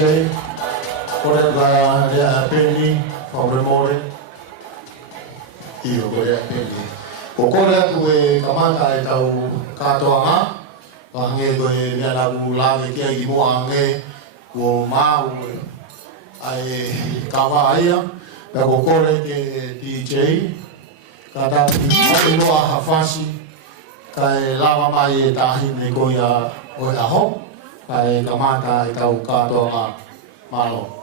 DJ, ora la Penny, Pobre More, io ora Penny. Ora tu e kamata e tau katoanga, ange ko e la lave ke i mo ange o mau ai kawaia, ka kokore ke DJ, kada mo no hafasi, kai lava mai e tahi ne ko ya o ya ho, kai kamata e tau katoanga malo.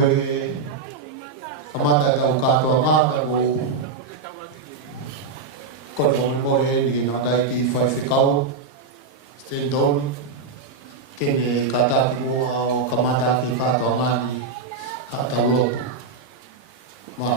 koe kamata tau katoa ngata ko kono mole ni no dai ki fai fikau stendon kene kata ki mo kamata ki katoa ngani kata lo ma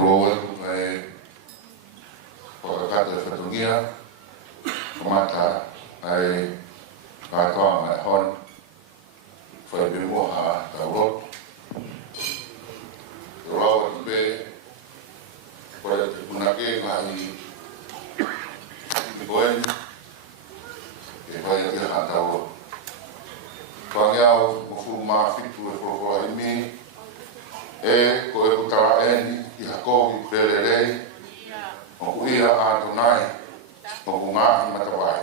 Role ai pakakata whatungia, kamata ai katoa mai hon, whai bimoha taurot. Rawa be, kaya te punake ngai koen, e whai ati ha taurot. Whangiao mofu maa fitu e whoroa imi, e ko e kutara eni, i hakohi kurererei, o kuia a tonai, o kunga i matawai.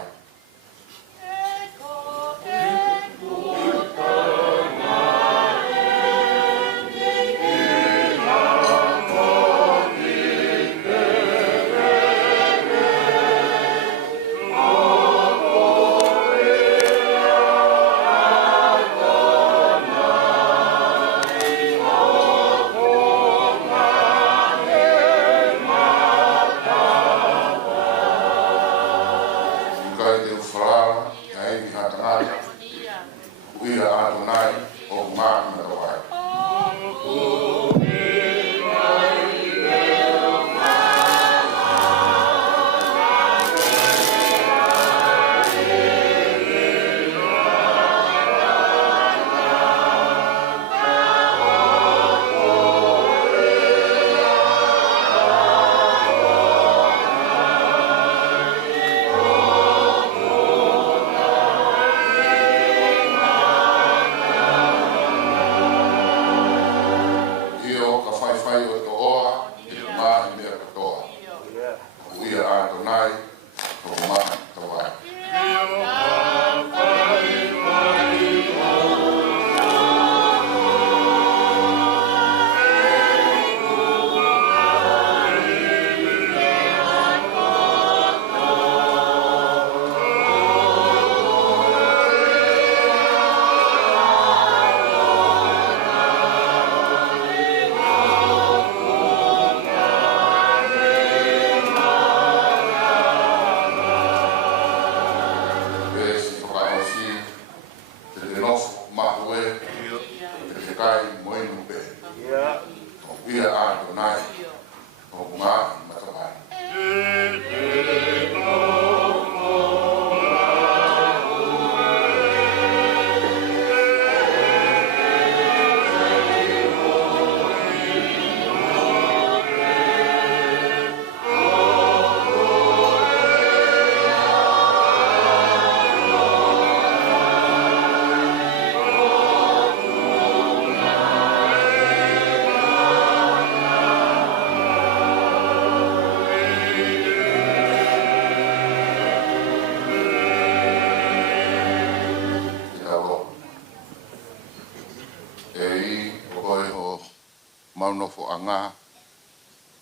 Maunofo anga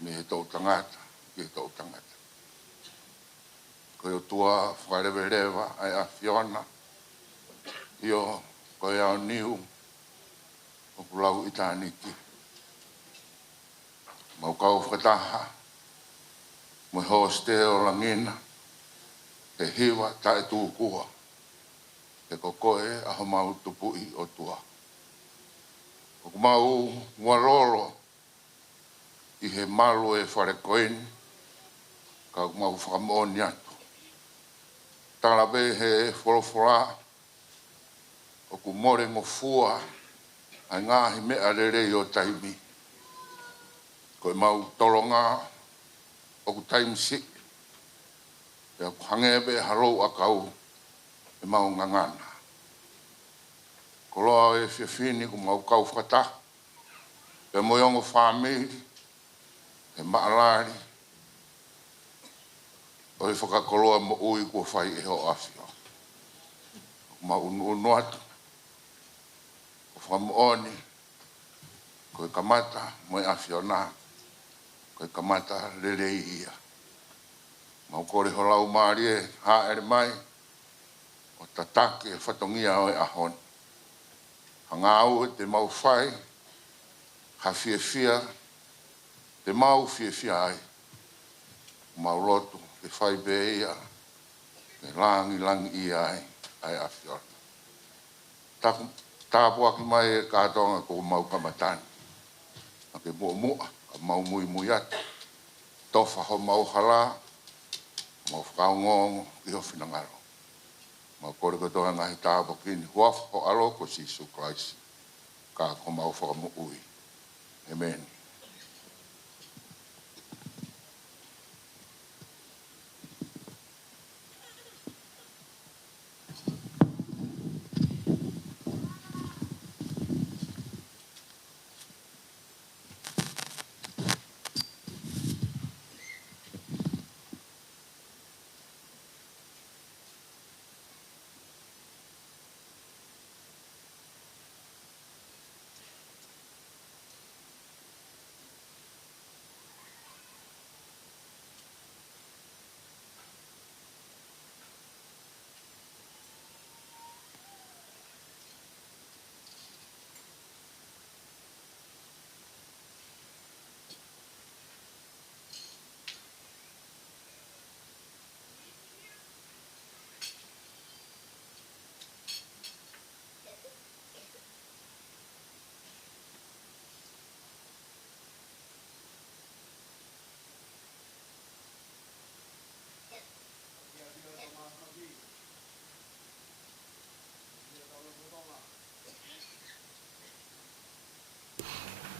me he tau tangata, ki he tau tangata. Koe o tua wharewerewa ai a Fiona, io koe au niu o pulau i tāniki. Mau kau whakataha, mo hoste o langina, te hiwa tae tūkua, te kokoe a ho mau tupui o tua. O kumau muaroro i he malo e whare koeni, ka mau whakamoni atu. Tala be he wholofora, o ku more mo fua, ai ngāhi mea rere o taimi. Ko e mau tolonga, o ku taimi si, e ku hangebe harou a kau, e mau ngangana. Ko loa e whiawhini ku mau kau whata, e moiongo whamiri, e maalari, o e whakakoloa mo ui kua whai e ho awhio. Ma unu atu, ko whamuoni, ko e kamata mo e awhio nā, ko e kamata lelei ia. Ma ukore holau maari e haere mai, o tatake e whatongia o e ahoni. Hanga au e te mau whai, ha fia, te mau fia ai, mau lotu, te whai be ia, te langi ia ai awhio. Tāpua ki mai e kātonga ko mau kamatani. A ke mua, a mau mui atu. Tofa ho mau hala, mau whakaungongo i ho whinangaro. Mau kore katoa ngahi tāpua kini, huafu ho alo ko Sisu Christ. Ka ko mau whakamu ui. Amen.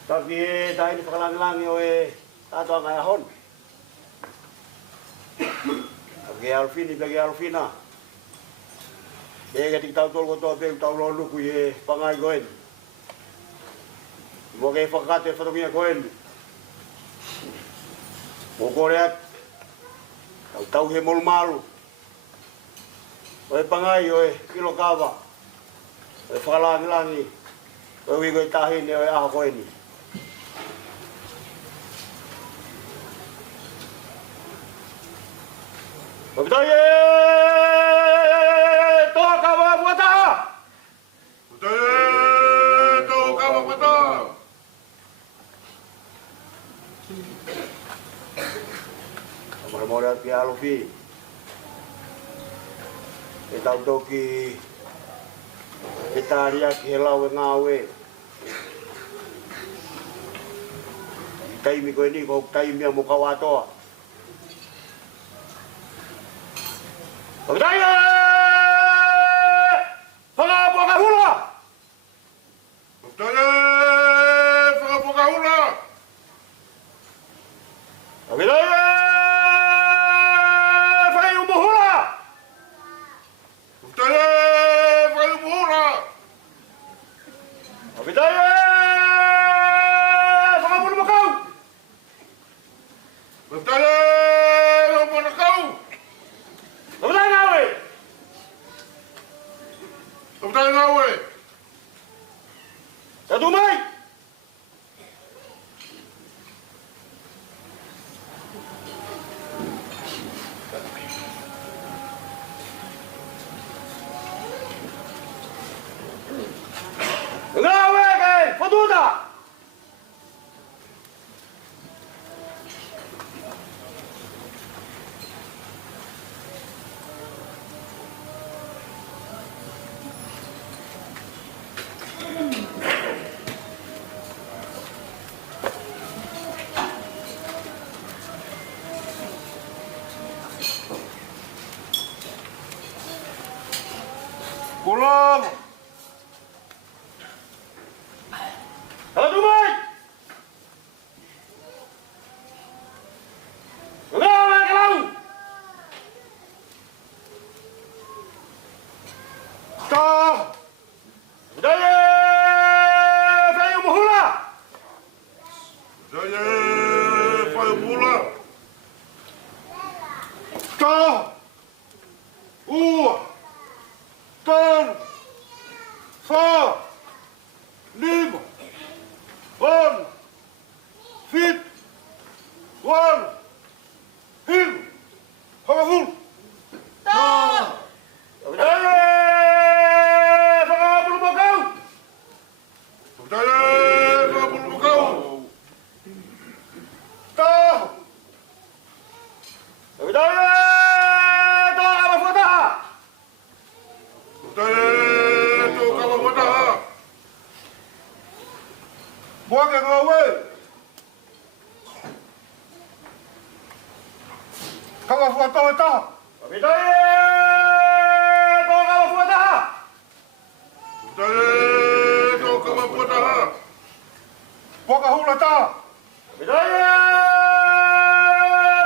Tapi dah ini pakalang-langi oleh tato ngai hon. Bagi Alvin, bagi Alvina. Dia ketik tahu tol kotor bel tahu lalu kuye pangai goen. Bagi fakat fatomia goen. Mokoreat tahu hemol malu. Oleh pangai oleh kilo kava. Oleh pakalang-langi. Oleh goen tahin oleh ah goen. Betul toka buata. Betul toka buata. Amar morat ki alufi. Kita toki kita ria ki helau ngawe. Taimi ko ini ko taimi mo kawato. Pagdaya! Pagapagahula! Pagdaya! Pagapagahula! Pagdaya! Pagayumuhula! Pagdaya! Pagayumuhula! Pagdaya! Pagapulumakaw! Pagdaya! Pagapulumakaw! Pagdaya ngawe! Pagdaya ngawe! Sa Dumay! Ngawe kay Paduda! Pulang. Halo Dumai. Enggak, kalau. Stop. Budaya Fayu Muhula. Budaya Fayu Muhula. Stop. Ten, 4, 5, 1, fit, 1, him, powerful. Stop. Budaya Fayu Muhula. Budaya Fayu Muhula. Stop. Budaya Buat yang awal. Kamu buat tahu tak? Bidaya, tahu kamu buat tak? Bidaya, tahu kamu buat tak? Buat kamu lah tak? Bidaya,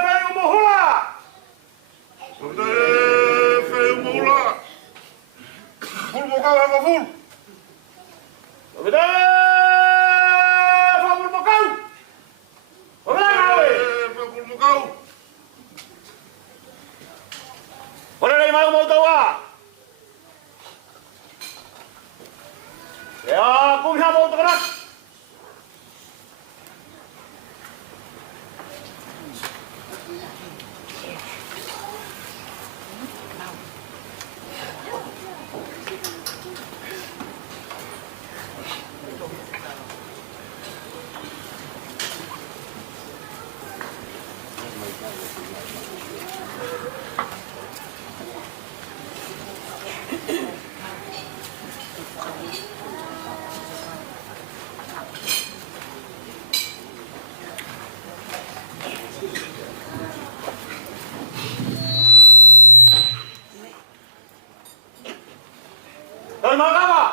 saya mau hula. Bidaya, saya mau hula. Full mau kau apa full? Bidaya. Boleh dari mana mau tahu ah? Ya, aku bisa mau terkerak. Dari mana kamu?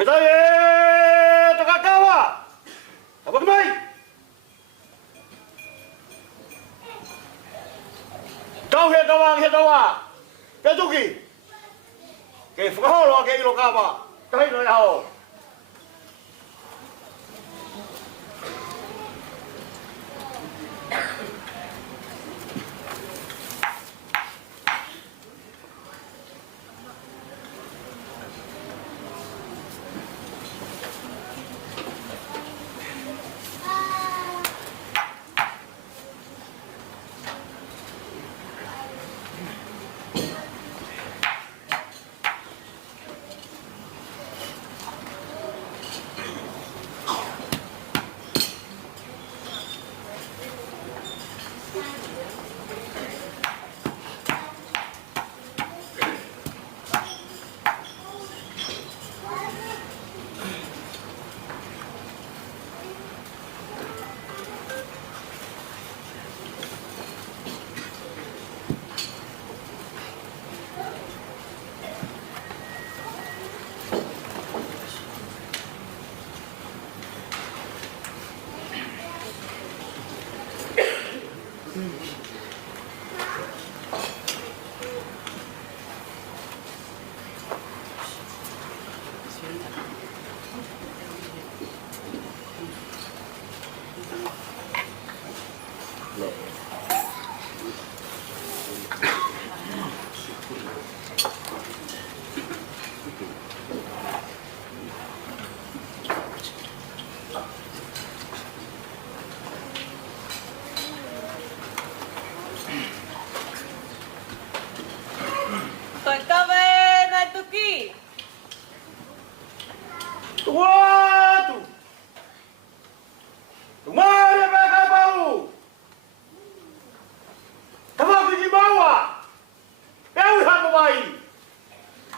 Bidaya, tengah kawa. Apa kembali? Kau hiya kawa. Ketuki. Ke fukaholo ke ilo kawa. Tahi no yao.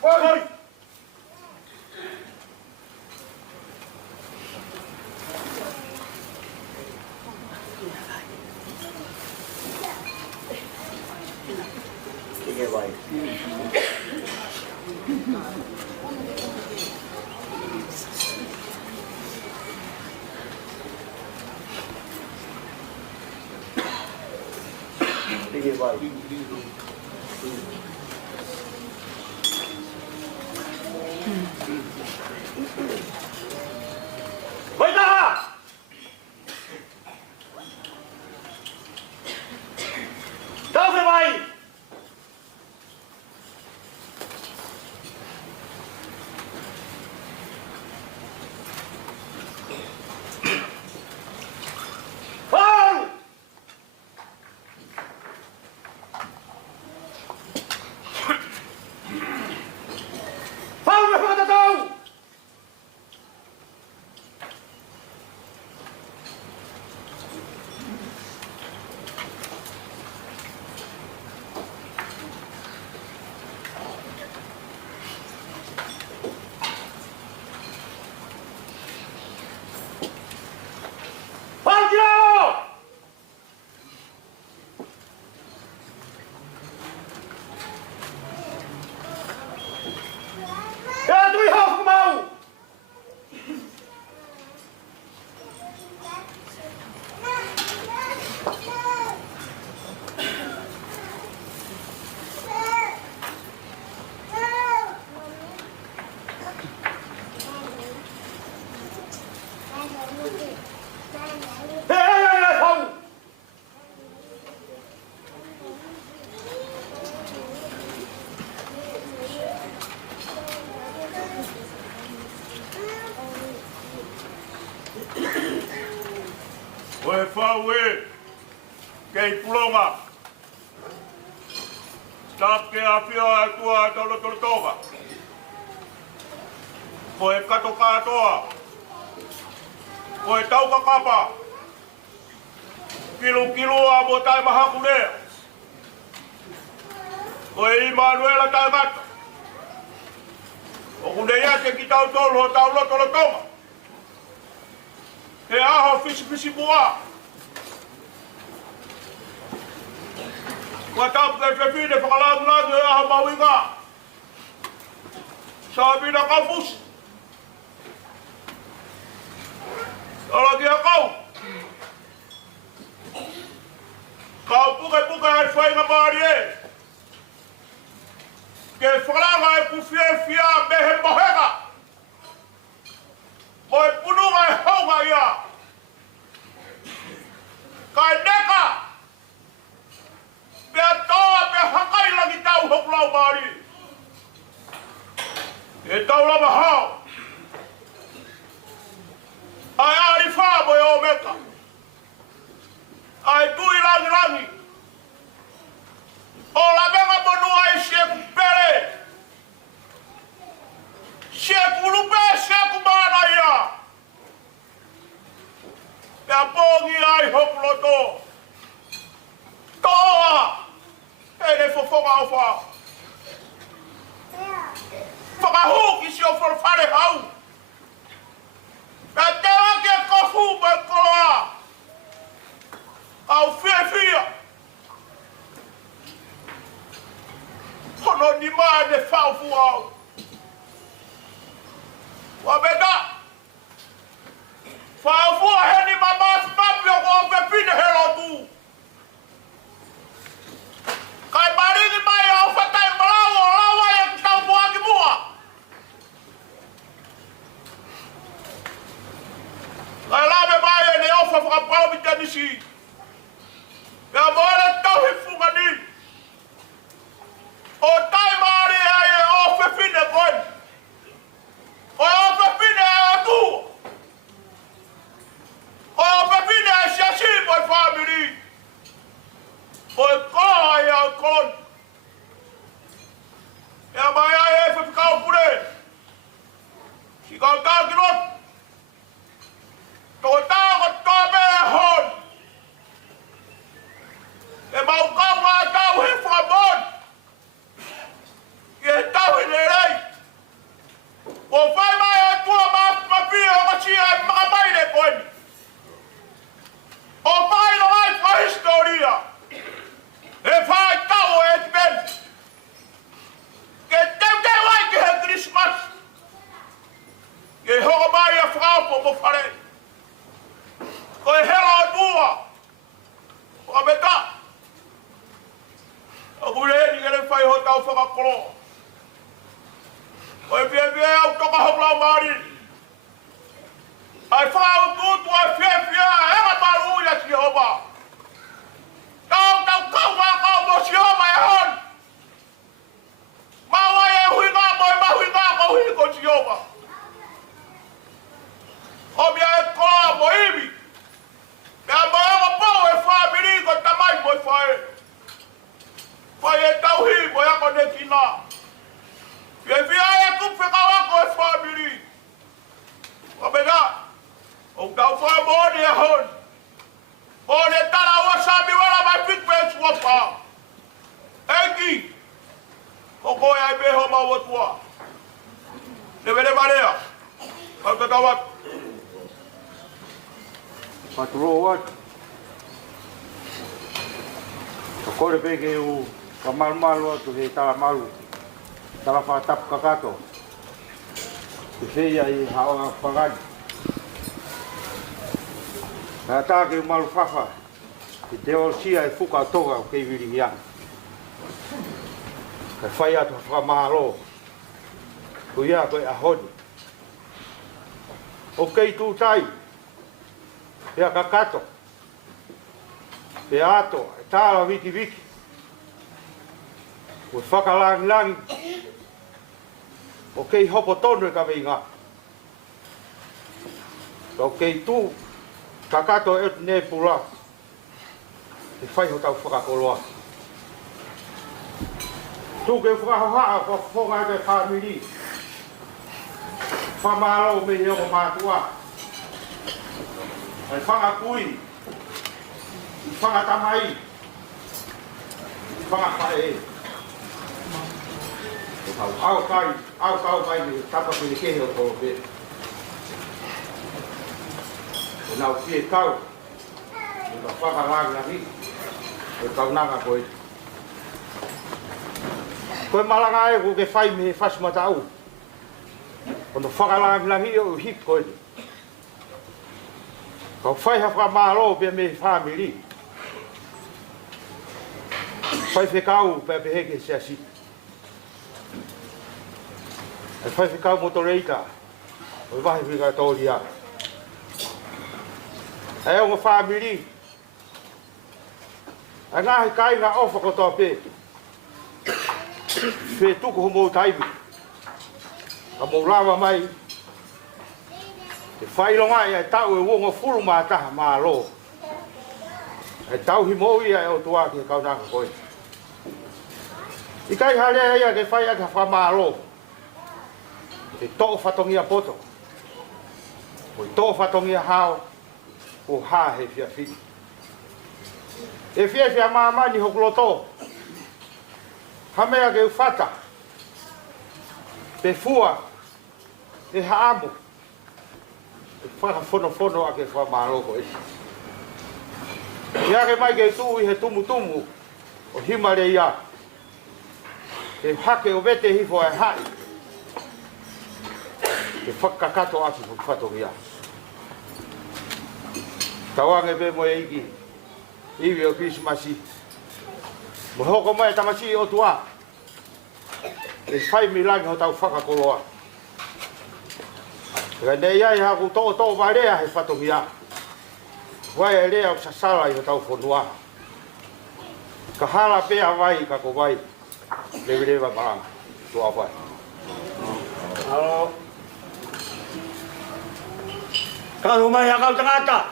Oi. Sige, bye. Sige, bye. Baita! Tao về mày! Vâng! Vâng, về phương tao! Vâng, chưa! Tôi học mau! Không! Oe whaue, kei pulonga. Stap ke a whio a tua tolo tolo toga. Koe kato katoa. Koe tauka kapa. Kilu a mo tai mahaku lea. Koe Immanuela tai gata. O kune iate ki tau tolo tau lotolo tonga. He aho fisi mua. Wa tau ke fefine whakalangu e aho mawinga. Sa bina kafus. Ala kia kau. Kau puke ai whainga maari e. Ke whakalanga e kuwhia mehe mohenga. Koe pununga e haunga ia. Kai neka. Pea toa pea hakai lagi tau hokulau maari. E tau lama hao. Ai ari wha e o meka. Ai tui langi. O la venga monua e sieku pere. Sieku lupe, sieku mana ia. Pea pongi ai hoploto. Toa. Ene fofonga o wha. Whakahuki si o whare hau. Pea tewa ke kofu me koloa. Au fia. Hono ni mai de faufu au. Wa beda. Faufu he ni mama papio ko pepine helo tu. Kai maringi mai au fatai malawo lawa ya tau buaki mua. Kai lawe mai ne ofa whakapalo bitanisi. Ya bole tau hifunga ni. O tai maari ai e o fefine kon. O fefine e o tu. O fefine e siasi moi wha. mo fare. Ko e hela o tua. O beta. O gure ni gale fai ho tau whakakolo. O e pia au toka hopla maari. Ai whakau tutu ai whia ega maru ia si Jehova. Kau mo si Jehova e hon. Mawa e hui ngā ko hui ko si Jehova. O mea e koa mo iwi. Mea moenga pau e whamiri ko tamai mo e whae. Whae e tauhi mo e ako ne kina. Whia e kupe kawako e whamiri. O mea, o kau whae mōne e hon. Mōne tala ua sami wala mai pitpe e suapa. Eki, o koe ai meho mau atua. Ne vene marea, au te kawak. Paturo wat. Ka kore peke u ka malu atu he tala malu. Tala whakatap kakato. Te whia i haonga whangani. Ka tāke u malu whawha. Te te sia e whuka toga o kei wiri hiang. Ka whai atu whakamahalo. Ko ia koe a honi. O kei tūtai. Pea kakato. Pea ato. E tāla wiki. O whakalangi. O kei hopo tonu e ka weinga. O kei tū. Kakato e ne pula. E whai ho tau whakakoloa. Tū ke whakahohaa ko whonga te whamiri. Whamaro me heo mātua. Ai whangakui. Whangatamai. Whangawhae. Au kai me tapa pene kehe o tō pe. E nau pie kau. E ka whakaranga hi. E kaunanga koe. Koe malanga e ko ke whai me whasumata au. Kono whakaranga hi o hip koe. Kau whai hawha mālo pia me whamiri. Whai whekau pia peheke se asi. E whai whekau motoreika. O wahi whika tōri a. E o ngā whamiri. E ngahi kai ngā ofa ko tō pe. Whe tuku ho mō taimi. Ka mō rawa mai. Te whailonga e tau e wonga furu mā taha mā lo. E tau hi mō ia e o tua ki e kaunaka koe. I kai harea ia ke whai aka wha mā lo. Te tō whatongia poto. O i tō whatongia hao. O hā he whia whini. E whia mā mani hokloto. Hamea ke uwhata. Pe fua. E haamu. E whakafono ake wha māroko esi. Ia ke mai ke tū i he tumu. O himare ia. E hake o vete hifo e hai. E whakakato atu po whato ia. Tawange pe mo e iki. Iwi o Krismasi. Mo hoko mai tamasi o tua. E whai milangi ho tau whakakoloa. Ka nei ai haku tō warea he whatohi a. Wai e rea o sasala i ho tau whonua. Ka hala pea vai ka ko vai. Lewa maranga. Tua vai. Alo. Ka rumai akau tangata.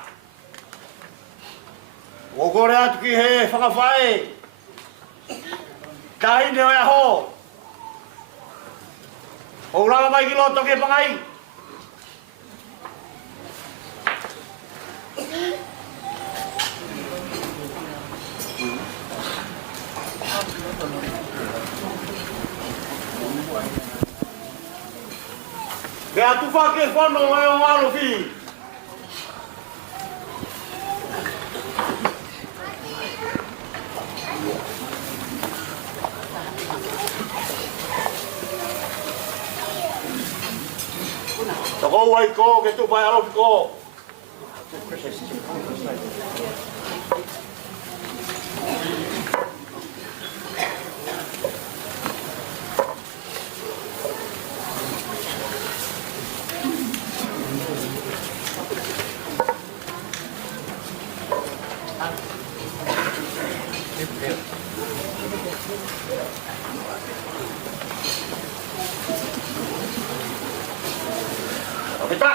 O kore atu ki he whakawhae. Tahine o e ho. O uraga mai ki loto ke pangai. Ke atu whake whono e o alo fi. Una. Tako wai ko ke tu pai alo ko. Kita.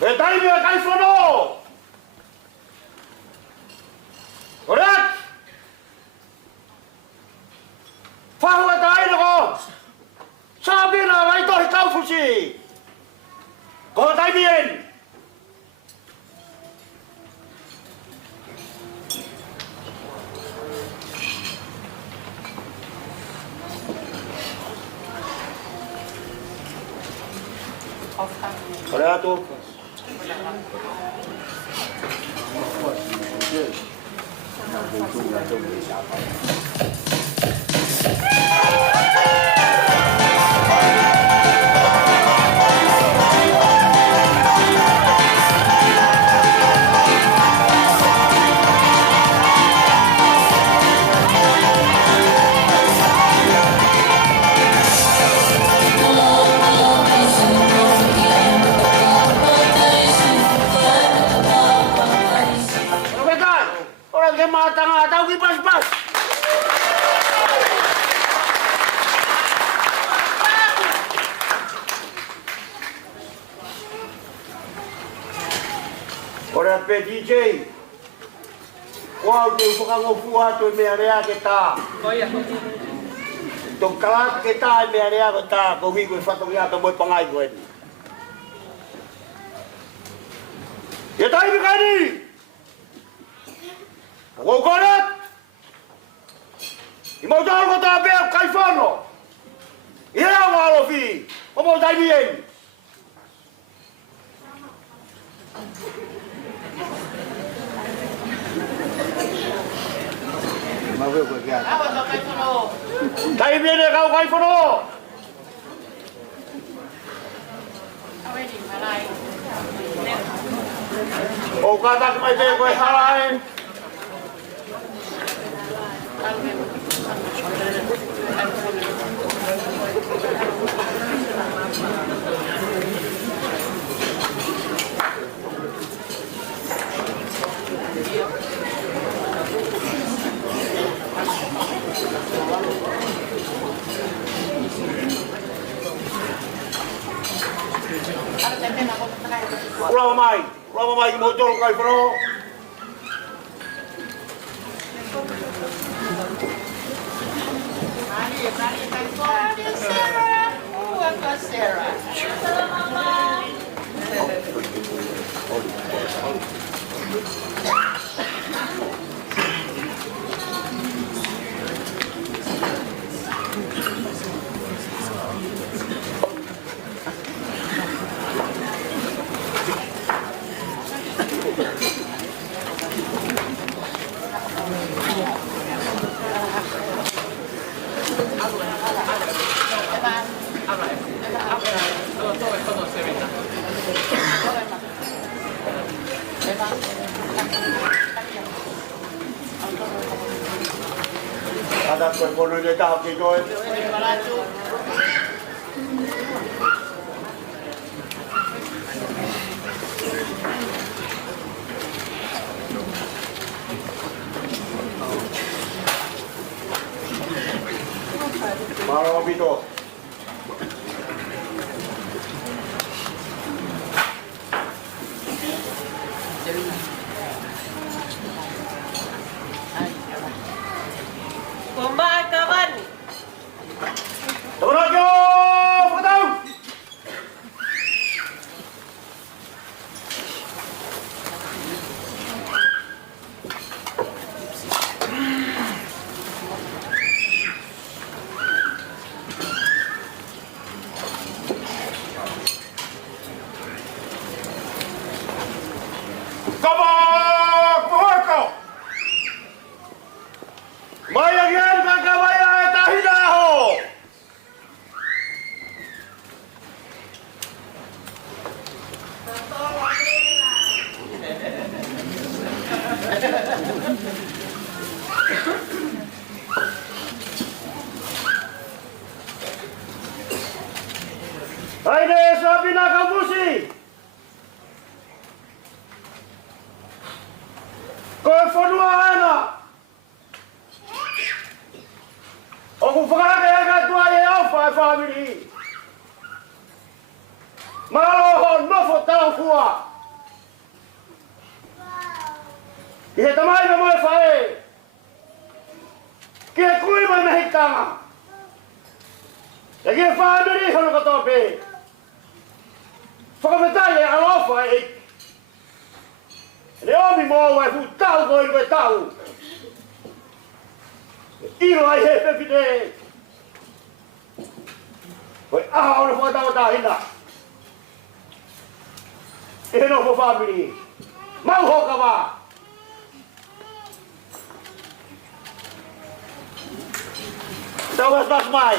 Betai dia kai sono. Orat. Fahwa tai ko. Sabi na mai to hikau fusi. Ko tai bien. Olha tu. Tengah tahu kipas pas. Ora pe DJ. Wow, dia bukan ngofua tu me area kita. Oh iya. Tung kalat kita me area kita, ko wi ko fatong ya to boy pangai ko ini. Ya tahu begini. Ako kolat! Imau tahu ko tabi ang kaifono! Iya ang alofi! Pamau tayo niyan! Mawe ko kaya. Ako to kaifono! Tayo niyan ikaw kaifono! Awedi malay. O katak may tayo ko halain! Kurang mamay, motor kay bro. Sarah. Ada perkono dia tahu kita. Maro bito. Pemakaman. Turun yo, potong. Kabak Mohoko! Bayang yan, kakabaya, tahidaho! vina kavusi. Koe whanua ana. O ku whakake aka tua e awha e whamiri. Maraloho nofo tau fua. I he tamai me moe whae. Ki he kui mai mehi tanga. E ki he whamiri hono katoa pe. Whakametai e alofa e ik. Le omi mo e fu tau koi koe tau. Iro ai he pepite. Koe aha ono whakatau tahina. E no fo family. Mau hoka wa. Tau was das mai.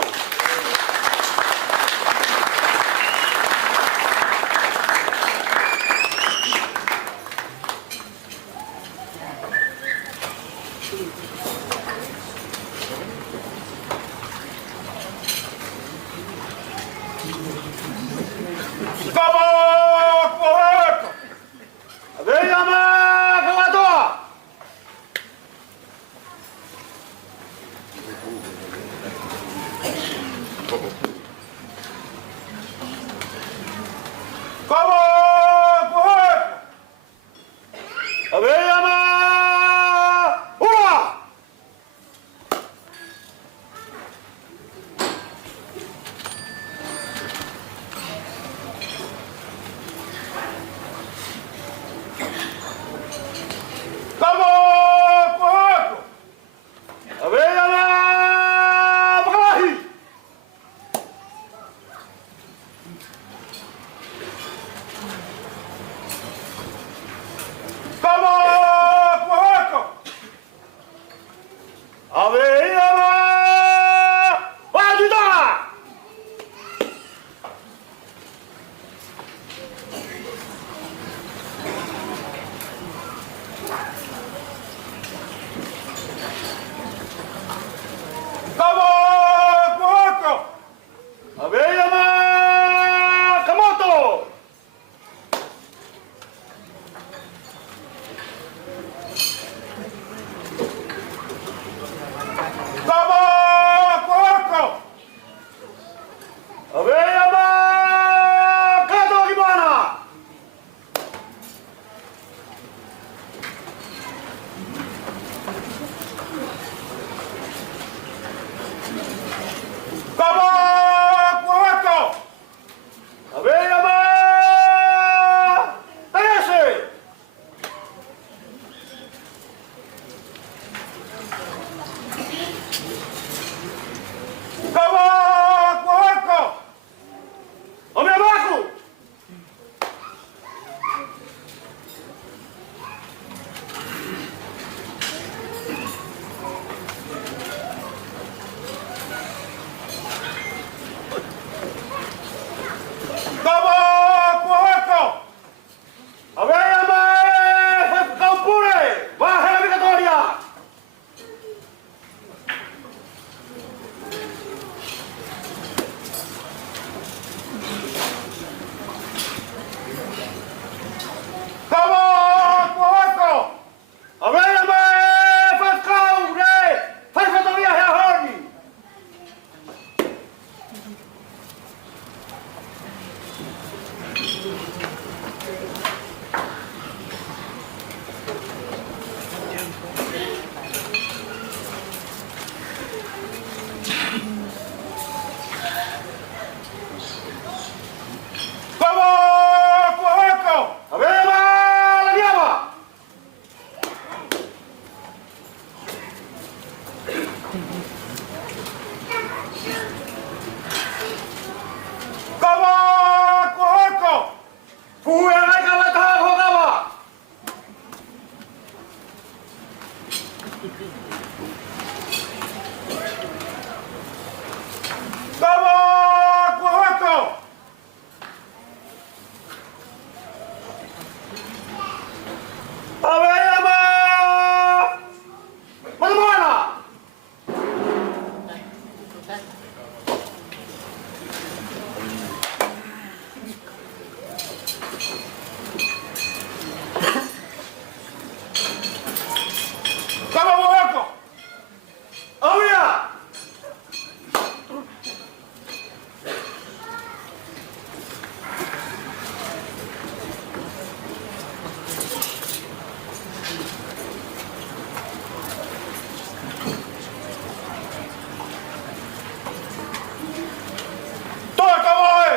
Toi kawa e!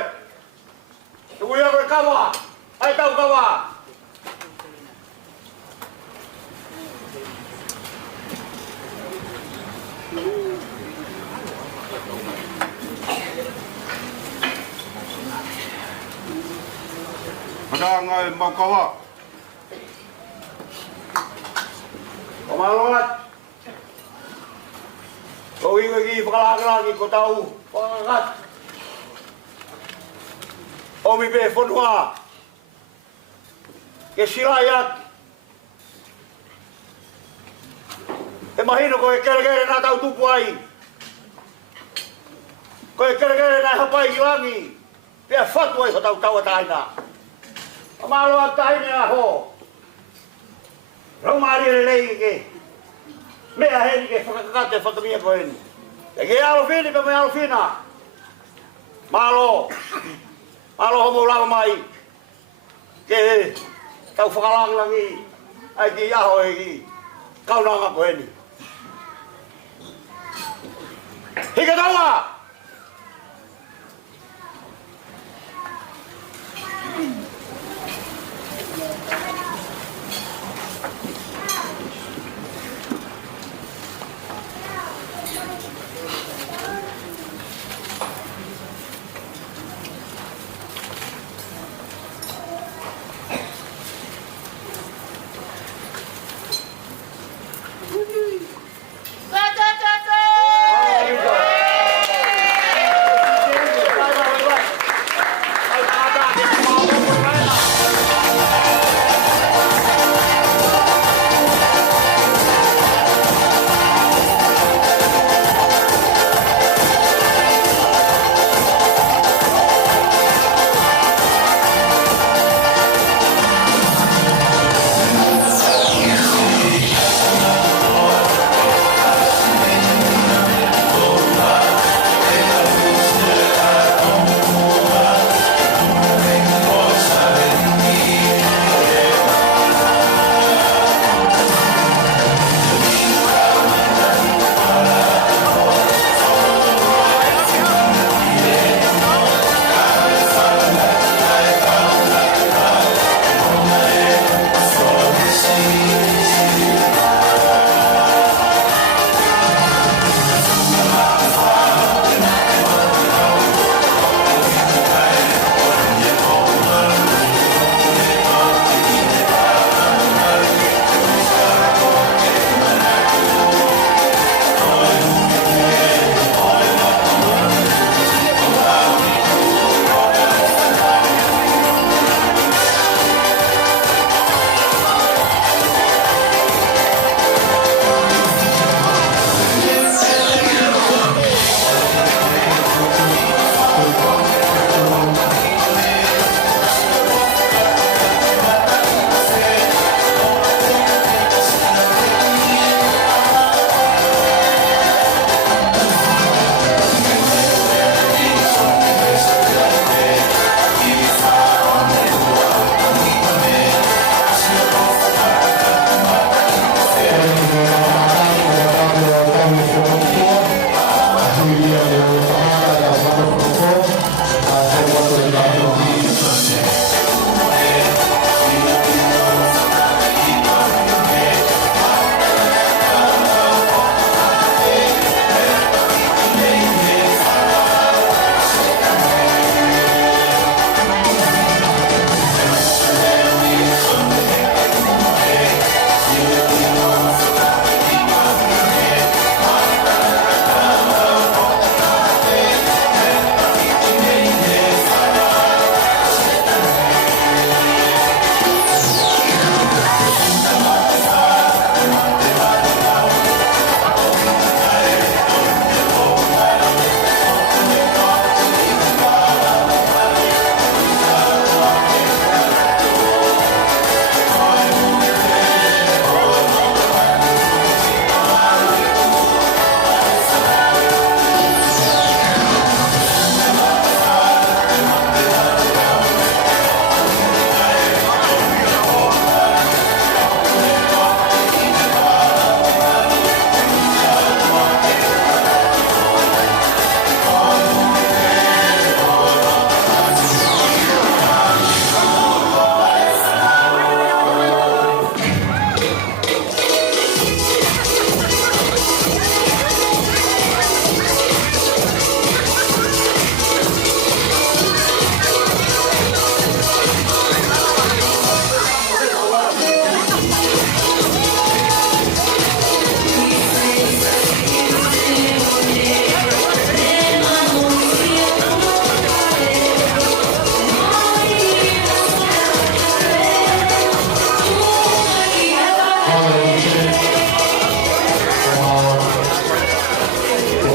Tunggu ya kowe kawa. Ai tau kawa. Ada ngai mau kawa. Pemaloat. Kau ingin lagi pekalang lagi kau tahu. Pengat. Omi be fonwa. Ke silayat. Imagino kau kere-kere na tahu tupu ai. Kau kere-kere na hapai langi. Dia fatwa kau tahu taina. Pemaloat taina ho. Romari lei ke. Mea heni ke whakakate whakamia ko heni. E ke alofini pa me alofina. Malo. Malo homo lava mai. Ke tau whakalang langi. Ai ki aho e ki. Kau nanga ko heni. Hika taua!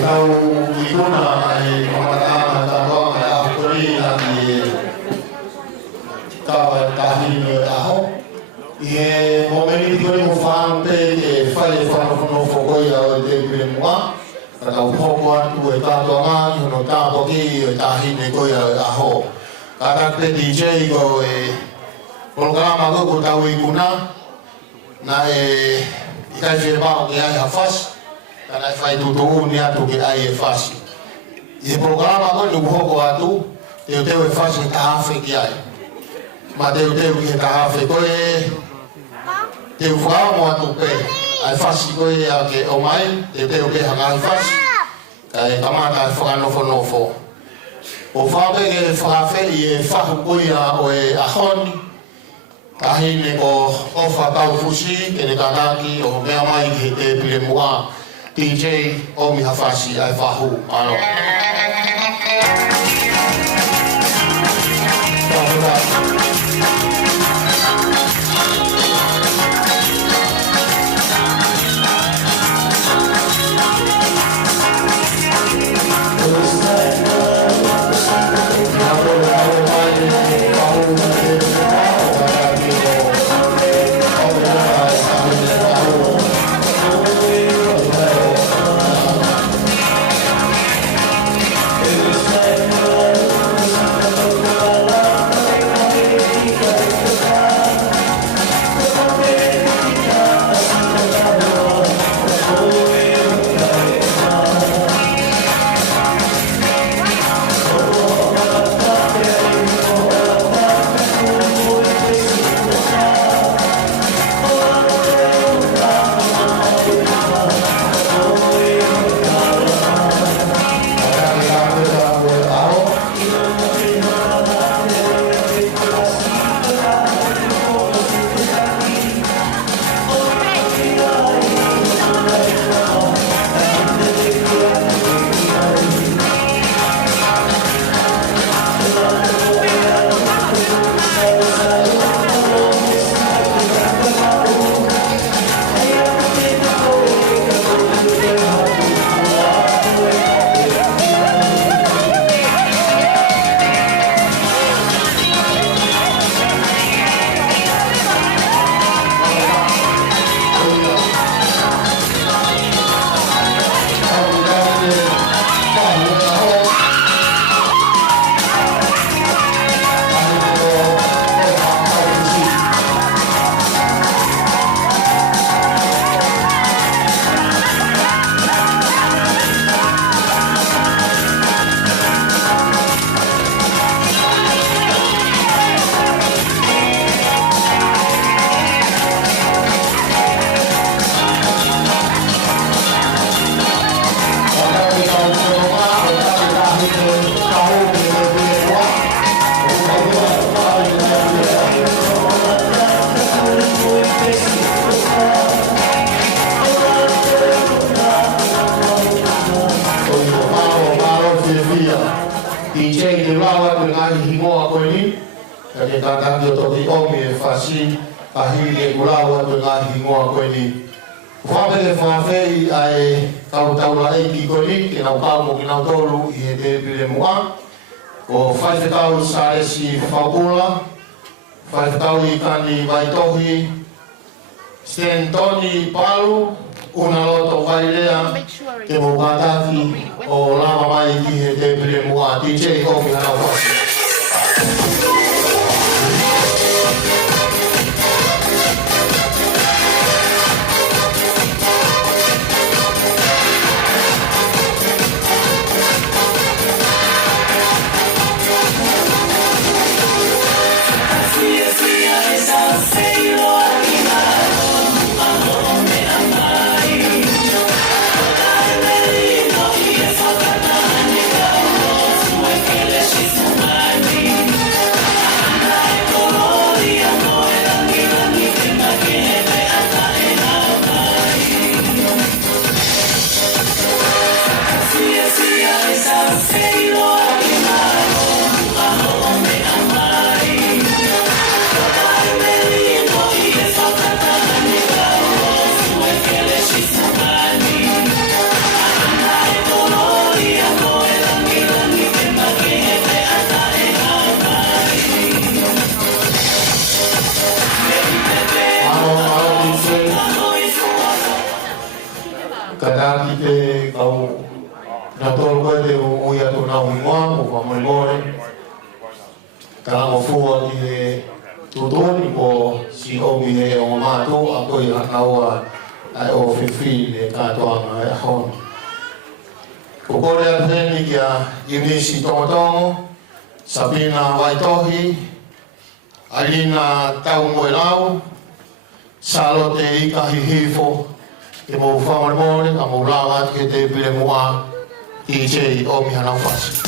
tau ikuna ai kamataana taronga a hukuri ati kawa tahine aho ie momeni kore mo whaampe e whare whanofono whokoia o te pire mua rakau hoko atu e tātoanga i hono tāpoki o tahine koia aho kakate DJ ko e programa ko tau ikuna na e ikai whire bao ke ai hawhasi kana fai tutu ni atu ke ai e fasi. I programa ko ni hoko atu te e fasi ka hafe ki ai. Ma te ki ka hafe ko e te fao mo atu pe ai fasi ko e a ke o mai te ke hanga ai fasi. Ka e kamata whakanofo. O whape ke whakafe i e whaku koia o e ahoni. Kahine ko ofa tau fusi ke ne kakaki o mea mai ki te pile mua. DJ Omi Hafasi ai fahu ano. DJ de lawa dengan himo aku ini kaki kakak dia toki Omi Hafasi ahli lawa dengan himo aku ini Fabe fafe ai kau tahu lagi kikoni kena kamu kena tolu ia de pile mua o fafe tahu sare si fabula fafe tahu ikan di baitohi Stentoni Palu una loto vailea ke mukataki o lama mai ki te pile mua DJ Omi Hafasi. She's ki te kau na tolu koe te o ia tu na ungoa mo wha moi more. Ka mo fua ki he tutoni po si omi he o mātou a koe a kaua ai o whiwhi le kātoanga e ahon. Ko kore a tēni ki a Iwnisi Tongotongo, Sabina Waitohi, Alina Tau Moelau, Salote Ikahi Hifo, ke mo whamarmone, ka mo lawa ke te pile mua i te o mihana whasi.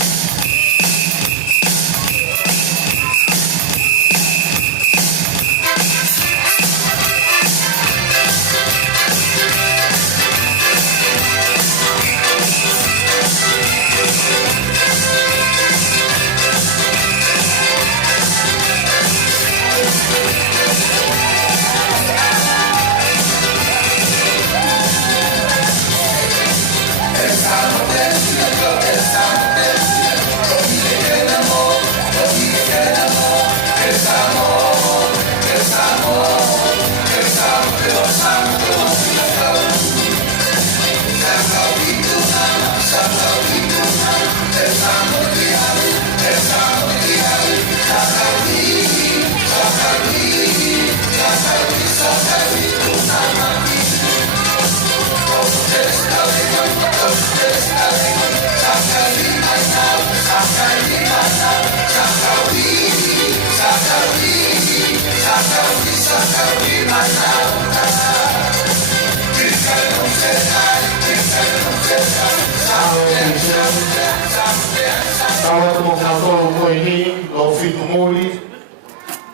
Tawa te mo kātoro koe ni, lo whitu mōri,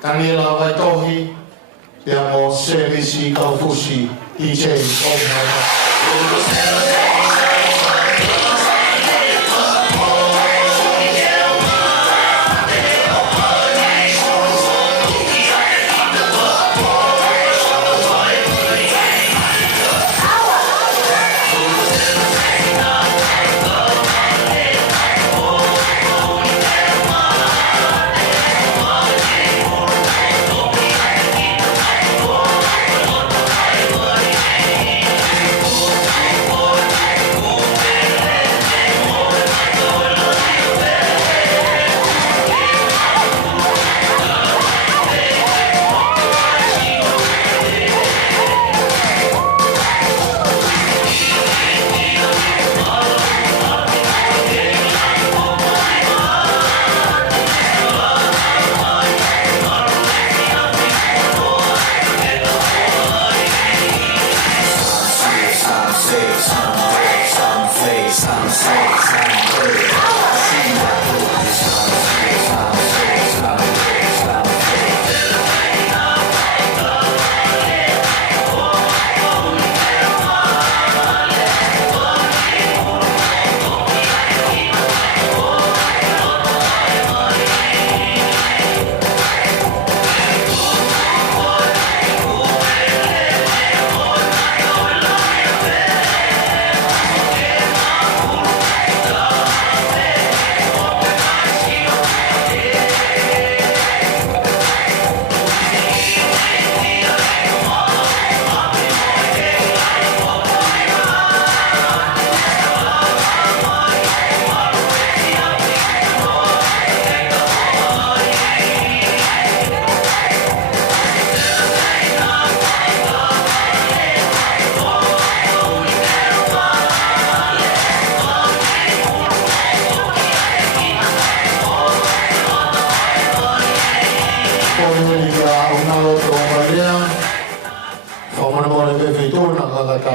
Daniela Waitohi, te amo Sevisi Kaufusi, i te o mihana.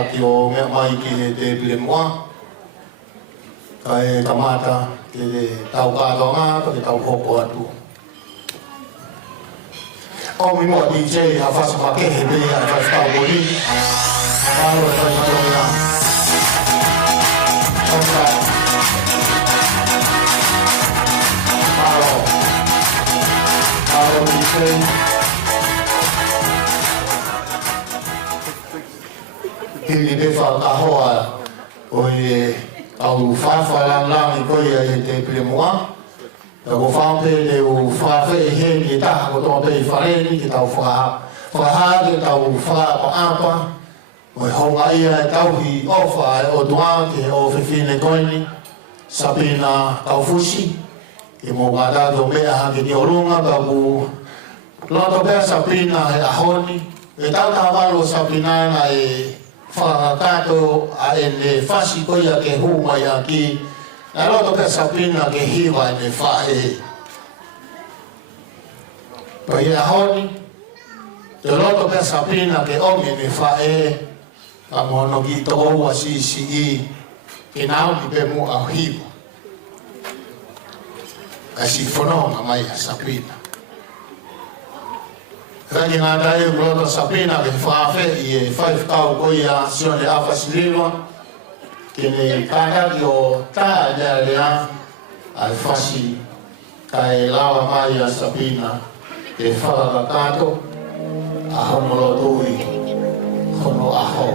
Ki o mea mai ki te pile moa, ka e kamata ke tau kātonga, ka ke tau hoko atu. O mi moa DJ a whasa pakehe me a whasa tau boli, kāro e whasa tonga. Tonga. Kāro DJ. Tili be whakahoa o e au whawhalang i koe e te pile moa. Ka ko whawpe le o whawhe e he ki taha ko tō pe i whareni ki tau whaha ke tau whaha pa apa Oi honga ia e tauhi ofa e o tua ke o whiwhine koini Sabina Kaufusi ke mō gātā tō mea hake ni orunga ka mu loto pēr Sabina he ahoni e tau tā walo Sabina na e whakakato a e ne whasi koia ke huma ia ki na loto pēr Sabina ke hiwa e ne whae pa i ahoni te loto pēr Sabina ke omi ne whae ka mono ki to oua si i ke nao ni pe mo au hiwa a si whanonga mai a Sabina raki ngā tai u loto Sabina ke whawhe i e whaifkau koi a sione a whasililwa ke ne kākaki o tā lea lea a whasi ka e lawa mai a Sabina ke whakakato a hono loto ui hono aho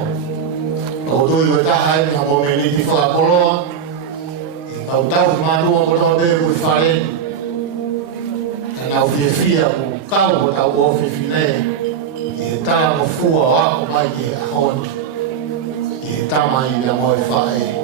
o tui o tahai ni hamo me niti whakakoloa i kau tau mātua o tau beru i whareni e nau whiawhia ku kau o tau ofi whine i he tā mo fua o ako mai ki he ahoni i he tā mai i a moe whae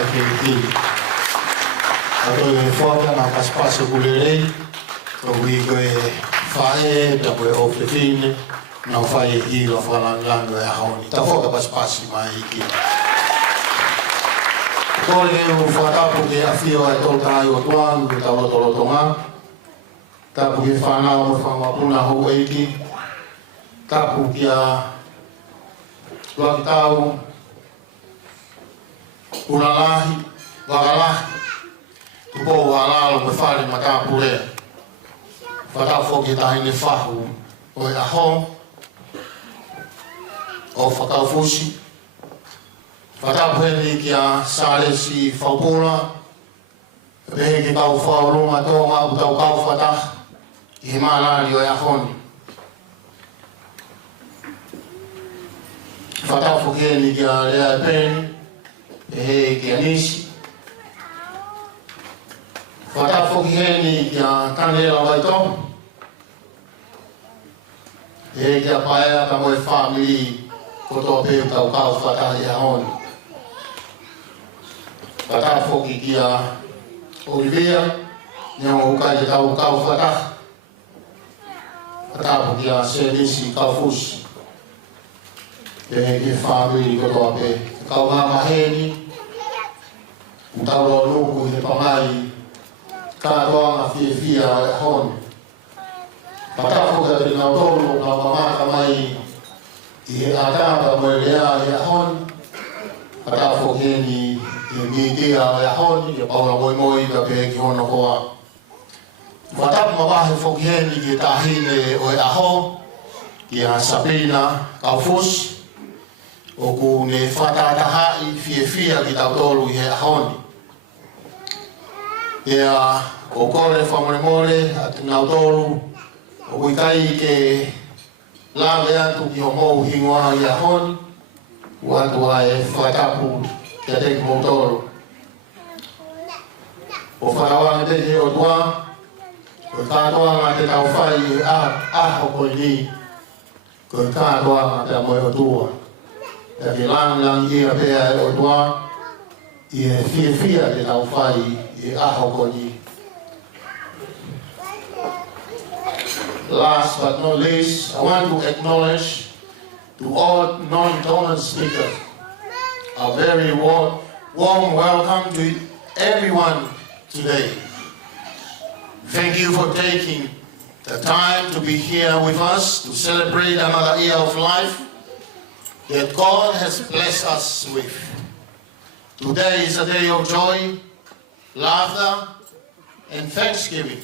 e whiwhiri. Ato e whaka na kaspasa kulerei, ko hui koe whae, ta koe o whiwhine, na whae e hira whalanglanga e haoni. Ta whaka paspasi mai i ki. Kore e u whatapu ke awhio e toltai o tuangu ke tau rotorotonga. Tapu ke whanau o whamapuna hou eiki. Tapu ki a Luakitau, Uralahi, Wakalahi, Tupo Walalo me whare matapu rea. Whatau whoki tahi ne whahu o e aho, o whakaufusi. Whatau pēni ki a Sāresi Whaupura, pehe ki kau whaurunga tōma u tau kau whatah, i he mānari o e ahoni. Whatau whokeni ki a rea e pēni, pehe ki a nisi. Whatau whokeni ki a Kanela Waito, pehe ki a paea ka moe whamiri kotoa pēu tau kau whatah i ahoni. Whatau whoki ki a Olivia, Nyama ukai te tau kau whatah. Whatau ki a Senisi Kaufusi. Pehe ki whamiri kotoa pē. Kau ngā maheni, utau lo nuku he pamai, kātoanga whiawhia o e honi. Whatau whoka te ngā tōru ngā mamata mai i he ātanga mo e rea i a honi. Whatau whokeni i miitia o e honi, i paura moi moi ka pehe ki hono hoa. Whatau mawahe whokeni ki tahine o e aho, ki a Sabina Kaufusi, o ku ne whatatahai whiawhia ki tau tolu i he ahoni. Ea, o kore whamoremore atu ngau tolu, o kuikai ke lawe atu ki ho mou hingoa i ahoni, u atu a e whatapu ki a teki mou tolu. O whatawange pehe o tua, o kātoanga te tau whai aho koi ni, ko kātoanga te a moe o tua. E ke lang i a pēa e o tua, i e whiawhia te tau whai i aho koni. Last but not least, I want to acknowledge to all non-Tongan speakers a very warm welcome to everyone today. Thank you for taking the time to be here with us to celebrate another year of life that God has blessed us with. Today is a day of joy, laughter, and thanksgiving.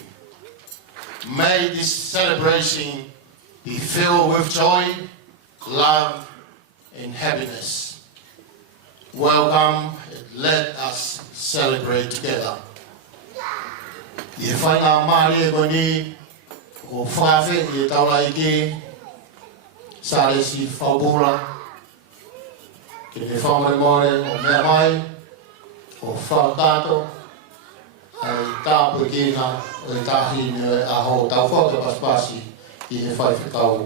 May this celebration be filled with joy, love, and happiness. Welcome, and let us celebrate together. I whai ngā maari e koni, o whawhe i taula iki, Sāresi Whaupura, ke te whamaremore o mea mai, o whakato, ai tāpua kina o i tahine aho tau whaka paspasi i he whai whakau.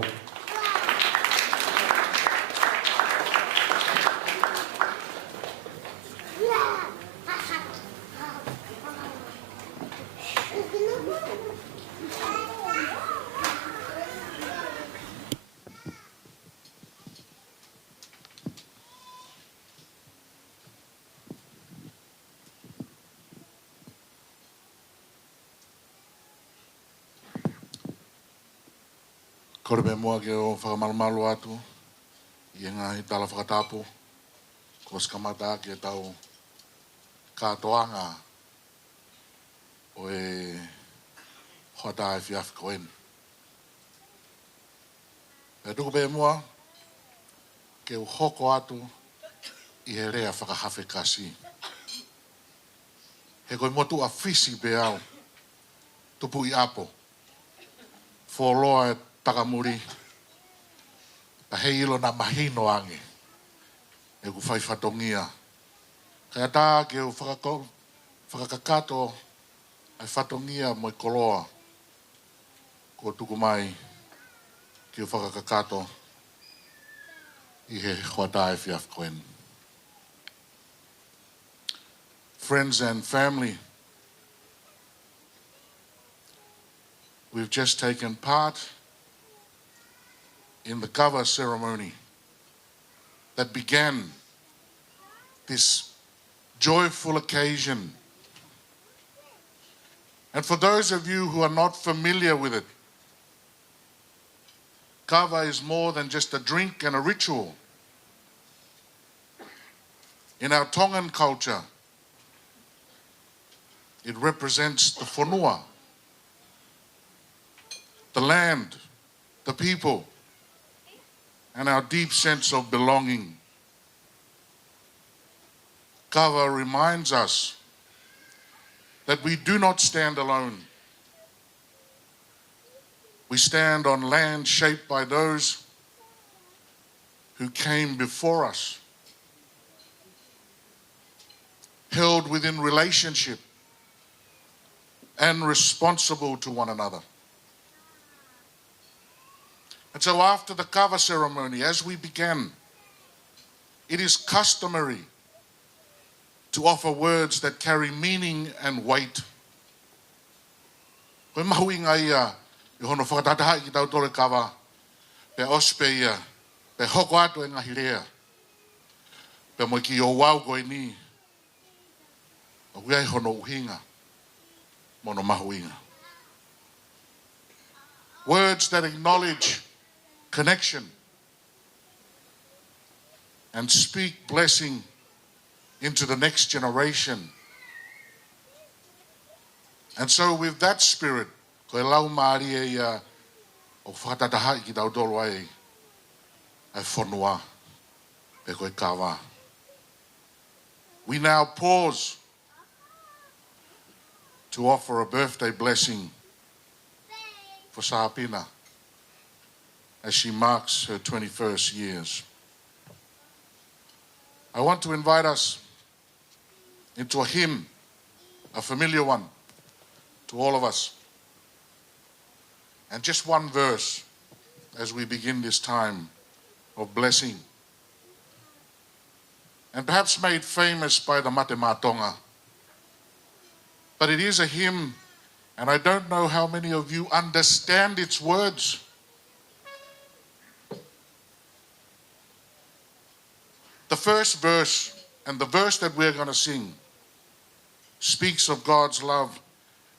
Kore me mua ke o whakamalamalu atu, i ngā hi tala whakatapu, ko skamata ke tau kātoanga o e hota e whiawhi koen. E tuku pe mua, ke u hoko atu i he rea whakahawhi kasi. He koe motu a whisi pe au, tupu i apo, wholoa e takamuri, ta hei ilo na mahino ange, e ku whai whatongia. Kaya tā ke u whakakakato ai whatongia mo i koloa, ko tuku mai ki u whakakakato i he huata e whiawhi koen. friends and family, we've just taken part in the kava ceremony that began this joyful occasion. And for those of you who are not familiar with it, kava is more than just a drink and a ritual. In our Tongan culture, it represents the whenua, the land, the people, and our deep sense of belonging. Kava reminds us that we do not stand alone. We stand on land shaped by those who came before us, held within relationship and responsible to one another. And so after the kava ceremony, as we began, it is customary to offer words that carry meaning and weight. Koe mahui ngā ia, I hono whakatataha ki tau tore kava, pe ospe ia, pe hoko atu e ngahi rea, pe moi ki o wau koe ni, a hui ai hono uhinga, mono mahuinga. Words that acknowledge connection and speak blessing into the next generation. And so with that spirit, koe lau maari e ia o whakatataha ki tau toro ai whenua pe koe kawa. We now pause to offer a birthday blessing for Sahapina as she marks her 21st years. I want to invite us into a hymn, a familiar one to all of us. And just one verse as we begin this time of blessing. And perhaps made famous by the Mate Matonga. But it is a hymn, and I don't know how many of you understand its words. The first verse, and the verse that we're going to sing, speaks of God's love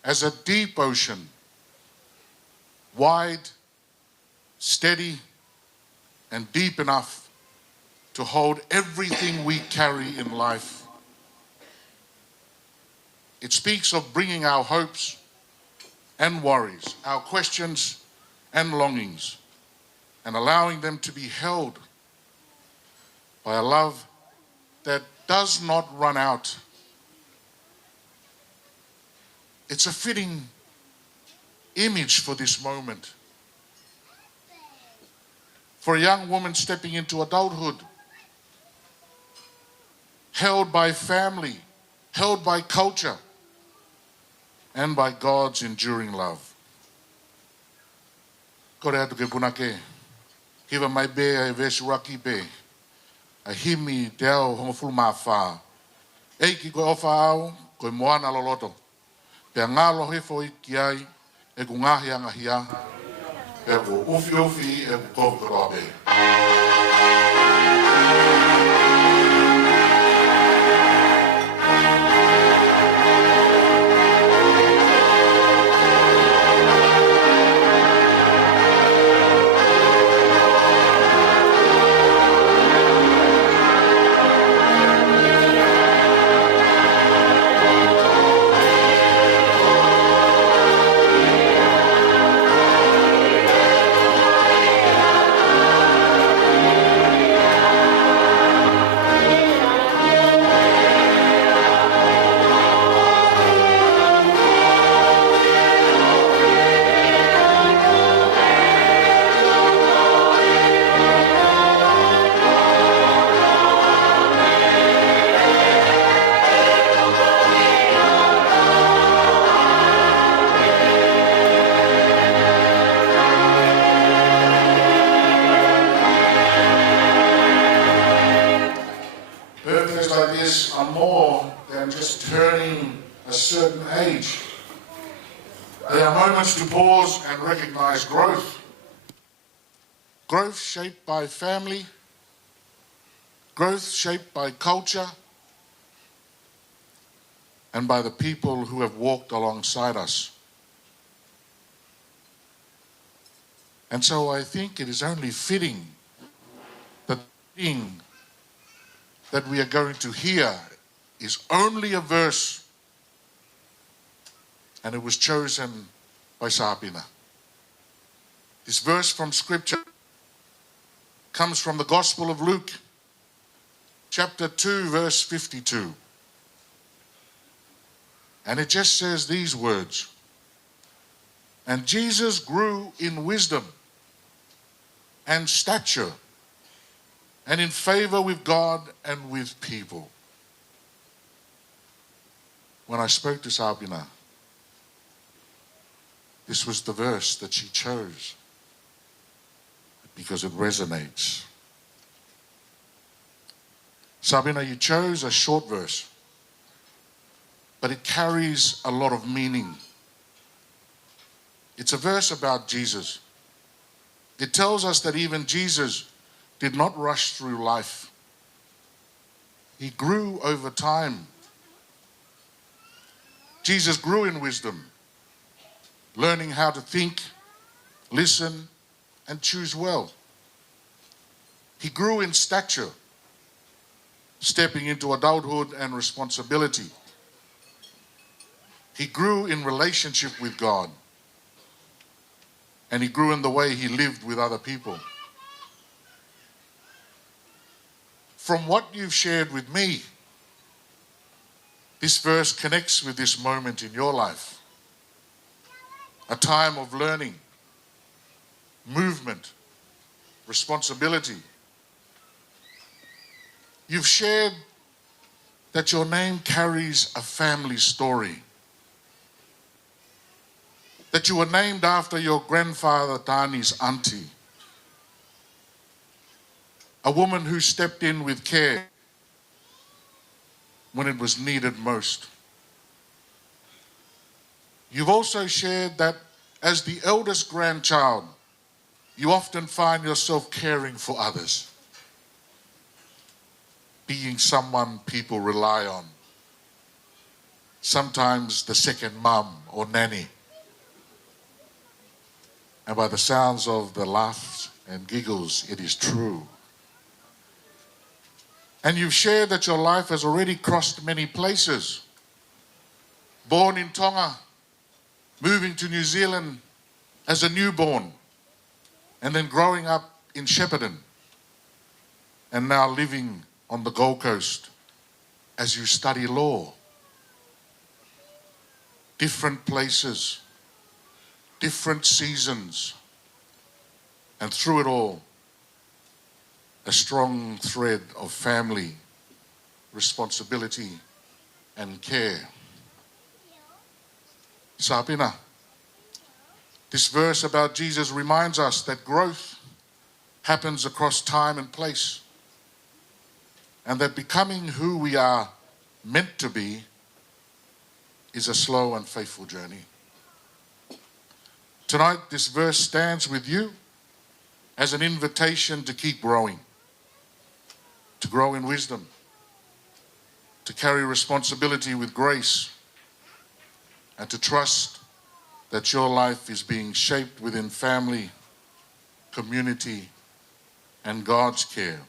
as a deep ocean, wide, steady, and deep enough to hold everything we carry in life. It speaks of bringing our hopes and worries, our questions and longings, and allowing them to be held by a love that does not run out. It's a fitting image for this moment. For a young woman stepping into adulthood, held by family, held by culture, and by God's enduring love. Kore atu ke punake, kiwa mai be e vesuraki be, a himi te au hongofulu mawha. Eiki koe ofa au, koe moana loloto. Pea ngalo hefo i ki ai, e ku ngahi angahia, e ku ufi ufi, e ku kofu koroa be. just turning a certain age. There are moments to pause and recognize growth. Growth shaped by family, growth shaped by culture, and by the people who have walked alongside us. And so I think it is only fitting that the thing that we are going to hear is only a verse, and it was chosen by Sabina. This verse from Scripture comes from the Gospel of Luke, chapter 2, verse 52. And it just says these words, "And Jesus grew in wisdom and stature and in favor with God and with people." When I spoke to Sabina, this was the verse that she chose because it resonates. Sabina, you chose a short verse, but it carries a lot of meaning. It's a verse about Jesus. It tells us that even Jesus did not rush through life. He grew over time. Jesus grew in wisdom, learning how to think, listen, and choose well. He grew in stature, stepping into adulthood and responsibility. He grew in relationship with God, and he grew in the way he lived with other people. From what you've shared with me, this verse connects with this moment in your life. A time of learning, movement, responsibility. You've shared that your name carries a family story. That you were named after your grandfather Dani's auntie. A woman who stepped in with care when it was needed most. You've also shared that as the eldest grandchild, you often find yourself caring for others, being someone people rely on, sometimes the second mum or nanny. And by the sounds of the laughs and giggles, it is true. And you've shared that your life has already crossed many places. Born in Tonga, moving to New Zealand as a newborn, and then growing up in Shepparton, and now living on the Gold Coast as you study law. Different places, different seasons, and through it all, a strong thread of family, responsibility, and care. Sabina, this verse about Jesus reminds us that growth happens across time and place, and that becoming who we are meant to be is a slow and faithful journey. Tonight, this verse stands with you as an invitation to keep growing, to grow in wisdom, to carry responsibility with grace, and to trust that your life is being shaped within family, community, and God's care.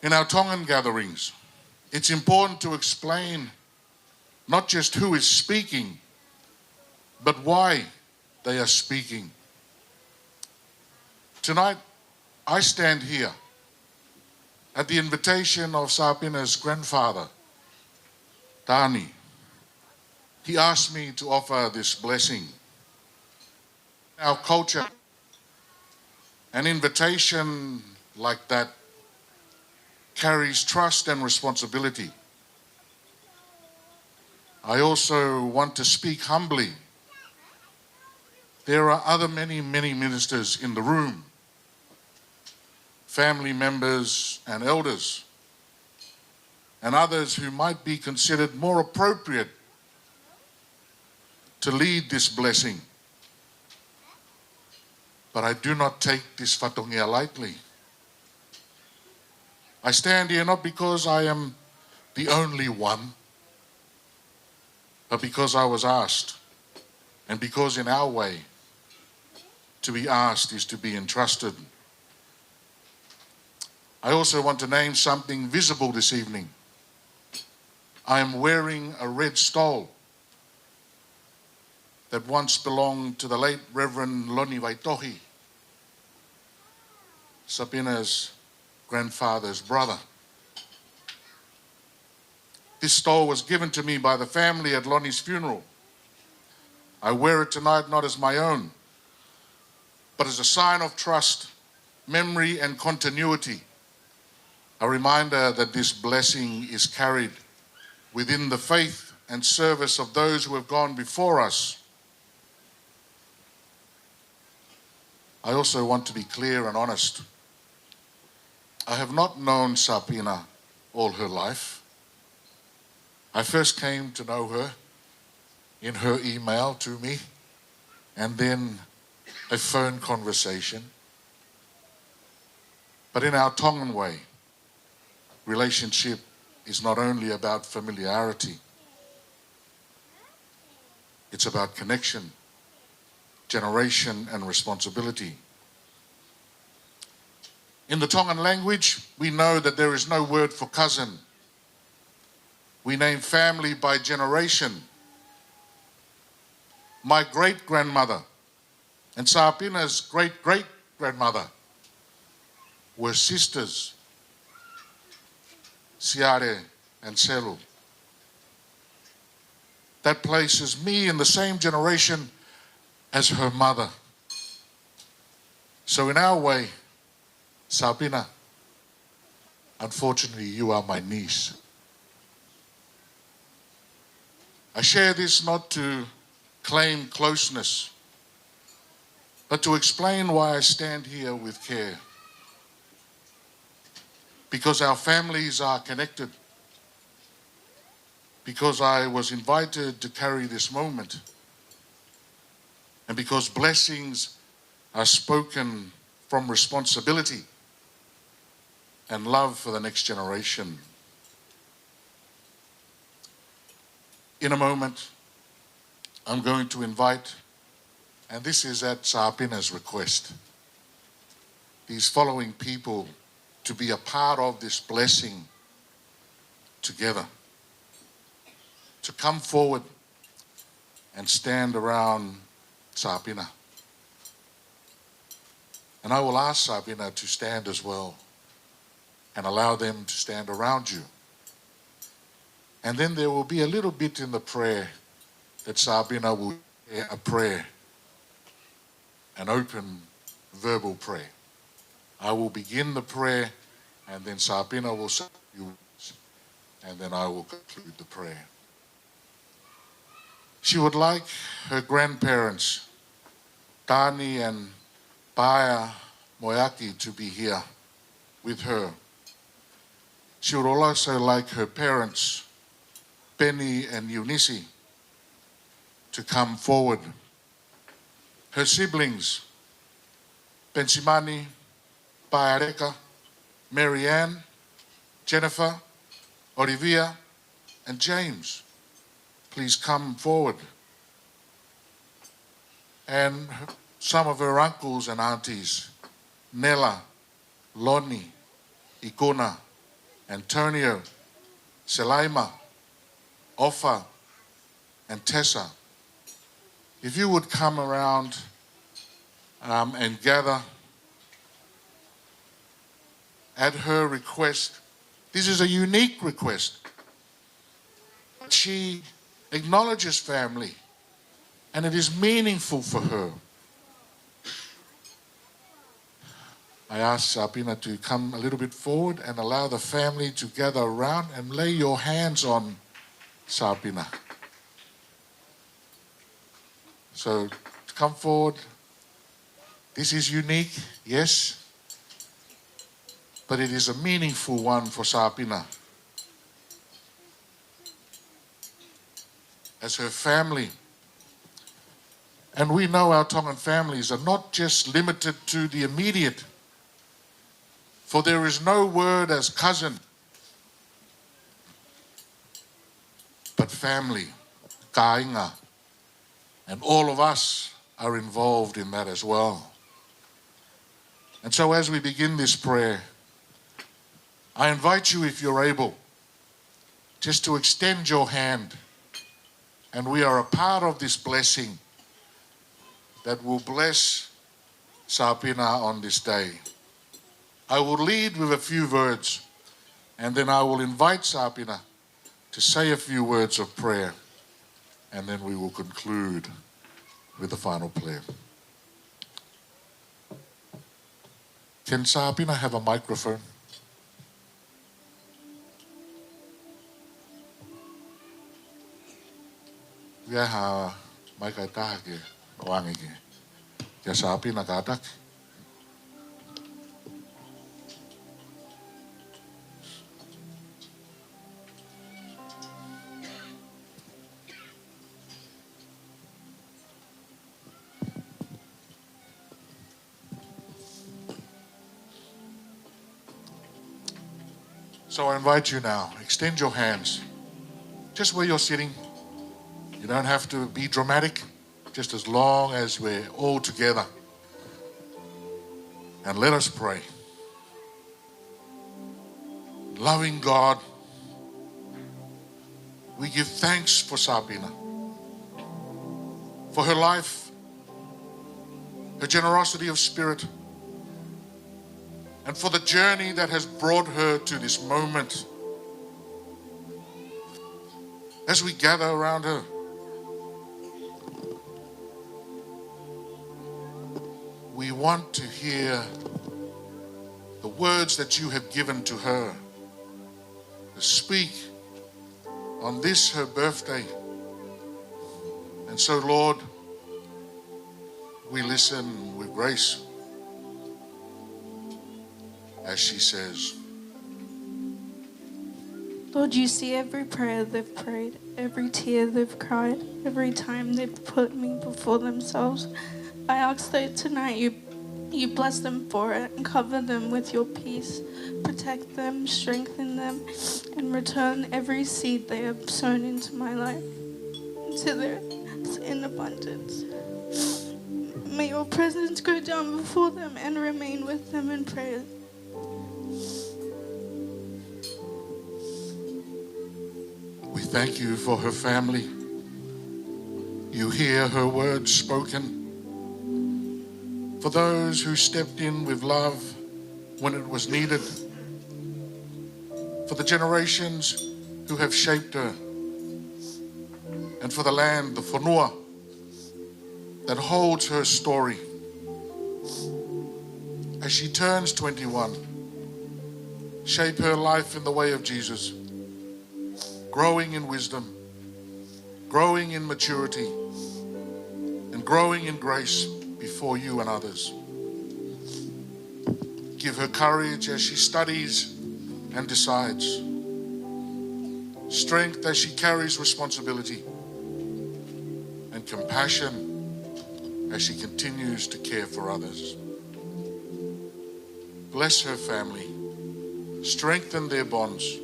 In our Tongan gatherings, it's important to explain not just who is speaking, but why they are speaking. Tonight, I stand here at the invitation of Sabina's grandfather, Dani. He asked me to offer this blessing. Our culture, an invitation like that carries trust and responsibility. I also want to speak humbly. There are other many ministers in the room, family members and elders. and others who might be considered more appropriate to lead this blessing. But I do not take this whatongia lightly. I stand here not because I am the only one, but because I was asked, and because in our way, to be asked is to be entrusted. I also want to name something visible this evening. I am wearing a red stole that once belonged to the late Reverend Loni Waitohi, Sabina's grandfather's brother. This stole was given to me by the family at Loni's funeral. I wear it tonight not as my own, but as a sign of trust, memory, and continuity. A reminder that this blessing is carried within the faith and service of those who have gone before us. I also want to be clear and honest. I have not known Sapina all her life. I first came to know her in her email to me, and then a phone conversation. But in our Tongan way, relationship is not only about familiarity, it's about connection, generation, and responsibility. In the Tongan language, we know that there is no word for cousin. We name family by generation. My great-grandmother and Sapina's great-great-grandmother were sisters, Siare and Selu. That places me in the same generation as her mother. So in our way, Sapina, unfortunately, you are my niece. I share this not to claim closeness, but to explain why I stand here with care. Because our families are connected. Because I was invited to carry this moment. And because blessings are spoken from responsibility and love for the next generation. In a moment, I'm going to invite, and this is at Sapina's request, these following people to be a part of this blessing together, to come forward and stand around Sapina. And I will ask Sapina to stand as well and allow them to stand around you. And then there will be a little bit in the prayer that Sapina will share a prayer, an open verbal prayer. I will begin the prayer, and then Sapina will say a few words, and then I will conclude the prayer. She would like her grandparents, Tani and Paia Moyaki, to be here with her. She would also like her parents, Penny and Eunice, to come forward. Her siblings, Pensimani, Paareka, Marianne, Jennifer, Olivia, and James, please come forward. And some of her uncles and aunties, Nella, Loni, Ikona, Antonio, Selaima, Ofa, and Tessa. If you would come around and gather at her request. This is a unique request. She acknowledges family, and it is meaningful for her. I ask Sapina to come a little bit forward and allow the family to gather around and lay your hands on Sapina. So come forward. This is unique, yes, but it is a meaningful one for Sapina. as her family. And we know our Tongan families are not just limited to the immediate, for there is no word as cousin, but family, kāinga, and all of us are involved in that as well. And so as we begin this prayer, I invite you, if you're able, just to extend your hand, and we are a part of this blessing that will bless Sapina on this day. I will lead with a few words, and then I will invite Sapina to say a few words of prayer, and then we will conclude with the final prayer. Can Sapina have a microphone? Ia ha mai kai taha ke wangi ke. Ia Sapina ka ataki. So I invite you now, extend your hands, just where you're sitting. You don't have to be dramatic, just as long as we're all together. And let us pray. Loving God, we give thanks for Sapina, for her life, her generosity of spirit, and for the journey that has brought her to this moment. As we gather around her, we want to hear the words that you have given to her to speak on this, her birthday. And so, Lord, we listen with grace as she says, Lord, you see every prayer they've prayed, every tear they've cried, every time they've put me before themselves. I ask that tonight you bless them for it and cover them with your peace. Protect them, strengthen them, and return every seed they have sown into my life to their in abundance. May your presence go down before them and remain with them in prayer. we thank you for her family. You hear her words spoken. For those who stepped in with love when it was needed. For the generations who have shaped her. And for the land, the whanua, that holds her story. As she turns 21, shape her life in the way of Jesus, growing in wisdom, growing in maturity, and growing in grace before you and others. Give her courage as she studies and decides, strength as she carries responsibility, and compassion as she continues to care for others. Bless her family, strengthen their bonds,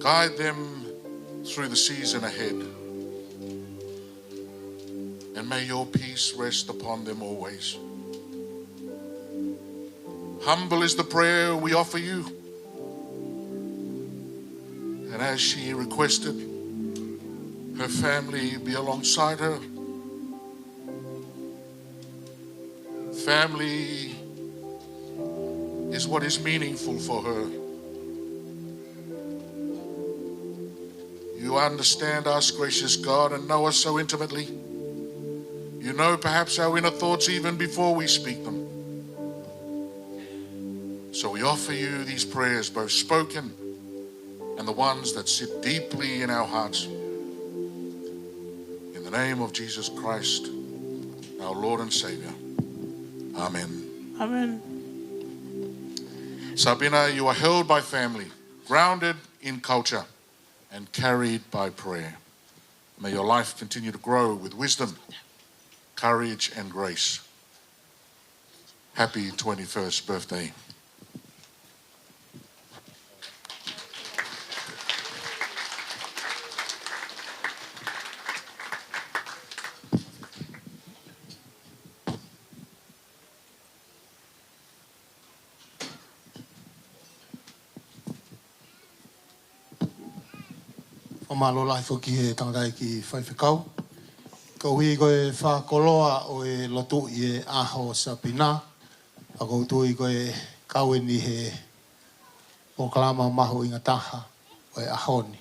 guide them through the season ahead, and may your peace rest upon them always. Humble is the prayer we offer you. And as she requested, her family be alongside her. Family is what is meaningful for her. You understand us, gracious God, and know us so intimately. You know perhaps our inner thoughts even before we speak them. So we offer you these prayers, both spoken and the ones that sit deeply in our hearts. In the name of Jesus Christ, our Lord and Savior. Amen. Amen. Sapina, you are held by family, grounded in culture, and carried by prayer. May your life continue to grow with wisdom, courage, and grace. Happy 21st birthday. O malo lai foki e tangai ki whaiwhikau. Ko hui koe whakoloa o e lotu i e aho sapina. A koutu i koe kaueni he proklama maho inga taha o e ahoni.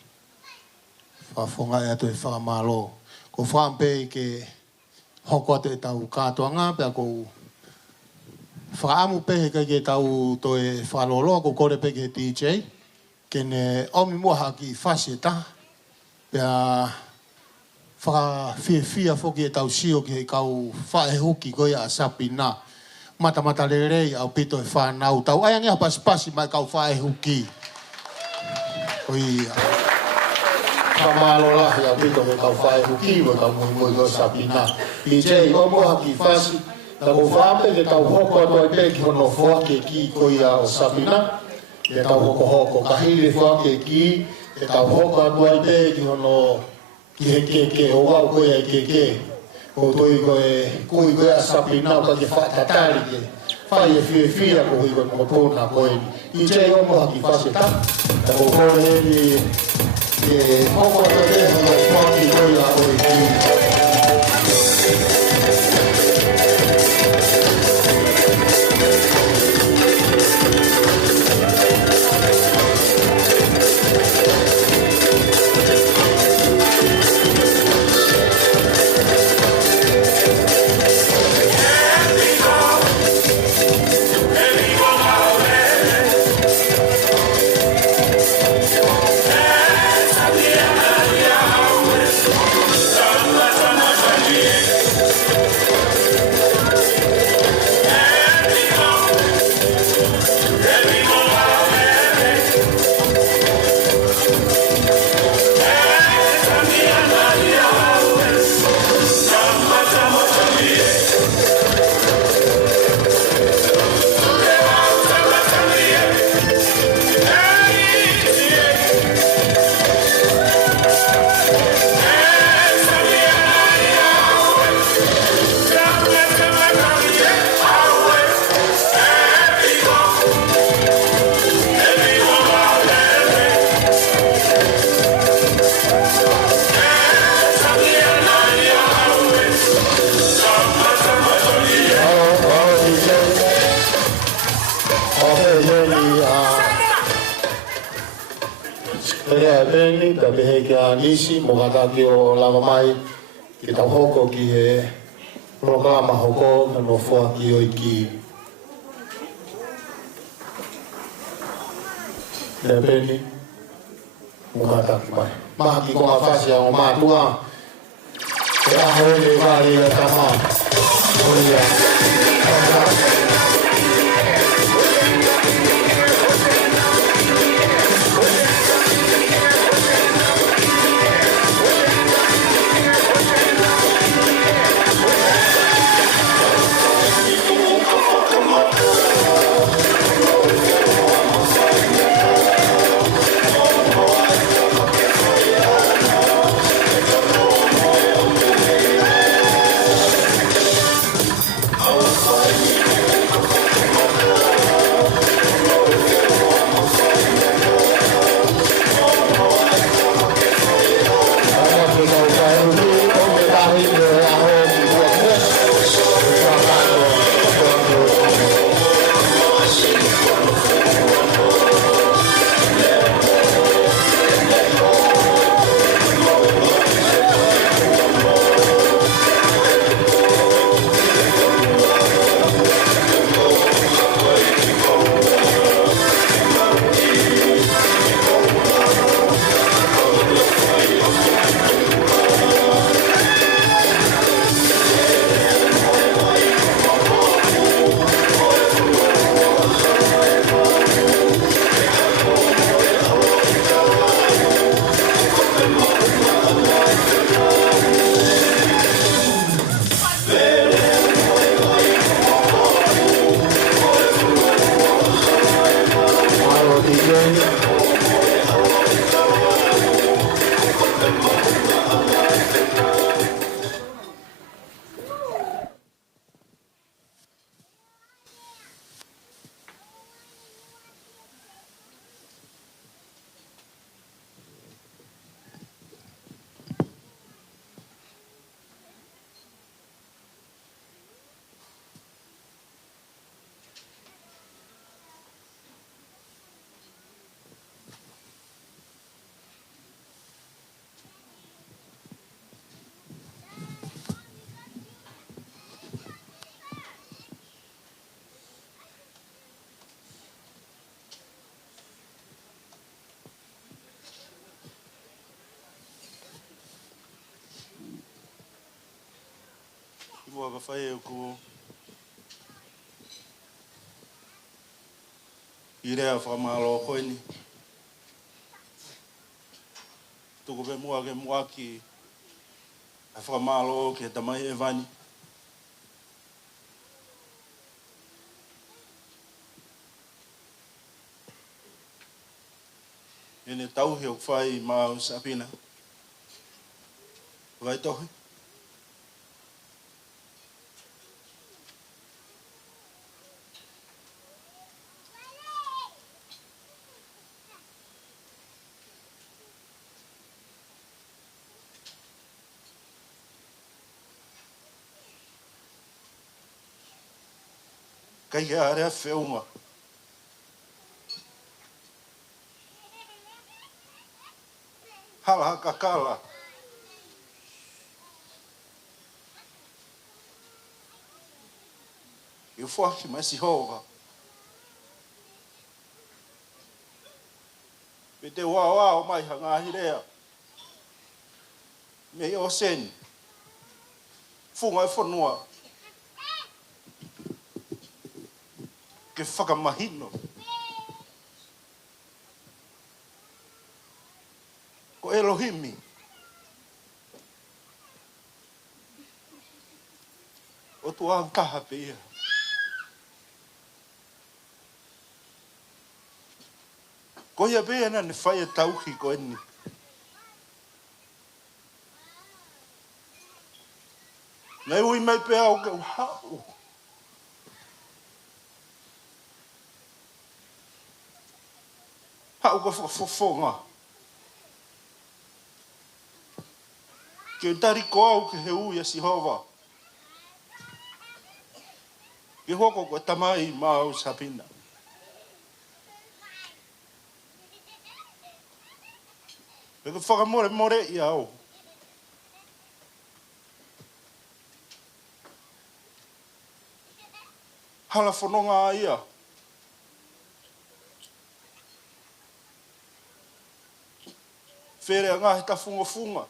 Whawhonga e atu e whakamalo. Ko whampe i ke hoko atu e tau kātoanga, pia kou whaamu pehe kai ke tau to e whaloloa, ko kore pe ke DJ. Kene omi mua haki whasi e taha. Pea whakawhiawhia whoki e tau sio ki he kau whaehuki koe a sapina. Mata le rei au pito e whanau. Tau ai angia pasi mai kau whaehuki. Oi kamalo lahi au pito me kau whaehuki wa kau mui koe sapina. DJ o moha ki whasi. Na ko whape ke tau hoko atu ai pe ki hono whake ki koe a o sapina. Ke tau hoko kahile whake ki. E tau hoka atu ai pe ki hono ki he keke o wau koe ai keke. O toi koe koe a sapina o ka ke whaatatari ke. Whai e whia ko hui koe mo pōna koe. I te o moha ki whaseta. Ta ko kore he ni e hoko atu te hono whaki koe a oi ki. Peni, ta pehe ki a nisi, mo kata ki o lama mai, ki tau hoko ki he programa hoko, no fua ki o iki. Le peni, mo kata ki mai. Maha ki konga whasi a o mātua, e aho e wāri e tama. Oia. Oh, ka whai o ko i rea whamalo koe ni. Tuku pe mua ke mua ki a whamalo ke tamai e vani. Ene tauhi o whai maa o sapina. Vai tohi. Kai ke area whiunga. Hala haka kala. I whaki mai si hova. Me te wā o mai hanga hirea. Me o sen. Funga e whanua. Ke whakamahino. Ko Elohimi. O tu ang kaha pe ia. Ko ia pe ana ne whai e tauhi ko eni. Nei ui mai pe au ke uhau. Hau ka whafonga. Ke tari ko au ke he ui a Sihova. Ke hoko ko tamai maa o sapina. Pe ke whakamore i au. Hala whanonga ia. Where a ngahi ta funga.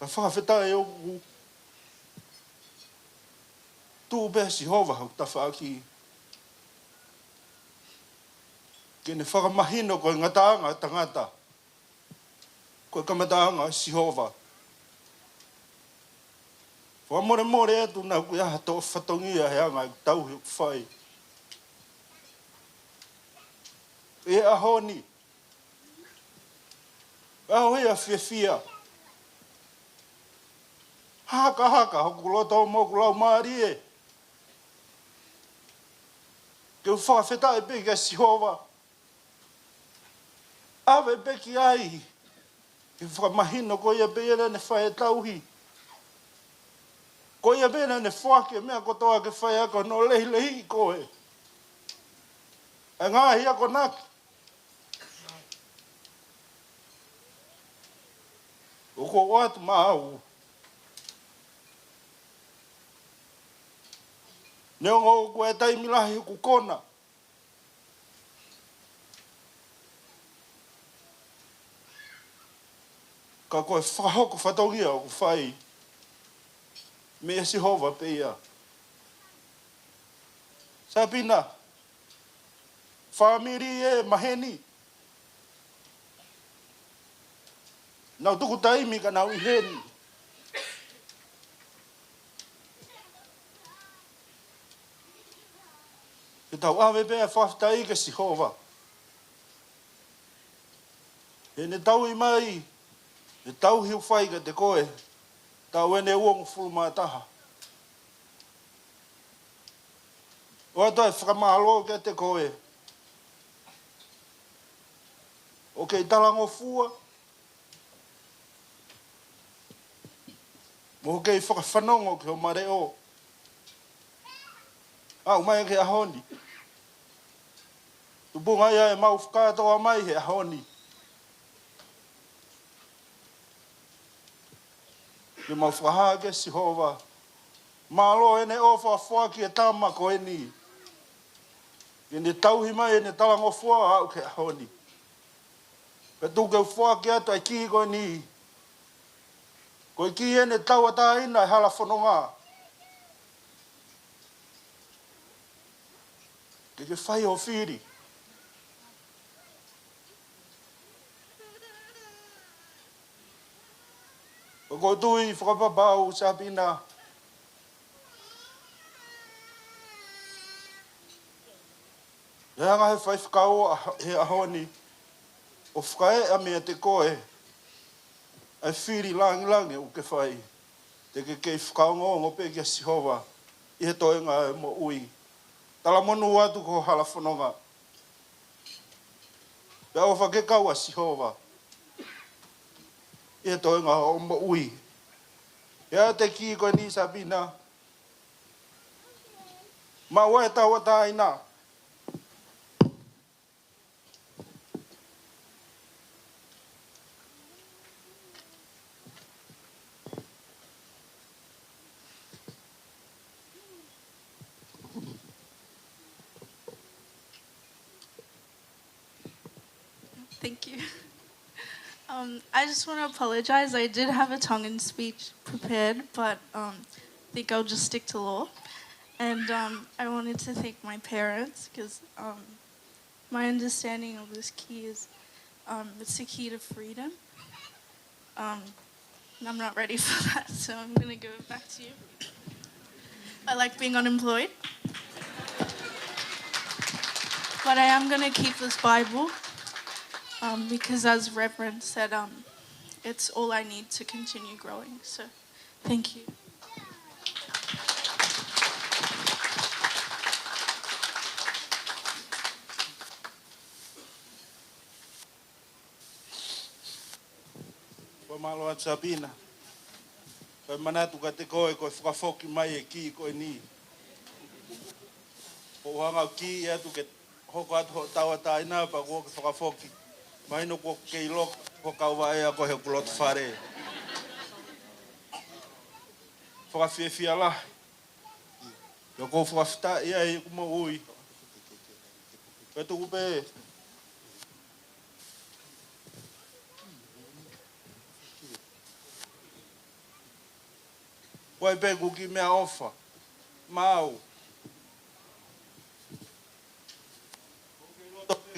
Ka whakawheta e oku. Tu be Sihova hau ta whaaki. Kene whakamahino koe ngataanga tangata. Koe kamataanga Sihova. Whamore atu nā koe aha tō whatongia he anga i tauhi o whai. E ahoni. Aho hea whiawhia. Haka, hoku loto moku lau maari e. Ke whakawheta e peki a Sihova. Awe peki ai. Ke whakamahino ko ia pēra ne whae tauhi. Ko ia pēra ne whake mea kotoa ke whae ako no lehi koe. E ngāhi ako naki. O ko watu maau. Neongo ko e taimilahi ku kona. Ka koe whahoko whatongia o ku whai. Me Sihova pe ia. Sapina. Whamiri e maheni. Nau tuku taimi ka nau iheni. Ke tau awe pēr whaftai ke Sihova. E ne tau i mai. Ne tau hiu whai ka te koe. Tau ene uongu fulu mātaha. O ato e whakamahalo ke te koe. O kei talango fua. Mo kei whakawhanongo ke o mareo. Au mai ke ahoni. Tubunga ia e mau whakatoa mai he ahoni. Ke mau whaha ke Sihova. Malo ene o whawha ki e tama ko eni. Ke ne tauhi mai ene talango fua au ke ahoni. Pe tu ke fua ki atu ai ki ko ni. Ko ki ene tau ata ina hala whanonga. Ke whai o whiri. Ko tui whakapapau sa pina. Rea ngā he whai whakao he ahoni. O whakae a mea te koe. Ai whiri langi langi o ke whai. Te ke kei whakao ngongo pe kia Sihova. I he toi ngā e mo ui. Tala monu atu ko hala whanonga. Pea o whake kaua Sihova. I he toi ngā o mo ui. Ia te ki koe ni Sabina. Ma wae tau ata ina. Thank you. I just want to apologize. I did have a Tongan speech prepared, but I think I'll just stick to law. And I wanted to thank my parents because my understanding of this key is it's a key to freedom. And I'm not ready for that, so I'm going to give it back to you. I like being unemployed. But I am going to keep this Bible. Because as Reverend said, it's all I need to continue growing. So, thank you. Malo at Sabina. Koe manatu ka te koe, koe whakafoki mai e ki koe ni. O hanga ki e atu ke hoko atu ho tawa taina pa koe ke whakafoki. Mai no ko kei lok ko kaua e a ko he kulot whare. Whakawhiawhia la. Ia ko whakawhita ia e kuma ui. Pe tuku pe. Koe pe kuki mea ofa. Mau.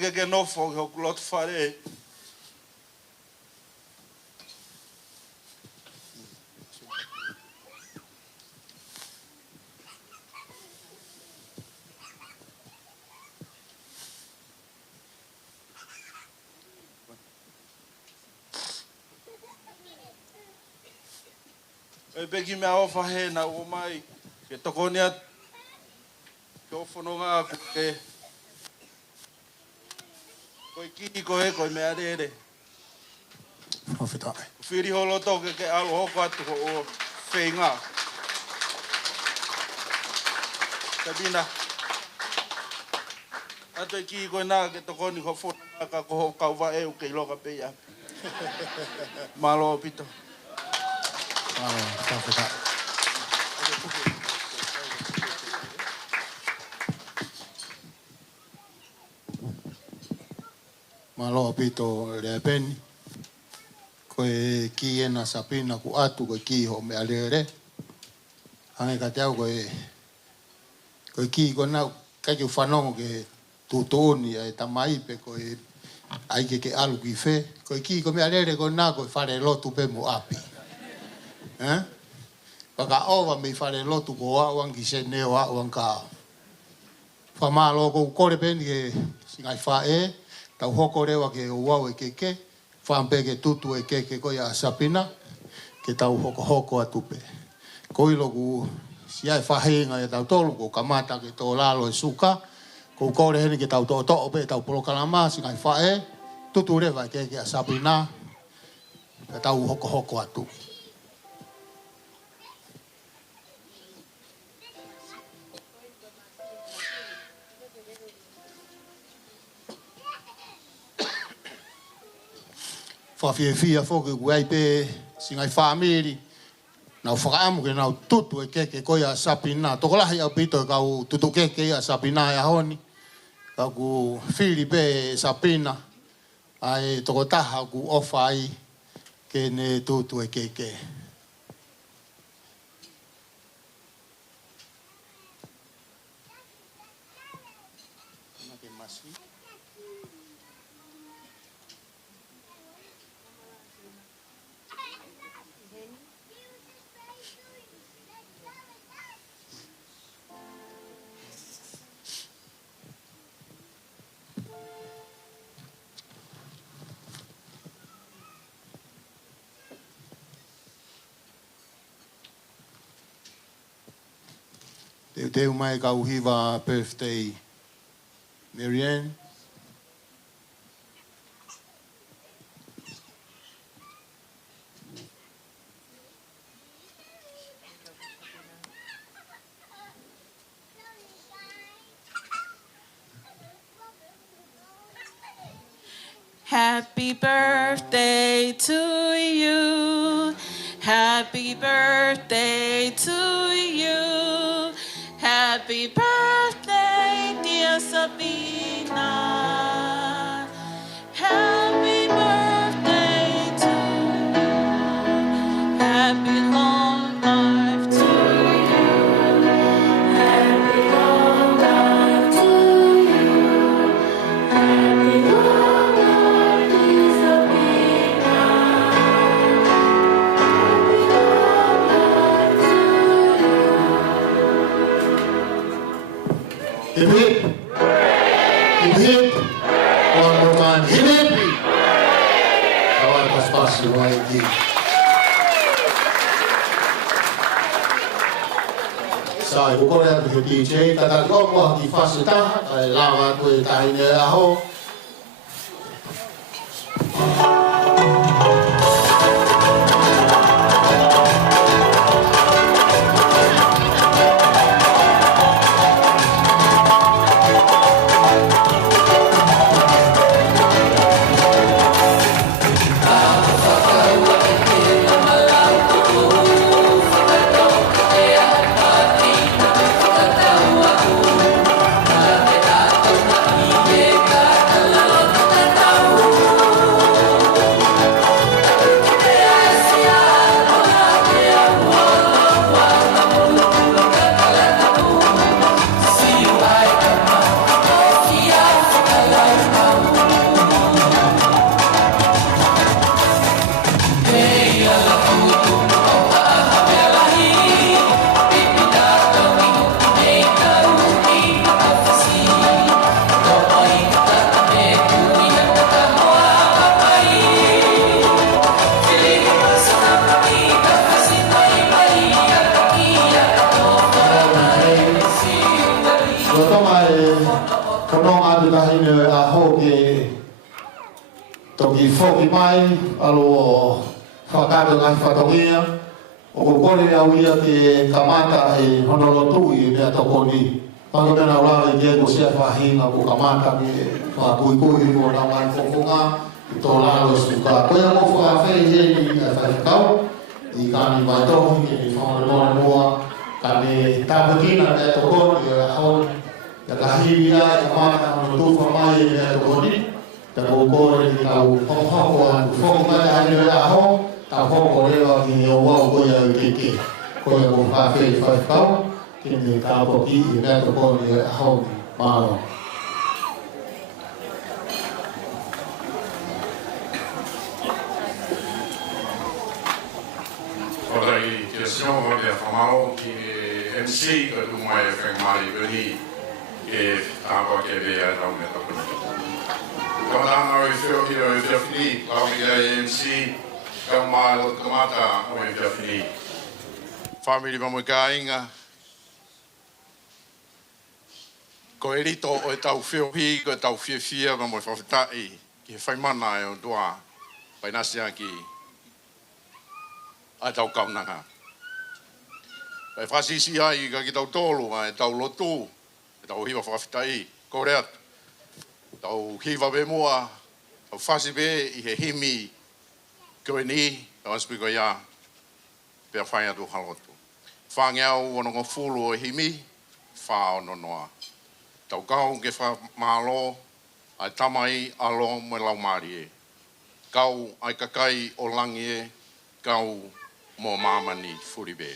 Ke nofo ke kulot whare. E peki mea ofa he na o mai. Ke toko nia. Ke ofononga ke. Koe ki koe koe mea rere. Whawhitai. Whiri holo toke ke alo hoko atu o whenga. Sabina. Ato e ki koe nā ke tokoni ho whona ka koho kauwa e u kei loka peia. Malo pito. Whawhitai. Malo pito le peni. Koe ki ena Sabina ku atu koe ki ho me alere. Hange ka te au koe ki koe nau kai ki whanongo ke tūtōni e tamai pe koe aike ke alu ki whe. Koe ki koe me alere koe nā koe whare lotu pe mo api. Paka owa me whare lotu ko auang ki se neo auang ka. Whamalo ko kore peni ke singai whae. Tau hoko rewa ke uau e keke. Whampe ke tutu e keke koe a Sabina. Ke tau hoko hoko atupe. Koilo ku siai whahenga e tau tolu ko kamata ke tō lalo e suka. Ko kore hene ke tau tō tō pe tau polokalama singai whae. Tutu rewa e keke a Sabina. Ke tau hoko hoko atu. Whawhiawhia whoke kuai pe singai whamiri. Nau whakaamu ke nau tutu e keke koe a Sabina. Tokolahi au pito e kau tutu keke a Sabina e ahoni. Kau ku whiri pe Sabina. ai toko taha ku ofa ai ke ne tūtu e keke. Teu mai ka uhiwa birthday, Marianne. Happy birthday to you. Happy birthday to you. Happy birthday, dear Sabina. Happy birthday to you. Happy long life to you. Happy long life to you. Happy long life, dear Sabina. Happy long life to you. Hip hip. Hip hip. One more time. Hip hip. Awai pas-pas wai di. Sai ko kore atu DJ kata ko ki fasita lava tu taine aho. Toki foki mai, alo whakaro ngai whatongia, o ko kore au ia ke kamata e honolotu i mea tokoni. Pano mena ulawe Diego sia whahinga ko kamata ke whakui ko na mai whokonga, i tō lalo suka. Koia mo whawhai he ni whaikau, i kāni mai tohi ke ni whaonanoa noa, kāne tāpakina mea tokoni e hau, ka kahiri ia i kamata honolotu whamai e mea tokoni. Ka kōkore ki tau whakahoko anu whakamai ane rea ho, tau hoko rewa ki ni o wau koia u keke. Koia ko whawhai whaikau, ki ni kāpoki i mea tokoni e hau ni mālo. Ora i te asio o te whamao ki MC ka tu mai e whengmari veni e tāpua ke vea tau mea tokoni. Kamaranga o i whiohira o i whiawhini, kaungi ai MC, kaumai o kamata o i whiawhini. Whamiri mamoi ka inga. Ko e rito o e tau whiohi, ko e tau whiawhia mamoi whawhitai, ki he whaimana e o dua, painasia ki a tau kaunanga. Pai whasisi ai ka ki tau tolu, e tau lotu, e tau hiwa whawhitai, ko reat. Tau hiwa be mua, tau whasi be i he himi koe ni, tau aspi koe ia, pia whai atu halotu. Whangeau wanongo fulu o himi, whao no noa. Tau kau ke wha malo, ai tamai alo mo lau mari e. Kau ai kakai o langi e, kau mo mamani furibe.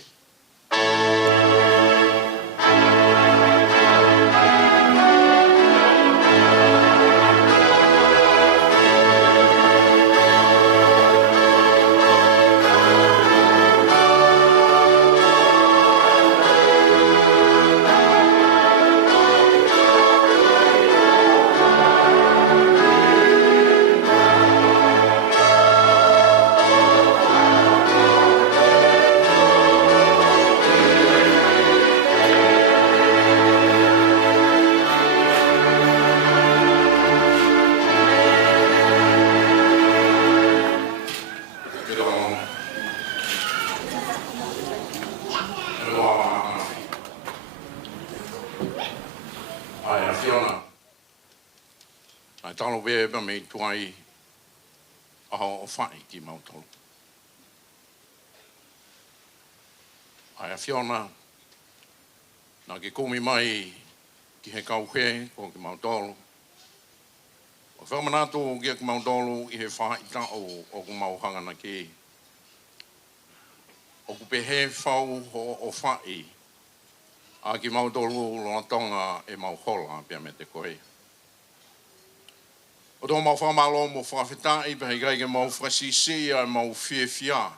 Talo ve ba me tuai o fai ki mautolo. Ai a Fiona na ke komi mai ki he kauhe o ki mautolo. O whamanato ki a ki mautolo i he wha i ta o ku mauhanga na ke. O ku pehe whau o whai a ki mautolo lona tonga e mauhola pia me te koe. O tō mau whamalo mo whawhita i pehe kai mau whasisi a mau whiawhia.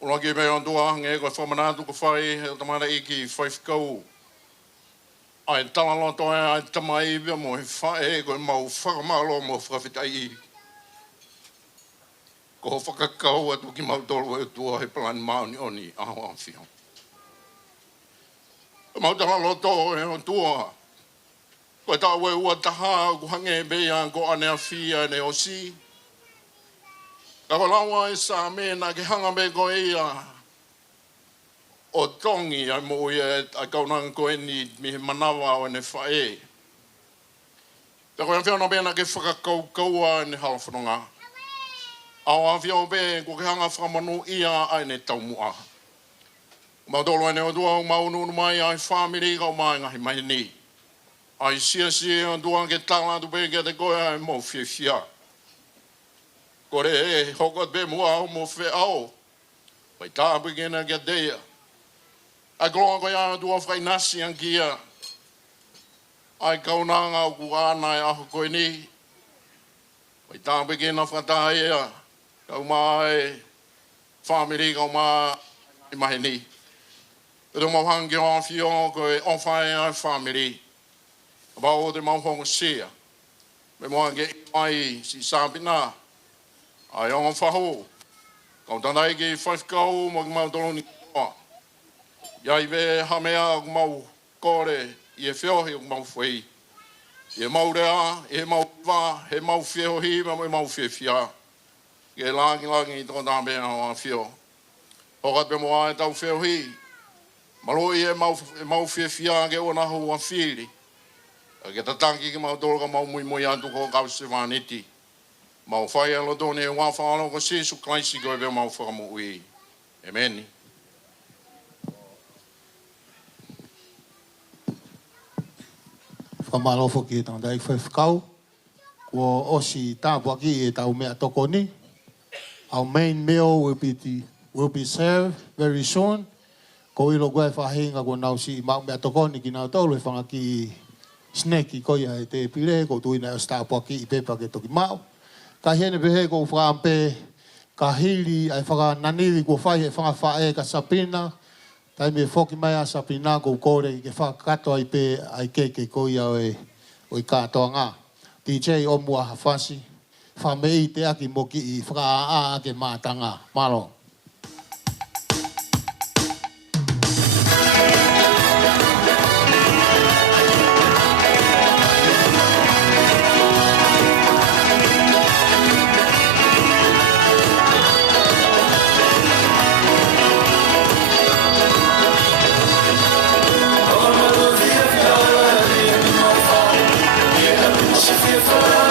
O laki me an tua nge koe whamanatu ko whai he o tamara i ki whaifkau. Ai talalo toa ai tamai bia mo he whae koe mau whakamalo mo whawhita i. Ko whakakau atu ki mau tolu e tua he plan mauni oni aho an whio. Mau talalo toa he o tua. Koe tā ue ua taha ku hange bea ko ane a whia ne o si. Ka walawa e sa mena ke hanga me ko ia. O tongi ai mo ia a kaunanga ko eni mi he manawa o ne whae. Ka koe whiana bena ke whakakau kaua ne halawhanonga. Ao a whio be ko ke hanga whamanu ia ai ne taumua. Mau tolo ane o tua mau nunu mai ai whamiri kau mai ngahi mai ni. Ai sia on tuan ke tala tu be ke te koe ai mo whiawhia. Kore e hokot be mua au mo whe au. Pai tāpu kena ke teia. Ai kolonga koe ai tuan whai nasi an kia. Ai kaunanga au ku ānai aho koe ni. Pai tāpu kena whatai ea. Kau mai whamiri kau mai i mahi ni. Pero mo hangi o whio koe on whai ai whamiri. About the Mount Hong Sea. Me mo ge mai si Sabina. Ai on faho. Kau tanai ge whaifkau mo mau toloni. Iai ve hamea mau kore i e whiohi o mau whei. I e mau rea, i e mau wā, he mau whiohi, ma mo mau whiawhia. Ge langi i tō tāmea o a whio. Hokat pe mo ai tau whiohi. Maloi e mau whiawhia ge o nahu a whiri. Ke tatangi ki mau tolo ka mau mui atu ko kau se vaniti. Mau whai alo tōne e wā whaalo ko Jesu Christi ko e veo mau whakamu ui. Amen. Whamalofo ki e tanda i whaifkau. Kua osi tāpua ki e tau mea toko ni. Our main meal will be served very soon. Ko ilo koe whahinga ko nau si mau mea toko ni ki nau tolu e whanga ki sneki ko ia e te pire ko tuina o tāpua ki i pepa ke toki mau. Ka hene pehe ko whaampe ka hili ai whakananiri ko whai e whanga whae ka sapina. Tai me whoki mai a sapina ko kore i ke whakato ai pe ai keke ko ia o i kātoa ngā. DJ o mua hawhasi. Whamei te aki moki i whakaa ke mātanga. Malo. For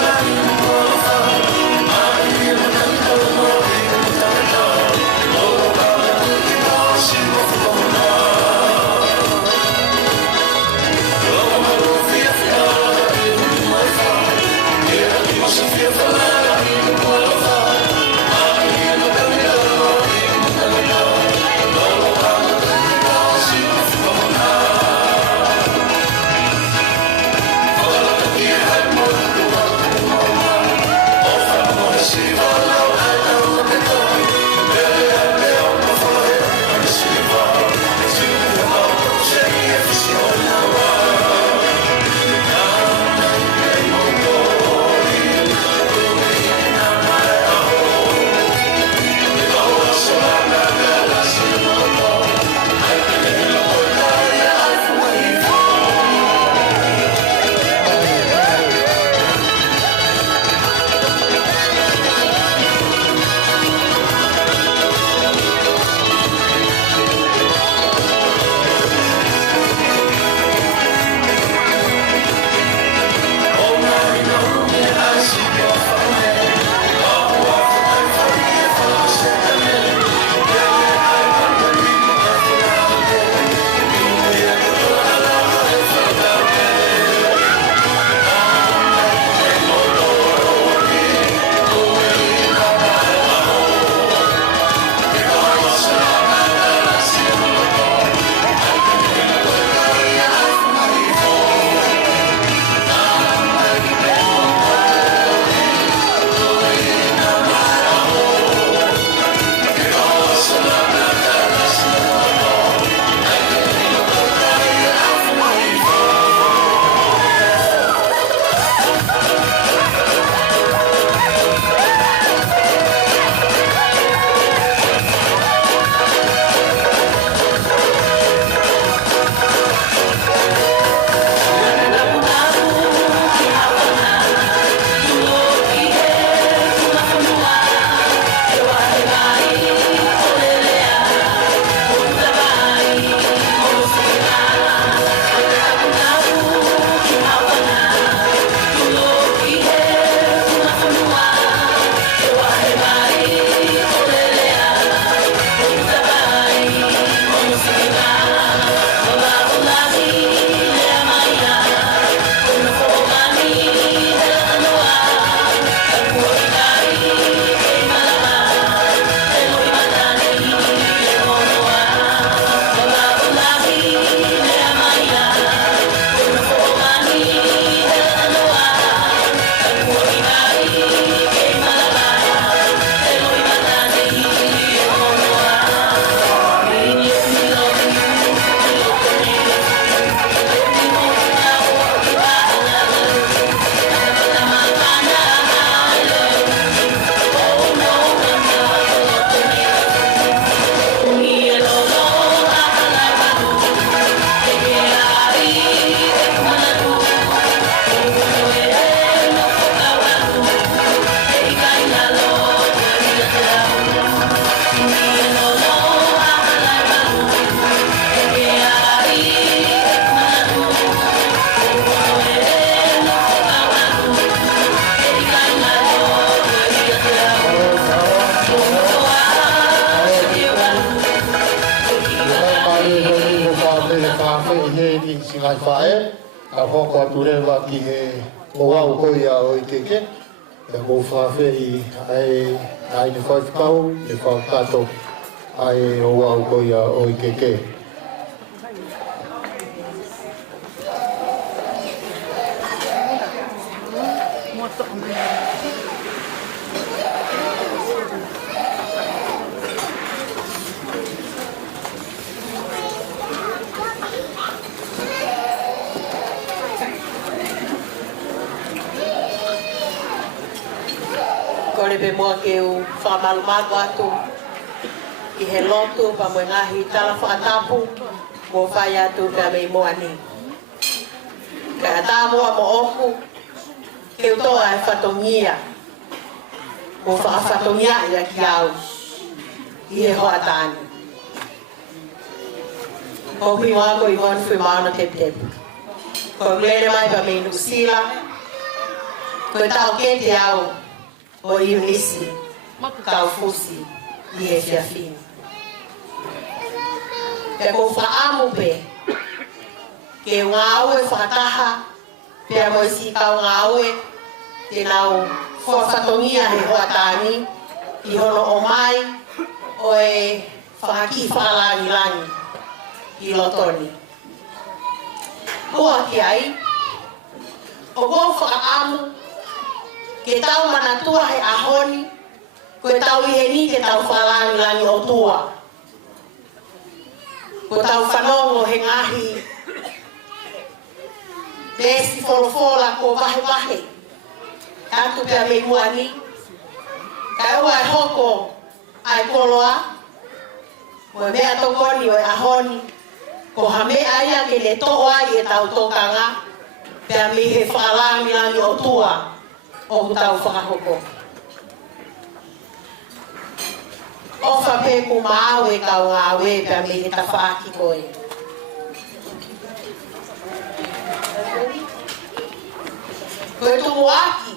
ngai whae, ka hoko atu rewa ki he o wau koi a o i keke, e mō whawhi ai ne whaifkau, ne whaukato ai o wau koi a o i keke. Kore pe moa ke u whamalumalu atu i he lotu pa moe ngahi tala whakatapu mo whai atu pe mei moa ni. Ka tā moa mo oku ke u toa e whatongia mo whakatongia i a ki au i he hoa tāni. Ko pi moa ko i mon whi mauna tep tep. Ko mlere mai pa mei nusila ko e tau ke te au o Iunisi, kau fusi, i he whiawhini. Pe ko whaamu pe, ke ngā aue whakataha, pe a moisi kau ngā aue, te nau whawhatongia he hoa tāni, i hono o mai, o e whakaki whakalangi langi, i lotoni. Kua ki ai, o ko whakaamu, ke tau manatua he ahoni, ko tau iheni ke tau whalangi langi o tua. Ko tau whanongo he ngahi, besi wholofola ko wahe wahe, tātu pia mei muani, ka ua e hoko ai koloa, mo mea tokoni o e ahoni, ko ha mea aia ke le toa i e tau tokanga, pia mei he whalangi langi o tua, o tau whakahoko. O whape ku māu e kau ngā we pia me he tawhaki koe. Koe tumu aki,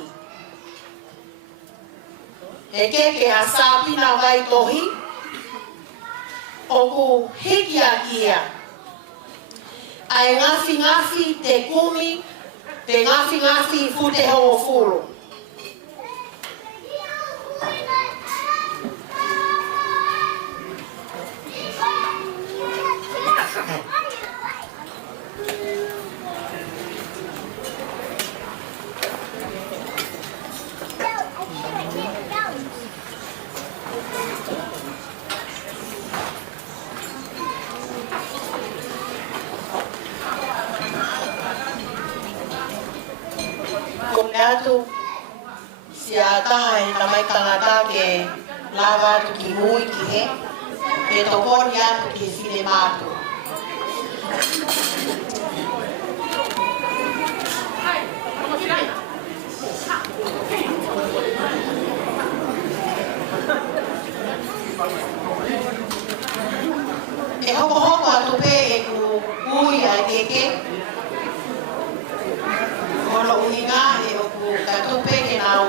e keke a sāpina vai tohi, o ku hiki a kia, ai ngafi ngafi te kumi, te ngafi ngafi fute hongo furu. Atu si a taha e tamai tangata ke lava atu ki mui ki he e tokoni atu ki whine mātu. E hoko hoko atu pe e ku ui ai keke Kono uhinga e oku katupe ke nau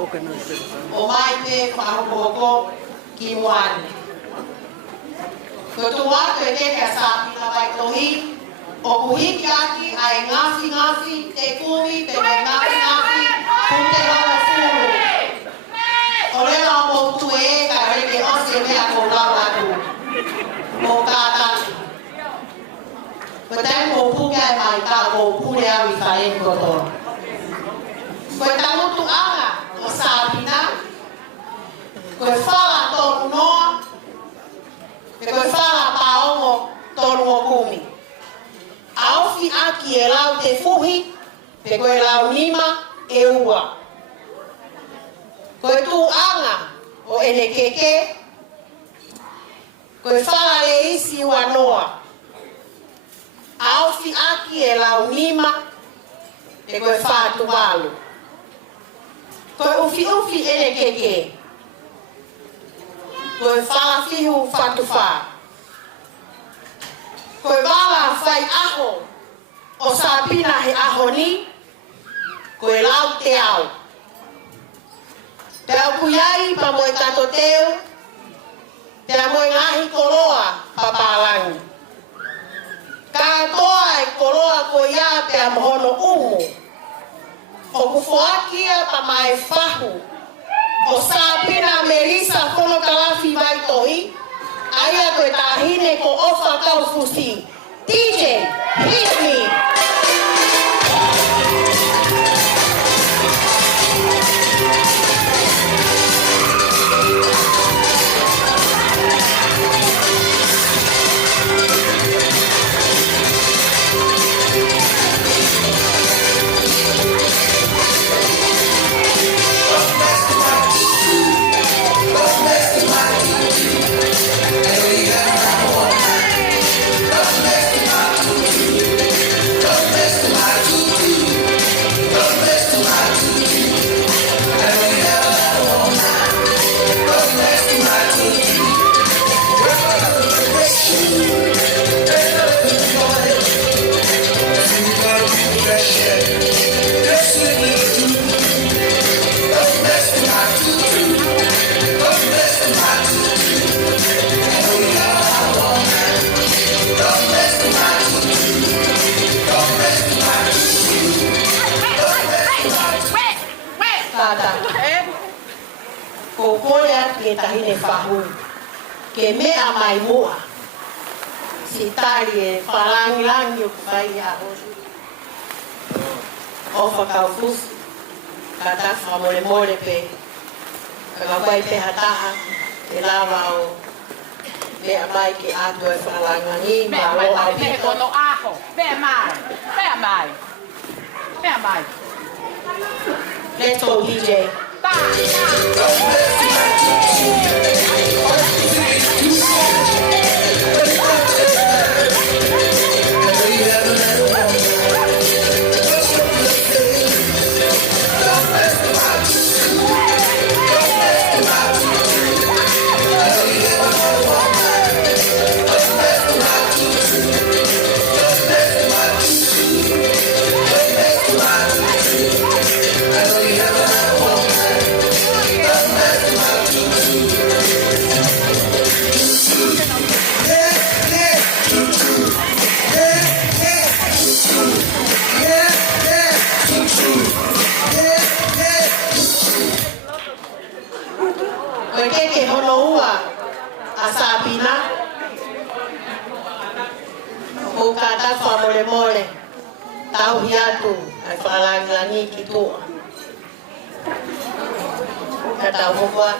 o mai te whahoko ki moani. Ko tuatu e te kia sāpina vai tohi, o kuhiki aki ai ngafi ngafi te kumi te mai ngafi ngafi kute hongo furu. O rea o moutu e ka reke ose mea ko lau atu. Mo kātaki. Ko tai mō puke ai mai ka mō pure au I whae koto. Ko e tamutu anga o sāpina, ko e whala tonu noa, e ko e whala paongo tonu o kumi. Aofi aki e lau te fuhi, pe ko e lau nima e ua. Ko e tu anga o ene keke, ko e whala le isi ua noa. Aofi aki e lau nima, e koe whātu walu. Koe ufi ufi ene keke. Koe whalafihu whatu whā. Koe wala whai aho o sāpina he aho ni, koe lau te au. Te au kuyai pa moe kato teo, te a moe ngahi koloa papalangi. Katoa e koroa ko ia pe a mohono umu. O kufoakia pa mai fahu. O Sabina Melissa kono kalafi vai tohi. Aia koe tahine ko ofa kau fusi. DJ, hit me. Ko koia ke tahine fahu. Ke mea mai mua. Si tari e whalangi o kuwhai a osu. O whakau fusi. Ka tafa more pe. Ka kakwai pe hataha. Ke lawa o mea mai ke ato e whalangi. Ma lo au pika. Kono aho. Mea mai. Mea mai. Mea mai. Let's go, DJ. Mole, tau hiatu, ai whalangi ki toa. Ka tau hokua.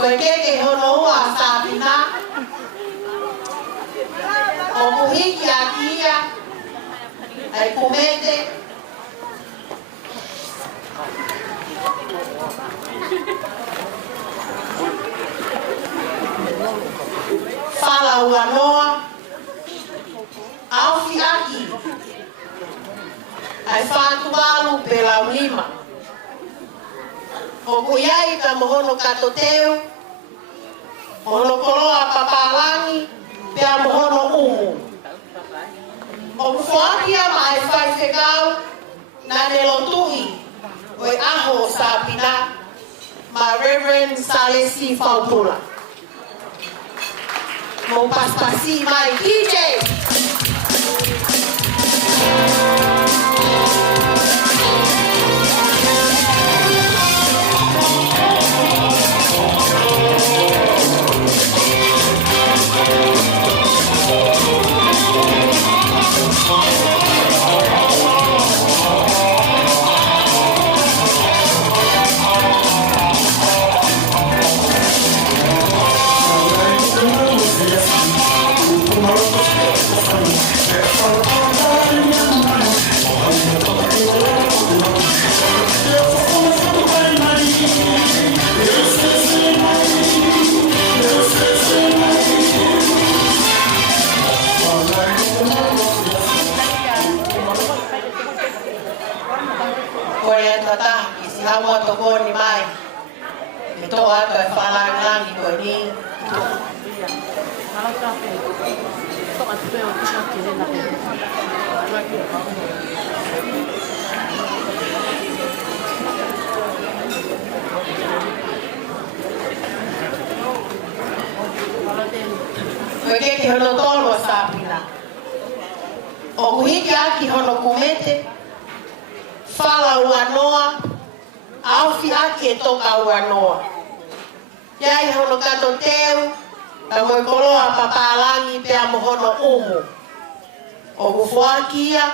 Koe keke hono ua Sabina. O muhiki a kia. Ai kumete. Fala ua noa. Aufi aki. Ai whātualu pela ulima. O kuiai ka mohono katoteu. Mohono koroa papalangi. Pea mohono umu. O kufuakia mai whai whekau. Na nelotuhi. Oi aho Sabina. Ma Reverend Salesi Faupula. Mo paspasi mai DJ. Come on. mo to koni mai. Me to ato e whalangi koe ni. Koe ke hono tolo sapina. O kuhiki aki hono kumete. Fala ua noa. Aufi aki e toka ua noa. Iai hono kato teu. Ta moe koloa papalangi pea mohono umu. O kufuakia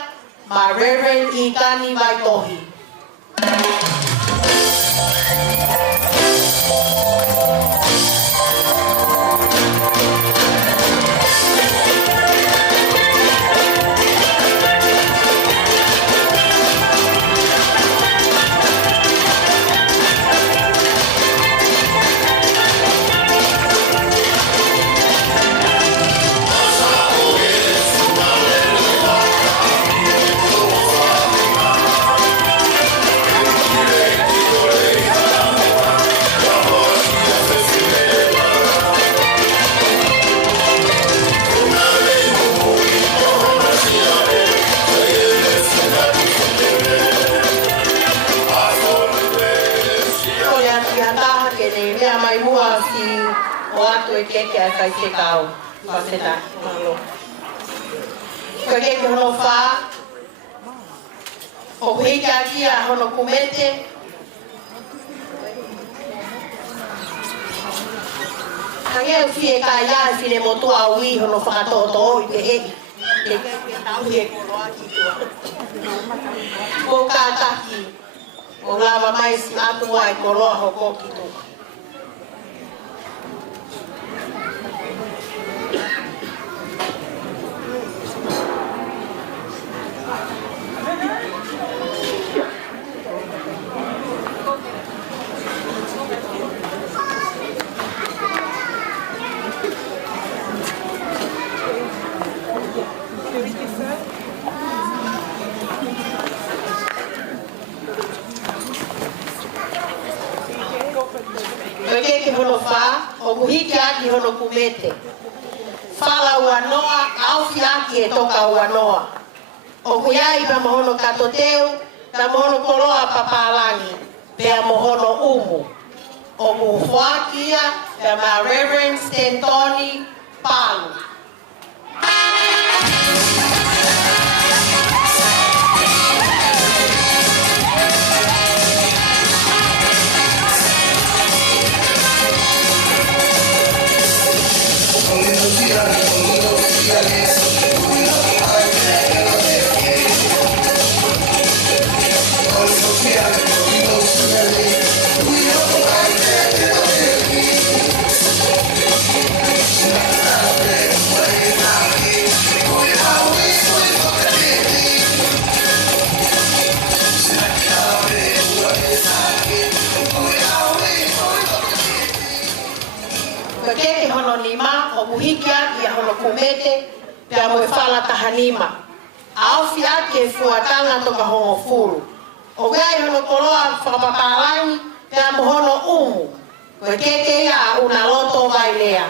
ma Reverend Ikani Vaitohi. Keke a kai te kau, whasena, malo. Koe keke hono whā, o hiki a kia hono kumete, hangeo fie ka ia e fine motua au I hono whakatoto i te heki. Te keke tau he koloa ki tua. Ko ka taki, o lava mai si atua e koloa hoko ki tua. Keke hono whā, o kuhiki aki hono kumete. Whala ua noa, aufi aki e toka ua noa. O kuiai pa mohono kato teu, ta mohono koloa papalangi, pea mohono umu. O kuhuakia, ta ma Reverend Stentoni Palu. Keke hono nima, o kuhiki aki a hono kumete, pea moe whala tahanima. Aufi aki e fuatanga toka hongo furu. O gai hono koloa whakapapalangi, pea mohono umu. Koe keke ia una loto vai lea.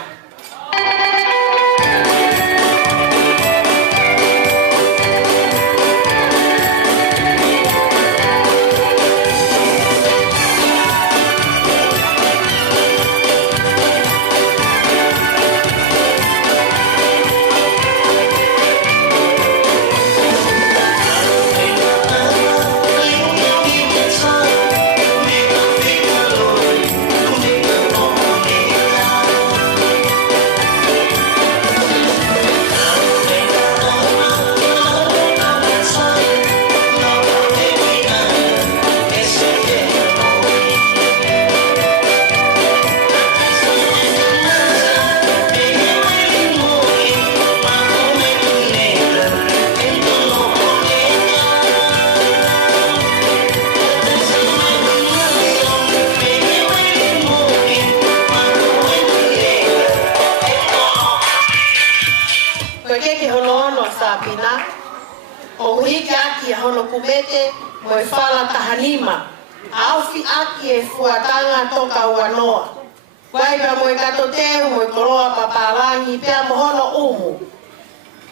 Sapina, o hiki aki hono kumete, moe whala tahanima, Aufi aki e fuatanga toka wanoa. Wai ka moe kato teu moe koroa papalangi pea mohono umu.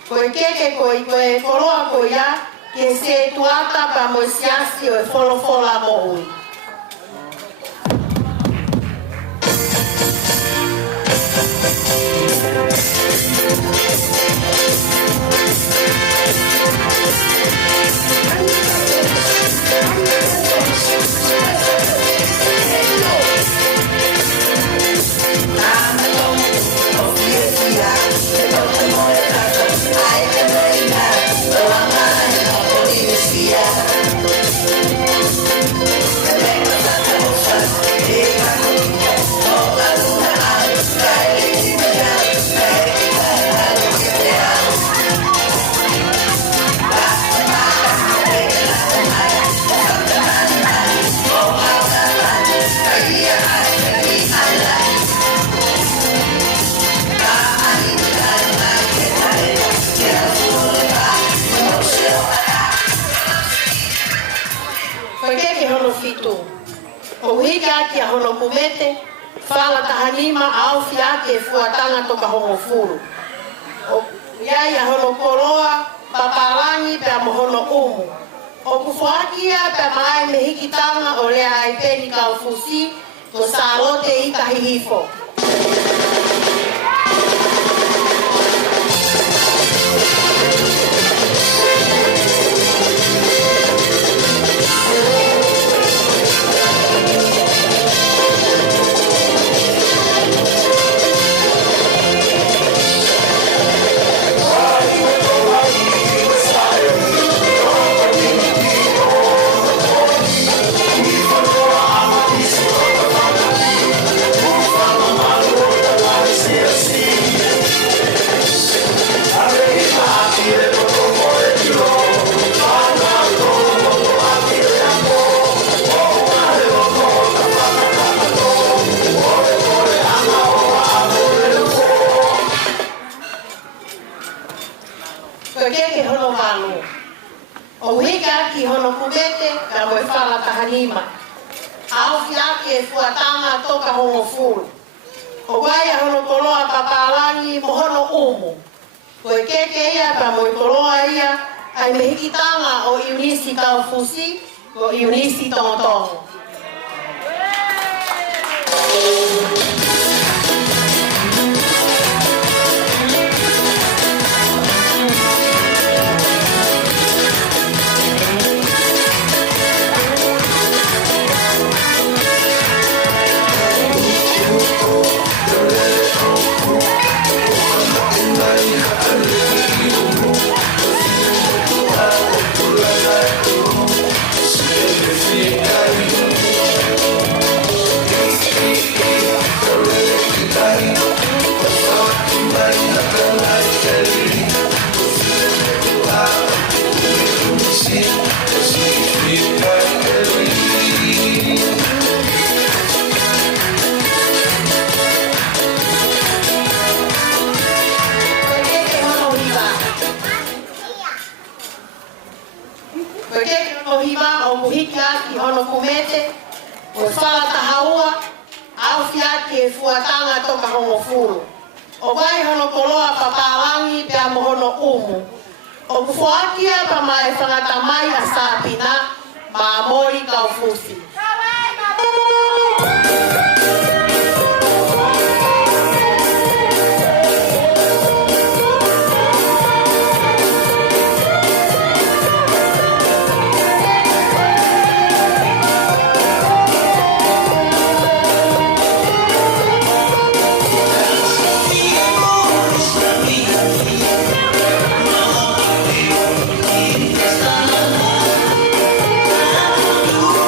Koe keke koe koroa koe ya ke se tuata pa moe siasi o e folofola mo ui. O hiki aki a hono kumete, whala tahanima au fiake e fuatanga toka hongo furu. O iai a hono koroa, papalangi pe a mohono umu. O kufuakia pe mai me hiki tanga o rea aipeni ka ufusi, to salote i kahihifo. O hika ki hono kumete ka moe whala tahanima. Au fiake e fuatanga toka hongo fulu. O waia hono koloa papalangi mohono umu. Koe keke ia pa moe koloa ia ai me hiki tanga o iunisi ka ufusi o iunisi tongotongo. Ki hono kumete, o whala tahaua, au fiake e fuatanga toka hongo furu. O vai hono koloa papalangi pe a mohono umu. O kufuakia pa mai whangata mai a sāpina, ma mori ka ufusi.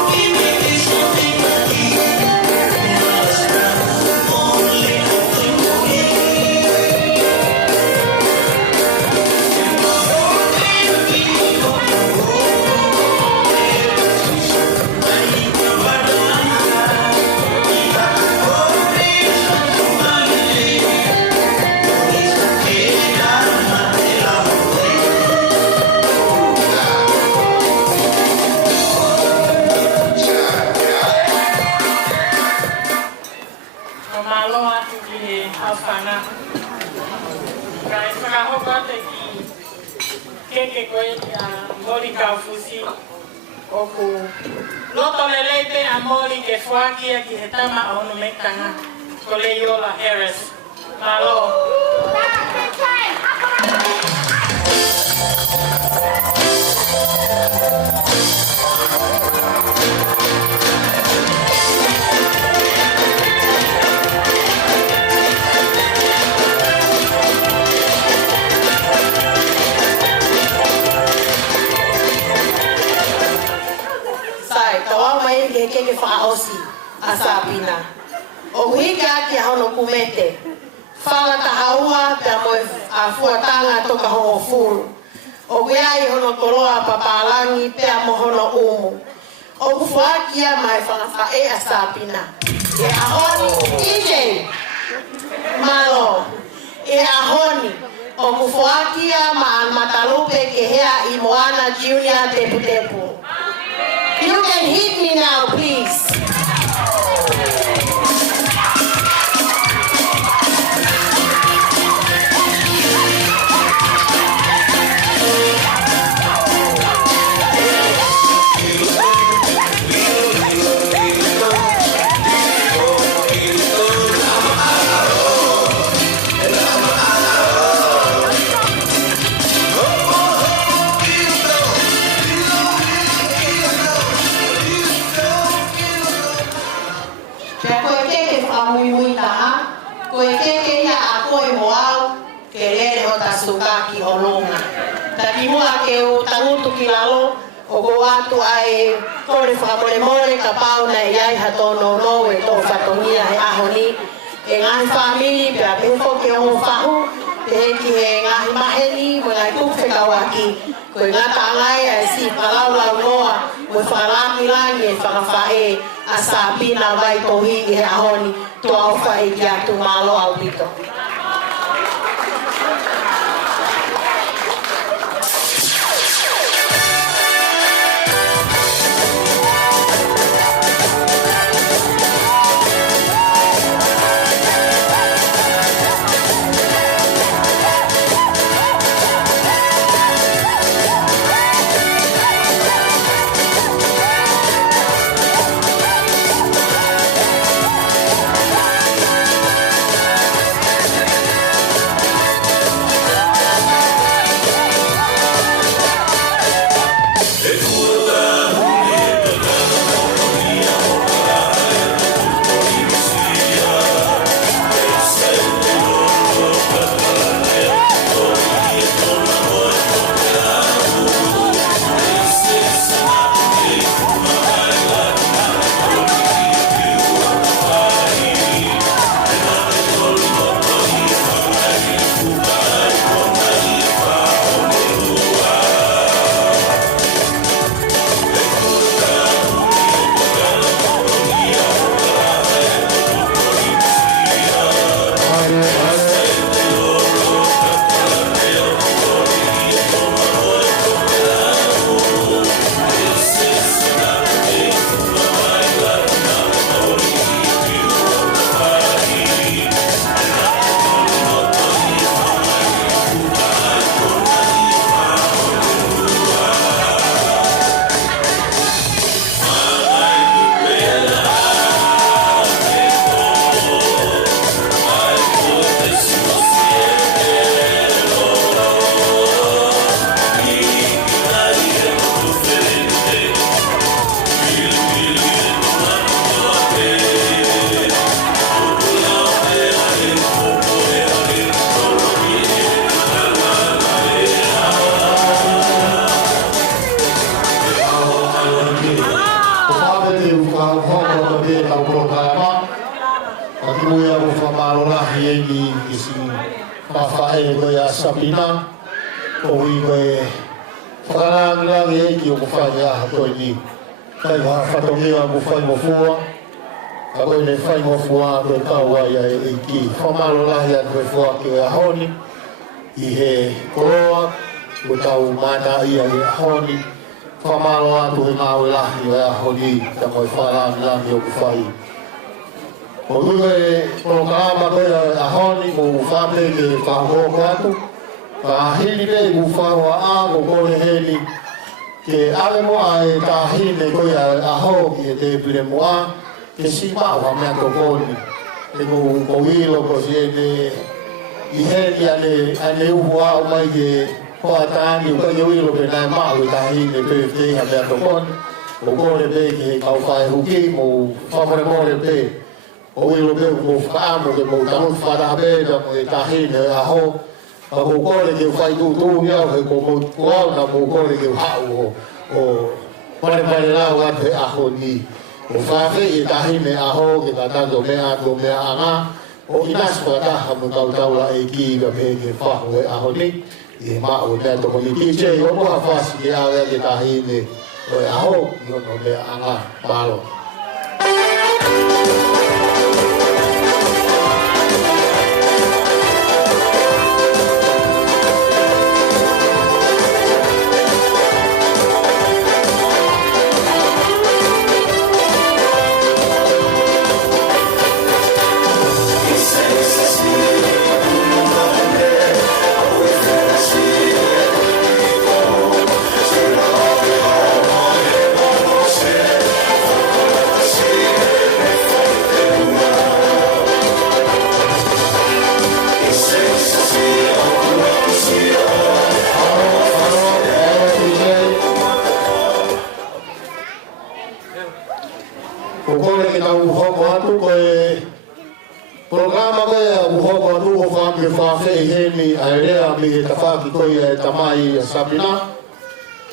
Give me Malo atu ki he hawhanga. Kai whakahoko ate ki keke koe a mori kaufusi o ku loto leleite a mori ke whakia ki he tama a ono mekanga ko le Yola Harris. Malo. Ke whaosi a Sabina. O hika ki hono kumete. Whala ta haua te moe a fuatanga toka hongo furu. O weai hono koroa papalangi pea mo hono umu. O kufuakia mai whanawhae a Sabina. E ahoni EJ Malo. E ahoni o kufuakia ma matalupe ke hea i Moana Junior Tepu Tepu. You can hit me now, please. Sukaki holonga. Tapi mua ke o tangutu ki lalo o go atu ai kore whakamore ka pau na iai hatono no e tō whatongia he ahoni. E ngahi whamiri pia pefo ke o whahu te heki he ngahi maheni mo ngai kuwhe kawaki. Ko i ngata angai ai si palaulau noa mo whalami langi e whakawhae a Sabina vai tohi he ahoni tō au whae ki atu malo au pito. Sabina o i koe whakarangirangi e ki o kawhai a koe ni kai whatongi a ko whai mofua a koe ne whai mofua koe kauai e ki whamaro lahi a koe whua ki o ahoni i he koroa ko tau mana ia e ahoni whamaro atu he ngāo lahi o ahoni ka koe wharangirangi o ko whai O ue programa koe a honi mo whape ke whahoko atu. Ka hili pe mu whaua a mo kore heli. Ke ale moa e ka hine koe a ho ki e te pire moa. Ke si maua mea kokoni. Ke mo kouilo ko si e te i heli ane uhu au mai ke hoa tāni o kai uilo pe nai mau e ka hine pe te ha mea kokoni. O kore pe ke kau whae huki mo whamore more pe. O ilo pe mo whaamo ke mo tanut wharahabeda mo e tahine a ho. Ka mo kore ke whai tūtū niau he ko mo kuau na mo kore ke hau o pare lau ate a ho ni. O whawhi e tahine a ho ke ka tanto mea anga. O inas whataha mo kau taula e ki ka pe ke whaho e a ho ni. I mao e mea toko ni ki che o moha whasi ke awe ke tahine o e a ho i ono mea anga palo. Tamai Sabina,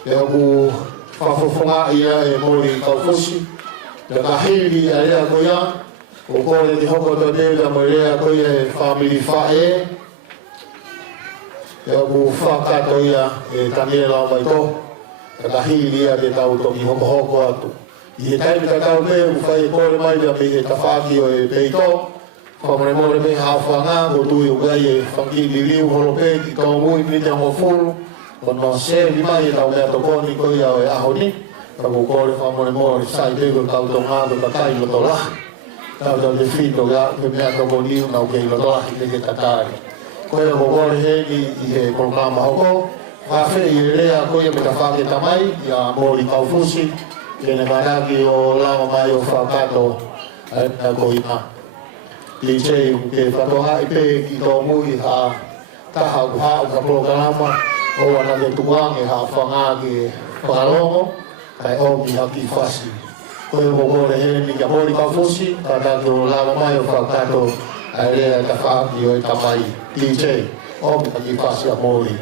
e ku whafofonga ia e mori kaufusi, te kahiri a rea koia, o kore te hoko to tēta mo rea koia e family whae, e ku whakato ia e taniela o mai to, te kahiri a te tau toki hoko atu. I he taimi ta tau me, u whai kore mai rea me e tawhaki o e peito, whamore more me hawhanga, o tui o gai e whangili liu horope, ki tau mui pita mo furu, kono se lima i tau mea tokoni koi au e aho ni, ka kukore whamore more, sai pego kau tau ngādo ka kai loto lahi, tau tau te whito ga, ke mea tokoni u nau kei loto lahi te ke tatari. Koe a kukore heni i he programa hoko, whawhi i rea koe me ta whake tamai, i a mori kaufusi, kene karaki o lama mai o whakato a koi ma. Li che ke whatoha i pe ki tō mui ha taha ku hao ka programa o ana te tuange ha whanga ke whakalongo kai o ki haki whasi. Koe mo kore he ni ka mori ka fusi ka taki o lama mai o whakato a rea ka whaki o e tamai. Li che o ki haki whasi a mori.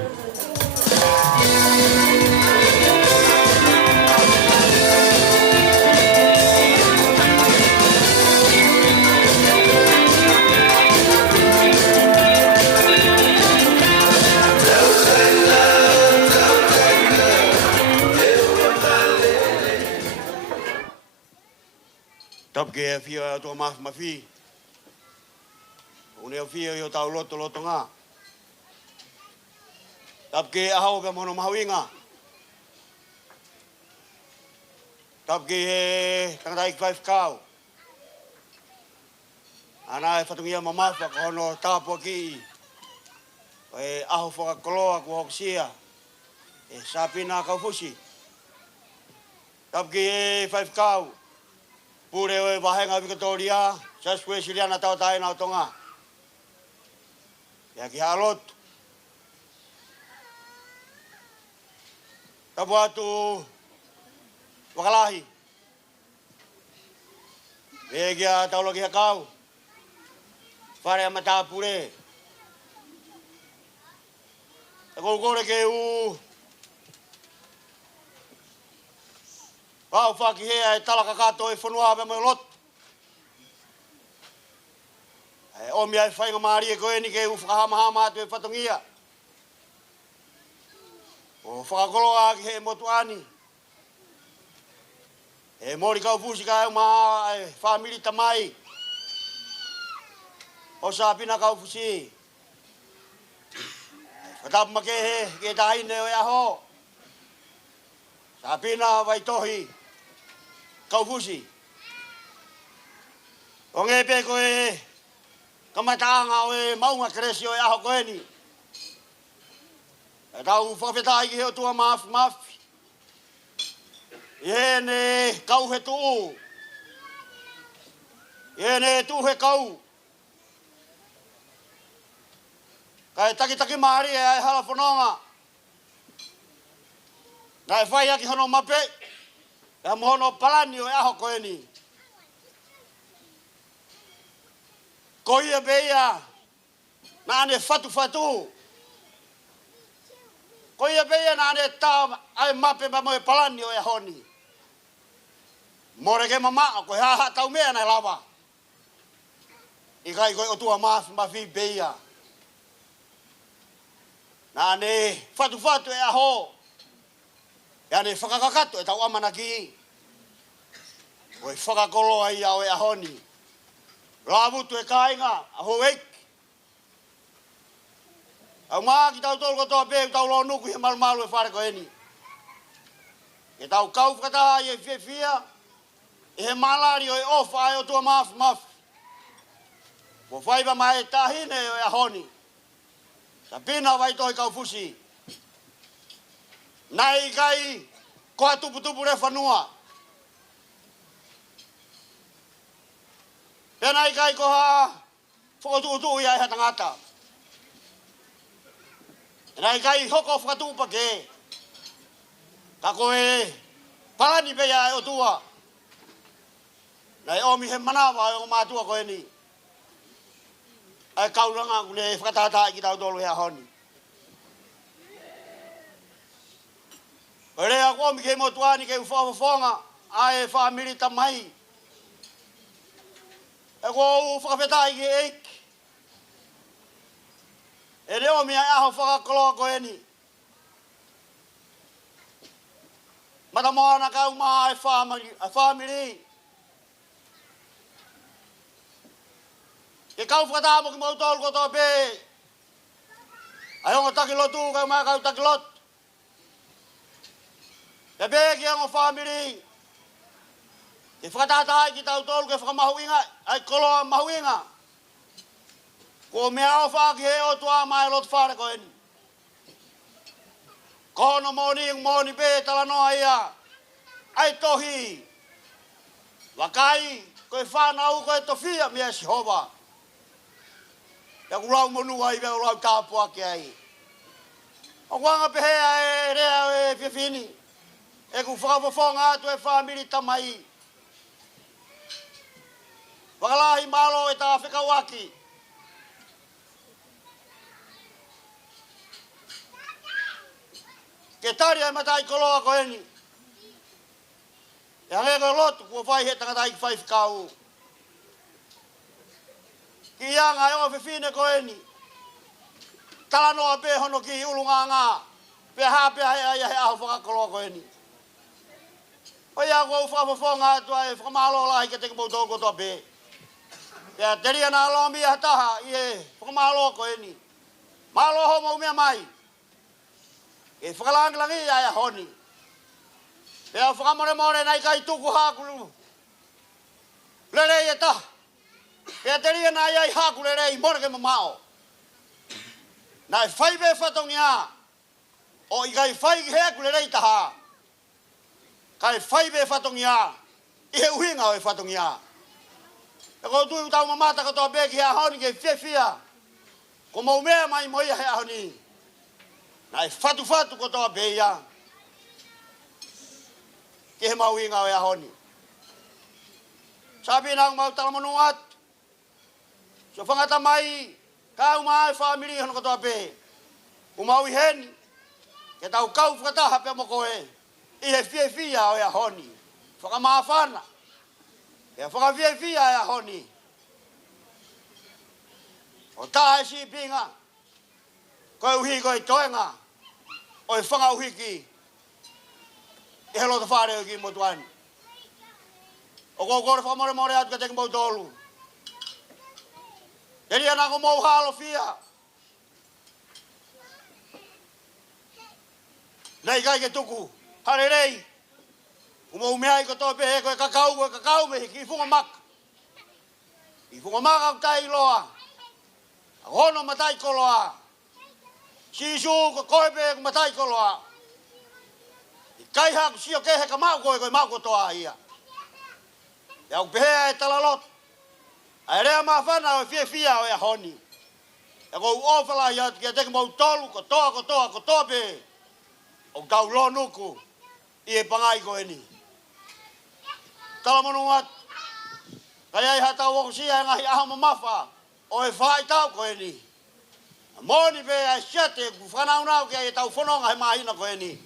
Tapke e fia to mafi. Une o fia yo tau loto nga. Tapke a hau pe mono mahawinga. Tapke e tangatai kwaif kau. Ana e whatungia mamafa ka hono tāpua ki. E aho whakakoloa ku hoksia. E sapina kaufusi. Tapke e kwaif kau. Pure o e wahenga Victoria, saswe siliana tau tae na tonga. Ia ki halotu. Tapu atu wakalahi. E kia taulo ki hakau. Whare amata pure. Tako kore ke u. Pau whaki hea e talaka kato e whanua me lot. E omi ai whainga maari e koe ni ke u whakahamahama atu e whatongia. O whakakoloa ki he motuani. E mori kau fusi ka ma e whamiri tamai. O sapina kau fusi. Whatapu make he ke tahine o e aho. Sapina vai tohi. Kaufusi. O nge pe ko e kamataanga o e maunga kresi o e aho koe ni. E tau whawhetai ki heo tua mafi mafi. I ne kau he tuu. I ne tu he kau. Kai taki maari e ai hala whanonga. Kai whai aki hono mape. E mohono palani o e aho koe ni. Ko ia beia na ane fatu. Ko ia beia na ane tā ai mape ma moe palani o e honi. More ke mama ko ha tau mea na lava. I kai ko o tua mafi beia. Na ane fatu e aho. E ane whakakakato e tau amana ki. O e whakakolo ai au e ahoni. Ravutu e kāinga, aho eik. Au maa ki tau tolu kotoa pēu tau lo nuku he malu e whare ko eni. E tau kau whakataha i e whia. E he malari o e ofa ai o tua mafi. Ko whaiva mai e tahine o e ahoni. Sa pina vai toi kau fusi. Nai kai koha tupu re whanua. Pena i kai koha whakatuutu i ai ha tangata. Pena i kai hoko whakatuutu pa ke. Ka koe palani pe ia e o tua. Nai omi he manawa e o mātua koe ni. Ai kauranga kune whakatata i ki tau tolu hea honi. Rea ko mi ke mo tuani ke ufafonga ai family tamai. E ko whakawhetai ki eik. E reo mi ai aho whakakoloa ko eni. Mata moana kau maa ai family. Ke kau whakatamo ki mau tolu kotoa pe. Ai ongo takilotu kau maa kau takilot. E begi ang o family. E whakatatai ki tau tolu ke whakamahuinga. Ai koloa mahuinga. Ko mea o whaki he o tua mai lot whare ko eni. Kono moni pe tala noa ia. Ai tohi. Wakai koe whanau koe tofia mea Sihova. E kurau monua i veo rau tāpua ki ai. O wanga pehea e rea e whiwhini. E ku whakawafonga atu e whamiri tamai. Wakalahi malo e tā whikawaki. Ke tari ai matai koloa ko eni. E hange koe lotu kua whai he tangatai ki whai whikau. Ki ianga e o whiwhine ko eni. Tala noa pe hono ki ulunga ngā. Pe hape ai he aho whakakoloa ko eni. O ia kua whakawafonga atu ai whakamalo lahi ke teke mautou kotoa pe. Pea teria nā lomi a taha i e whakamalo ko eni. Malo ho mau mea mai. E whakalangilangi ai a honi. Pea whakamore nai kai tuku hākulu. Lerei e taha. Pea teria nā iai hāku lerei more ke mamao. Nai whaibe whatongi a. O i kai whai ki hēku lerei taha. Kai whaibe whatongi a. I he uhinga o e whatongi a. E ko tui utau mamata katoa beki hea honi ke whia. Ko mau mea mai moia hea honi. Nai whatu katoa beia. Ke he mau inga o ea honi. Sabi nang mau talamanu at. So whangata mai. Kau mai whamiri hono katoa be. Umau i heni. Ke tau kau whakataha pe moko e. I he whia o ea honi. Whakamawhana. Ke whakawhia o ea honi. O taha e si pinga. Koe uhi koe toenga. O e whanga uhi ki. E helo ta whare o ki motuani. O kore whakamore atu ka teke mau tolu. Eri ana ko mau halo fia. Nei kai ke tuku. Hare rei. Umau mea i koto pehe koe kakau me ki funga mak. I funga maka tai loa. Hono matai ko loa. Sisu ko koe pe matai ko loa. I kai haku sio kehe ka mau koe mau ko toa ia. Ia upehea e talalot. Ai rea mawhana o fia o e honi. Ia kou ofala ia kia teke mau tolu ko toa pe. O kau lo nuku. I e pangai ko e ni. Tala monu wat. Kai ai hata woko sia e ngahi aho mamafa. O e whai tau ko e ni. Moni pe ai siate ku whanaunau ki ai tau whanonga he mahina ko e ni.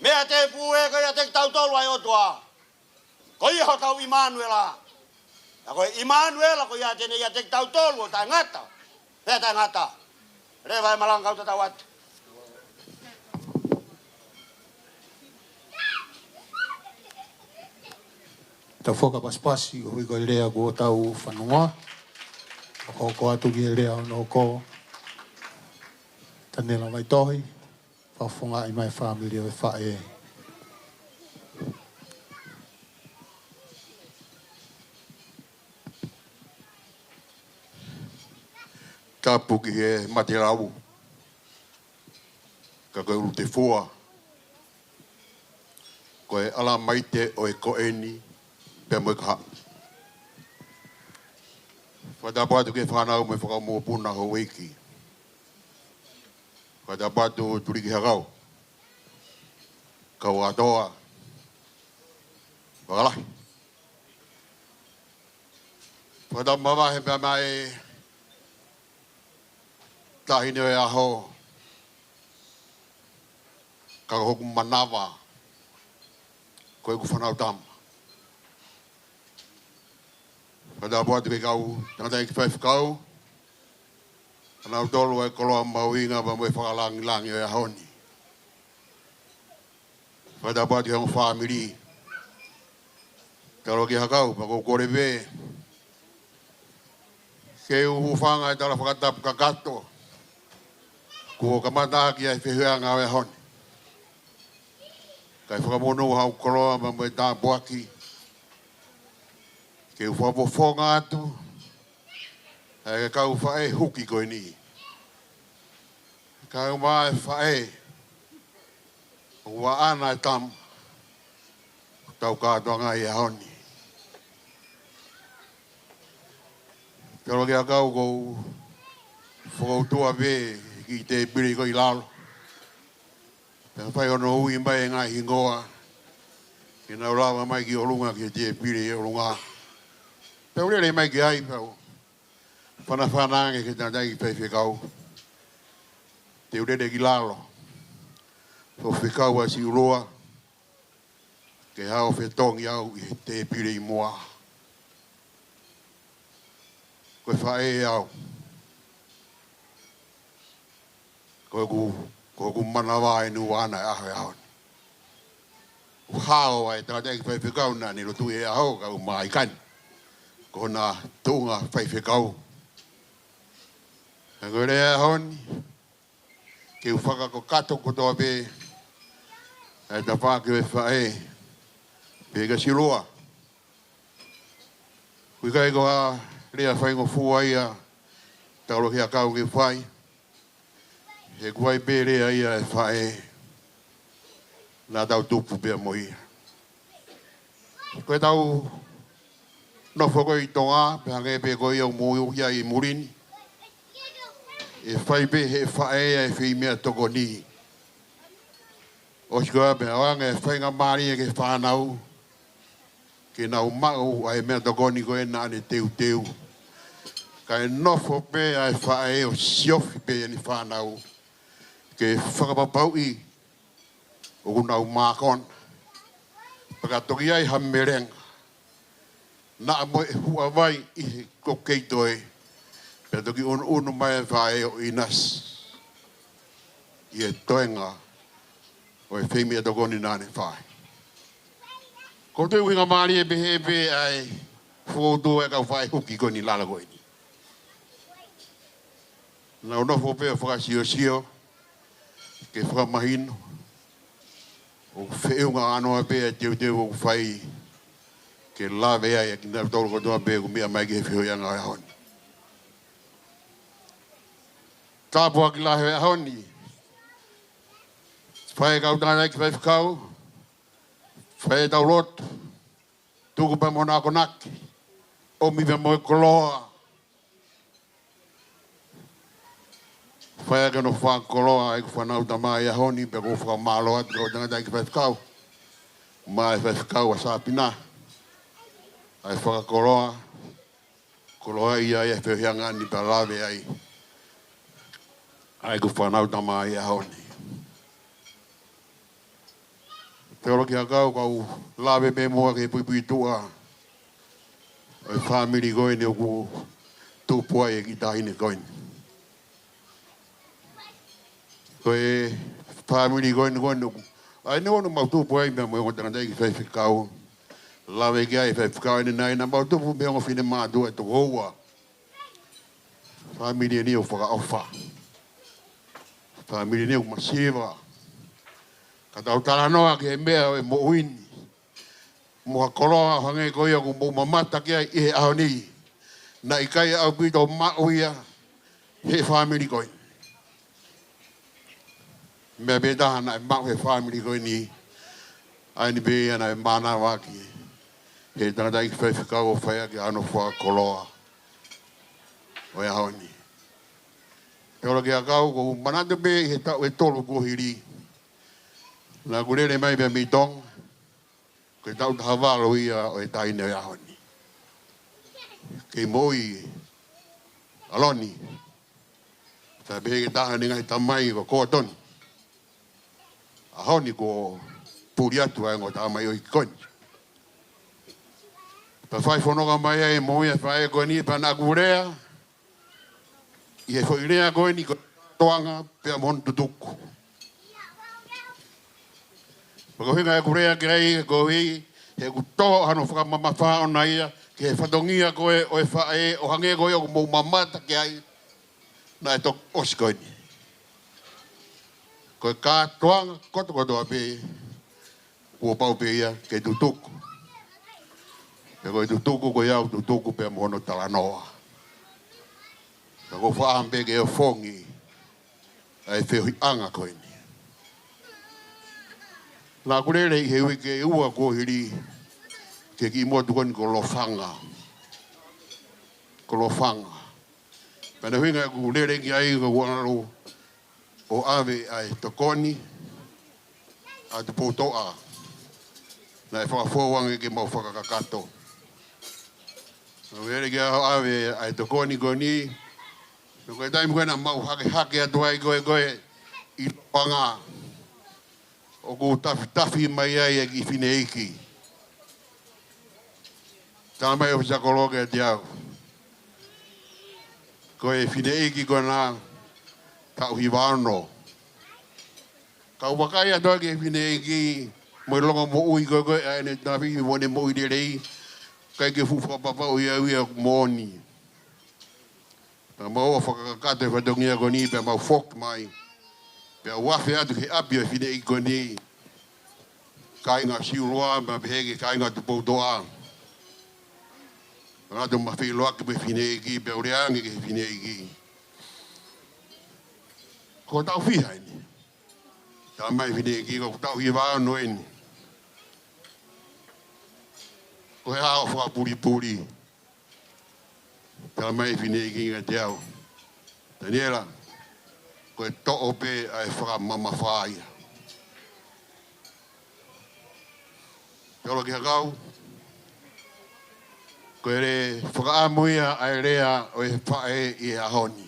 Mea te pue ko ia te tau tolu ai otua. Ko iho tau Immanuela. Ko Immanuela ko ia tene ia te tau tolu o tai ngata. Pea tai ngata. Re vai malangkau tata wat. Ta foka paspasi o iko lea ko tau whanonga. O ko atu ki lea no ko. Tanela mai tohi. Whafonga i mai family o e whae. Ka puki he mate rau. Ka koe uru te fua. Koe ala maite o e koeni. Pea moe kaha. Whadapatu ke whanau me whakamua puna ho weiki. Whadapatu turiki hakau. Kau atoa. Wakalahi. Whadamawa he pea mai tahine o e aho. Ka hoku manawa. Koe ku whanau tama. Pada buat ke kau, tangata ik five kau. Ana tolu e koloa mawinga ba mo whakalangi langi o honi. Pada buat ke ang family. Kalo ki hakau pa ko korebe. Ke ufanga tala whakatap kakato. Ko kamata ki ai whihuanga o honi. Kai whakamono hau koloa ba mo ta buaki. Ke uwhapofonga atu, e ka uwhae huki koe ni. Ka umaa e whae, ua ana e tam, tau kātua ngai e honi. Kero kia kau kou whakautua be ki te piri koi lalo. Pea whai ono hui mai e ngai hingoa, ki nau rawa mai ki olunga ki te piri olunga. Pau rere mai ki ai pau. Whanawhanange ke tātai ki whaiwhekau. Te urere ki lalo. Whaiwhekau a si uroa. Ke hao whetongi au i te pire i moa. Koe whae au. Koe ku manawa e nua ana e aho e aho. Uhao ai tātai ki whaiwhekau nā ni rotu e aho kau mai kani. Ko na tunga whaiwhekau. E koe rea honi, ke uwhaka ko kato kotoa pe, e ta whake we whae, pe ka siroa. Kui kai koa rea whaingo fua ia, taulo kia kau ke whai, e kuai pe rea ia e whae, nā tau tupu pia mo ia. Koe tau no foko i tonga, pe hange pe koe au mō ia i murini. E whai pe he whae e whi mea toko ni. O shikoa pe awange e whainga maari e ke whanau. Ke nau mau a e mea toko ni koe nane teu teu. Ka e nofo pe a e whae o siofi pe e ni whanau. Ke whakapapau i o kunau mākon. Paka toki ai hammerenga. Na mo e hua vai i ko keito e. Pea toki unu mai e whae o inas. I e toenga o e whaimia tokoni nane whae. Ko te uhinga maari e behe be ai whakoutu e kau whae huki ko ni lala koe ni. Na unofo pe whakasio sio ke whakamahino. O wheunga anoa pe e teu teu o whai ke lawe ai ki na tolu ko doa be ko mia mai ke fio yang ai hon tapo ki lawe honi fai ka utana ki fai kau fai tau lot tuku pa mona ko nak o mi ve mo koloa fai ka no fa koloa ai ko fa na utama ia honi pe ko fa malo at ko utana ki fai kau mai fai kau sa pina ai fa koloa ia ia fe hanga ni pa lave ai ko fa na utama ia honi te oro ki a kau lawe me moa ke pui tua. Ai family koe ne oku tupua e ki tahine koe. Koe family koe ne koe ne oku. Ai ne ono mau tupua e mea moe ngotanga tei ki whai whikau. Lawe ki ai whai whikau ene nai na mau tupu mea ngo whine mātua e toko houa. Family e ni o whakaofa. Family ne o masiva. Ka tau tala noa ke mea e mo uini. Moa koloa hange ko ia ko mo mamata ke ai e ahoni. Na ikai au pito mauia he family ko. Me beta na mau he family ko ni. Ai ni be na mana waki. He tana dai fe fika o fa ke ano fa koloa. O ia ahoni. Te ora ke akau ko manate be he ta e tolo ko hiri. Na gurere mai be mitong. Ke tau tahawalo ia o e taine o ahoni. Ke moi aloni. Ta be ke taha ni ngai tamai ko kotoni. Ahoni ko puri atu ai ngo tamai o i koni. Pa fai whanonga mai ai moi e fai ko ni pa na gurea. I e whoirea ko ni ko toanga pe a mon tutuku. Pako hinga e kurea ke rei ko hi he ku toho hano whakamamawha o na ia ke he whatongia koe o e whae o hange koe o mou mamata ke ai na e tok osi koe ni. Koe kā toanga koto a pe kua pau pe ia ke tutuku. Pe koe tutuku koe au tutuku pe mohono talanoa. Ka ko whaampe ke o whongi ai whihi anga koe ni. Nā kurere i hewi ke ua ko hiri ke ki motu koni ko lofanga. Ko lofanga. Pena huinga e kurere ki ai ka wanaro o ave ai tokoni a te potoa. Na e whakafowanga ke mau whakakakato. Nā kurere ki ave ai tokoni koni. Nā koe taimi koe na mau hake atu ai koe i lopanga. O ko tafi mai ai e ki whine iki. Tāna mai o whisakologe e te au. Ko e whine iki ko nā tau hiwano. Ka wakai atoa ke whine iki mo longa mo ui koe koe ae ne tafi i mone mo ui rei. Kai ke fufa papa ui au ia moni. Ta mau o whakakakato e whatongia ko ni pe mau fok mai. Pea wafe atu ke api o whine i koni. Kainga siuloa, ma behege kainga tupo doa. Ngātu ma whiloa ke me whine i ki, pe ureangi ke whine i ki. Ko tau whiha ni. Tā mai whine i ki, ko tau hi wāo no ni. Ko he hao whaka puri. Tā mai whine i ki ngā te au. Taniela. Ko e to'o pe ai whaka mama whaia. Te ora ki hakau. Ko e re whakaamuia ai rea o e whae i e ahoni.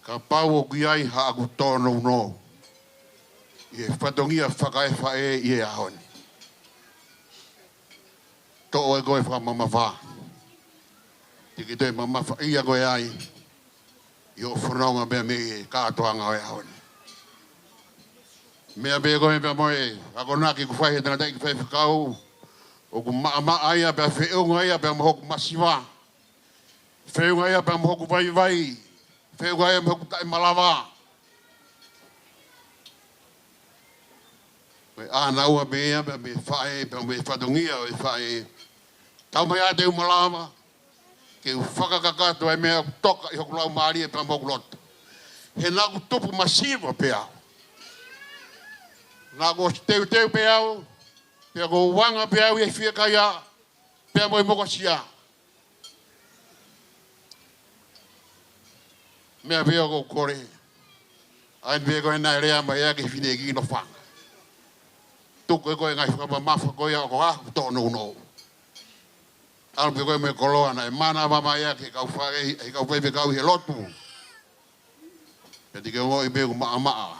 Ka pau o ki ai ha aku tono no. I e whatongia whakae whae i e ahoni. To'o e koe whakamama wha. Tiki te mama whaia koe ai. I o whanonga mea me e kātoanga o e ahoni. Mea be koe mea moe, ako naki ku whai he tana tei ki whai whakau. O ku maa aia pia whiunga aia pia mohoku masiwa. Whiunga aia pia mohoku vai. Whiunga aia mohoku tai malawa. ana ua mea me whae, me whatongia o whae. Tau mai a te umalama, ke u whakakakato e mea toka i hoku lau maari e pa mokulota. He naku tupu masiva pe au. Naku teu pe au, pe ko wanga pe au e fia kaya, pe mo moko sia. Mea pe ko kore. Ai pe ko na rea mai a ke fine ki no whanga. Tuku e koe ngai whakamafa koe a ko a to no. Al pe koe me koloa na e mana mama ia ke kau whare, e kau pepe kau he lotu. Pe tike ngoi pe maa maa.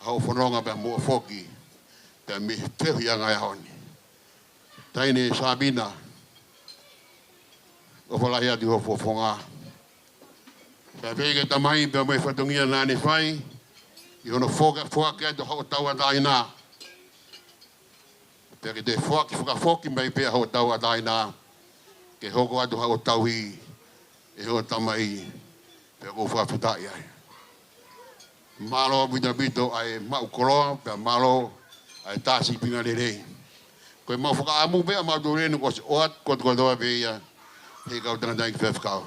Hau whanonga pe mua whoki, pe me pehu ia ngai honi. Taine Sabina, o whalahi ati ho whonga. Pe peke tamai pe me whatungia nane whai, i hono whoki atu hau taua taina. Peke te whakafoki mai pia hau tau ataina, ke hoko atu hau tauhi, e ho tamai, pe ko whawhitai ai. Malo bita bito ai mau koroa, pe malo ai tasi pinga rei. Koe mau whakaamu pia mau turenu ko se oat, ko toa pia, he kau tangatai ki whewhkau.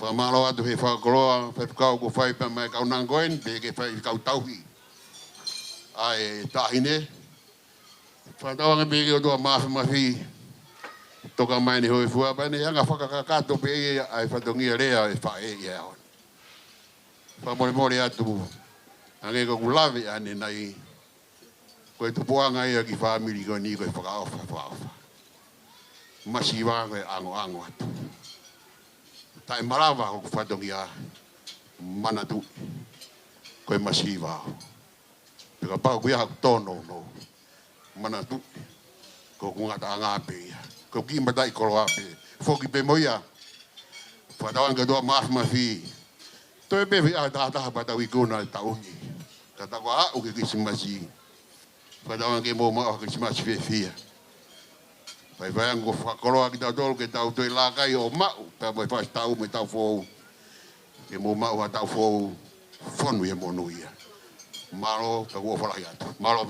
Whamalo atu he whakakoroa, whewhkau ko whai pe mai kau nangoen, pe ke whai kau tauhi. Ai tahine, whatawanga peke o toa mafi, toka mai ni hoi fua, pa ni hanga whakakakato pe ai whatongia rea e whae i hao. Whamore atu, ange ko kulawe ane nai, koe tupuanga ia ki whamiri koe ni koe whakaofa. Masiwa koe ango atu. Tai marawa ko whatongia manatu, koe masiwa. Peka pao kuia haku tono no. Mana tu ko ngata ngape ko ki mata i kolo ape foki pe moia fa dawan ga do ma fi to be vi ata bata wi gona ta uni kata ko a o ke kisimasi fa dawan ke mo ma kisimasi fi vai ngo fa kolo ki ta dol ke ta to la kai o ma pa mo fa ta me ta fo ke mo ma wa ta fo fonu e mo nuia malo ka wo fa la ya malo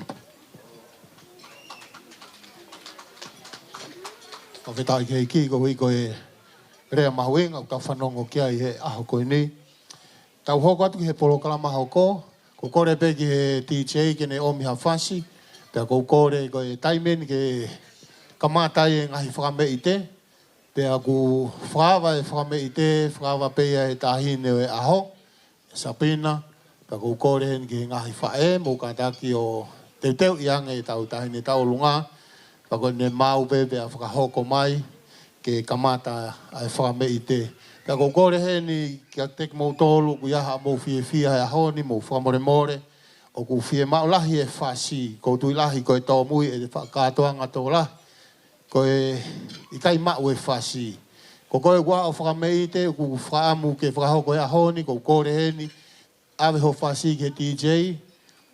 Ka whetai kei ki ko hui koe rea mahuenga o ka whanongo kia i he aho koe ni. Tau hoko atu ki he polo kalama hoko, ko kore pe ki he DJ ki ne omi hawhasi, pia ko kore koe taimen ke kamatai e ngahi whakame i te, pia ku whakawa e whakame i te, whakawa pe e tahine e aho, e sapina, pia ko kore hen ki ngahi whae, mo ka taki o teuteu i ange i tau tahine tau lunga, Pako ne mau bebe a whakahoko mai ke kamata ai whakame i te. Ka kore he ni kia teki mou tolu ku iaha mou fie hea honi mou whakamore more o ku fie mau lahi e whasi ko tui lahi koe tō mui e te whakatoanga tō lahi koe i kai mau e whasi. Ko koe kua o whakame i te ku whaamu ke whakahoko e honi ko kore he ni awe ho whasi ke DJ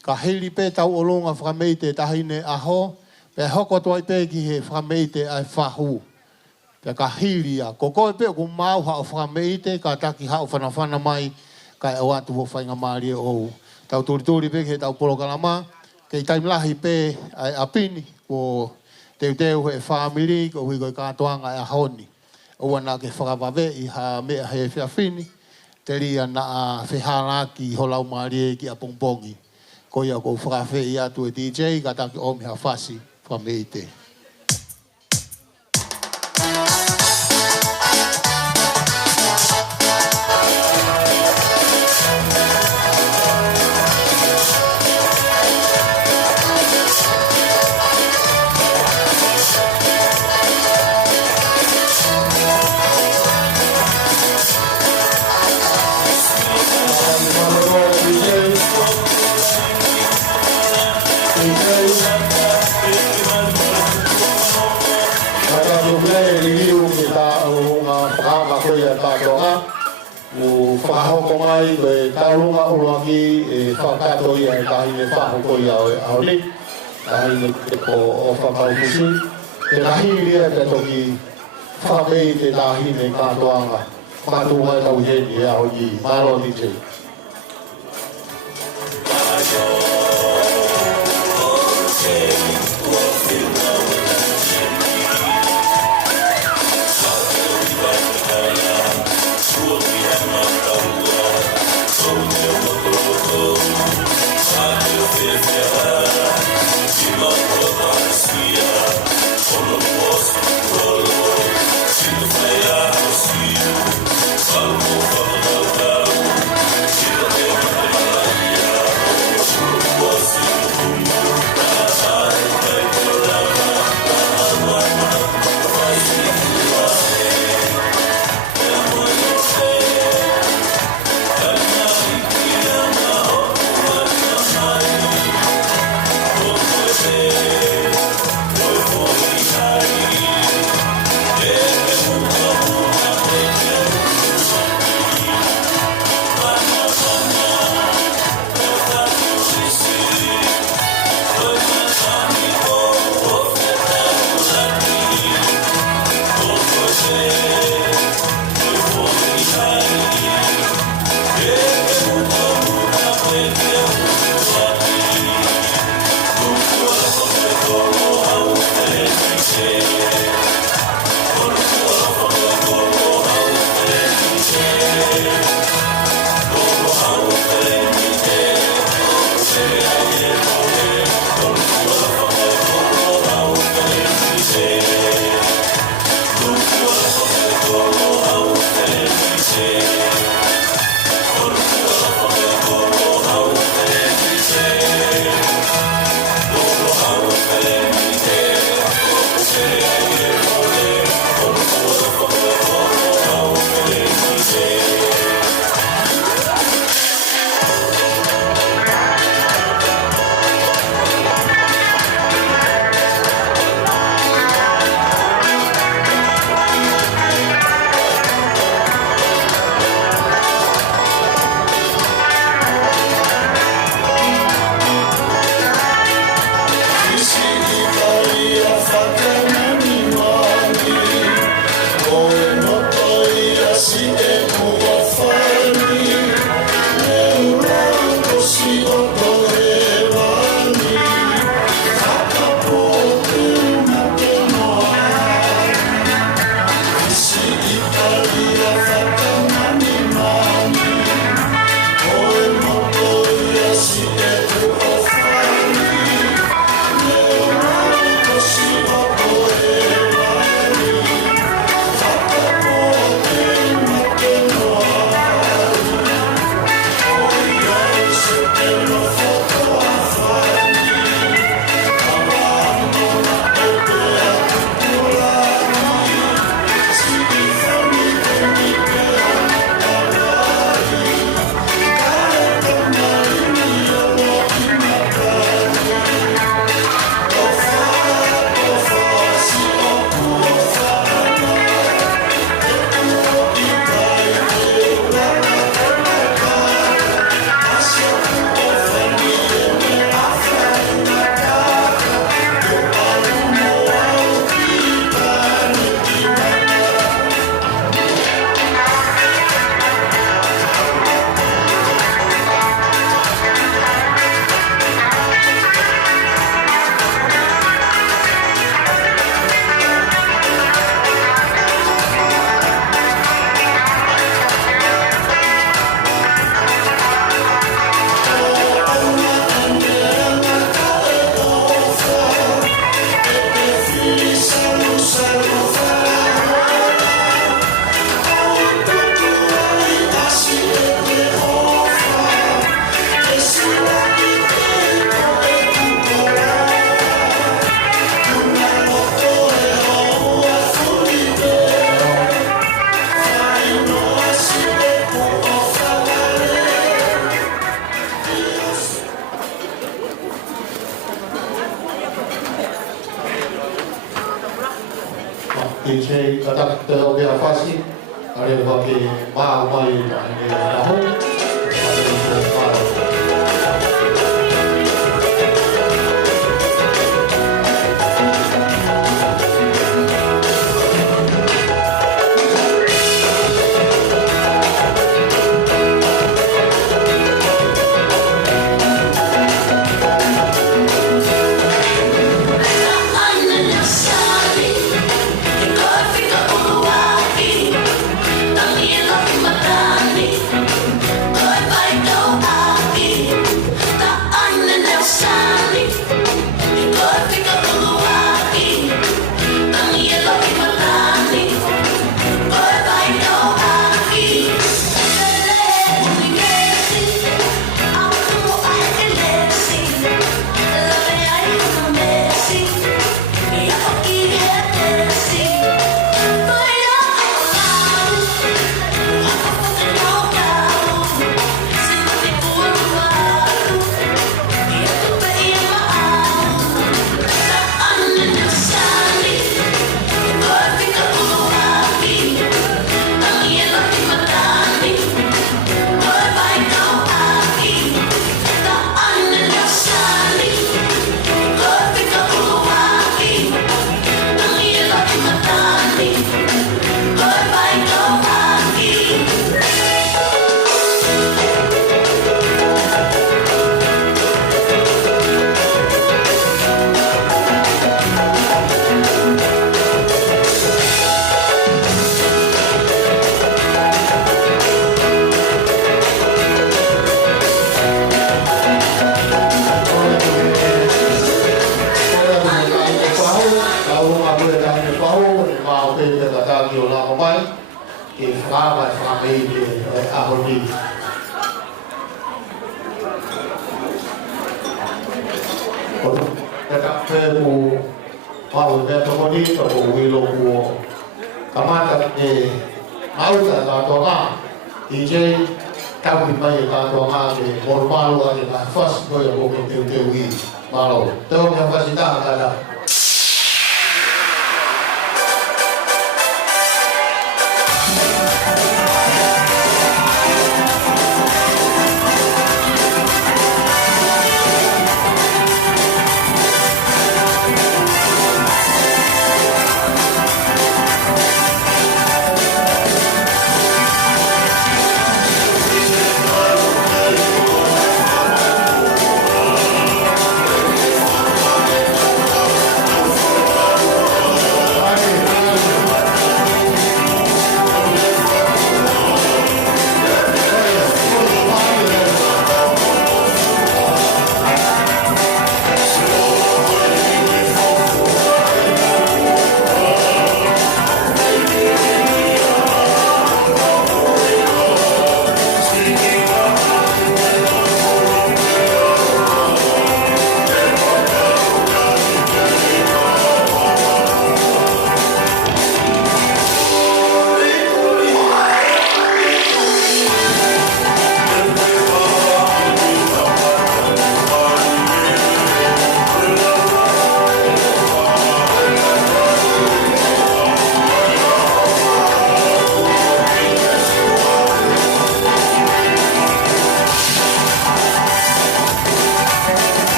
ka hili pe tau olonga whakame i te tahine aho pe hoko toi pe ki he whameite ai whahu. Pe ka hiri a. Ko koe pe ku mau hao whameite ka taki hao whanawhana mai ka e o atu ho whainga maari o. Tau turi pe ki he tau polo kalama. Kei taimlahi pe ai apini ko teu he whamiri ko hui koe katoanga e ahoni. Oua na ke whakawawe i ha mea he whiawhini. Te ria na a wheharaki holau maari ki a pongpongi. Ko ia ko whakawhe i atu e DJ ka taki omi ha whasi. Whameite. Whakahoko mai koe taurunga uruaki e whakato ia e tahine whahoko ia o aole. Tahine ko o whakaupusi. Te nahiri e te toki whamei te tahine katoanga. Whakatunga e tau heni e aho i. Maro ni te. DJ katak te o bea fasi are wa ke ma mai ta ne na ho Thank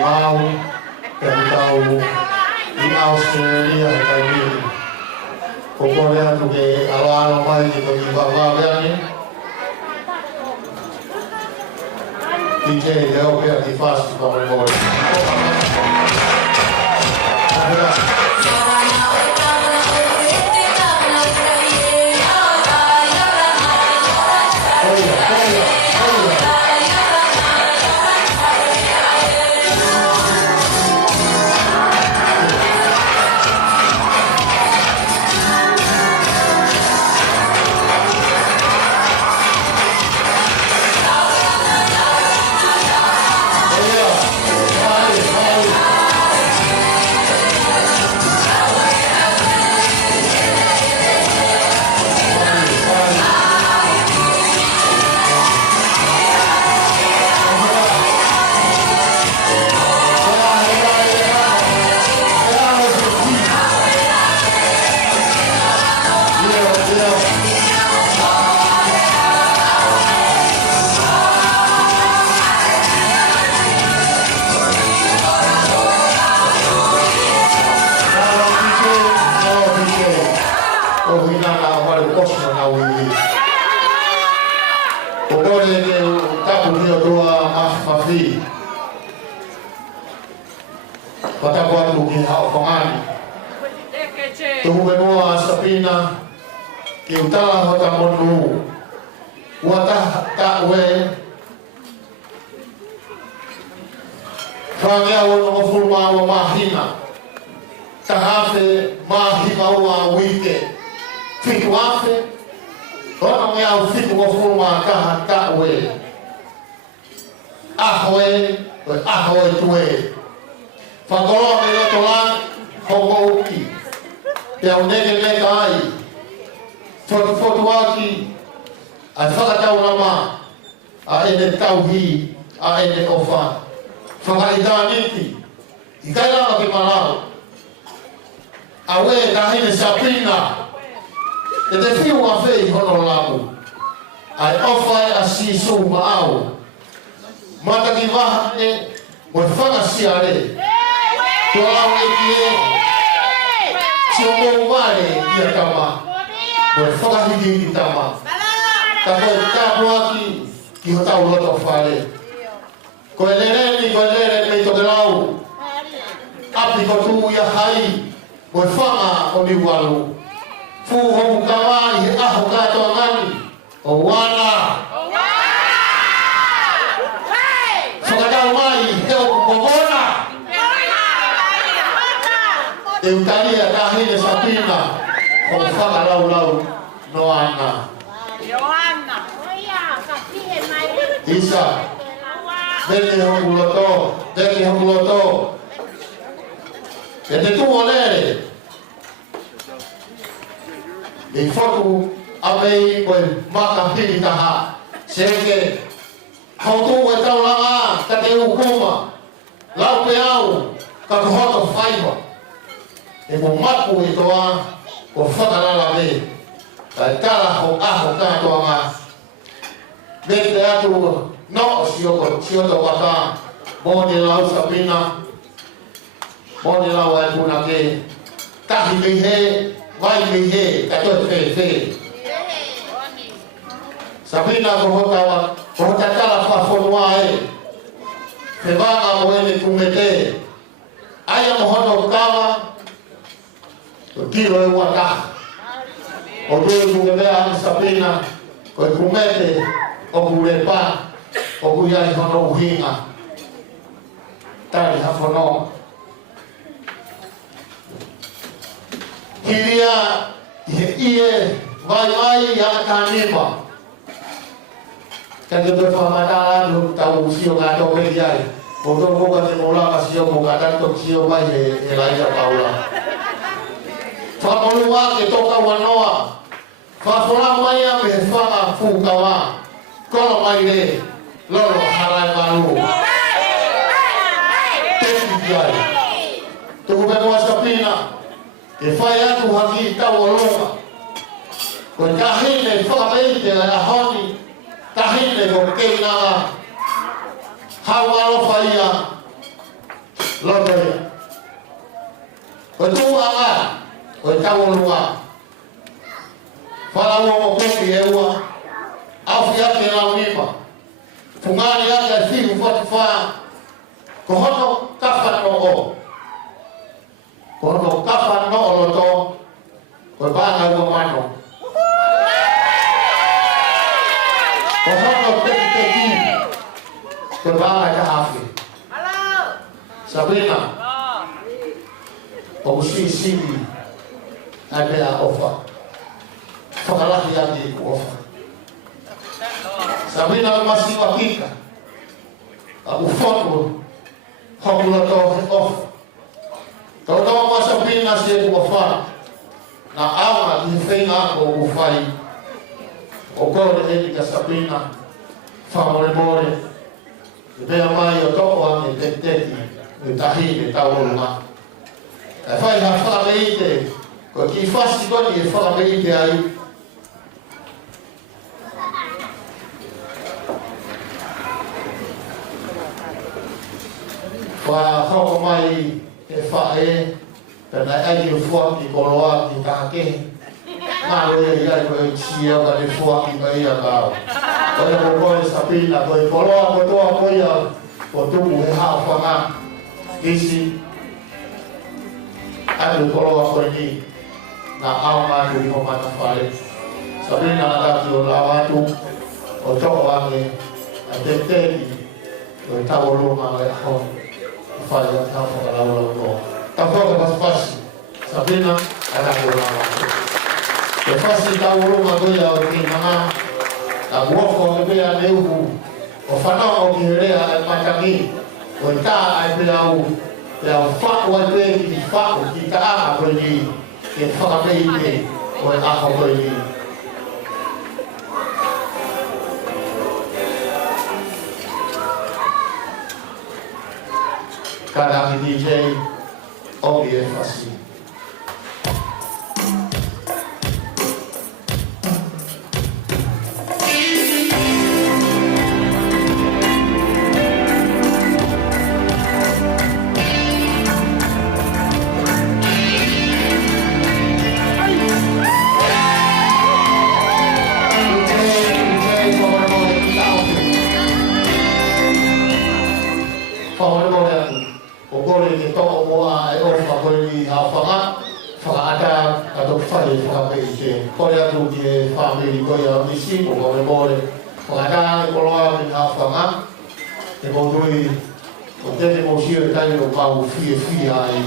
mau ke tau i Australia e kai ni. Ko kore atu ke alo mai ki ko i wawawea ni. DJ leo pia ki fast pa mo mo. Sabina ki utala hota monu wata tawe Fangea wono fulma wa mahina tahafe mahima wa wike fitu afe ona mea fitu wa fulma kaha tawe ahwe tuwe fagolo me tolan hongo uki te unege le kai foto waki a whakatau rama a ene tauhi a ene ofa whakaitaniti i kai rama ki marau a we kahine Sabina e te whiu a whei hono lamu ai ofa a sisu maau mataki waha ne mo whakasiare to lau e ki Sio mo mare ia tama. Mo whakahiki ki tama. Ka koe kāpuaki ki ho tau loto whare. Koe lere mei toke lau. Api ko tū ia hai. Mo whanga o ni walu. Fu homu kawa i aho kātoa ngani. O wana. Whakatau mai heo kukobona. E utalia kahine Sabina o whakalau no ana. Isa, deke hongu loto. E te tuo lere. E whaku amei koe maka piri taha. Seke, hautu e tau langa ka te ukuma. Lau pe au, ka kuhoto whaiwa. E mo mapu i toa o whakarala me. Kai kala ho aho kātoa ngā. Mene te atu no o sioto waka. Mōne lau Sabina. Mōne lau ai puna ke. Tahi me he, vai me he, ka toi whe. Sabina ko hota kala whafonua e. He wanga o ene kumete. Aia mohono kawa. O tiro e wata. O tue kukemea ane Sabina. Koe kumete. O kurepa. O kuyai hono uhinga. Tari hafono. Hiria ie vai ya kanima. Kage do famata lu tau sio gato kejai. Foto boga de mola masio boga tanto sio vai e Elijah Paula. Famolua ke toka wanoa. Fafola mai a me fama fukawa. Kono mai le lolo harai malu. Tesiai. Tuku betua Sabina. Ke whai atu haki tau o longa. Koe tahine whakameite a honi. Tahine ko kei nanga. Hau alofa ia. Logo ya. Betul apa? Betul luar. Fala wo kopi ewa. Au yake na unipa. Fungani yake si ufuatifa. Kohono kafa no o. Kohono kafa no oloto. Kebanga wo mano. Kohono teki. Kebanga kafi. Sabrina. Osi ada ofa. Fakalaki yake ofa. Sabrina masih hakika. Ufoto hakulato ofa. Kalau masa Sabrina sih ofa. Na awa difenga ko ufai. Okore edika Sabrina. Famore more. Bea mai o toko ane teteti. Tahine tauruma. Fai na fala meite. Ko ki fasi ko ni fala meite ai. Wa ho mai e fa e per ai di fuochi coloa di take. Ma lo ia ko sia ka di fuochi mai aka. Ko ko Sabrina ko coloa ko to ko ia ko tu e ha fa ma. Isi ada kalau aku ini nak awal dari mana file, Sabrina ada tu lawatu, ojo wangi, ada tadi, tahu rumah aku, file tahu kalau lalu, tahu pas Sabrina ada tu lawatu, pasti tahu rumah tu ya orang mana, tak buat kau tu ya lewu, ofana orang kiri ada macam ni. Kita ada yang fak wajib di fak kita apa ini yang fak ini oleh apa ini kadang DJ observasi Korea tu dia family Korea misi bukan boleh. Kadang kalau kita faham, kita boleh kita emosi kita yang bau fee ai.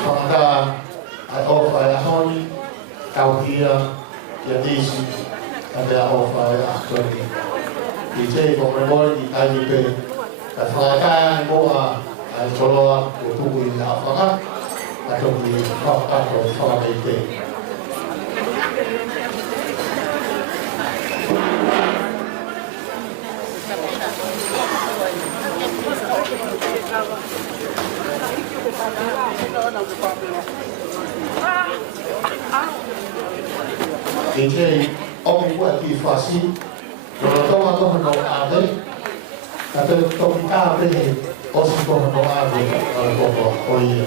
Kadang ada offer honi, kau dia jadi si ada offer aktor. Jadi bukan boleh kita jadi. Kadang buat kalau tubuh ini apa atau di kota atau kota itu. Jadi orang buat divasi, kalau tahu hendak ada, atau tahu kita ada. Osi ko no ave ko oia.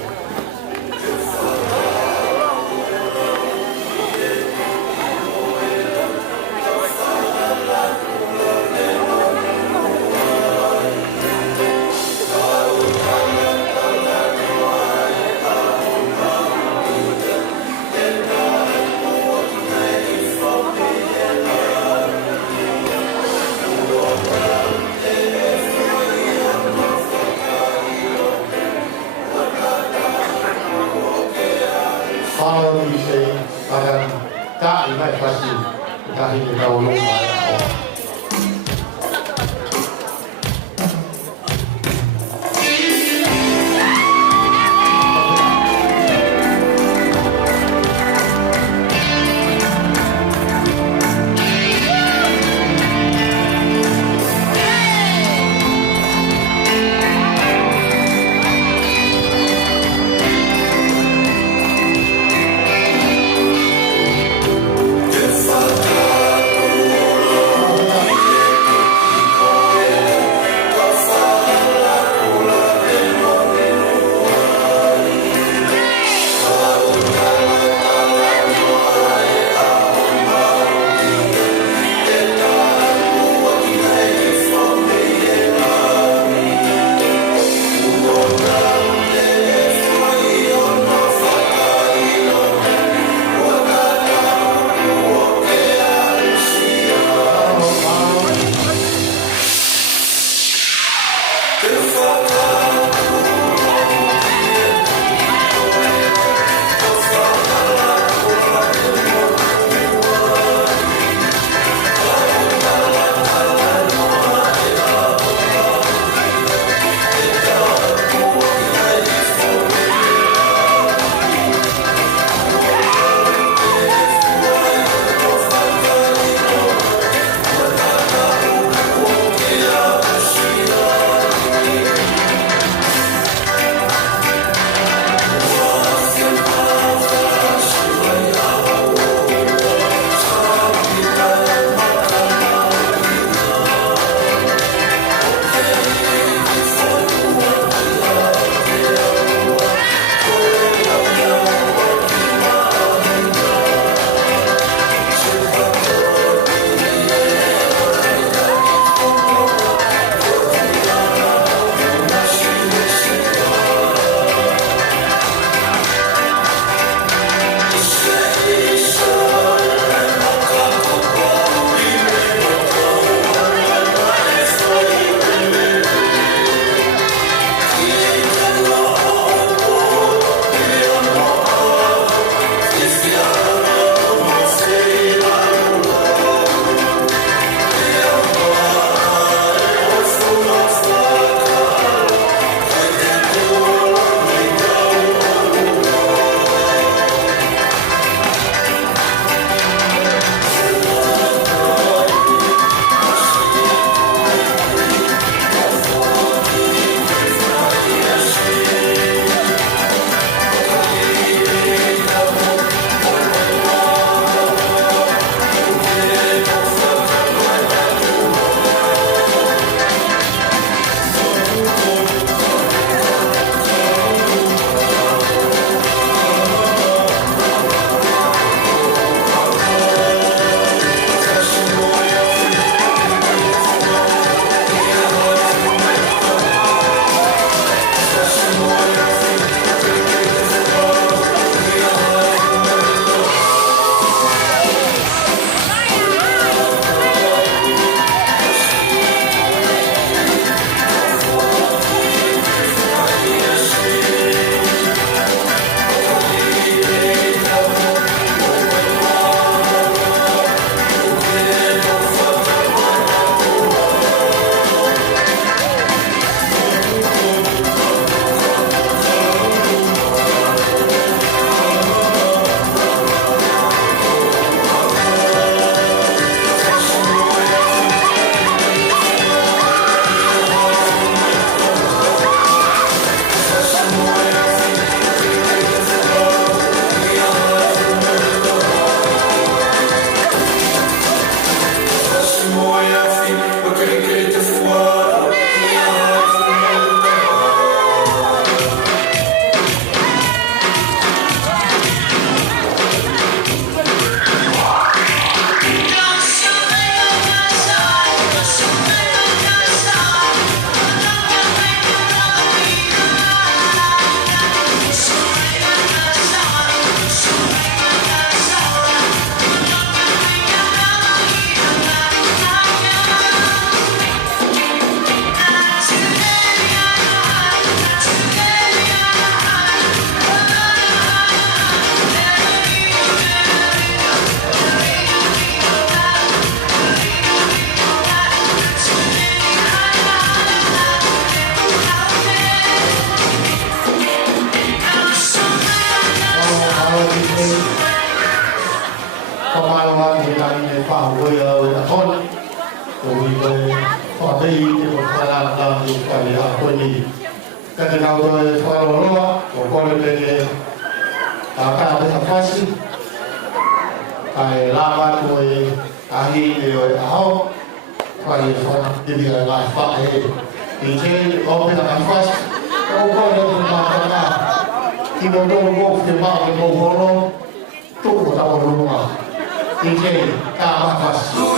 Oi koe whakei te o whakarangan i whare a koe ni. Kani nau toi wharoa, o kore pene a kāpeta whasi. Kai lama koe ahi e o e ahau. Whare whanakiri a ngā whae. I te opena ka whasi. O kore te mātanga. I mo tōru mō te maa e mō horo. Tuku tawa runga. I te kā whasi.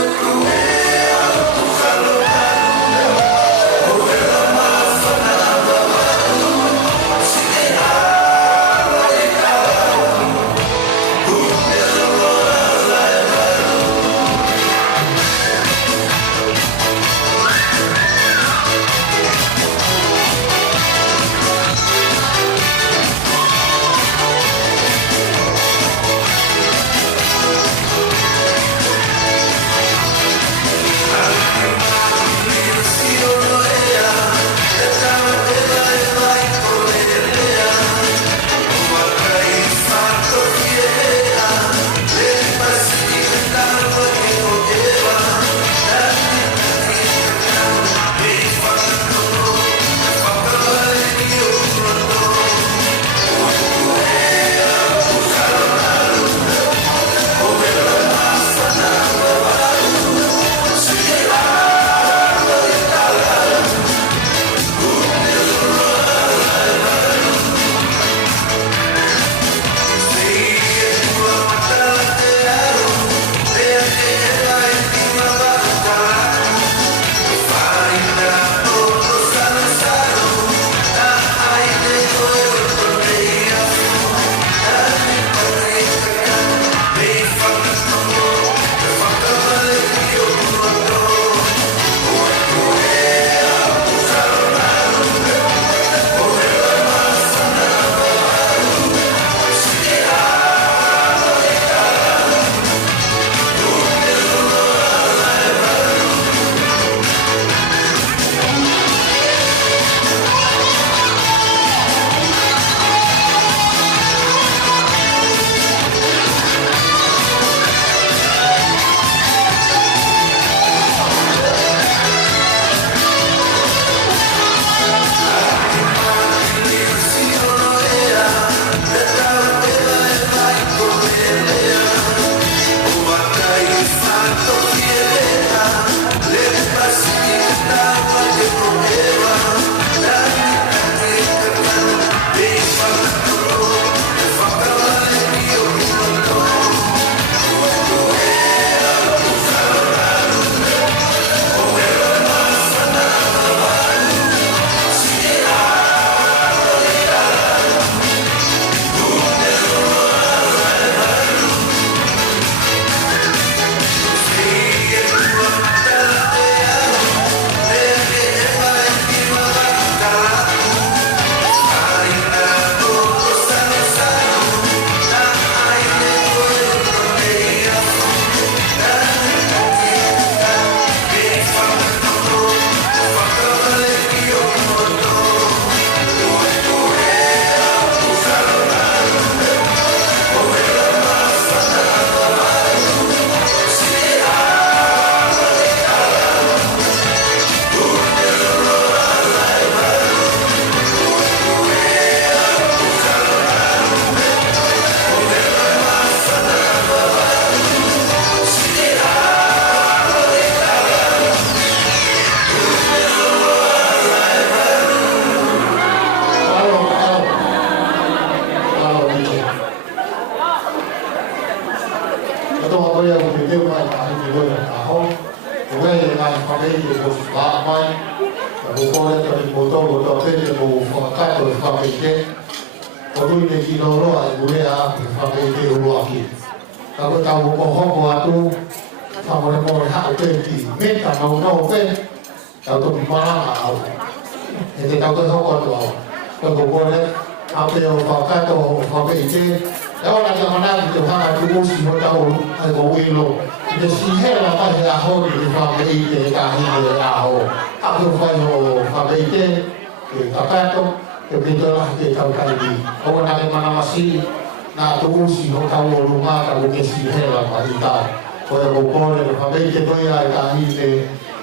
Na tuusi ho tau o lunga ka o kesi hela ma i tau. Ko e o kore, ka mei te toi ai ka hi te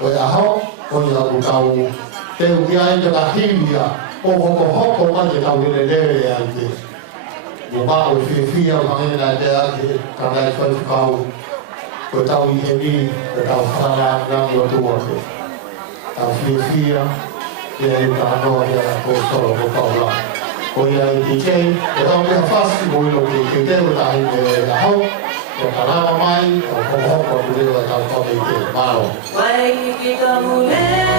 o ia ho o ia ku tau te uia i te kahiria o hoko mai te tau hele lewe e ake mo mao e whiwhia mangena te ake kanai whaitukau ko tau i he ni ko tau whananga ngangi o tua ke tau whiwhia ia i ka anoa ia ko solo ko kaula ko ia i te kei ko tau mea whasi mo ilo ke te o tahi me a hau ko karama mai o hoko ku leo tau kome i te maro Wai ki ka mule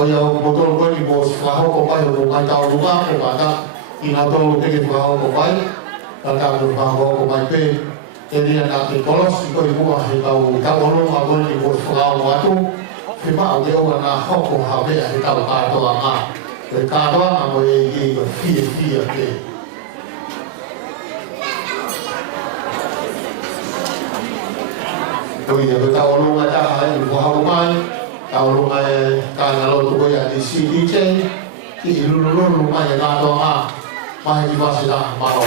ko ia o motor ko ni mo fa ho ko pai ho mai tau luga ko kata ina to te ke fa ho ko pai kata ko fa ho ko mai pe e ni na te kolos ko i mo he tau tau lo ma ko ni mo fa ho atu fi ma o de o na ho ko ha be he tau ka to nga e ka to na mo e i ko fi te Oi, eu tava no lugar da rádio, vou arrumar, tava no lugar da loja do Goiás, de CDJ, e no lugar da Dona, mas de vacina, marrom.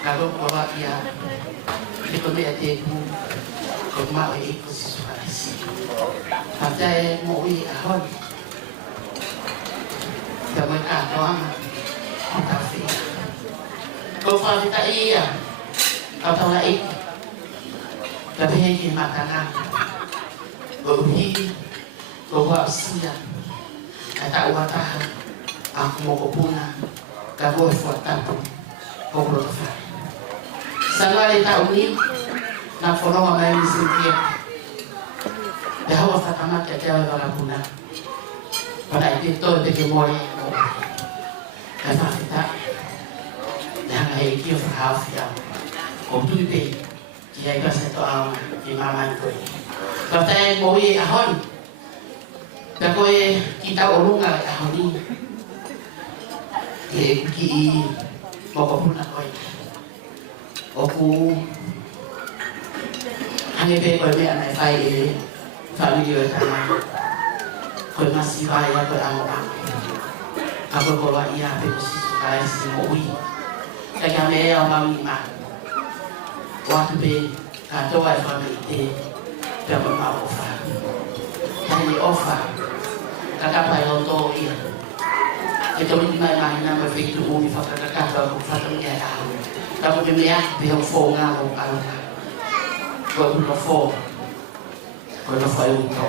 Kalau bawa dia, kita lihat dia pun, kalau ikut sesuatu. Hati mau ihon, jangan kau tapi kau kita iya, kau tahu lagi, tapi yang makanan, kau buat siang, tak tahan, aku mau kepuna, kau buat tampung, kau berdoa. Sangat tahu ni, nak follow apa yang disini. Dahawa fatama kajawa wakapuna, pada itu teke mole, kata kita, dah hai kio fahafia, kau tu ipe, dia ikan satu awam di mama itu. Kata moi ahon, kau kita ulunga ahoni, ki mau kapuna kau. Aku hanya bebas anak saya, family utama. Kau masih bayar berapa? Aku bawa ia berusaha supaya semua ui. Jangan meyau mama. Waktu be kata wajib family jangan mau offer. Hanya offer. Kakak payah untuk ia. Kita main nama Facebook mungkin fakir kakak fakir dia tahu. Kamu dilihat dia phone ngalau kalau kau punya phone itu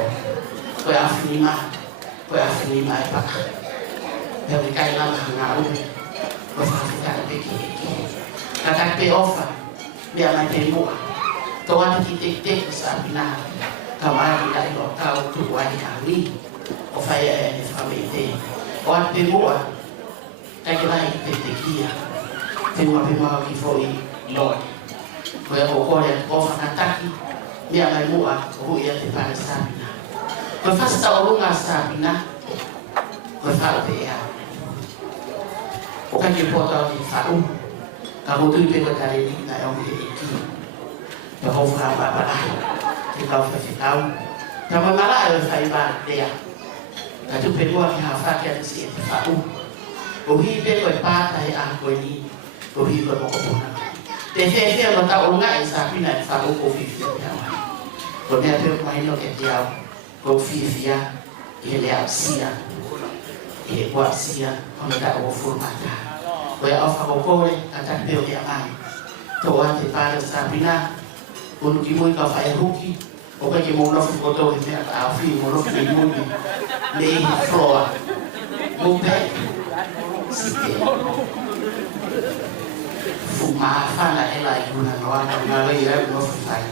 kau afirma apa yang dikait nama ngalau kau fakirkan begini kata pe offer dia macam mua tuan kita sabina kamar kita itu tahu tuan kami offer yang family orang pe mua kaki lain dia Terima foi Lord. Foi okole ofa nataki mia mai mua huya te para sabina. Foi fasta olunga sabina. Foi falta ya. Okan ke poto ni fau. Kamu tu pe ko kare ni na yo ke iki. Ya ho fra ba ba. Ke kau fa se kau. Kamu mala yo sai ba dia. Ka tu pe mo ki ha fa ke si fau. O hi pe ko pa ta ya ko ni. Kopi bermakna. Tetapi kalau tak orang Islam nak faru kopi dia. Kalau dia bermain dengan dia, kopi dia, dia sia, dia buat sia, kalau tak berformat. Kalau apa boleh, kata dia main. Tuan kita Sabina, untuk kimui kau faham rugi. Oke kimui nak foto ini atau afi, mau nak kimui, leh floor, mungkin, Maafan lah elai guna kawan ngalai ya belum selesai.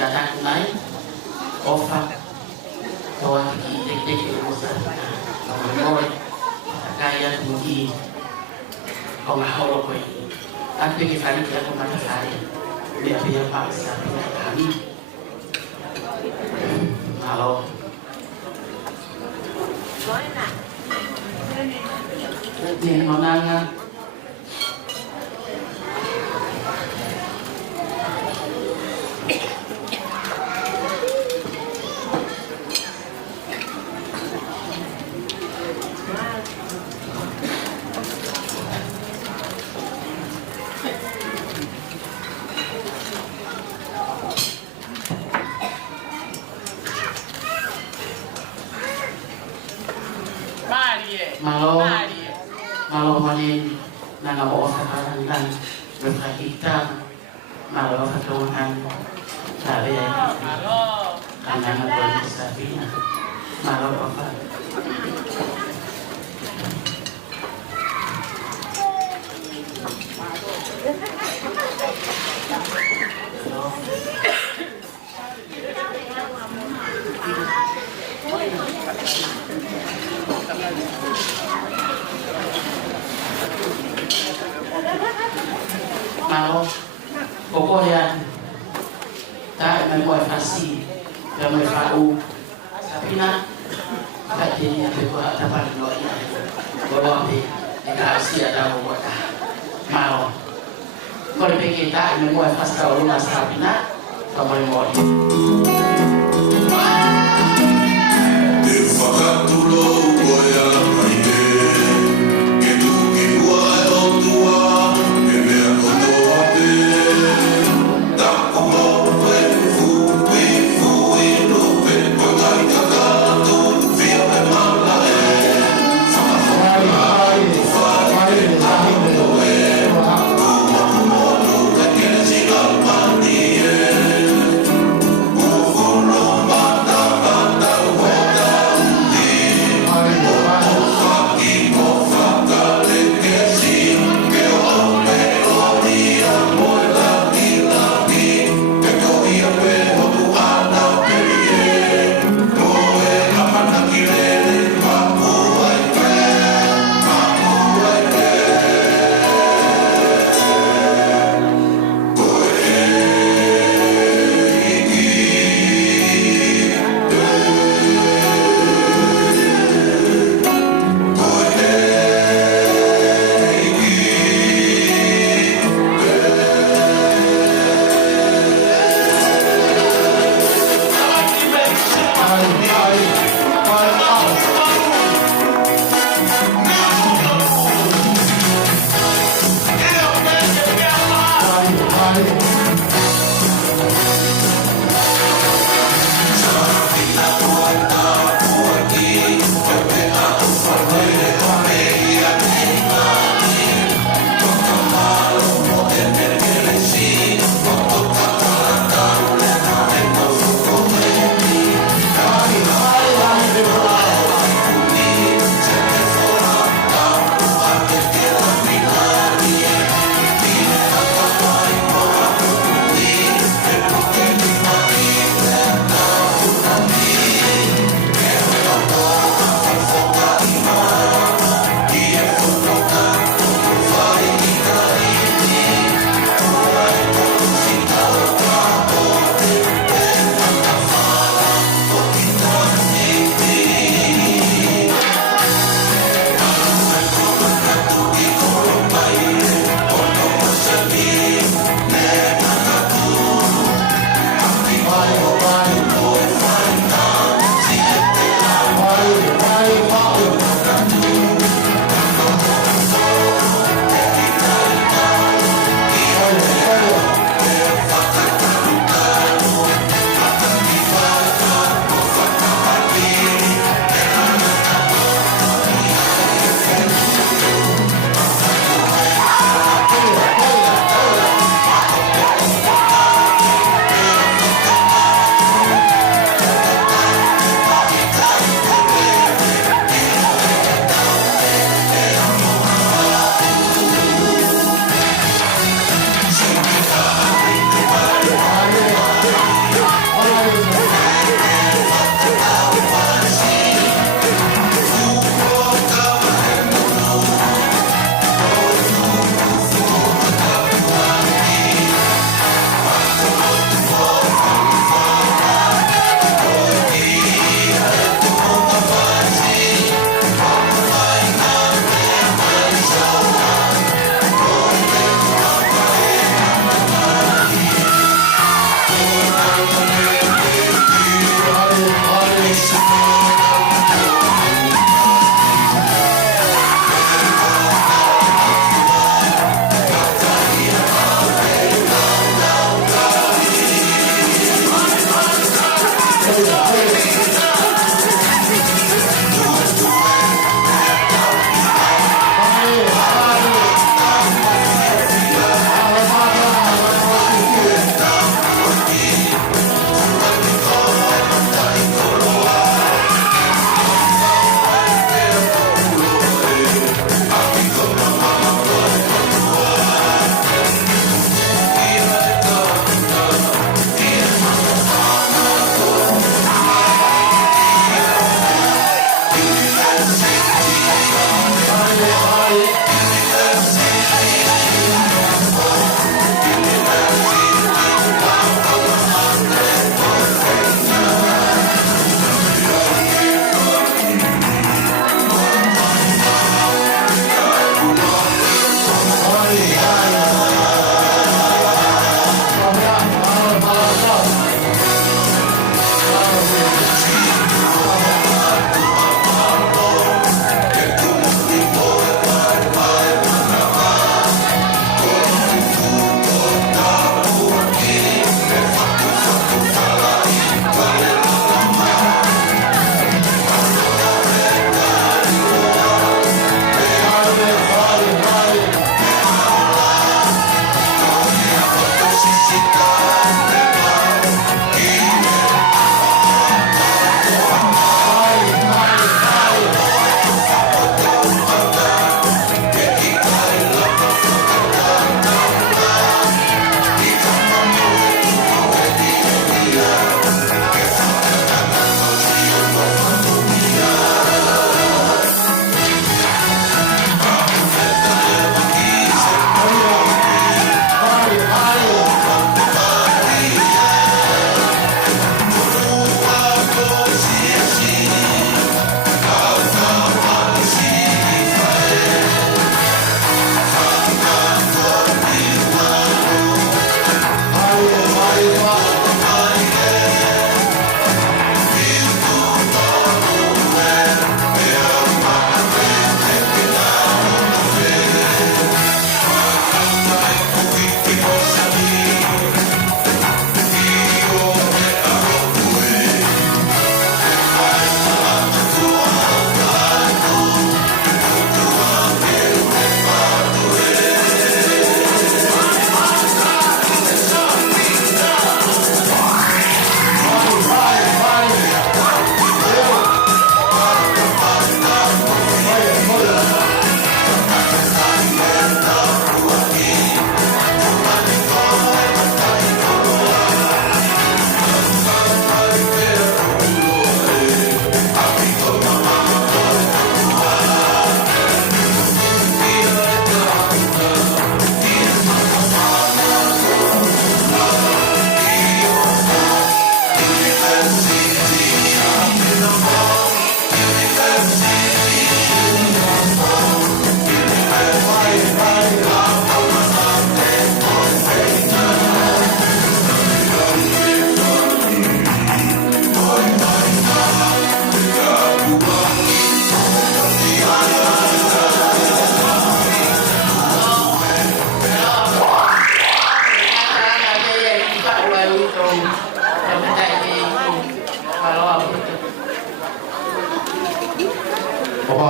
Datang naik, offer, kawan kita urusan, kawan kaya tinggi, kau mahal kau ini. Tapi kita ni kita mata saya, biar paksa biar kami. Kalau ni mana Malo manin na nabuo sa karandan berkaitan malo sa tuhan sabi ay kanya na doon sa Sabina malo apa Malo, pokok yang tak membuat fasih, yang membuat tapi nak, tak tini pe ko tapan no ia ko lo pe ka sia da mo ta mau ko pe kita ni mo fas ka lu mas tapina ka mo mo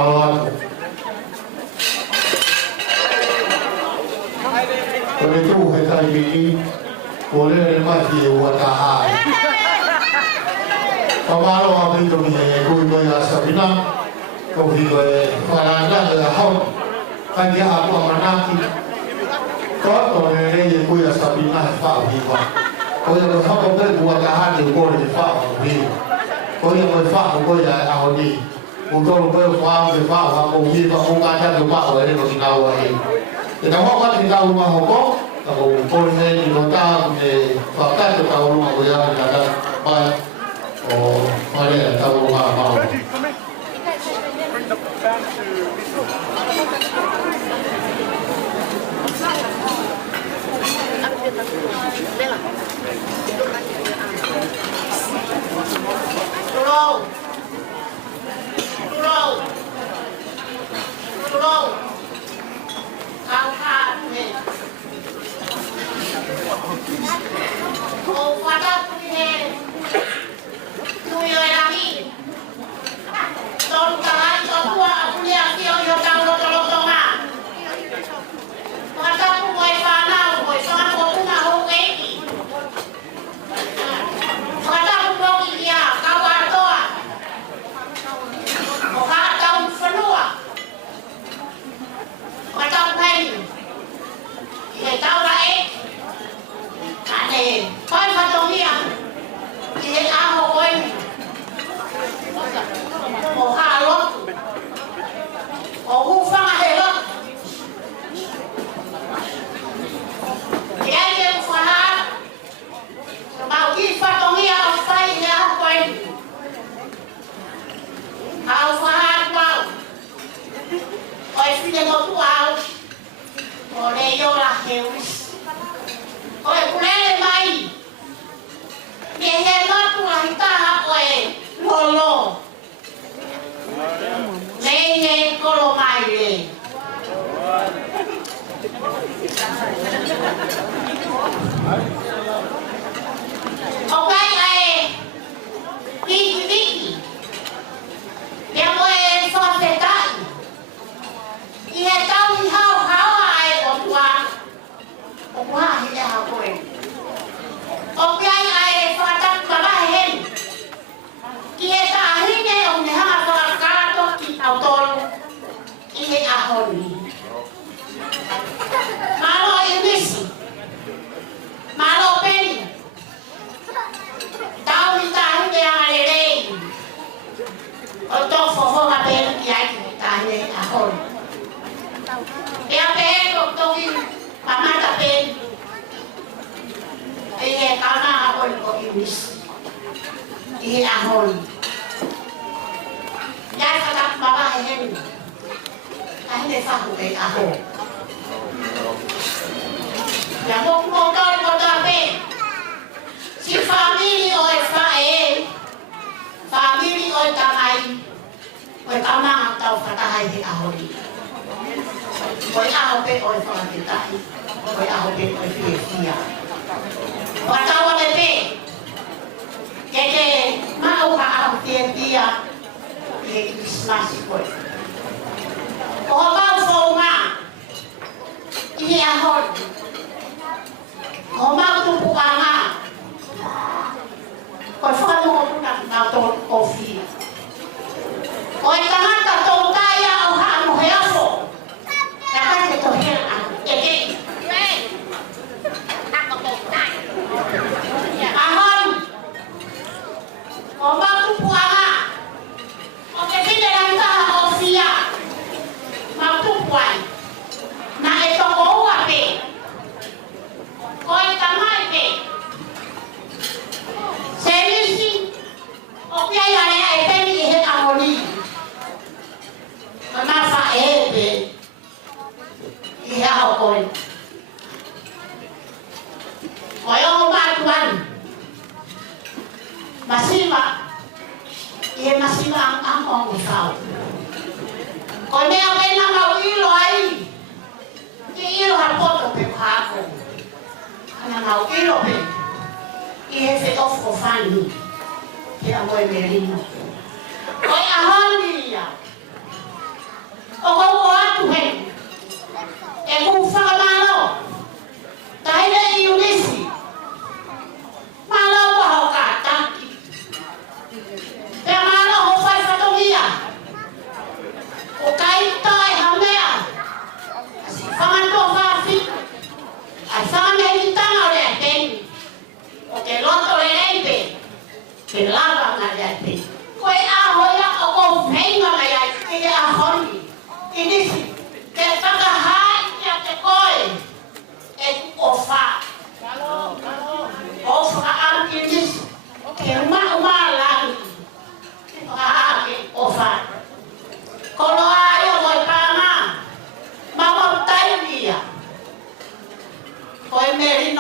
malo atu. Kone tu he tai mii, kone le mati e ua ta hae. Pamalo a pito mi e kui koe a Sabina, kohi koe wharanga e a hau, kai a kua manaki. Koto ne rei e kui a Sabina he whao hiwa. Koe koe hako pe ua ta hae e kore he whao hiwa. Koe koe whao koe a aho ni. Utoro koe whao ke whao hako hiwa munga tatu whao e reo ki nau a hei. E ta hoka ki tau ma hoko, ta ko kore he ni no tā me whakata tau runga koe a ni nata pai. O whare a tau runga a mao.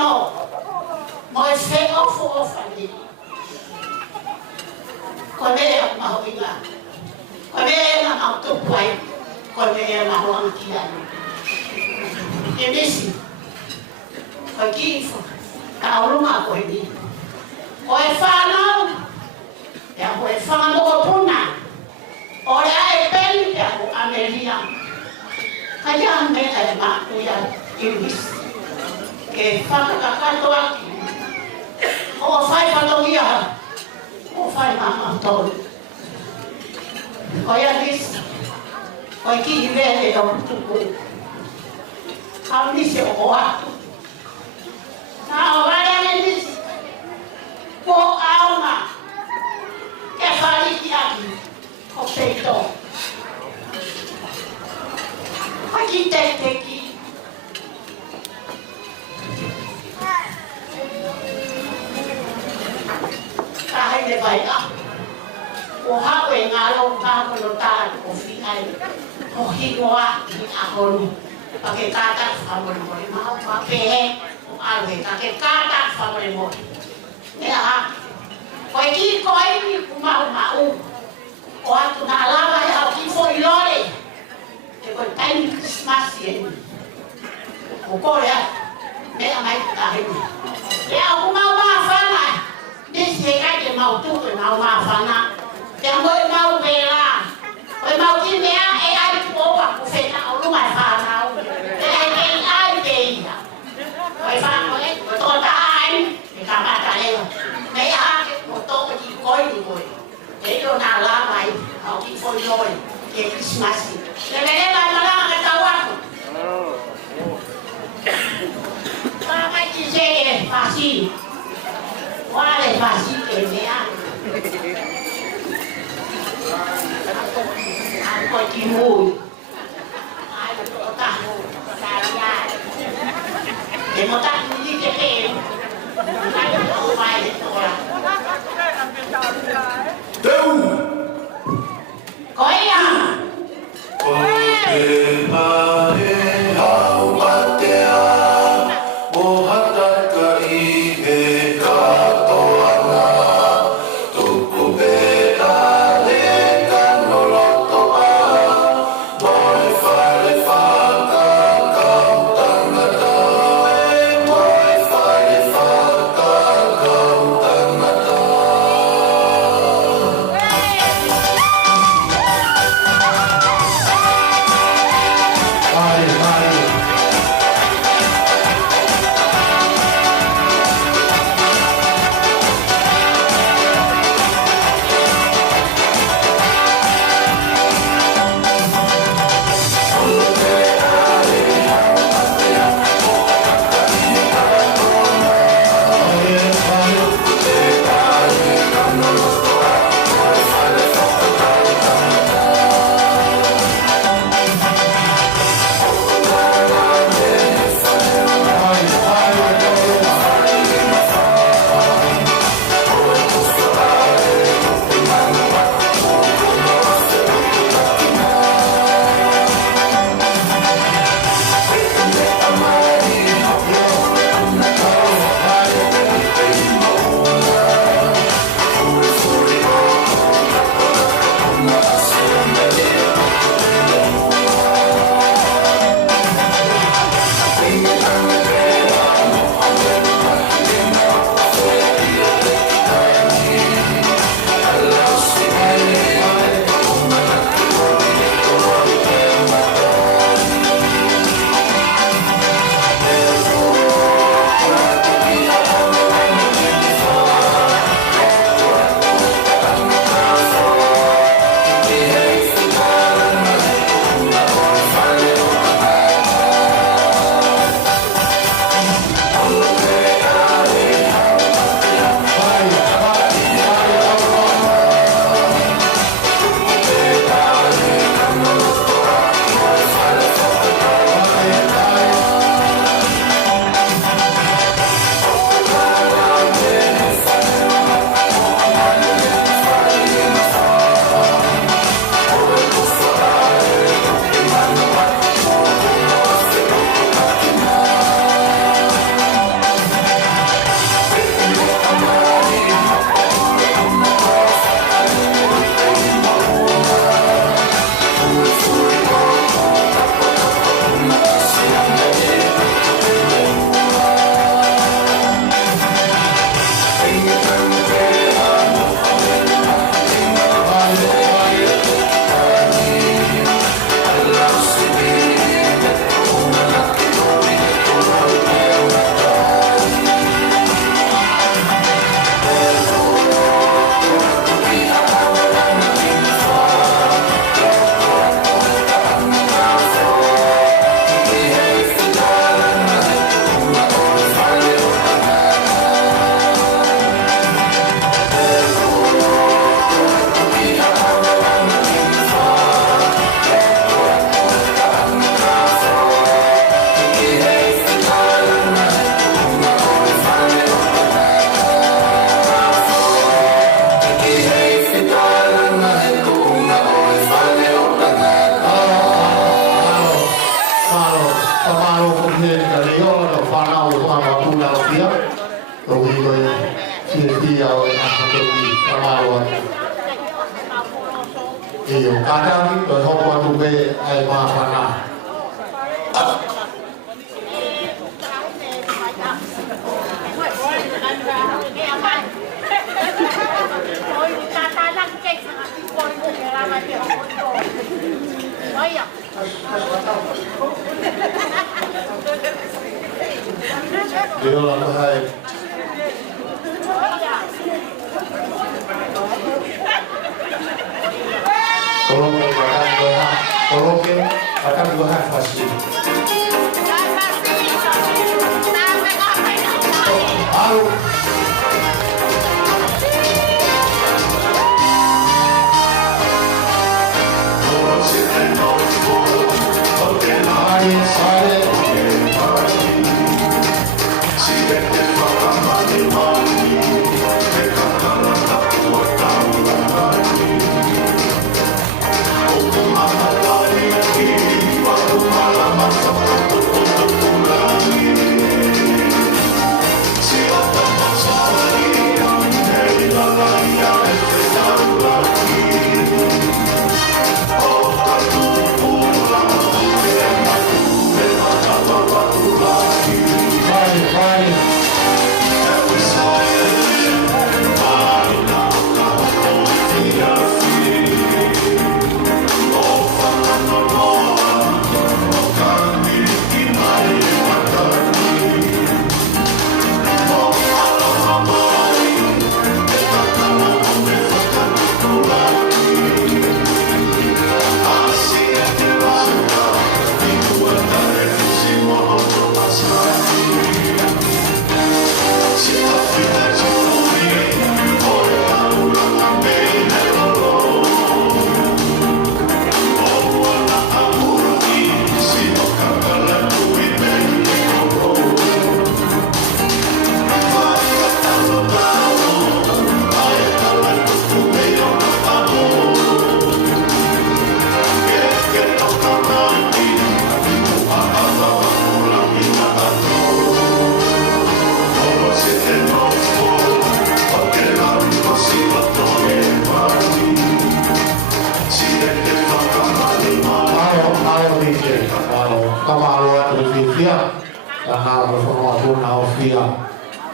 no. Mo e fe o fani. Kone e maho inga. Kone e na autopai. Kone e maho ankia. E nisi. Ko kifo. Ka uruma ko ni. O e whanau. Ya ko e whanau puna. O e ae peli ya ko Ameria. Kaya me e maku ya iris. Ke whakakato aki. O whai patongia. O whai mama tolu. O ia nis. O i ki hiwe e o tuku. Au nisi o atu. Na o wale ane nis. Po auna. Ke whariki aki. O peito. O ki teki. Kahit e vai a. O hao e ngalo kako no tāna o fi ai. O hingoa ni ahonu. Pake kata whamore mori mau. Papehe o aluhe. Pake kata whamore mori. E aha. Koe ki koe ni kumahu mau. O atu na lava e au ki fo i lore. E koe taini Christmas e ni. O kore a. Me a mai tahini. E au kumau maa whana. Nisi e kai te mau tuku e mau maa whana. Te amo e mau vera. O e mau ki mea e ai kuoa ku whena o lunga e whanau. E ai kei ai te ia. O e whanau e tōta ai. E ka mata leo. Me a hake o tōka ki koi ni koe. E io nā la mai. Au ki foi loi. Ke Christmasi. Le lele malanga e tau aku. Mai ki se e pasi. Wale pasi ke mea. Ako ki mui. Ai ko ta. Ta ya. E mo ta ni ke ke. Ai ko vai to la. Deu. Koia. Koe pare hau matea. O hataka i he katoana. Tuku pe ale kanolotoa. Moe whare whakakau tangata. Moe whare whakakau tangata. yo kadang to ho ko tu be ai ma pana Dia lah hai. Tolong akan dua hal pasti.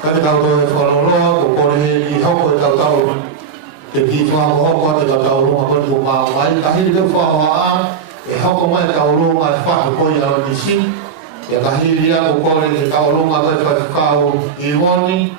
Kan kau tu kalau lo kau ni di hok kau tahu, jadi tuan hok kau tahu rumah kau tu mau main, kahir dia faham, hok kau main tahu rumah faham kau yang di sini, ya kahir dia kau ni tahu rumah kau kau iwani,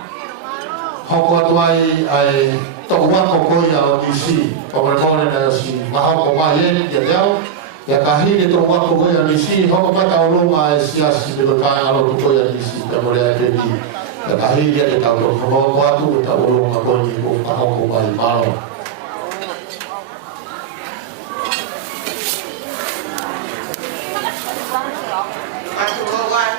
hok kau tu ai tahu kau yang di sini, kau ni di sini, mahal kau main dia jauh, ya kahir dia tahu kau yang di sini, hok kau tahu rumah siasi berkaya kalau kau yang di sini, tak boleh ada di kahir dia tahu kalau waktu tahu rumah kau ni kau balik malam. Aku kawan,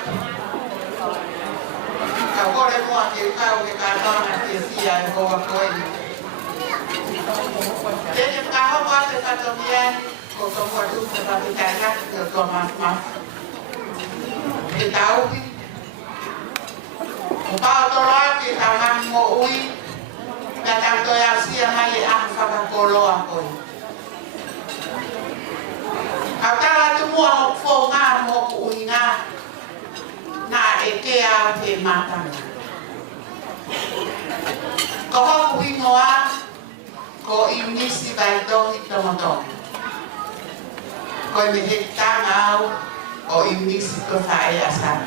kau boleh buat kau ke kantor nanti siang kau ini. Jadi kau buat sesuatu yang kau buat tu seperti kaya kau mas. Kita tahu. Kau tolak kita orang mau ui, datang tu yang siang hari aku fakar kolo aku. Kau tahu semua mau fongan mau ui ngah, na eke au te mata. Kau ui ngoa, kau imnisi baito itu motor. Kau mehitang au, kau imnisi kau saya asal.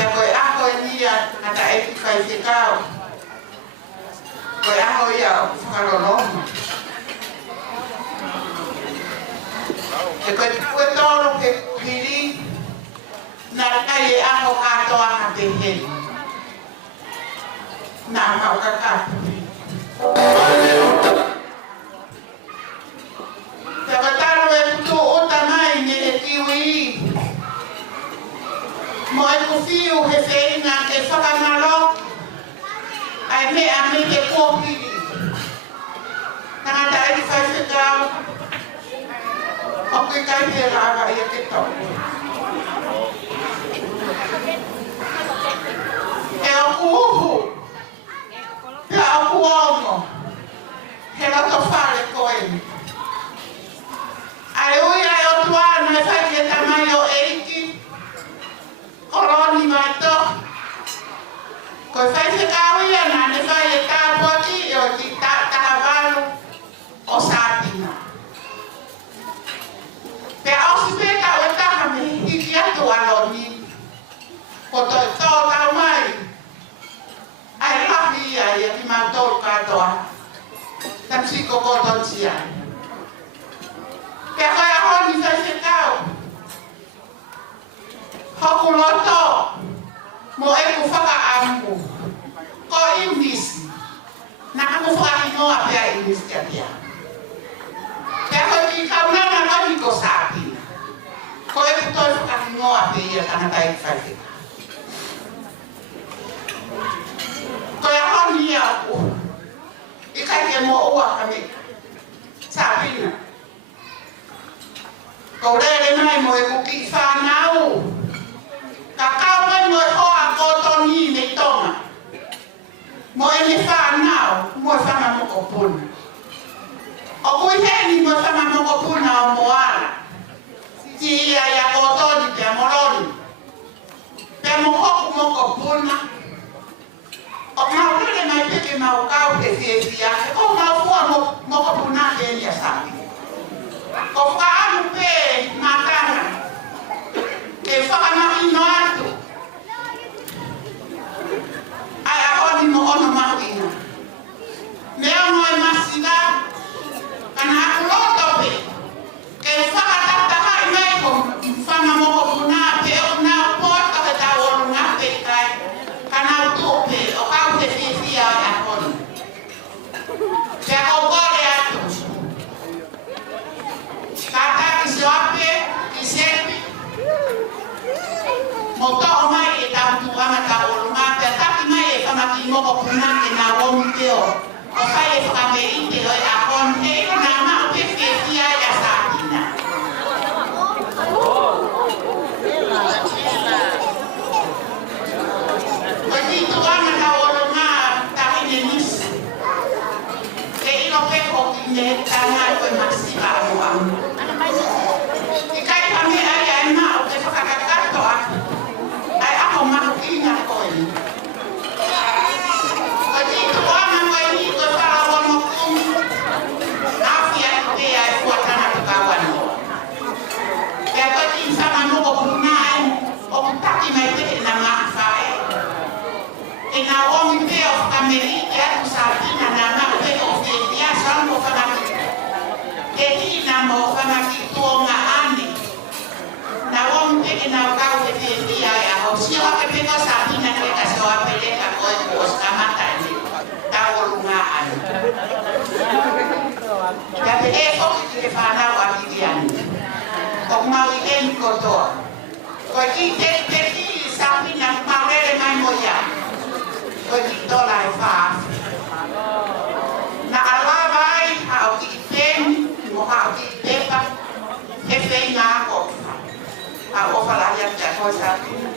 Kau aku ini ya, ada etika kau. Kau aku ya, kalau lom. Kau tolong ke kiri, nak kaya aku kata aku dehen. Nak kau kakak. Sebentar waktu utama ini kiwi. Moi confio referina ke fakamalo ai me ame ke kopi na dai fa segao oke kai te lava ia ke to e o kuhu e o kuongo he loto fare koe. Ai ui ai o tuano e fai che tamai o eiki. Koroni mai to. Koe fai se kawia na ne fai e tāpuaki o ki tātahavalu o sātina. Pe ausi peka o taha me hiki atu aloni. Ko toi tō tau mai. Ai rahi ia ia ki mātou katoa. Tamsi ko koton sia. Pe koe ahoni fai se kau. Hoku loto. Mo e ku whaka ambu. Ko imnisi. Na amu whaka inoa pia imnisi kia pia. Pea koe ki kaunana koni ko sāpina. Ko e ku toi whaka inoa pia tangata i whaika. Ko e honi aku. I kai ke mo ua kame. Sāpina. Ko rere mai mo e ku ki whanau. Ka kau mai mo e hoa kotoni me tonga. Mo e me whanau, mo e whama moko puna. O kui heni mo e whama moko puna o moala. Ti ia ia kotoni pia moroni. Pia mo hoku moko puna. O mau rere mai peke mau kau ke fia. O mau fua moko puna ke enia sapi. O whaamu pe matanga. E whakamaki no atu. Ai ahoni mo ono mawina. Mea mo e masina. Kana aku loto pe. Ke whakatata hai mai ko whama moko puna pe o nao porta ke tau olu ngā pe kai. Kana utu pe o kau te whiwhia o ahoni. Pea kau kore atu. Kata ki se ape, ki sepi. Mo to'o mai e tau tuanga tau olunga, pia taki mai e whamaki moko puna ke nā womi teo. O whai e whakamerite o e ahon, e iko nā mau pe whiwhia e a sātina. Koe ki tuanga tau olunga tahine nisi. Ke ilo pe hoki ne tanga e koe masiva amu amu. I kai pame ai ai mau te whakakakato atu. Ai ako mahukinga koe. Koe ki tuana koe ni koe wharawono kumu. Awhi ai te ai fuatana tukawano. Pea koe ki sama moko punai. O kutaki mai te na mawhai. E na omi pe o whakamerite atu sātina na mau pe o whiwhia sango whamaki. E hina mo whamaki tuonga ane. Na omi pe na ukau te whiwhia e aho. Sio hake peko sātina ke ka soa peleka koe kuos kamata ni. Tau olunga ane. Pea pe e hoki ki ke whanau a kikiani. O mau I eni kotoa. Koe ki te ki sātina maurere mai moia. Koe ki tola e whaafi. Na alawa ai hao ki peni, mo hao ki pepa, e whei ngā kofa. A ofa la ia kia koe sāpina.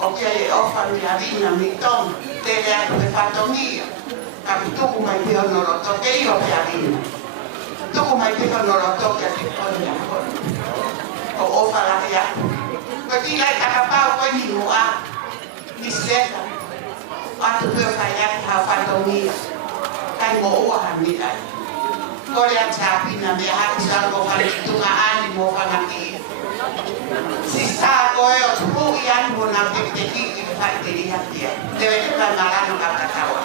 O kia e ofa ni a rina mi tonga, te rea koe whatongia. Ka tuku mai pio noroto, ke iro pe a rina. Tuku mai pio noroto kia te koni a koni. O ofa la ia. Koe ki lai takapau koe ni mua, ni seta. Atu pio kai ati hao whatongia. Kai mo ua hami ai. Kore a tāpina me hati sango wharitunga ani mo whanaki. Si sā koe o tupu I ani mo nā te kiki ki whai te rihatia. Te wete kai marano ka katawa.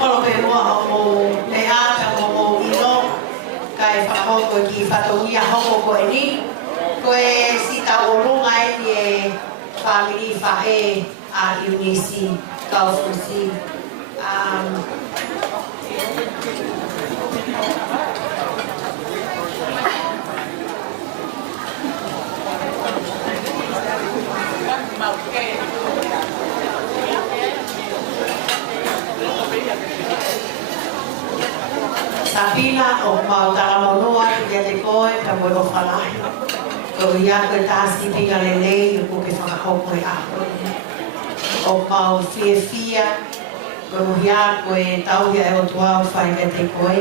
Olo pe moa ho me ata ho ino kai whakahoko ki whatouia hoko koe ni. Koe si tau o runga e family fae a Eunice Kaufusi. Sabina o Mautaramonua ke te koe ka moe o whalahi. Ko ia koe tāsi pinga lelei o ke whakahoko e aho. O Mau Fia, ko ia koe tauhia e o tuau whai ke te koe.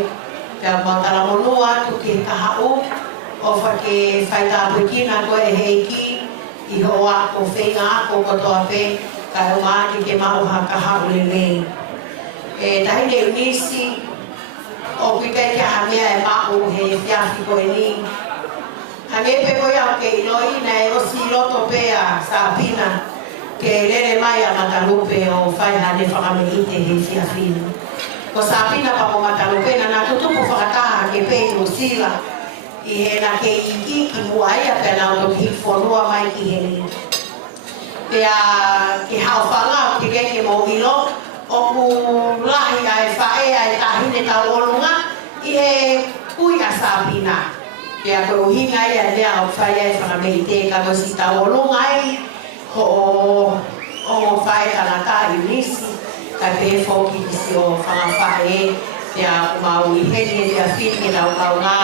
Ka Mautaramonua tu ke kahau o whake whai tāpukina koe e heiki i hoa ko whenga ako ko toa whe ka o maaki ke mauha kahau lelei. E tahi ne Eunice o kuikai ke hamea e mahu he whiawhi koe ni. Hange pe koe au ke iloi na e osi loto pea Sabina ke lele mai a Matalupe o whai hane whakameite he whiawhi. Ko Sabina pa mo Matalupe na nga tutupu whakataha ke pe o sila i he na ke iki ki muaia pe na o ki whanua mai ki he ni. Pea ke hao whanga o ke keke mo ilo o ku lahi ai whae ai tahine tau olunga i he kui a Sabina. Pea koe uhinga i a lea o whae ai whakameite ka koe si tau olunga ai ho o whae tanata Eunice ka pehe whoki kisi o whanga whae pea kumau i heni e tia whini tau kau ngā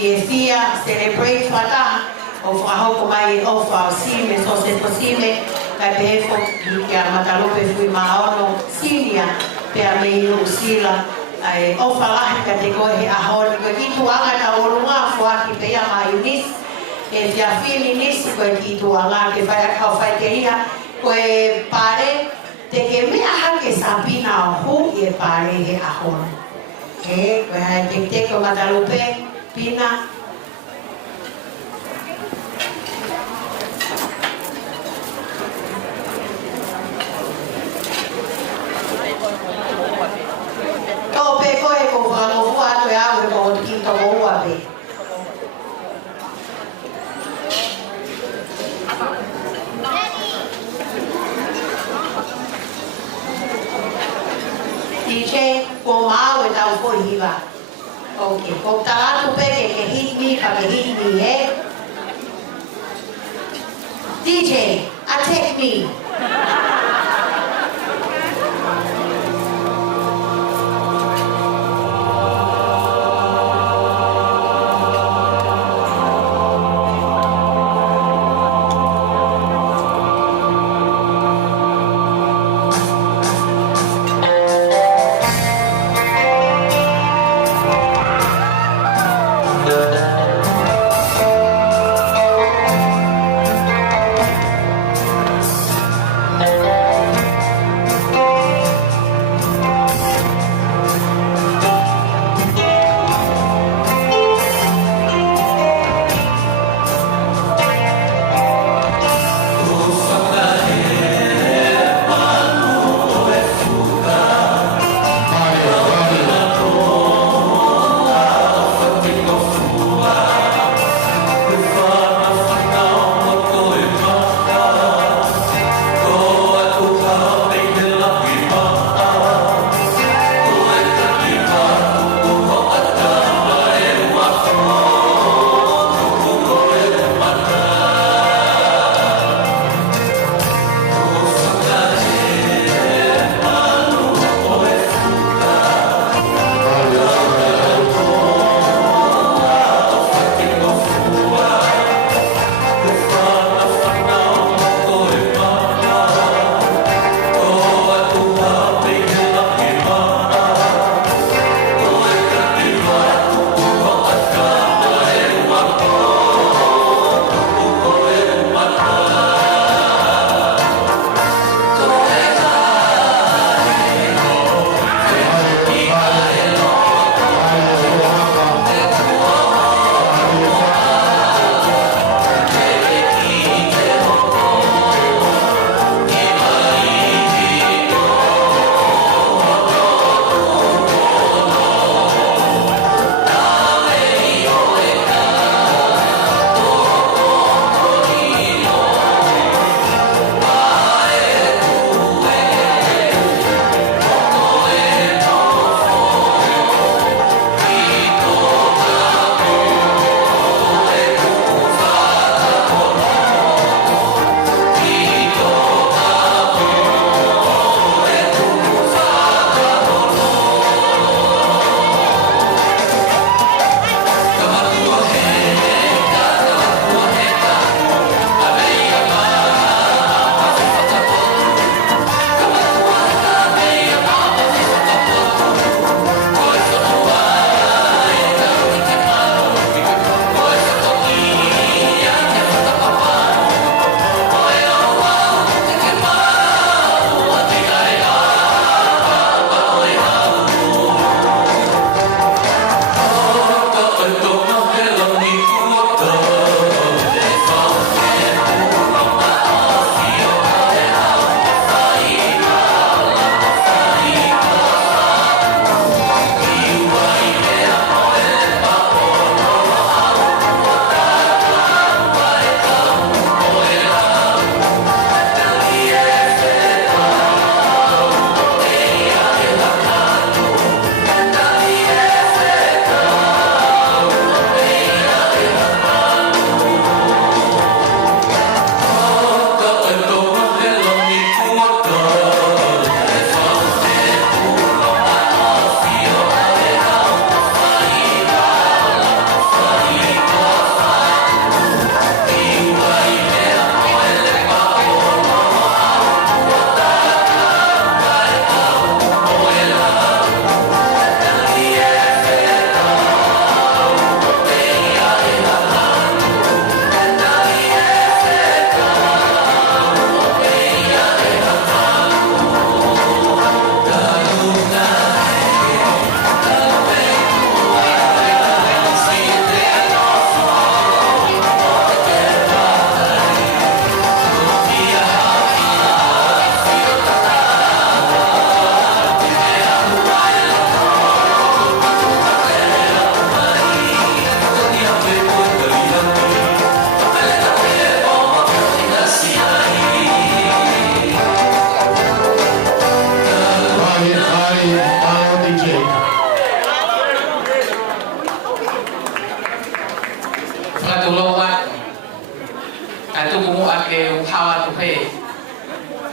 fia celebrate whata o whahoko mai o whao sime so se po sime kai pehe whoki ki a Matalupe fui maono sinia pea me inu usila ai o whalahi ka te koe he ahoni koe ki tuanga ta olunga whuaki pea ma Eunice e tia whini nisi koe ki tuanga ke whai akau whai te iha koe pare te ke mea hake Sabina o hu i e pare he ahoni koe hai te teko Matalupe pina DJ, ko mau e tau ko hiva. Okay, ko talatu peke ke hit me, ka ke hit me, eh? DJ, attack me.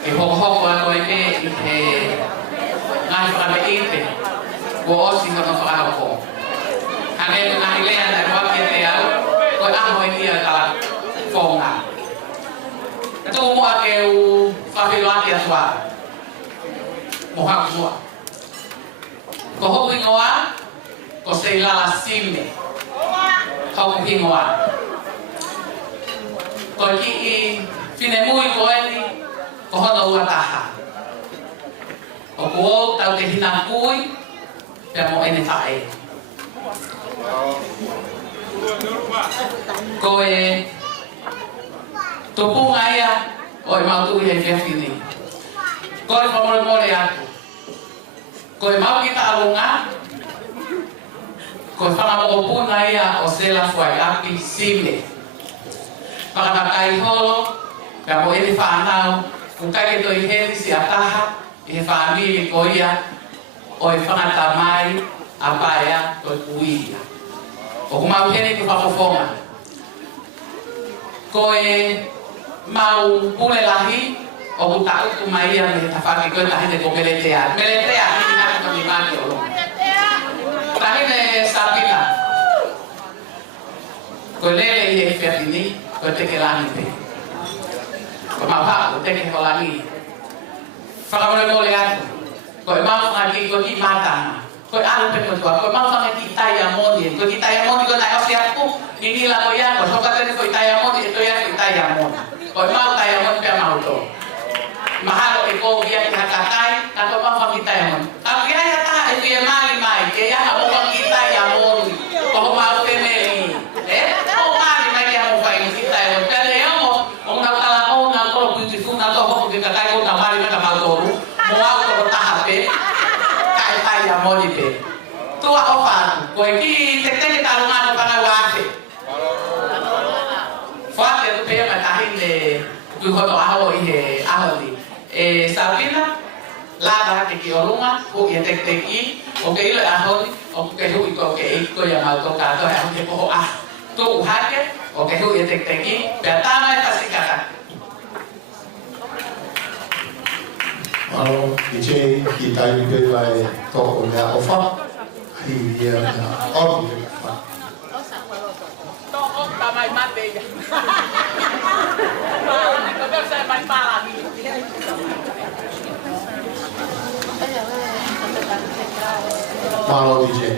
e hoko a koe me i te ngai whakameite ko osi ka mawhakako. Ane ngai lea na waki te au, koe aho e kia ka whonga. Tō mua ke u whawhilo ati atua, mohaku mua. Ko hoku ingoa, ko se lala sime, hoku ingoa. Ko ki i whine mui ko eni, ko hono ua taha. O ko o tau te hina kui, pia mo ene tae. Ko e tupunga ia, o e mautu i he whiawhini. Ko e whamore more aku. Ko e mau kita alunga, ko e whanamopuna ia o sela fuai api sime. Whakamakai holo, pia mo ene whanau, kukai to i heri si ataha, i he whamiri ko ia, o e whanatamai, a paea, to e kuia. O kumau hene ku whakofonga. Ko e mau pule lahi, o ku tau tu mai ia me tawhaki koe tahine ko meletea. Meletea, hini haki ko ni maki o longa. Tahine Sabina. Ko lele i e whiawhini, ko teke langi te. Ko mau hako, teke ko langi. Whakamore mole atu. Ko e mau ngaki ko ki matanga. Ko alu pe ko ko mau fa ki taya moni ko ki taya moni ko na osi aku ini la ko ya ko ka tene ko taya moni to ya ki taya moni ko mau taya moni pe mau to mahalo e ko via ki hakatai ka to mau fa ki taya moni aku ya ta e ki mali mai ke ya mo fa ki taya moni ko mau tene ko mali mai ya mo fa ki taya moni pe le mo on na tala ko na to ku ti fu na to ko ki kakai ko na mali na mau to mo au ko ta ha pe ya moni pe tua ofa ko ki te te ta lunga pa na wate fate to pe ma ta hinde tu ko to aho i he aho di Sabina la ba ke ki olunga ko ye te te ki o ke ile aho di o ke hu ko ke ko ya ma to ka to ha ke ko a tu ha ke o ke hu ye te te ki pe ta ma ta sikata. Alo, dice ki tai pe vai to ko ya ofa. Hi ya na o ki fa. To o ta mai mate ya. Ko be sa mai para ni. Malo dice.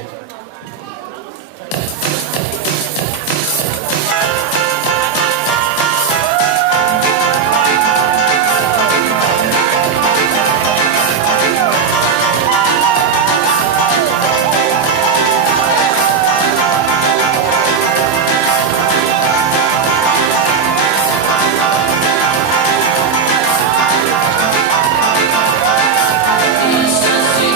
Isa si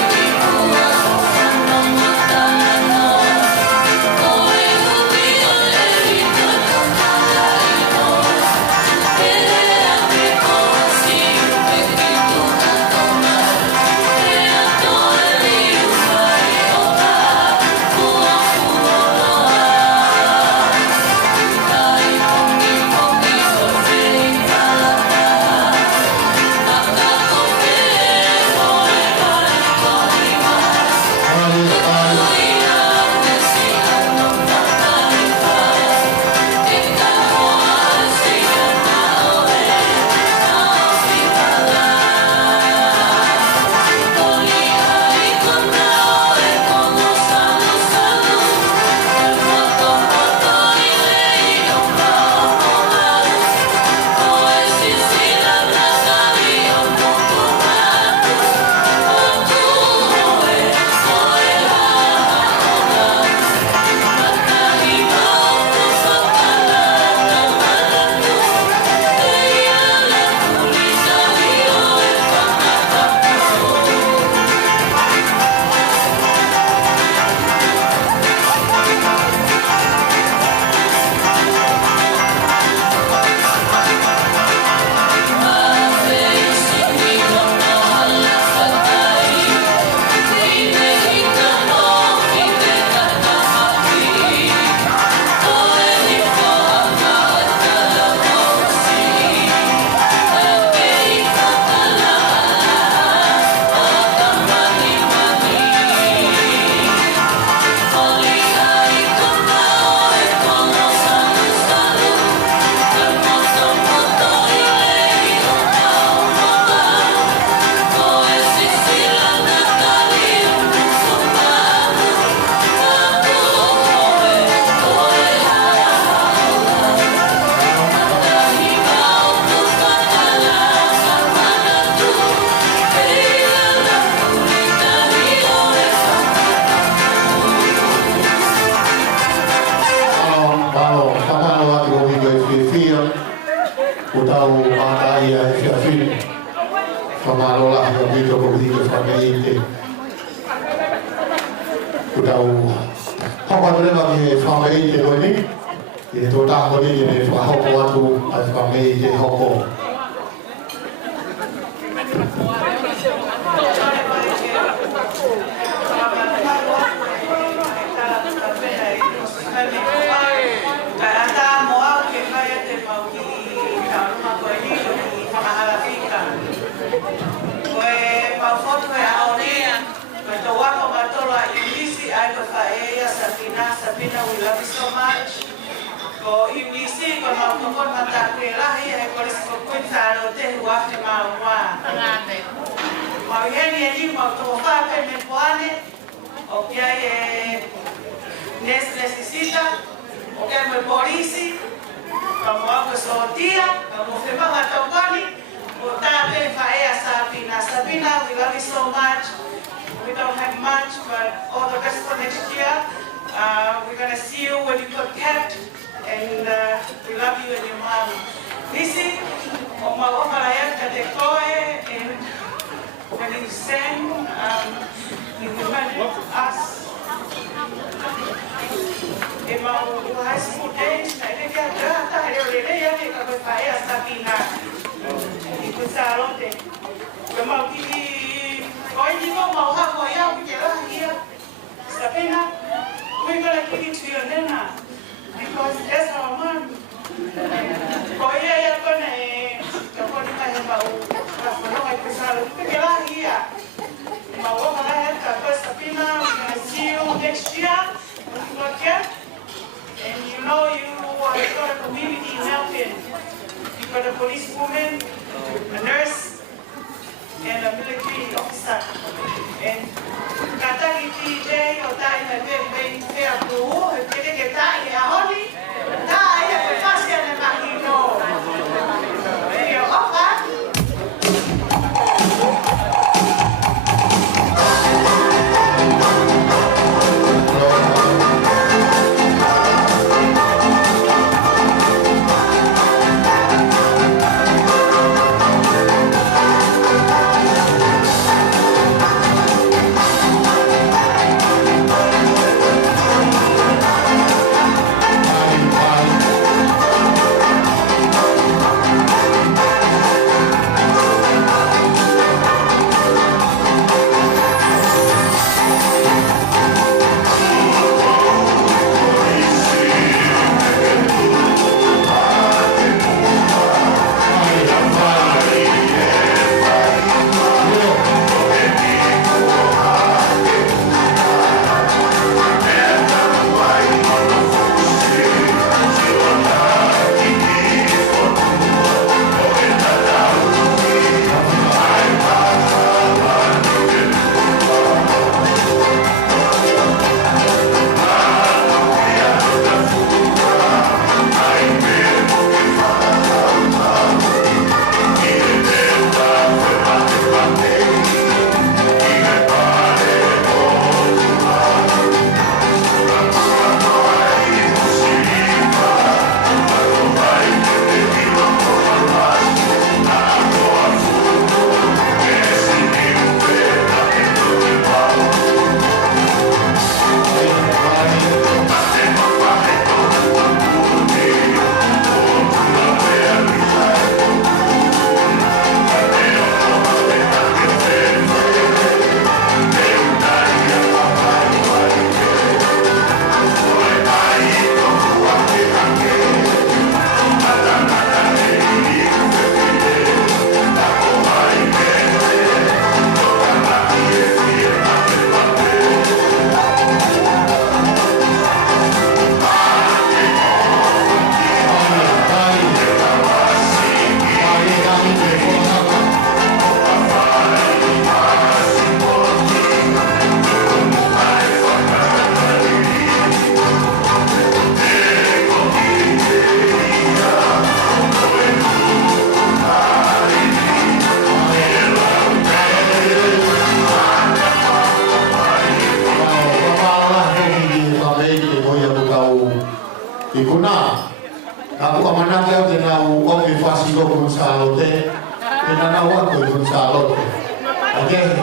Pamalola ang kapito ko dito sa Kaite. Kutau hoko na bagi sa Kaite ko ni. Ito tako ni ni hoko watu as sa Kaite hoko. Sabina, we love you so much. Ko iwisi ko maupukon matakwelahi ay kolis ko kwenta lote wafte mawa. Mawiyeni yeni mautofa pe mepoane. Okia ye necesita. Okia me polisi. Kamo ako sotia. Kamo fema matopani. Ota pe faea Sabina. Sabina, we love you so much. We don't have much, but all the best for next year. We're going to see you when you got kept, and we love you and your mom. Nisi, and when you sang, you reminded us in my high school days. I think we're going to give it to your nana because that's our mom. Koya ya kona kaponi kahemba kafono kaisalo kila here. Mawa mala ka Sabina, we're going to see you next year. Okay? And you know you are a community helping. You got a policewoman, a nurse, and a military officer. And kata DJ otai na bem pe apu kete keta ya holi ta ya pe fasia na mahino yo opa Ikuna, aku amanah kau kena uang inflasi kau pun salote, pinanawa ko yung salot. Okay.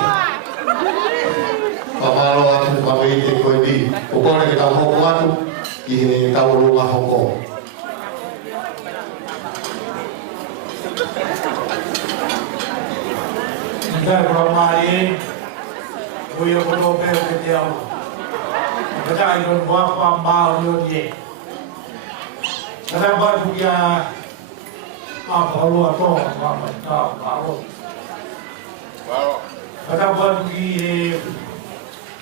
Pamalo ato pamilya ko hindi. Ukon kita mo ko ato kini tao rumah ko. Kita beramai, buaya bodoh berketiau. Kita ikut buat pambau ni. Kita buat buaya apa lu atau apa baru. Kita buat buaya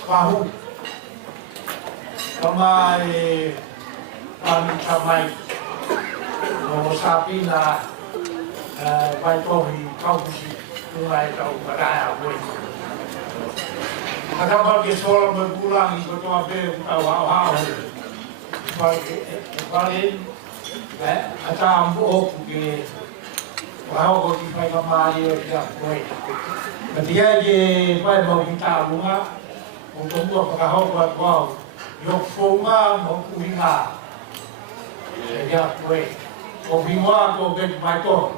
bahu. Ramai ramai. Mau sapi lah, baik kau sih. Mulai tahu pada aku. Ada bagi seorang berpulang ikut apa awal. Balik, ada ambo ke, wah kau tipai kemari ya, boy. Ketika je, pai mau kita rumah, untuk buat kau buat kau, yok forma mau kuliah. Ya, boy. Kau bima kau bermain kau.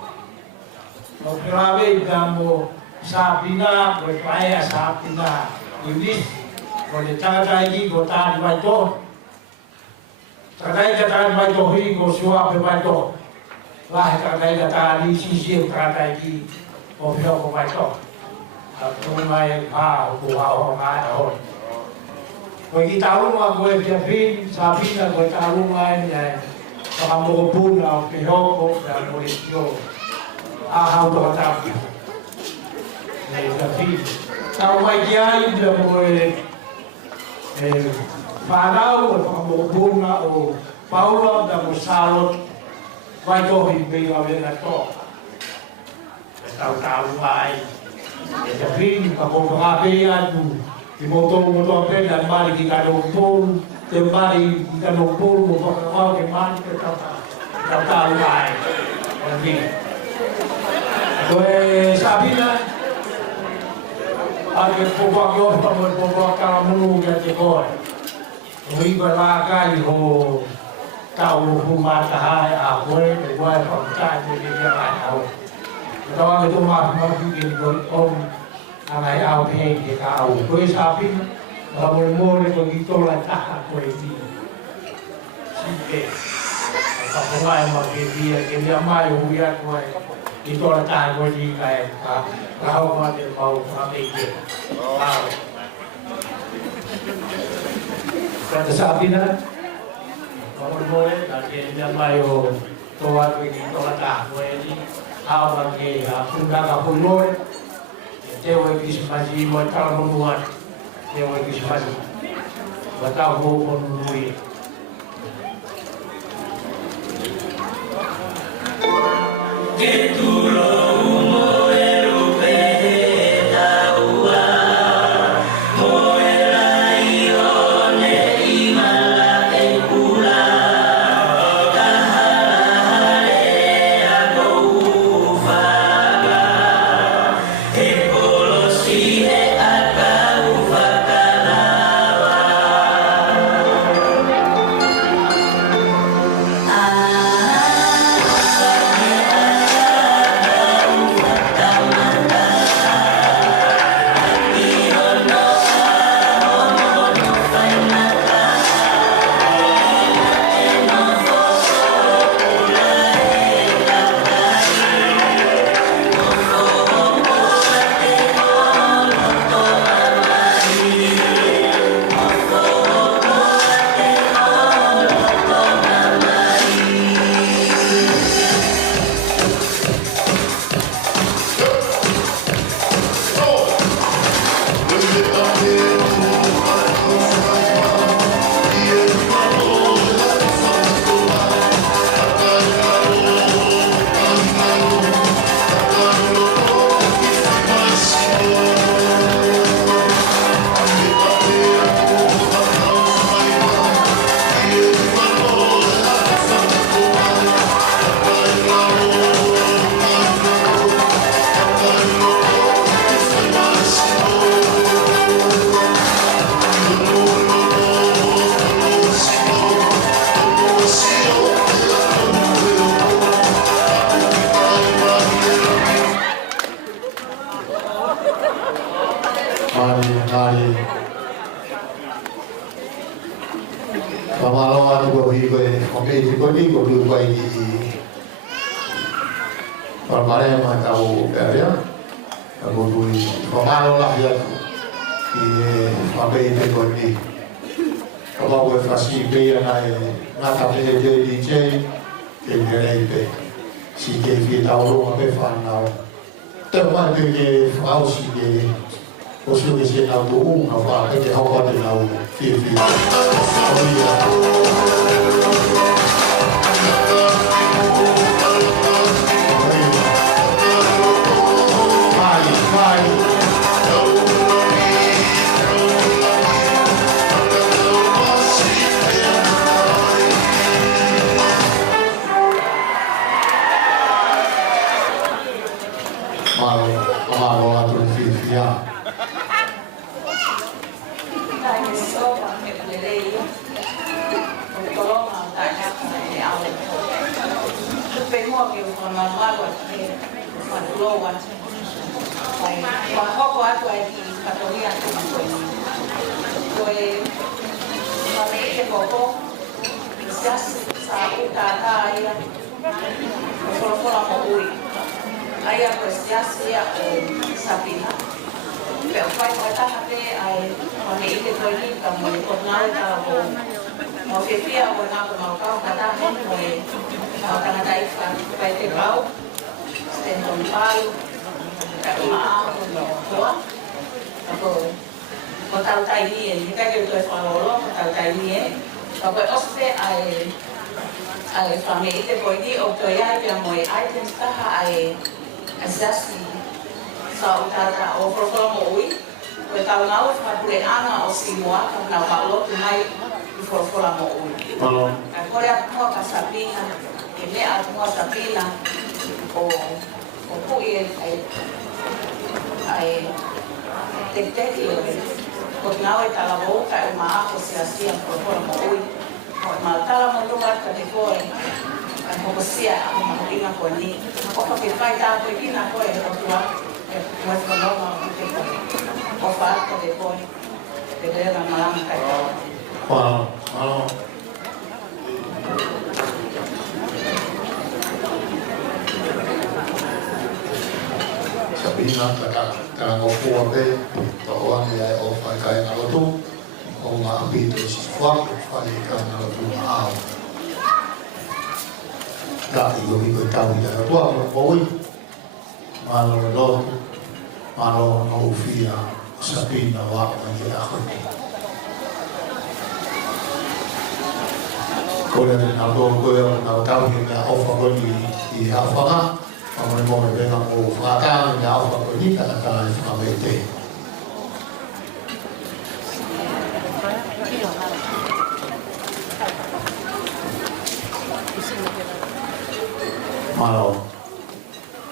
Mau kerabe kamu sapina, berpaya sapina. Ini, kalau cara lagi kota di Baito, cara di Baito hi kau suap di Baito, lah cara di sisi cara lagi kau pilih kau Baito. Aku mai kau mai kau. Bagi tahu mah kau siapin sapina kau tahu mai ni, kamu pun kau pilih kau dan kau itu. Ahau tu kata, tapi kalau macam dia boleh farau atau bunga atau paulo dan musalot, macam ini bila tu, tahu mai. Tapi kalau pengapian tu, di motor apa dan mari kita lumpur, mari kita lumpur, motor mari kita tahu mai. Jadi. Kue Sabina, ada pokok yo, pokok kamu yang cekor. Kue berlaga yo, tahu rumah tahai, kue pangkat jadi dia tahu. Kalau itu mah bikin om, anai au peng dia tahu. Kue Sabina, kalau mau begitu lah tak kue ini. Sikit, kalau mai dia mai hujan kue. Itu orang tahu di kayak kau macam mau ambil je. Kata Sabina, kalau boleh, nanti dia mayu tuan begini orang tahu ini, kau bagi aku dah kau boleh, dia bagi semasi buat kalau buat, dia bagi semasi, buat tahu pun boleh. Que tú lo Mari. Pamalo anu ko hi ko kompleti ko ni ko du ko i Pamare ma tau peria. Aku tu pamalo lah ya. I kompleti ko ni. Kalau gue kasih biaya nak tapi dia DJ kena itu si KV tahu apa fan tahu. Terus dia tahu si dia, usul dia tahu apa dia tahu apa dia tahu KV.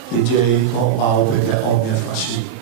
DJ mau mau beda omnya masih.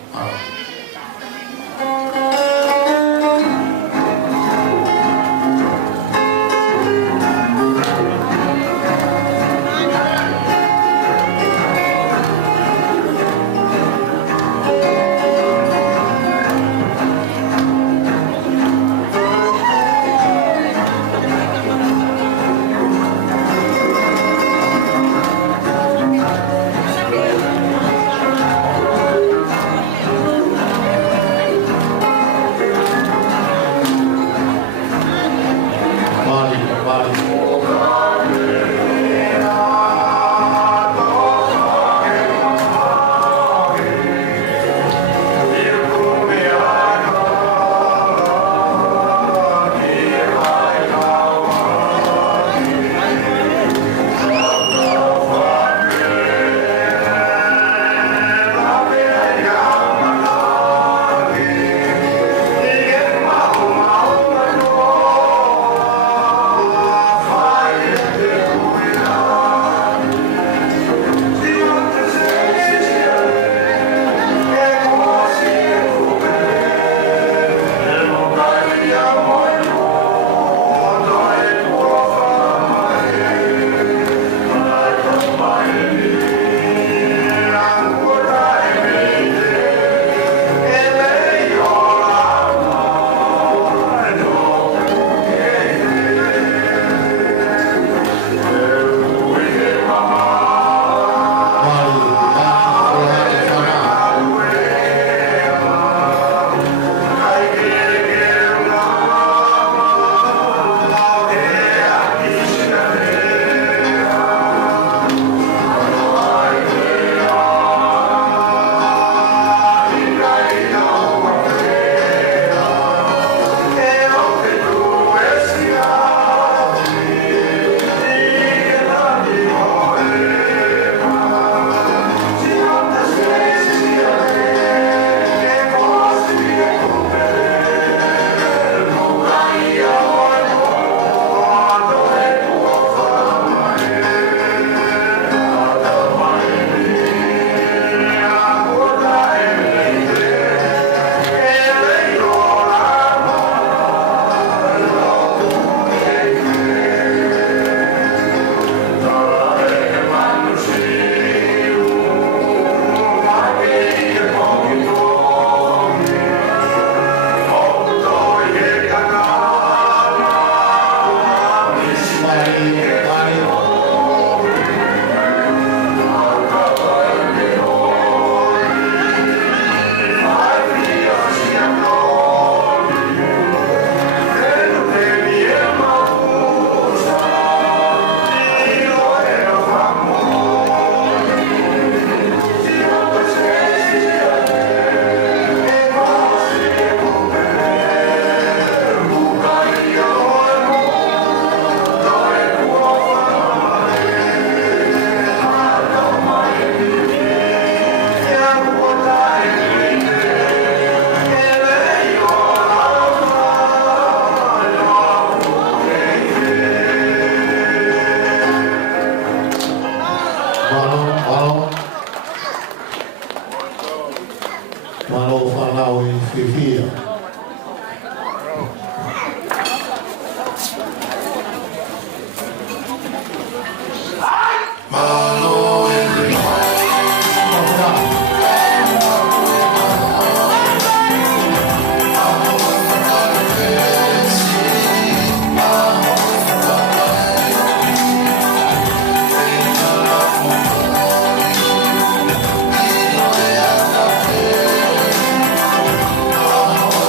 Malo whanau i whiwhia. Malo e Oh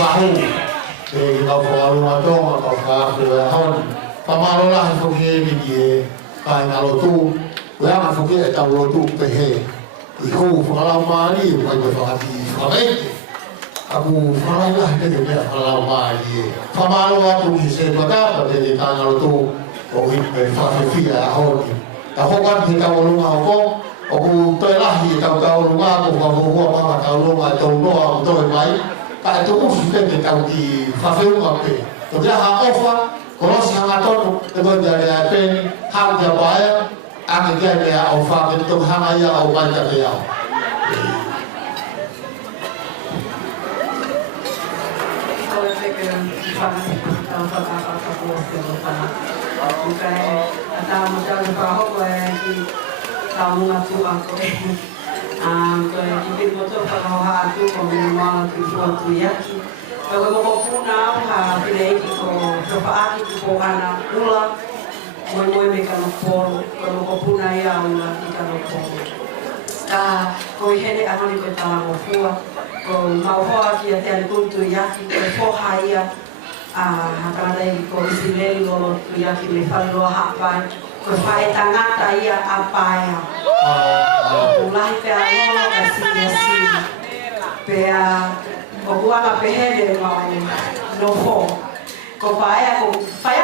fahu e ka fo lu ma to ka fa fe hon pa ma lo la fo ke ni ki ka na lo tu la ma fo ke ta lo tu pe he i ho fo la ma ni ka ko fa ti fa ve aku fa la la ke me fa la ma ni fa ma lo wa tu ki se pa ka pa te ta na lo tu o i pe fa fe fi a ho ni ta ho kan ki ta lo ma ko o ku te la hi ta ta lo ma ko fa ho ho ma ta lo ma to no a to mai ka tu ku fi te ta ki fa fe ma pe to ya ha o fa ko lo si ha to te go ja ya pe ha ja ba ya a ke ya ya o fa ke to ha ma ya o ba ja ya Ko hele ahoni ko tala fua ko mauhoa ki te kuntu yaki ko fohaia hakana ko isileli lo yaki me falo hapai ko fai tangata ia apaia ulai pe alola ka siasi pe o kuanga pe hele mai no fo ko fai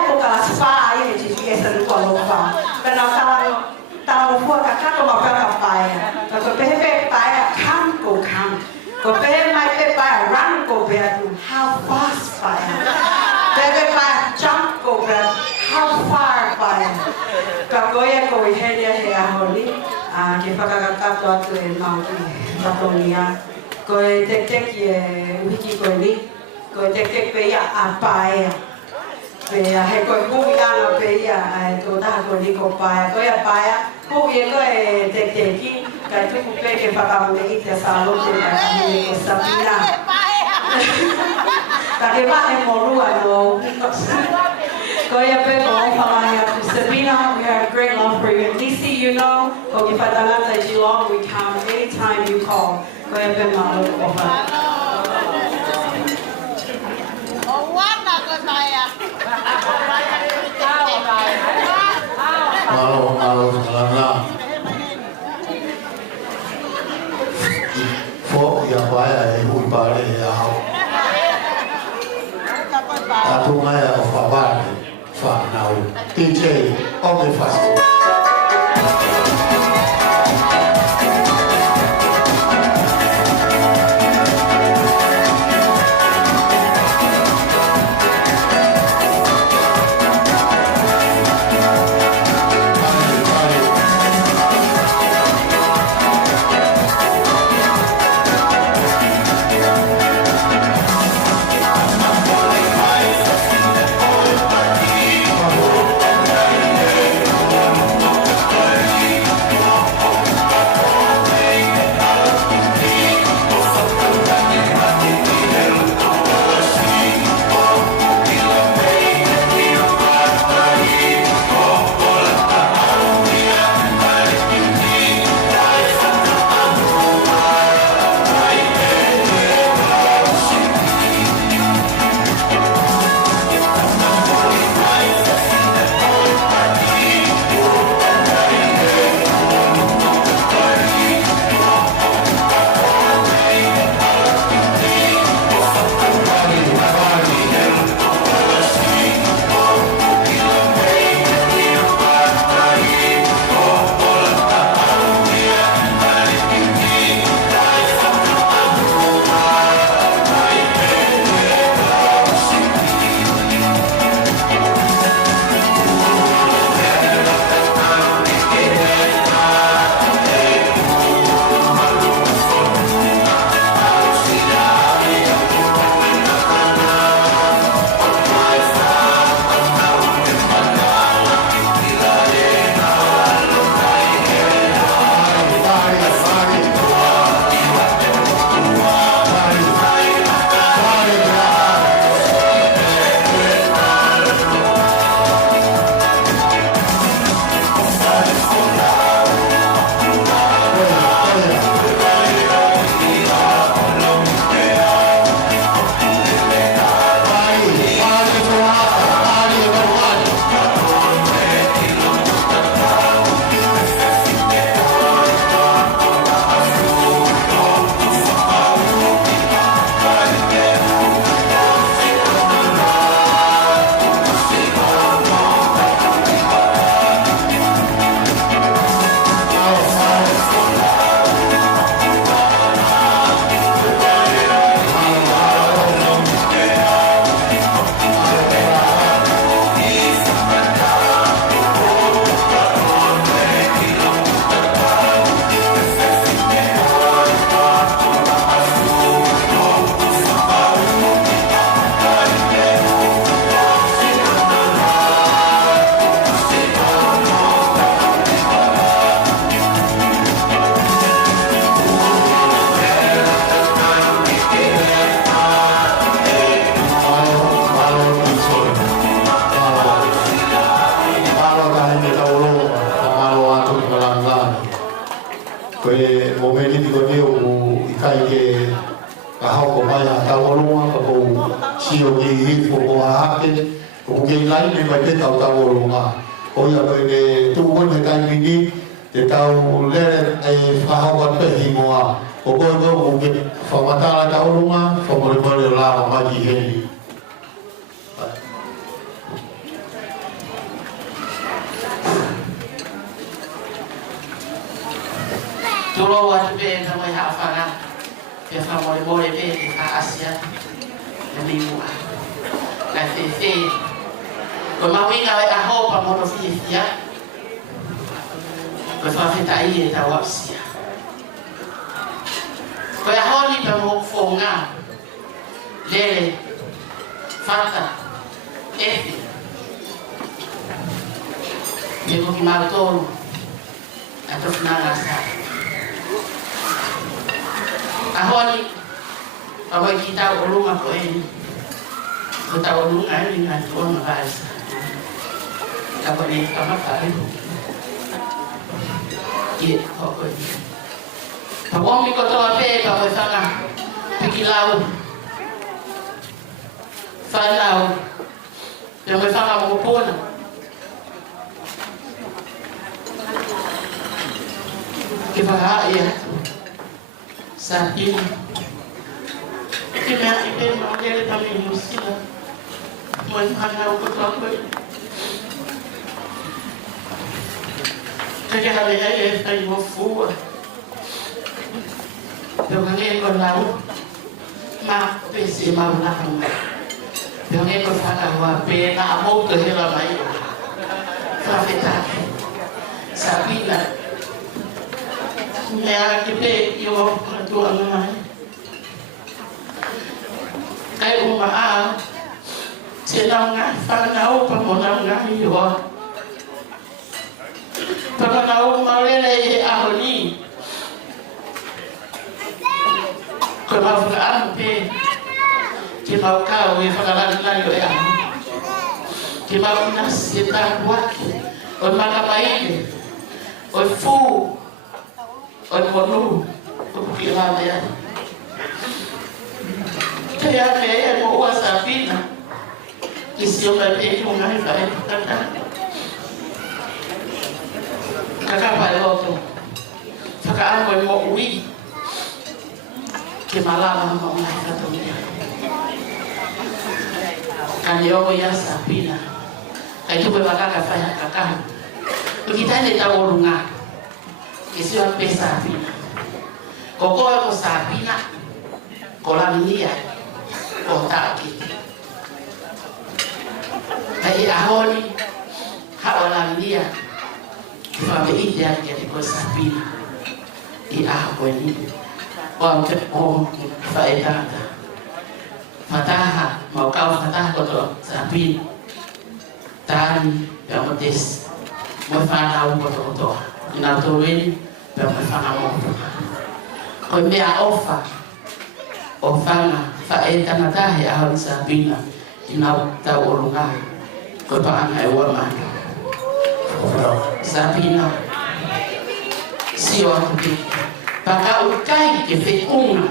ko kala spa ia ti esa no ko fa pena kala tao fua ka ka ma ka paia ko pe paia ko pe mai pe paia run ko pe how fast paia pe paia jump ko pe how far paia ka koia ko helia he aholi ke whakakata atu e Māori Whatonia ko te ki e wiki ko ni ko te pe ia a paia pe he ko kuhi ana pe ia e tō taha ko ni ko paia ko ia paia kuhi e ko e te ki kai tuku pe ke whakamune i te salote kai kamune ko Sabina ka ke mahe morua no ko ia pe ko whalahi atu Sabina, we have great love for you. Nisi, you know, ko ki whatangata i Geelong, we come anytime you call. Ko ia pe malo ko wha. Malo lana fo ya paia e hui pare ya hao atu mai o fa vale fa nau DJ Omni Festival ke ka hau ko mai a tau alunga ka ko sio ki hit ko ko hake ko ke lai ne mai te tau tau alunga o ia koe ne tūkon he kai mini te tau lere e whahau ka pehi moa o koe ko ke whamatara tau alunga whamore mare la maki heni Tolo watu pe na mai hafara pe fa mole mole pe te fa asia na mimua na te ko ma winga we a hopa mo no fia ko fa feta ie ta wapsia ko ya honi pe mo fonga lele fata efi ye ko ki martolo atofna na sa ahoni awai kita ulunga ko ini kita ulunga ini ngati ona basa kako ni kama kare ye ko ini pamomi ko to ape pa ko sanga pikilau falau yang ko sanga mo pona kifaha ya saat ini kita ingin menjadi kami muslim menghadap ketua kerja hari ini saya mau full dengan ini berlalu mak pesi mau nakang dengan ini berfakar pena mau kehilangan itu kafeta sabila ya kita yo tuang ngai kai umma senang ngai fanau pamonang ngai yo pamonau malele ahoni kalau fakaan pe kita kau we fakalan lagi ya kita nas kita buat on makapai on fu on monu ukilala ya kaya kaya mo wasapina kisio kape yung ngai fa kakapaloto fakaan mo uwi kimalala mo ngai katumia kanyo ya sapina kaito ba kakafanya kakana ukitane tawolunga kisiwa pesa sapina kokoe ko sapina kolaminia kotaki ai ahoni hawalaminia familia yake ko sapina i ahoni wamte faida fataha mau kau fataha ko sapina tani ya modes mo fana ko to na to wen ya mo fana mo ko mea ofana faida matahe ahon sapina ina tawolunga ko paana e wama sapina sio atuki paka ukai ke fe una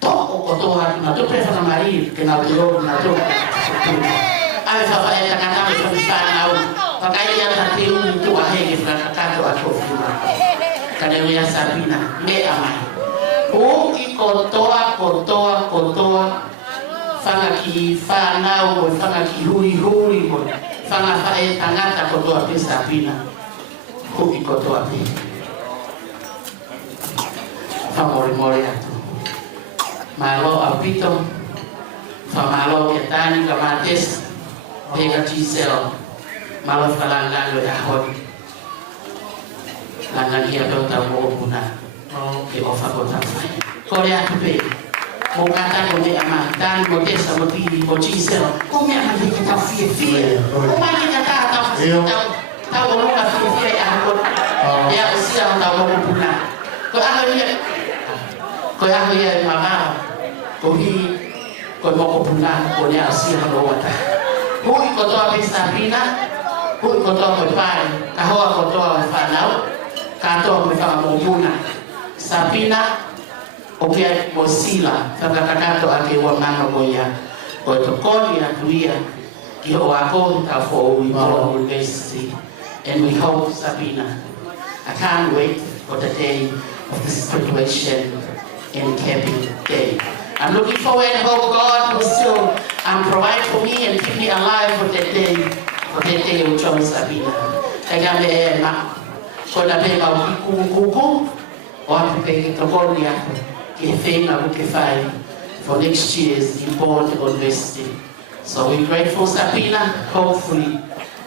to ko to na to presa mari ke na biro na to ai fa faida kana ko fana au paka ya tati tu ahe ke fana kato atofuna kada ya sapina me amai o kotoa fanga ki fana o fanga ki hui mo fanga fae tangata kotoa pesa pina o kotoa pe famore atu malo apito famalo ketani kamates pega chisel malo falanga lo ya hodi langa dia do tamu puna ke ofa kota Korea tupe mo kata ko me amatan mo tesa mo tiri mo chisel ko me amatan kita fie ko ma kita ta ta mo ka fie ako ya usia ta mo puna ko ako ya mama ko hi ko mo puna ko ya usia mo wata ko ko to pesta pina ko to mo pai ka ho ko to fanau ka to mo fa mo puna sapina o kia mo sila whakakakato ake ua mano ko ia o e tokoni atu ia ki o ako ta fo we go university and we hope Sabina I can't wait for the day of this graduation in Camping Day. I'm looking forward and hope God will still provide for me and keep me alive for that day of John Sabina. Kaya me ma ko na me ma kuku o atu pe to konia ke fena ku ke fai for next year's important university. So we're grateful Sabina. Hopefully,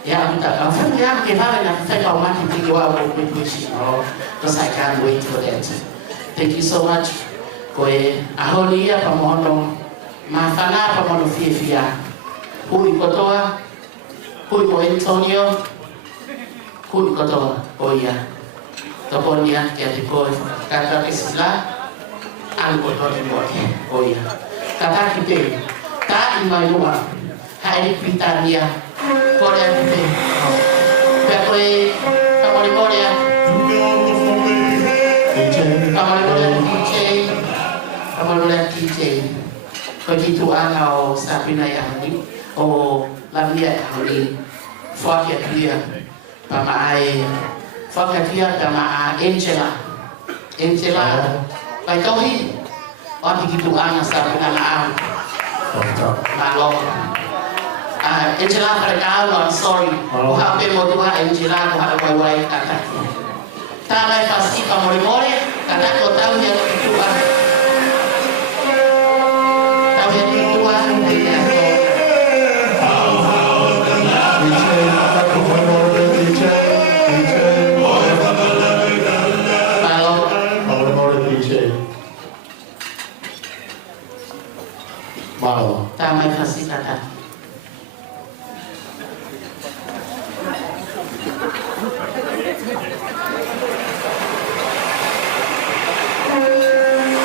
yeah, ke fai na fai pa mati ki wa ko graduation. Because I can't wait for that. Thank you so much. Koe aholia pamono mafana pamono fia hui kotoa hui ko Antonio hui kotoa oia toponia ke atiko kata kisla algo tote moke oia kata kite ta imailua hai pitania kore kite pe koe kamori moria Kamalola DJ ko jitu ana o Sabina yani o lamia yani fokia dia pama ai fokia dia pama Angela pai tohi o jitu ana Sabina na am malo Angela para I'm sorry o hape mo tua Angela ko hape wai kata tamai pasti kamori kata ko tahu yang itu Tamai kasih kata. Oh,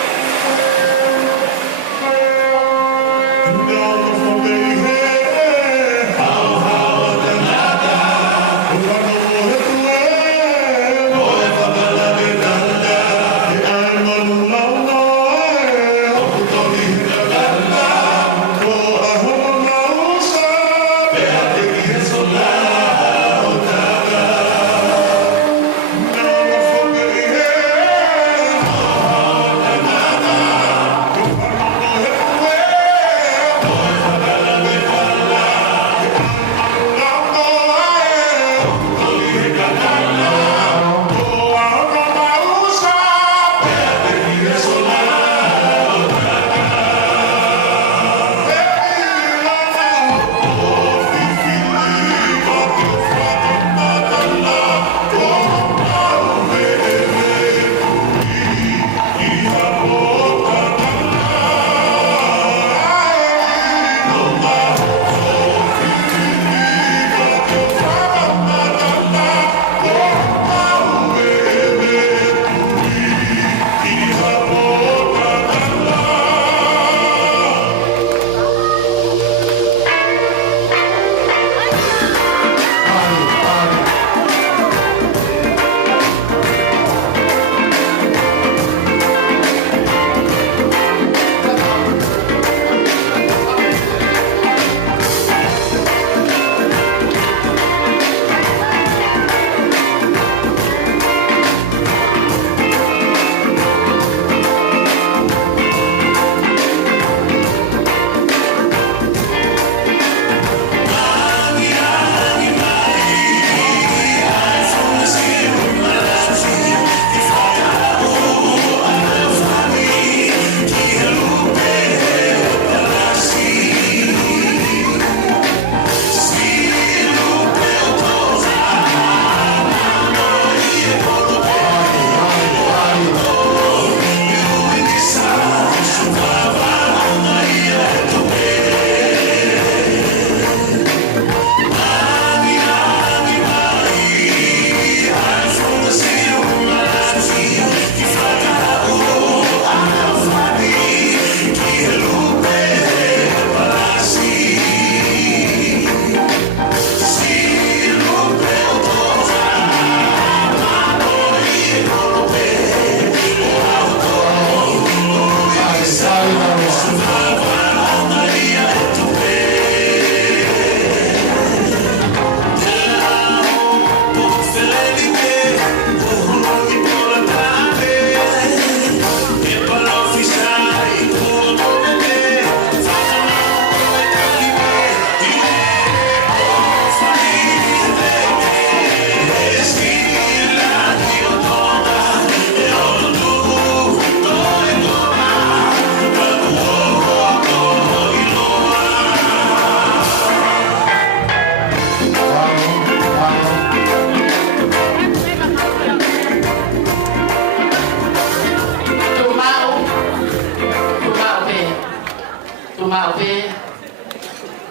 mau pe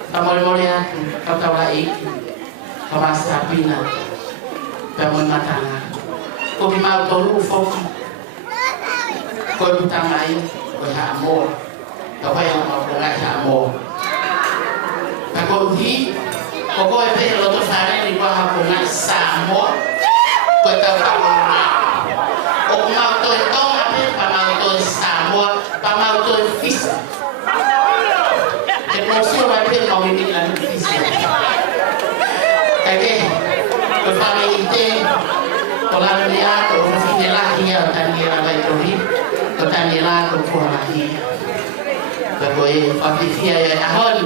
pamole-mole atu kautawai kamasapina pamon matanga ko ki mau tolu foki ko tangai ko ha mo ka pai mau dengar ha mo ka ko hi ko ko pe lo to sare ni ko ha ko na sa mo ko ta ka o mau to pa mau to sa mo pa mau to fis emoción va a ser como vivir la difícil. Oke, bersama itu, kalau dia kalau mesti lagi ya dan dia lagi terus, dan dia lagi terus lagi. Berboy faktifia ya ahon,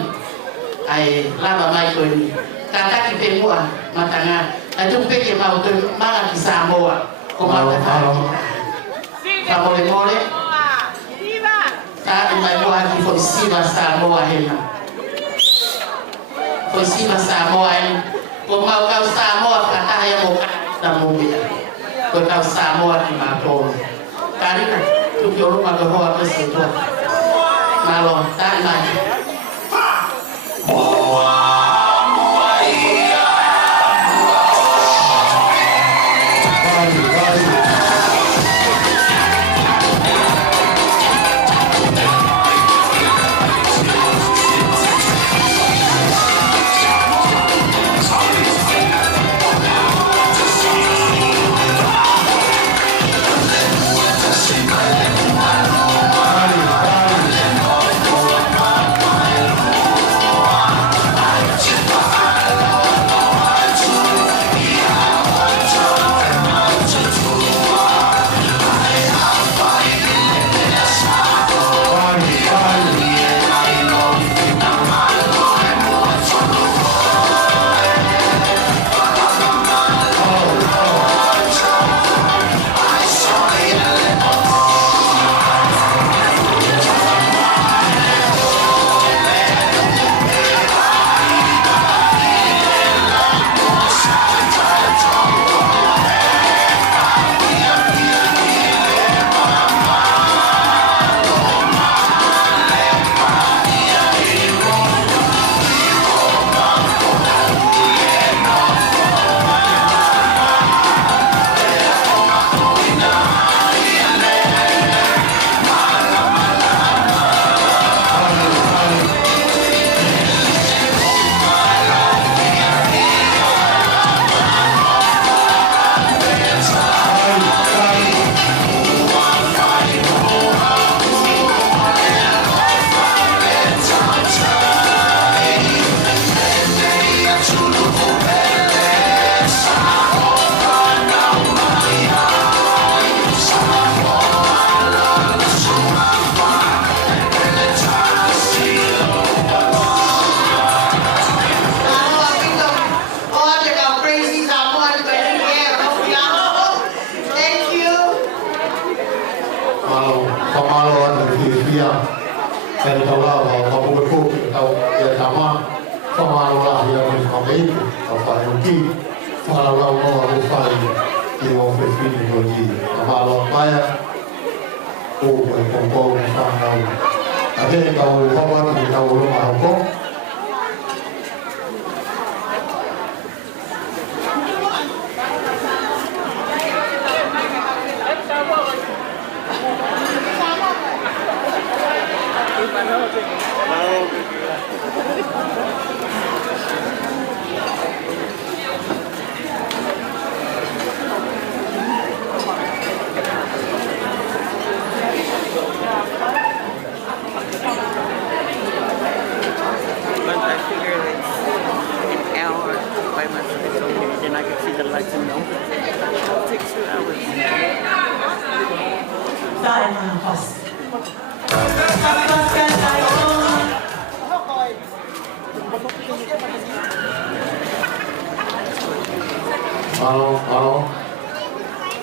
ay lama mai tu ni. Kata kita mua matanga, ada peke mau tu malah kisah mua, kau mau tahu? Kamu boleh. Tá, mas eu aqui foi cima Samoa aí. Foi cima Samoa aí. Como o Samoa kata yang mau da mobil. Kau Samoa di maton. Karena tu kalau rumah kau apa sih tu? Kalau tak lagi. Dari tahu kalau berku tahu ya sama sama lah yang kami apa yang ki kalau mau fai di mau fini lagi kalau saya kompon sama ada yang tahu kawan tahu rumah aku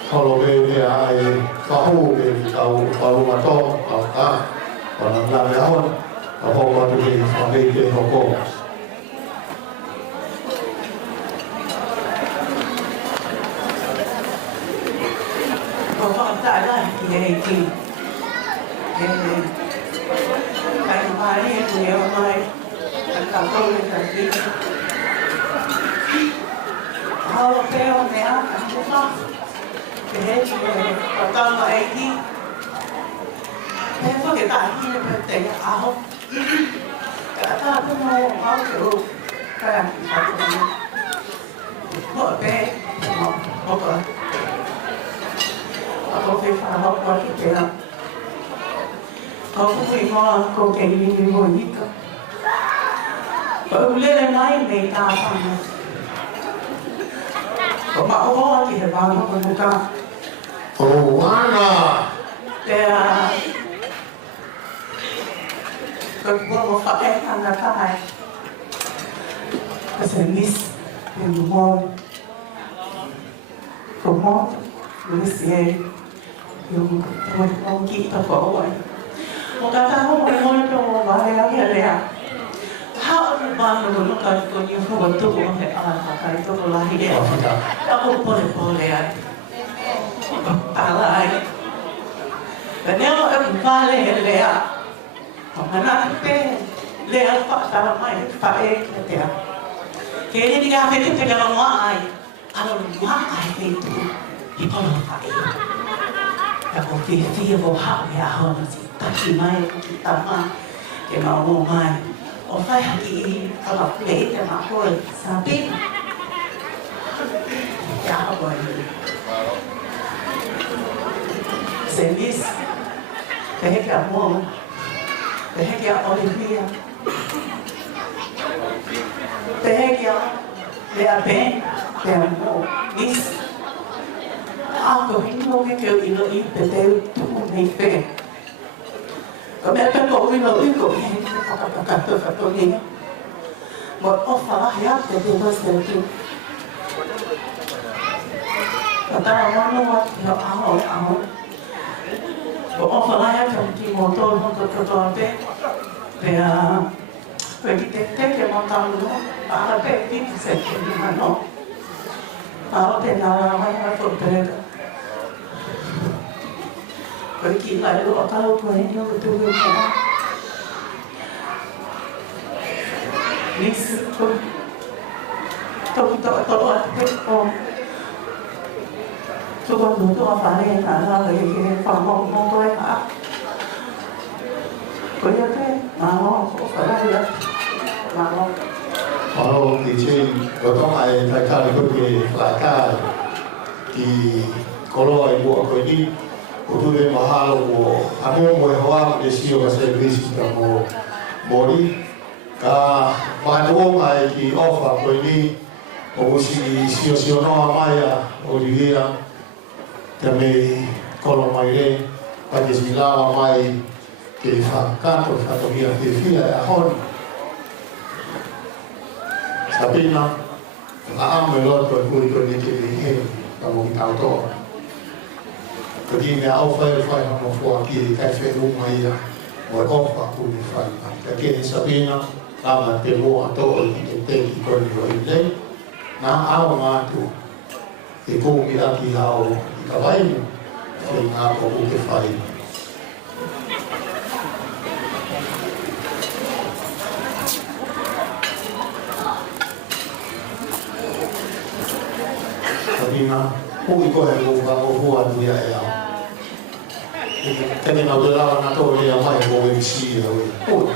kalau beli ay tahu beli tahu kalau matong kalau tak kalau nak lewat apa apa tu beli sampai dia pokok kalau tak ada dia itu ไปถึง mai ni o mai ka ko le ka ti hao pe o me a ka ko ma ke he chi ka ta ma ai ki pe ko ke ta ki le te a ho ka ta ko mo ha ko ka ka ko mo pe mo ko ako pe fa ho ko ki pe na ako pe mo ko ke ni ni mo ni ka ko le le mai me ta fa na ko ma o ki he ba no ko ka o wana te a ko mo fa e ana ka ai se mis en mo como Lucie yung mo kita ko ay mo kata mo mo to ba ya ya how ba mo no ka ko yung ko to ko he ala ka ito ko lahi ya ako pole ay ala ay ganyan mo ang vale le ya mana pe le alfa ta mai fa e te ya que ni diga que te ga mo ay ala mo ay te I polo ai. Ako fia vo ha me a ho si ta ki mai ki ta ma ke ma mo mai. O fai ha ki ala le te ma ho sa pi. Ya ho ni. Semis. Ke he ka mo. Ke he ka Olivia. Ke he ka le a ben. Ke mo. Is ako hino ke ke ino I pete tu nei pe ko me pe ko ino I ko ka to ni mo ofa la ya te de mas de tu kata mo no yo aho mo ofa la ya ti mo to pe pe a pe te ke mo ta no para pe ti se ke ni no Ako na ko pe Porque lá eu acabo com ele, eu estou vendo isso, estou quando estou a fazer nada, ele fala não estou errado. Porque até não vou falar já, não. Kalau di sini, kalau ai tak kali pergi kelakar di kalau ibu aku ini, aku tu mahal aku, amo mau hawa di sini orang servis kamu bori, ka bantu ai di offer aku ini, aku si no amaya, Olivia, kami kalau mai pada sila mai ke fakat atau dia dia ahon. Tapi na ang melot ko ni kini kamu tahu to. Jadi ni offer mo fo aki kai fe lu mai ya. Mo offer ku ni fa. Tapi ni sabina ama te mo ato ni te ki ko ni le. Na aw ma tu. Te ko mi aki hao ka vai ni. Fe na ko ku te fa. Sabina, ui ko he ko ba ko hua ni ya. Tene na do la na to le mai ko we si ya we. Ui.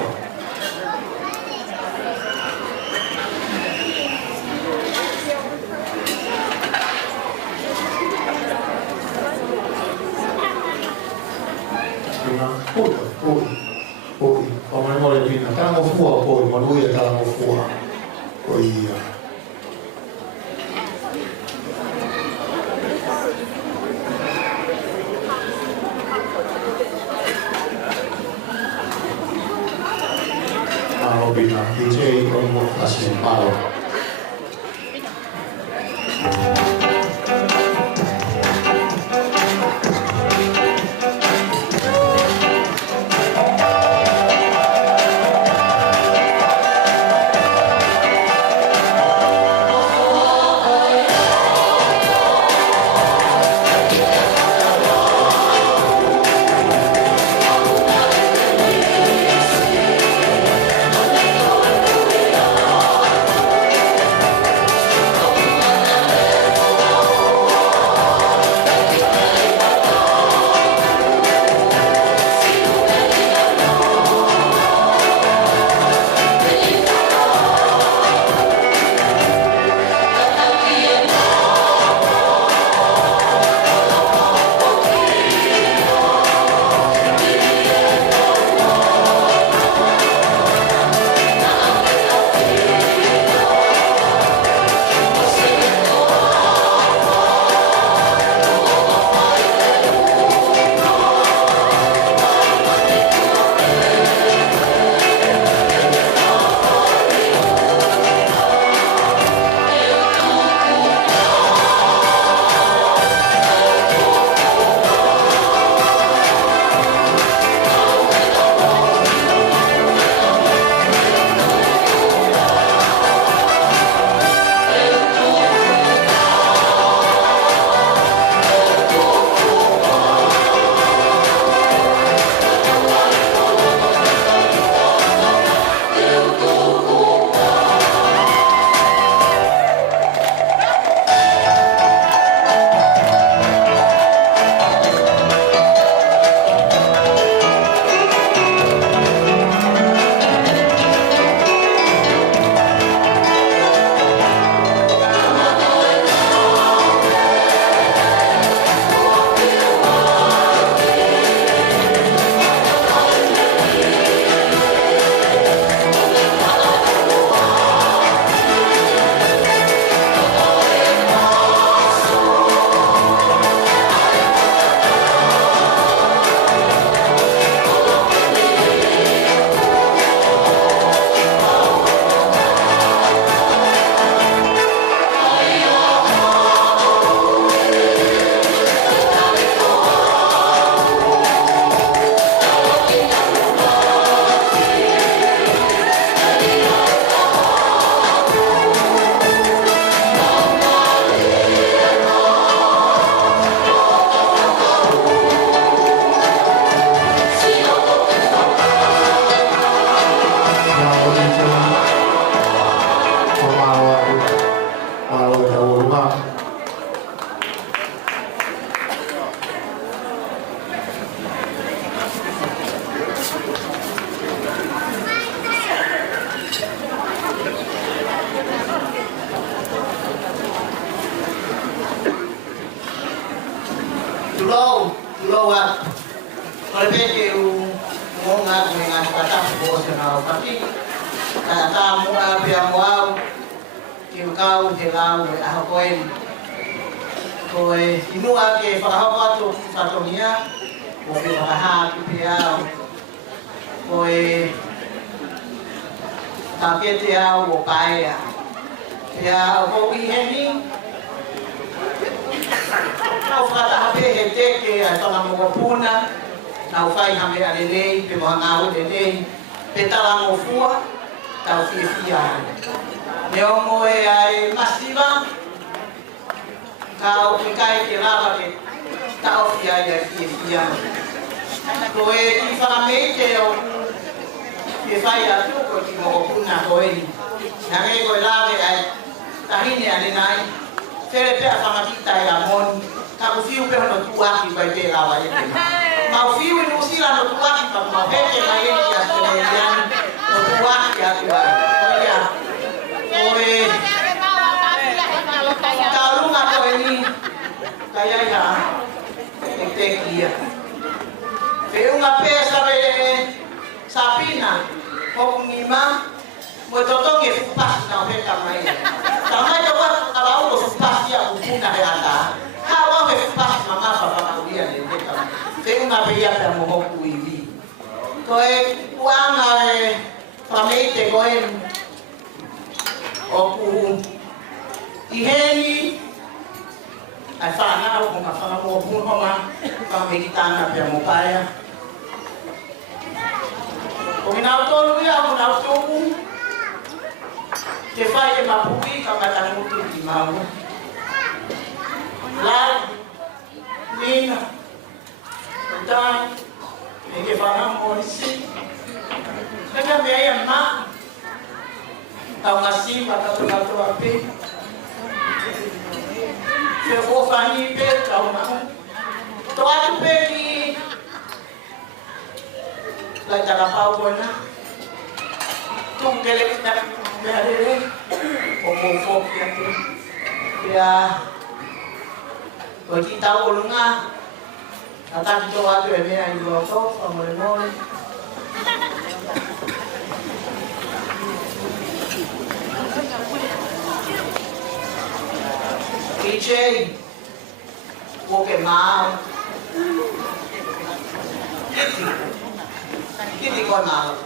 Ui. O mai mo le pina, ka mo fua ko mo lui ka mo fua. Oi. Bina DJ como así malo. nga mga patang po sa mga pati. Kaya mo nga piyamuaw, kiukaw, hilaw, ahokoy. Koy, inua ke pakahawato sa niya, o pinakahapi piyaw. Koy, tapit piyaw, o kaya. Piyaw, o iheni. Kau kata hape hete ke atau namu kopuna, nau fai hame alele, pemohangau lele, petalango fua, tau fia. Neomo ai masiva, kau ikai ke lava ke tau fia ya fia. Koe ifaramete o ke fai atu ko ki mo kopuna koe. Nange koe lave ai tahini alenai. Fere pe afamatita ya mon ka ufiu pe no tuaki ba te lawa yete ma ufiu ni usila no tuaki pa ma peke ma yete ya Australian no tuaki ya tuwa ya oe talunga ko ini kaya ya tekia pe unha pesa be sapina ko ngima mo totoke fupas na peka mai tamai to abau ko fupas ya ukuna hata hawa me fupas mama papa kudia ndeka fe una beya ta mo ku hivi koe kuanga famete koe oku iheni afana ko mafana mo ku homa pamekitana pia mopaya ko minauto ya ko nauto que fai mapui kama tangutu di mau la nina dan que fana morisi daga me ya ma tau ngasi mata tu ape que vou fani pe tau ma to atu pe ni la cara pau bona tungkele kita Biarlah, omong ya, kalau kita tahu lengah, datang kita waktu ini yang dibawa pemulai. DJ, oke mau, kita kau mau.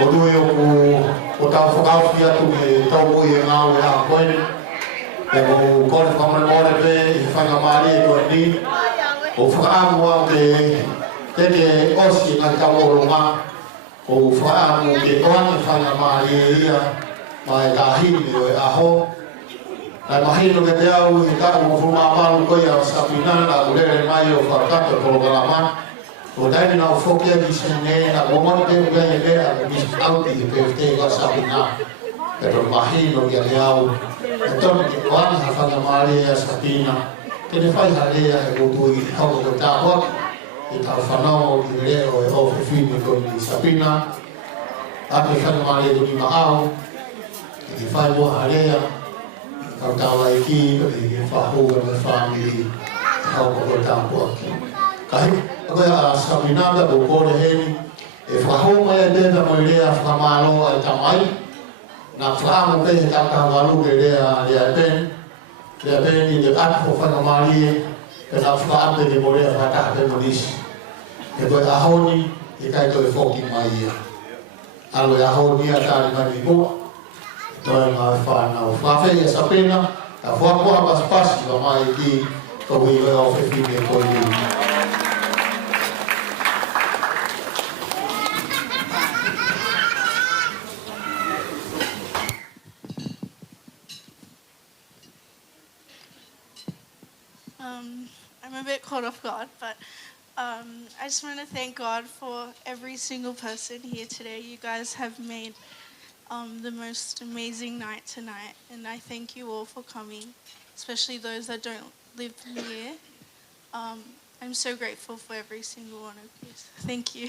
o rui o tau whakawhi atu me tau mui e ngāu e a koene. E o kore whamare more pe i whanga maari e koe ni. O whakaamua ke teke osi ngai tau oro ngā. O whaamu ke oange whanga maari e ia. Ma e kāhini o e aho. Nai mahino ke te au i ka o fuma amaru koe a sapinana o lere mai o whakata o kalama. O dai na fokia di sene na momon te ga ye a di auti pe te ga sapina. Pero mahino que leau. Então que quando a fala Maria sapina, que ne faz a lei a o tu i hau ko ta ho. E ta fanao i le o fini ko di sapina. A te fala Maria do ma au. E fai bo a lei a ta wa iki e fa ho ga family hau ko ta ho. Kai koe a sapinanda o kore heni e whahoma e tēnā mo i rea whamalo ai tamai na whahama pe he takawalu ke rea pen i te atho whanamarie e na whahame ke mo rea whatape mo nisi e koe ahoni e kai koe whoki mai ia alo e ahoni a tāri mani mua toi ngā whanau whawhi e sapina a whakoha paspasi wa mai ki koe i o whiwhi e koe i I'm a bit caught off guard, but I just want to thank God for every single person here today. You guys have made the most amazing night tonight, and I thank you all for coming, especially those that don't live here. I'm so grateful for every single one of you. Thank you.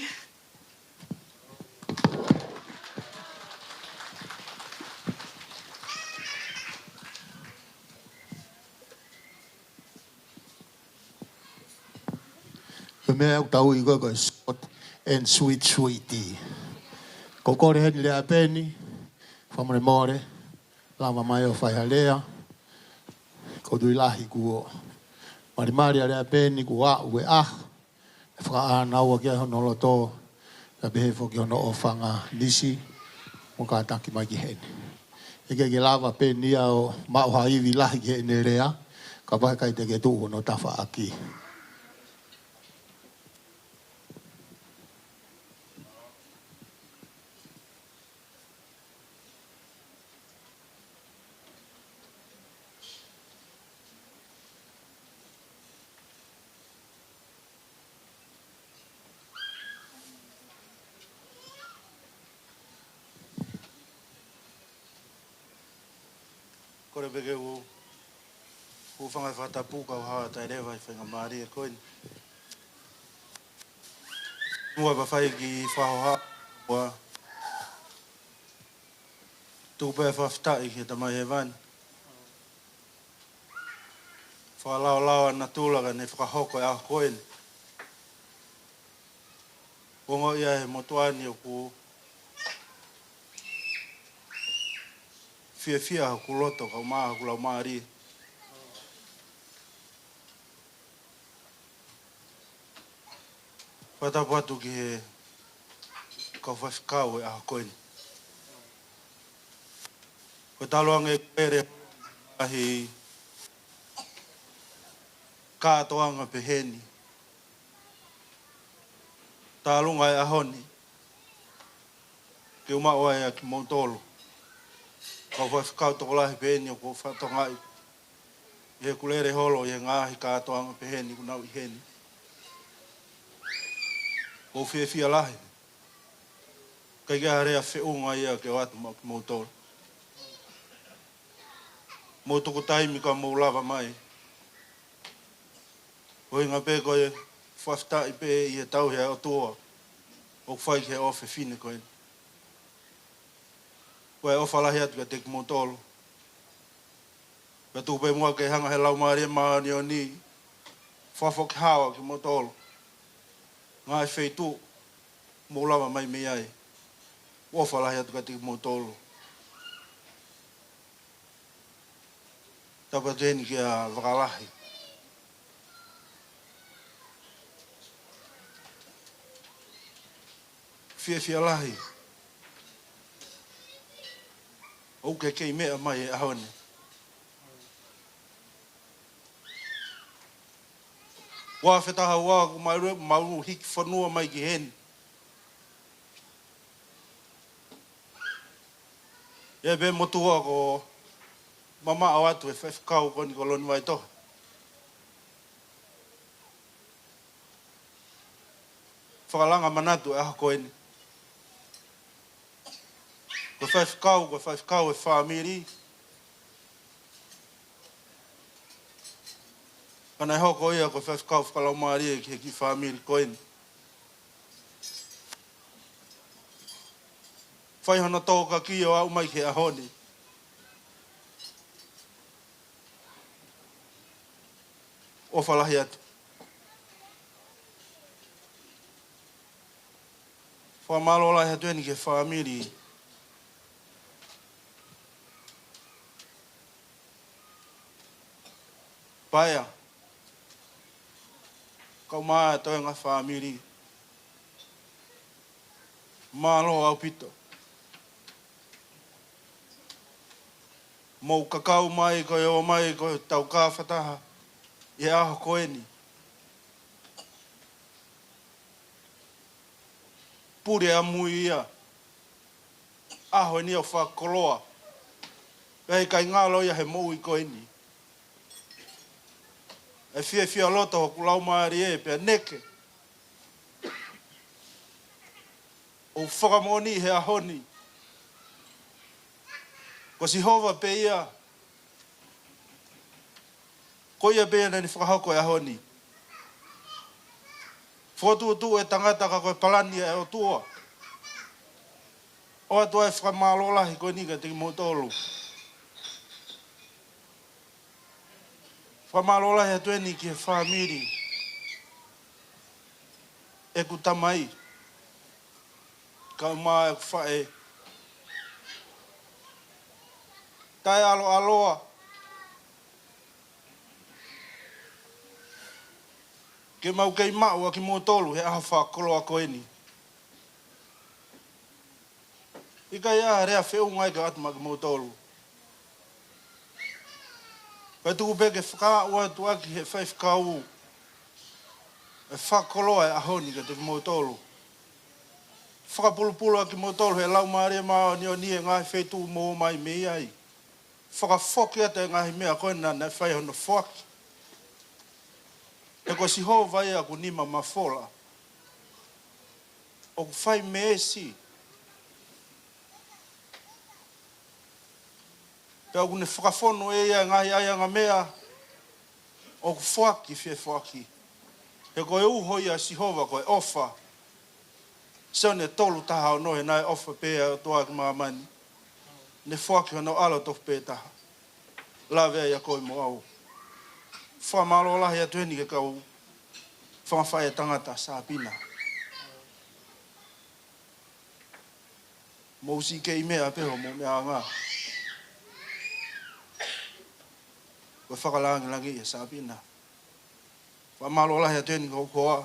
Mea au tau i koe short and sweet sweetie. Ko kore heni lea peni, whamare more, lama mai o whai halea, ko tui lahi kuo. Marimari a lea peni ku a ue ah, e whaka a naua kia hono loto, ka behefo ki hono o whanga nisi, mo ka taki mai ki heni. Eke ke lava peni a o mauha iwi lahi ki heni rea, ka pahe kai te ke tuho no tafa aki. Kore peke u whangai whatapu kau hawa tai rewa i whenga maari e koini. Mua pa whai ki whahoha ua tūpea whaftai ki tamai he vani. Whalao lao ana tūlaka ne whakahoko e a koini. Wongo ia he motuani o ku fia ku loto ka maa ku lau maari. Whatapuatu ki he kau whawhikau e a koini. Whataloanga e pere ahi kātoanga peheni. Tālunga e ahoni. Ki umaua e a ki Moutolo. Kau whawhikau toko lahi peheni o ko whatongai. I he kulere holo i he ngāhi kātoanga peheni ku nau i heni. Ko whiawhia lahi. Kai kia harea whiunga ia ke watu mau ki Moutolo. Mō toko taimi ka mō lava mai. O inga pē koe whaftai pē i he tau hea o toa. O whai ke ofe whine koe. Koe ofa lahi atu ka te ki Moutolo. Ka tūpē mua ke hanga he lau maari e maani o ni. Whawhok hawa ki Moutolo. Ngai whei tū. Mō lava mai me ai. Ofa lahi atu ka te ki Moutolo. Tapa tēni ki a wakalahi. Whiawhia lahi. O ke kei mea mai e ahone. Wā whetaha wā ku mauru hiki whanua mai ki heni. Ia be motua ko mama au atu e whewhikau koni ko loni mai toha. Whakalanga manatu e aha koeni. Ko whewhikau e whamiri. Kana e hoko ia ko whewhikau whakalau maari e ki whamiri koeni. Whai hana tō ka ki o au mai ke ahoni. O whalahi atu. Whamalola he tueni ke whamiri. Paia. Kau maa e toi ngā whamiri. Malo au pito. Mou kakau mai ko o mai ko tau ka whataha. I aho koeni. Pure a mui ia. Aho ni o whakoloa. Pei kai ngalo ia he mou i koeni. E fia loto ho kulau maari e pia neke. O whakamoni he ahoni. Ko si hova pe ia. Ko ia pe ia ni whakahoko e ahoni. Whotu e tangata ka koe palani e o tua. O atua e whakamalola koe nika te motolu. Whamalola he tueni ki he whamiri. E ku tamai. Ka maa e ku whae. Tai aloa. Ke mau kei mau a ki motolu he aha whakoloa koeni. Ika ia rea wheu ngai ka atma ki motolu. Pai tuku peke whakaua tuaki he whaifkau. E whakoloa e ahoni ka te motolu. Whakapulupulu a ki motolu he lau maare maa ni o nie ngai whetu mō mai mei ai. Whakafoki ata e ngai mea koe nana e whai hono whaki. E ko si ho vai a ku nima mafola. O ku whai meesi. Pea kune whakafono e ia ngahi aianga mea o ku whaki whie whaki. He koe uhoi a Sihova koe ofa. Seo ne tolu taha o nohe nai ofa pēa o toa ki maa mani. Ne whaki hono alo tofu pē taha. Lawea ia koe mo au. Whamalo lahi a tueni ke kau whamawhai e tangata sāpina. Mousi ke i mea peho mo mea ngā. Koe whakalangi langi e sāpina. Whamalo lahi a tueni kau koa.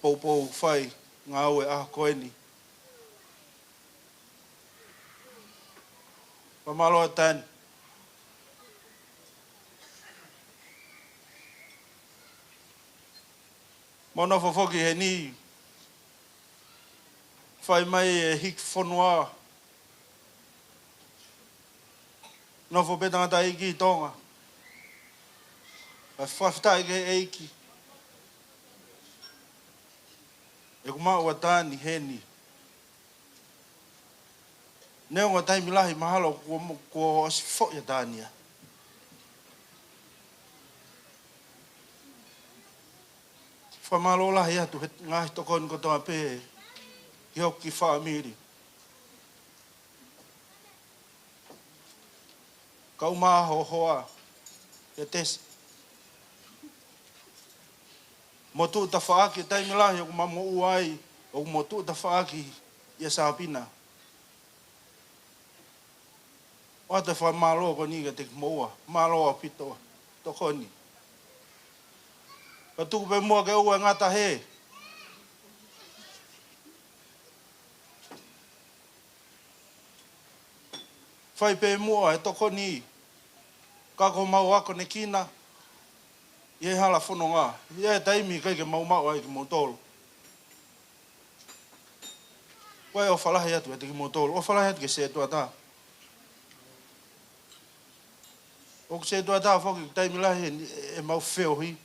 Pou whai ngā ue aha koeni. Whamalo a tani. Mono fofoki he ni. Whai mai e hik whanua. Nofo petangata eiki i tonga. Whai whaftai ke eiki. E kumau a tāni heni. Neo ngā taimi lahi mahalo kua osi fo ya tānia. Whamalola he atu ngahi toko ni kotoa pē ki hoki whaamiri. Kau maa hoa e tesi. Motu ta whaaki taimi lahi o kumamo uai o motu ta whaaki ia sāpina. O te whamaloa ko niga te moa, maloa pitoa, toko ni. Ka tuku pe mua ke ua ngata he. Whai pe mua e toko ni. Ka ko mau ako ne kina. Ie hala whono ngā. Ie taimi kai ke mau ai ke mau tolu. Wai o whalahi atu e te ki mau tolu. O whalahi atu ke se tua tā. O se tua tā whoki taimi lahi e mau wheo hi.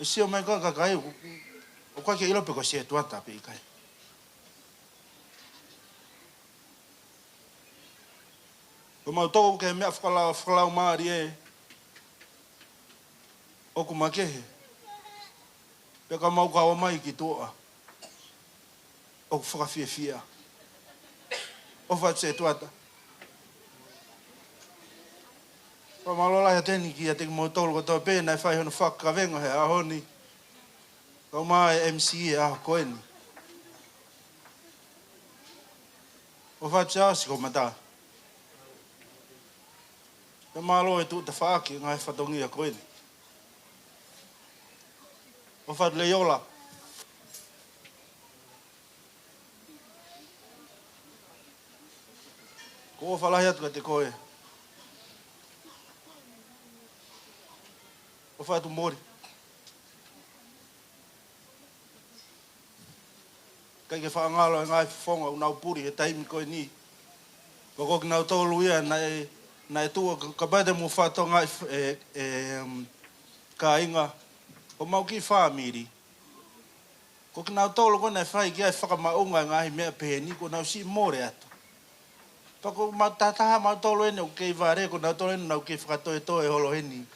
E sio mai ka kai. O kai ke ilope ko se tua tā pe i kai. O mau tōku ke mea whakalau maari e. O ku makehe. Peka mau kawa mai ki toa. O ku whakawhiawhia. O whatu se tuata. O malola hea teni ki a te mau tōlu katoa pēna e whai hono whakawenga he ahoni. Kau mai MC e aho koeni. O whatu se asi ko mata. Te malo e tu te whaaki ngai whatongi a koeni. O whatu le iola. Ko o whalahi atu ka te koe. O whatu mori. Kai ke whaangalo e ngai whonga unau puri he taimi koe ni. Ko koki nau tolu ia na e tua ka baite mo whatonga ka inga. Ko mau ki whamiri. Ko ki nau tolu kona e whai ki ai whakamaunga ngahi mea peheni ko nau si more atu. Pako tataha mau tolu ene o kei vare ko nau tolu ene nau kei whakatoe toe holo heni.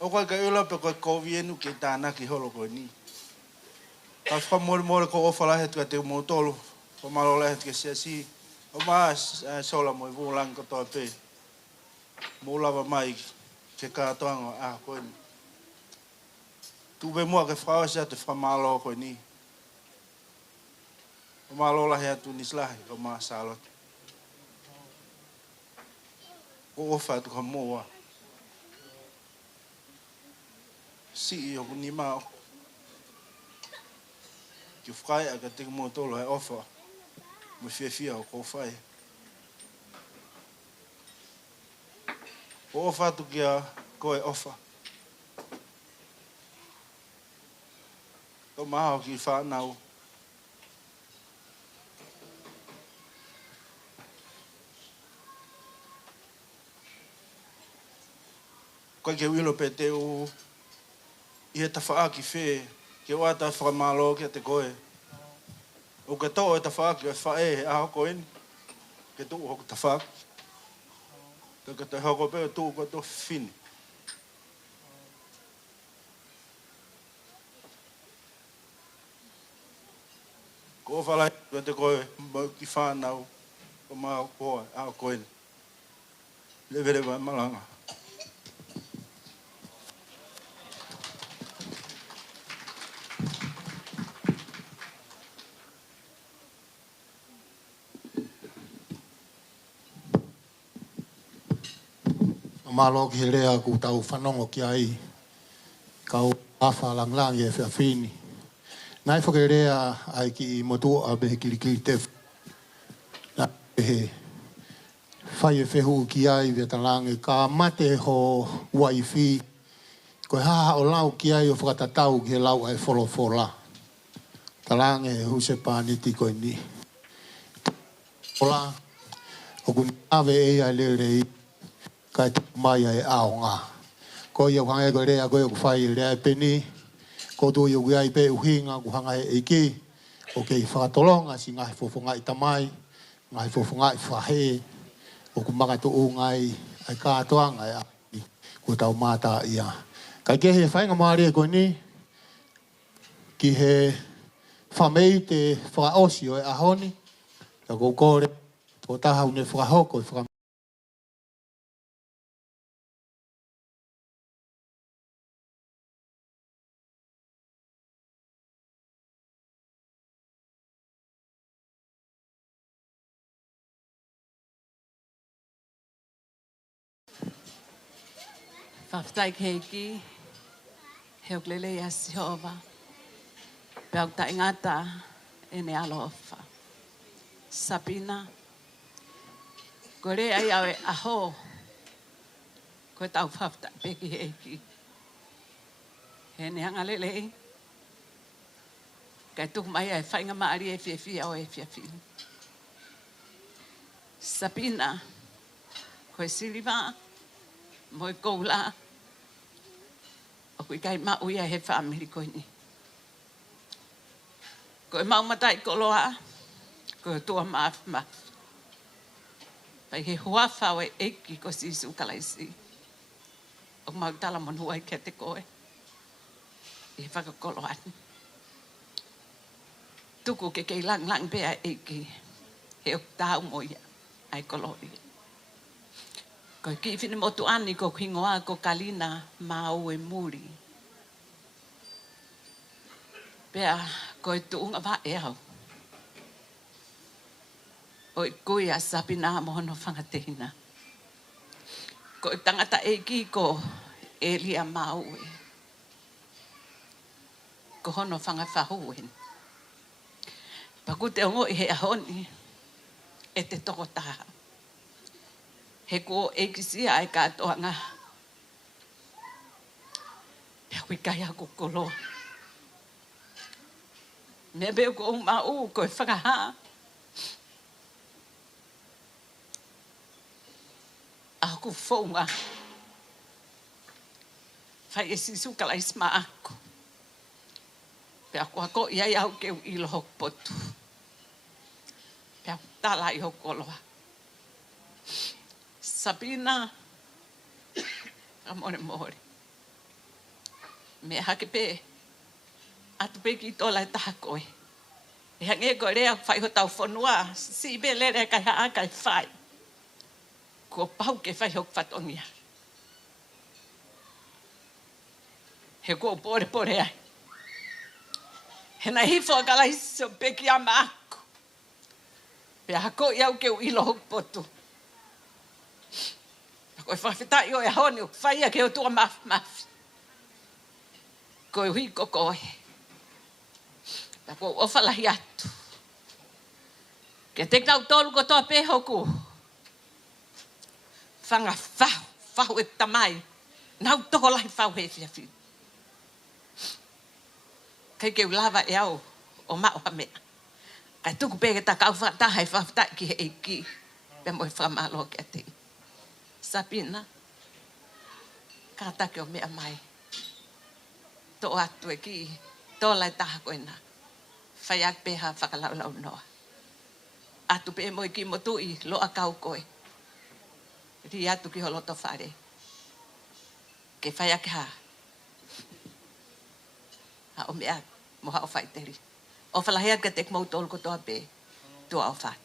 O koe ka ula pe koe kovi enu ke tāna ki holo koe ni. Ka whamore ko o whalahe tua te mau tolu. Ko malo lehe ke sia si. O maa sola mo i vulang katoa pe. Mo lava mai ke kātoanga a koe ni. Tūpe mua ke whawasa te whamalo koe ni. O malo lahe atu nislahi ko maa salot. Ko ofa atu ka mua. Si o ni mao. Ki whai a ka te mua tolo he ofa. Mo whiawhia o ko whai. Ko ofa atu ki a koe ofa. Ko maha ki whanau. Koe ke wilo pe te o i he tawhaaki whē, ke wata whakamalo ki a te koe. O ke tō e tawhaaki e whae he aho koeni, ke tō hoku tawhaaki. Ka te hoko pe o tō ko tō whini. Ko whalai ko te koe mau ki whanau o mau koe aho koeni. Levere vai malanga. Malo ki rea ku tau whanongo ki ai. Kau awha lang e whiawhini. Nai whake rea ai ki motua behe kirikiri te na behe whai e whehu ki ai vea talange. Ka mate ho waifi. Koe haha o lau ki ai o whakatatau ki he lau ai wholofola. Talange huse pāniti koe ni. Ola, o kuni ave e ai le rei. Kai te mai ai ao ngā. Ko iau hangai koe rea koe o whai rea e peni. Ko tō iau ai pe uhinga ku hanga e eiki. O kei whakatolonga si ngahi fofonga i tamai. Ngahi fofonga i whahe. O ku maka tō o ngai ai kātoanga e api. Ko tau mātā ia. Kai ke he whainga maari e koe ni. Ki he whamei te whakaosio e ahoni. Ka kou kore. Ko tahau ne whakahoko i whakamei. Whawhtai keiki, heok lele ia Jehova. Peok ta ingata e ne alofa. Sabina, Ko re ai au e aho. Ko tau whafta peki eiki. He ne hanga lelei. Kai tuku mai ai whainga maari e whiawhia o e whiawhia. Sabina. Ko e siliva. Mo e koula. O kui kai mauia he whaamiri koe ni. Ko e maumatai koloa. Ko e tua maaf. Pai he huafa o e eiki ko sisu kalaisi. O mautala monua i kia te koe. I he whakakoloani. Tuku ke kei lang bea eiki. He o tau moia. Ai koloi. Ko ki whine motu ani ko kingoa ko kalina mau e muri. Pea ko e tuunga wa e au. O i kui a Sabina mohono whangatehina. Ko i tangata eiki ko Elia mau e. Ko hono whangawhahuen. Paku te ongo i he ahoni e te toko taha. He ko eikisia ai katoa ngā. Pea kui kai ako koloa. Me beo ko mau ko e whakaha. Aku whaunga. Whai e sisu kala isma ako. Pea ko ako iai au keu ilo hok potu. Pea tala i hok koloa. Sabina. Amore mori. Me hake pe. Atu pe ki tola e taha koe. E hange ko rea whai ho tau whanua. Si be lere kai haa kai whai. Ko pau ke whai hok whatongia. He ko pore ai. He na hifo a kalaisi o peki ama ako. Pea hako iau keu ilo hok potu. Ko e whawhitai o e honi o whaia ke o tua mafi. Ko e hui kokoe. Ko o whalahi atu. Ke te kau tolu ko toa pehoku. Whanga whahu e tamai. Nau toko lahi whahu he whiawhi. Kei keu lava e au o mao ha mea. Kai tuku peke ta kau whataha e whawhitai ki he eiki. Pea mo e whamalo ke te. Sabina. Kātake o mea mai. Tō atu e ki. Tō lai taha koe nā. Whai ak peha whakalaulau noa. Atu pe mo i ki motui loa kau koe. Ri atu ki holoto whare. Ke whai ak ha. Ha o mea moha o whaiteri. O whalahea ka tek mau tolu ko toa pe. Tua o whāt.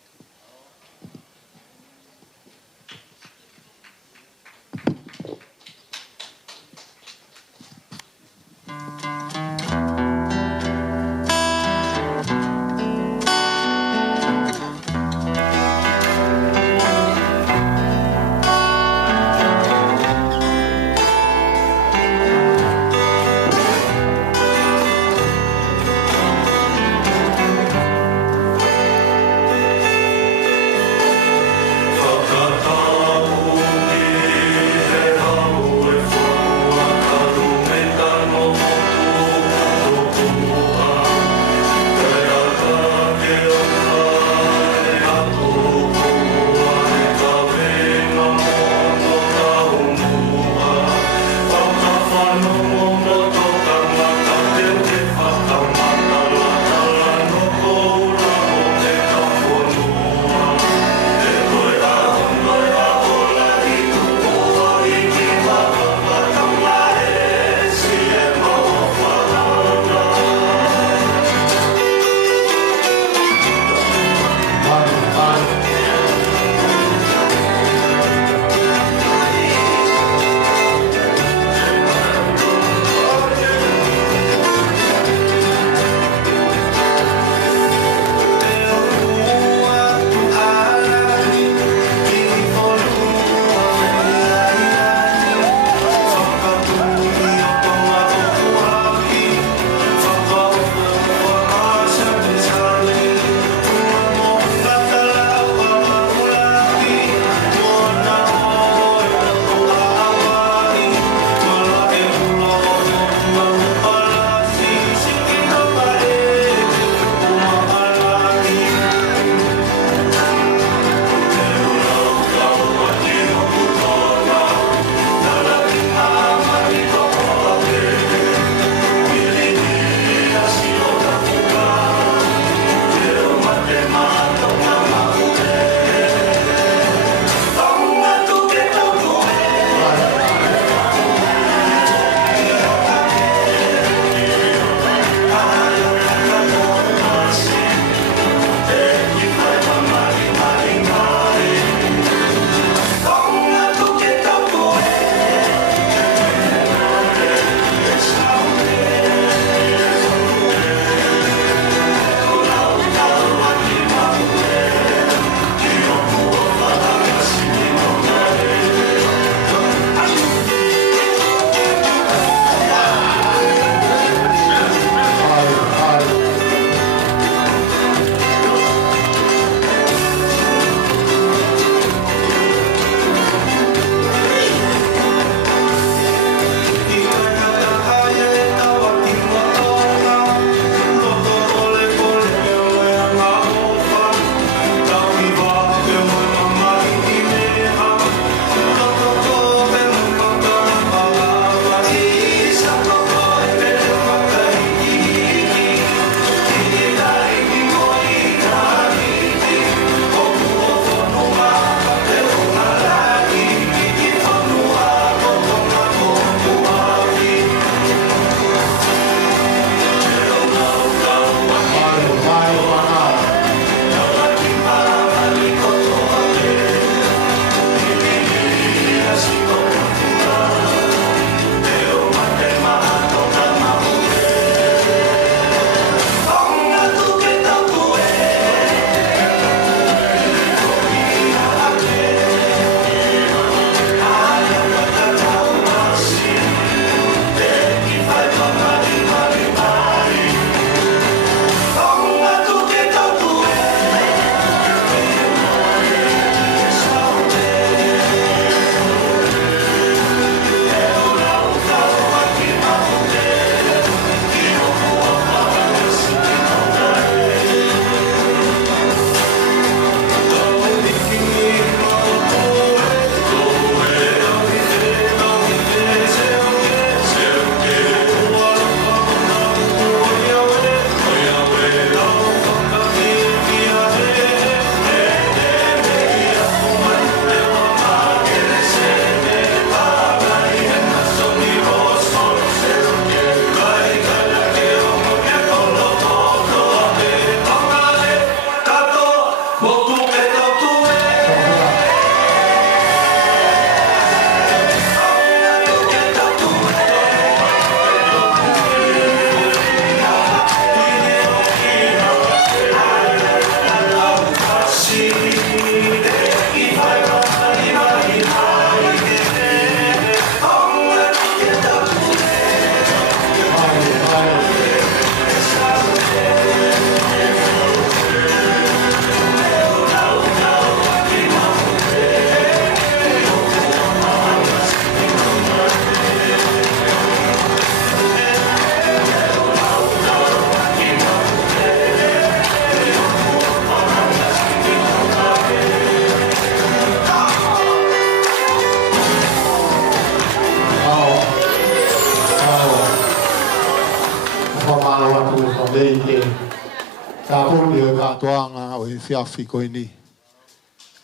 katoanga o e fiafi ko ni.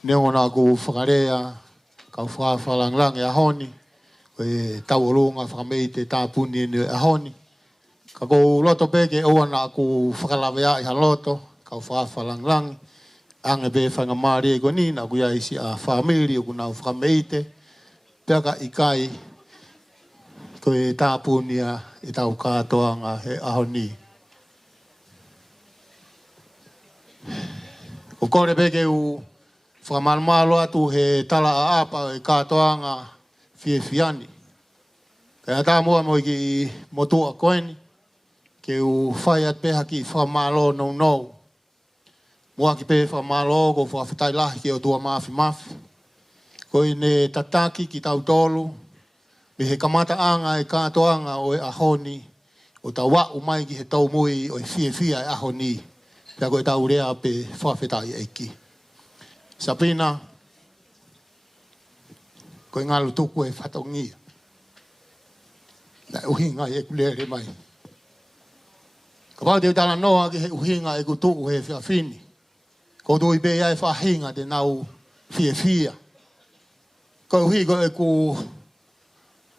Neona ku whakarea, kau whawhalang e ahoni, o e tauorunga whakameite tāpuni ni e ahoni. Ka kou loto peke oana ku whakalawea i ha loto, kau whawhalang ange be whanga maari e ko ni, na kuia isi a whamiri o kuna whakameite, peka ikai, ko e tāpunia i tau katoanga he ahoni. O kore peke u whakamalo atu he tala a apa e katoanga fiani. Kaya tā mua mo ki motua koeni, ke u whai at peha ki whakamalo no. Mua ki pe whakamalo ko whawhitai lahi ki o tua mafi. Ko i ne tataki ki tau tolu, me he kamata anga e katoanga o e ahoni, o ta wa umai ki he tau mui o e fia e ahoni. Pea koe tau rea pe whawhitai eiki. Sapina, koe ngalu tuku e whatongia. Na uhinga e kulere mai. Ka pau teo tala noa ki he uhinga e kutuku he whiawhini. Ko tui be ia e whahinga te nau fia. Ko uhi ko e ku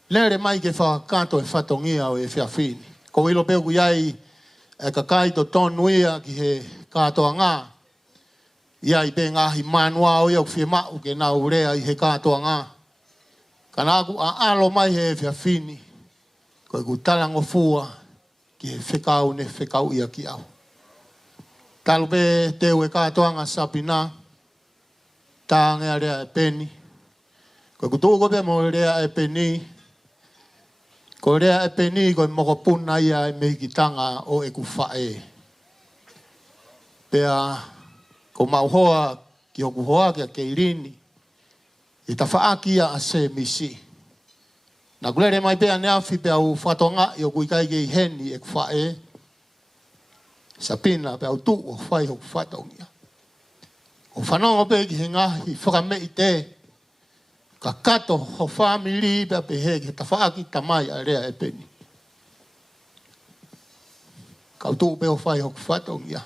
lere mai ke whakato e whatongia o e whiawhini. Ko ilo peo ku iai e kakai to tonu ia ki he katoa ngā. Ia i pe ngahi manua o iau whia mau ke nau rea i he katoa ngā. Ka nāku a alo mai he whiawhini. Ko e ku talango fua ki he whekau ne whekau ia ki au. Talu pe teo e katoa ngā sapina. Tā ngea rea e peni. Ko e ku tūko pe mo rea e peni. Ko rea e peni ko e moko puna ia e mehikitanga o e ku whae. Pea ko mauhoa ki hoku hoa ki a keirini. I ta whaaki a se misi. Na kulere mai pea neafi pea u whatonga i o kuikai kei heni e ku whae. Sapina pea u tu o whai hoku whatongia. O whanongo pe ki he ngahi whakamei te. Ka kato ho whamiri pea pe he ki ta whaaki tamai a rea e peni. Ka u tu pe o whai hoku whatongia.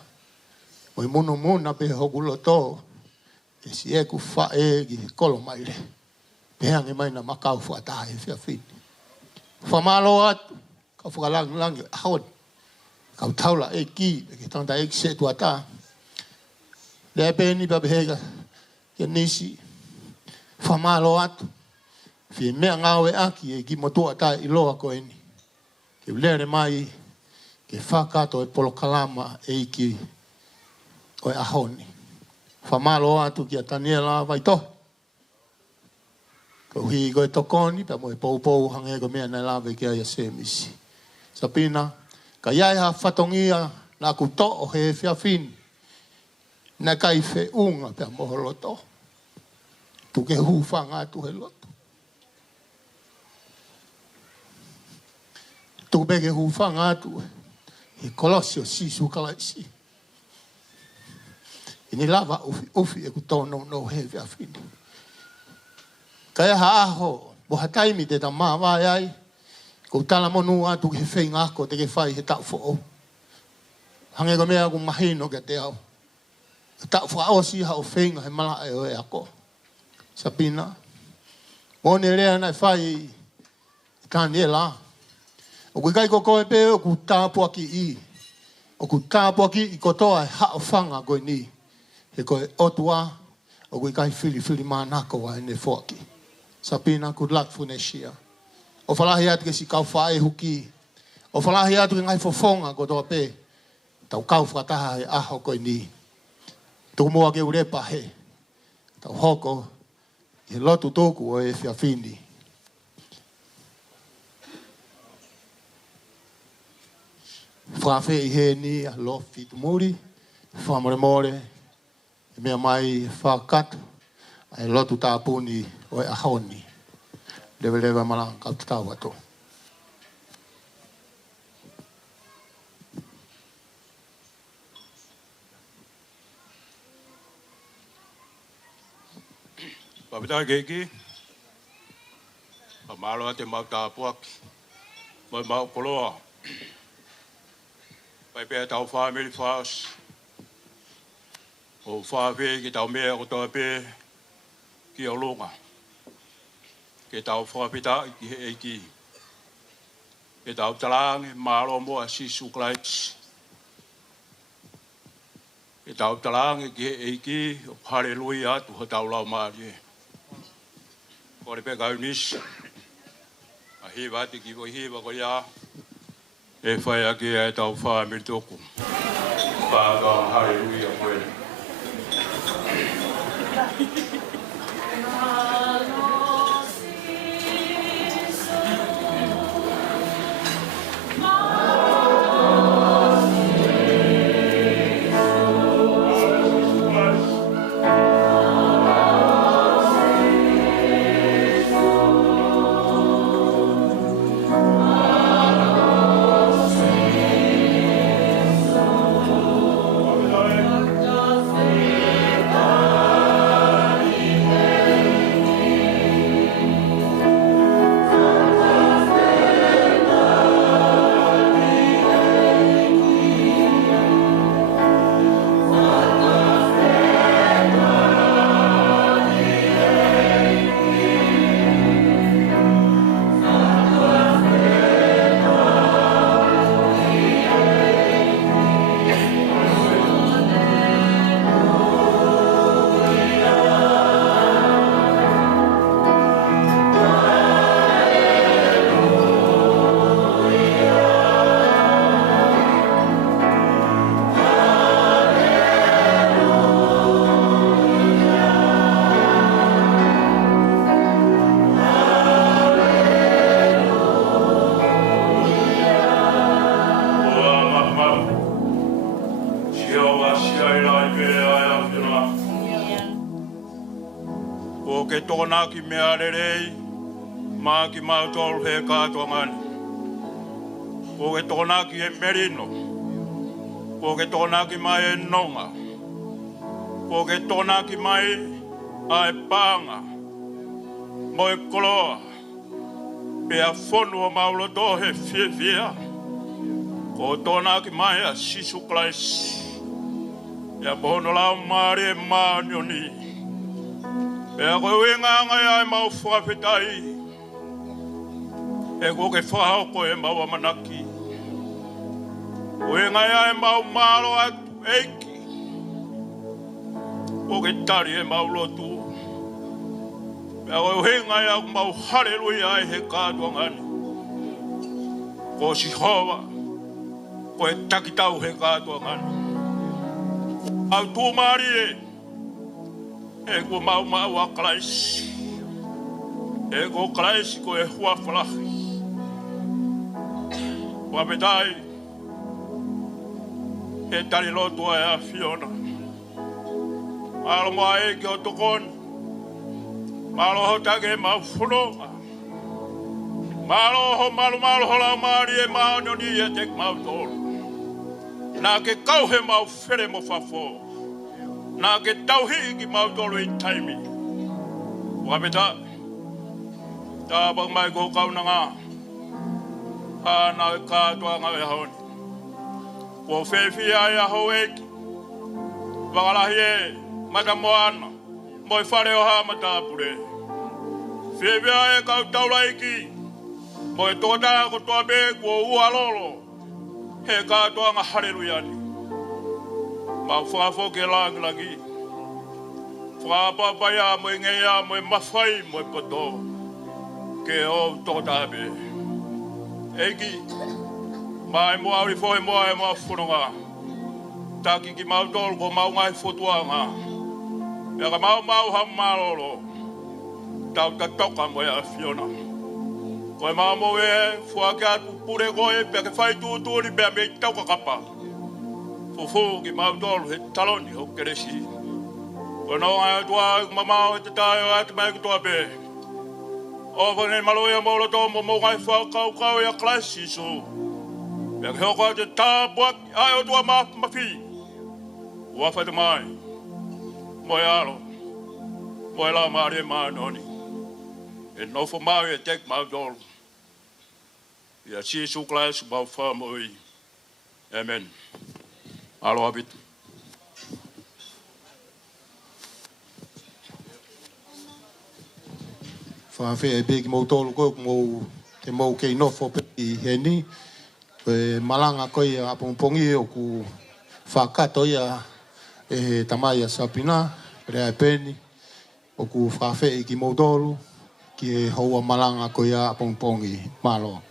O i mono mona pe hoku loto, e si e ku whae ki kolo maire. Pehange mai na makau whaataha e whiawhini. Whamalo atu, ka whakalangi ahon. Ka utaula e ki, e ke tanda e ki se tuata. Lea peni pa pehega, ke nisi. Whamalo atu, whie mea ngau e aki e ki motua tai i loa ko eni. Ke ulere mai, ke whakato e polokalama e ki o e ahoni. Whamalo atu ki a Taniela vai to. Ko hui ko e tokoni, pa mo e pou hange ko mea nei lawe ki a ia se misi. Sapina, ka iai ha whatongia na ku to o he whiawhini. Na kai whe unga pa moho loto. Tu ke hufanga tu he loto. Tu ke hufanga tu he kolosio sisu kalaisi. Ini lava ufi e kutono no he whiawhini. Kaya haaho, boha taimi te ta maa vai ai, ko tala monu atu ke whai ngako te ke whai he tau fo. Hange ko mea ku mahino ke te au. Tau fo aosi ha o whenga he mala e oe ako. Sapina, mone rea nai whai tāni e la. O kui kai ko koe pe o ku tāpua ki i. O ku tāpua ki i kotoa e hao whanga koe ni. He koe otua, o kui kai whili mānako wa ene whoaki. Sapina, good luck for next year. O whalahi atu ke si kau whae huki. O whalahi atu ke ngai whawhonga kotoa pe. Tau kau whataha e aho koe ni. Tuku mua ke urepa he. Tau hoko, he lotu tōku o e whiawhini. Whawhe i he ni a lofi tu muri. Whamore. E mea mai whakatu, ai lotu tāpuni o e ahoni. Lewe malang kau tatau ato. Pabita keki, pamalo ate mau tāpuaki, mau koloa. Pai pēr tau family first. O whawhe ki tau mea o tau pē ki o longa. Ke tau whawhita ki he eiki. Ke tau talange mālo moa Sisu Christ. Ke tau talange ki he eiki o hallelujah atu ho tau lau maari. Kore pe kau nis. A hiwa te ki voi hiwa ko ia. E whai ake e tau whaamiri toko. Whaaka hallelujah koe. Tōna ki mea rerei, mā ki mātolu he kātua ngani. Ko ke tōna ki he merino, ko ke tōna ki mai e nonga, ko ke tōna ki mai a e pānga, mo e koloa, pea whonu o maulo tō he whia, ko tōna ki mai a Sisu Christ. Ia pohono lau maari e mānioni. E koe wenga ngai ai mau whawhetai. E koe ke whahau koe mau amanaki. Wenga ai mau mālo atu eiki. Koe ke tari e mau lotu. E koe wenga ai mau hallelujah ai he kātua ngani. Koe si hoa. Koe takitau he kātua ngani. Au tūmari e. E ko mau a Christ. E ko Christ ko e hua whalahi. Wapetai. E tari lotua e a Fiona. Malo moa e ki o tokoni. Malo ho tage mau whunonga. Malo ho lau maari e mau noni e tek mau tolu. Nā ke kauhe mau where mo whafo. Nā ke tauhi ki mau tolu i taimi. Wapeta, tā pang mai ko kaunanga. Hāna e kātua ngā e haoni. Ko whewhi ai a hau eki. Wakalahi e, mata moana. Moi whare o haa matāpure. Whewhi ai e kau taula iki. Moi tōtara ko toa be ko ua lolo. He kātua ngā hallelujah. Mau whakafo ke langi. Whakapapaya mo i ngeia mo i mawhai mo i poto. Ke o tōtabe. Eiki, mai mo auri whoe moa e moa whunonga. Taki ki mau tolu ko mau ngai whotuanga. Ea ka mau ha maroro. Tau ta toka mo e a Fiona. Koe mau mo e whuake atu pure koe pia ke whai tūturi pia me i tauka kapa. Fufu ki mau tolu he taloni ho keresi. Koe no ngai atua mamau e te tae o atu mai ki toa pe. O whanei maloia maulo tō mo ngai whakau e a klasi so. Pia ke hoko te tāpuak ai o tua mawhi. Ua whai te mai. Moe alo. Moe la maari e maanoni. E nofo mau e tek mau tolu. Ia Sisu Christ mau whamoi. Amen. Aloha bitu. whawhawhi e beki mou tōlu koe mou te mou kei nofo pe i he ni. Malanga koe a pongpongi o ku whakato ia e tamai a sapina, rea e peni, o ku whawhi ki mou tōlu, ki e houa malanga koe a pongpongi. Malo.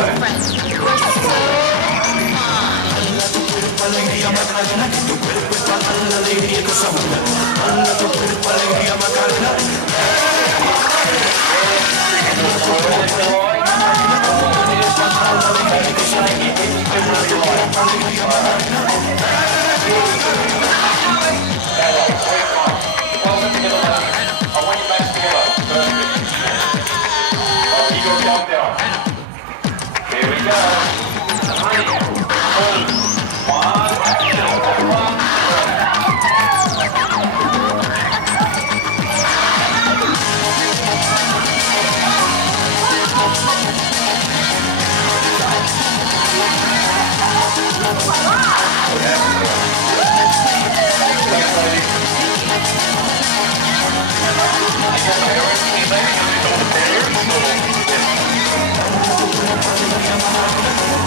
Alegría Macarena, que tu cuerpo es para la alegría y cosa buena. Anda tu cuerpo, alegría Macarena. Here we go. 3, 2, 1.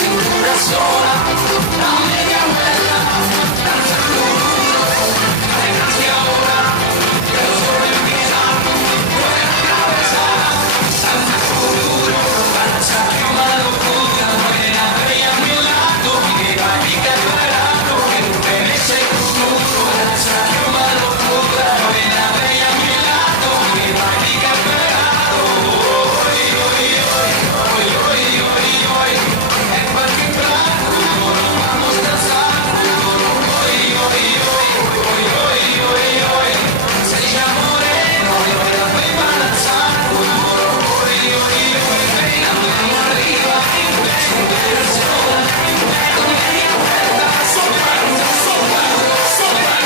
cintura sola, la media vuelta, danzando duro, alegranza ahora, que el sol empieza, mueve la cabeza, salta duro, danza prima locura, buena bella a mi lado, que va y que esperando, que tu bebé se crudo, danza prima locura, buena bella a mi lado, que va y que esperando, hoy, hoy, hoy, hoy, hoy, hoy, hoy, en cualquier plan, nos vamos danzando, hoy, hoy, hoy, hoy, hoy, hoy, hoy, seja moreno, y hoy la voy balanzando, hoy, hoy, hoy, venga, vamos arriba, cintura sola, con media vuelta, sopla, sopla, sopla,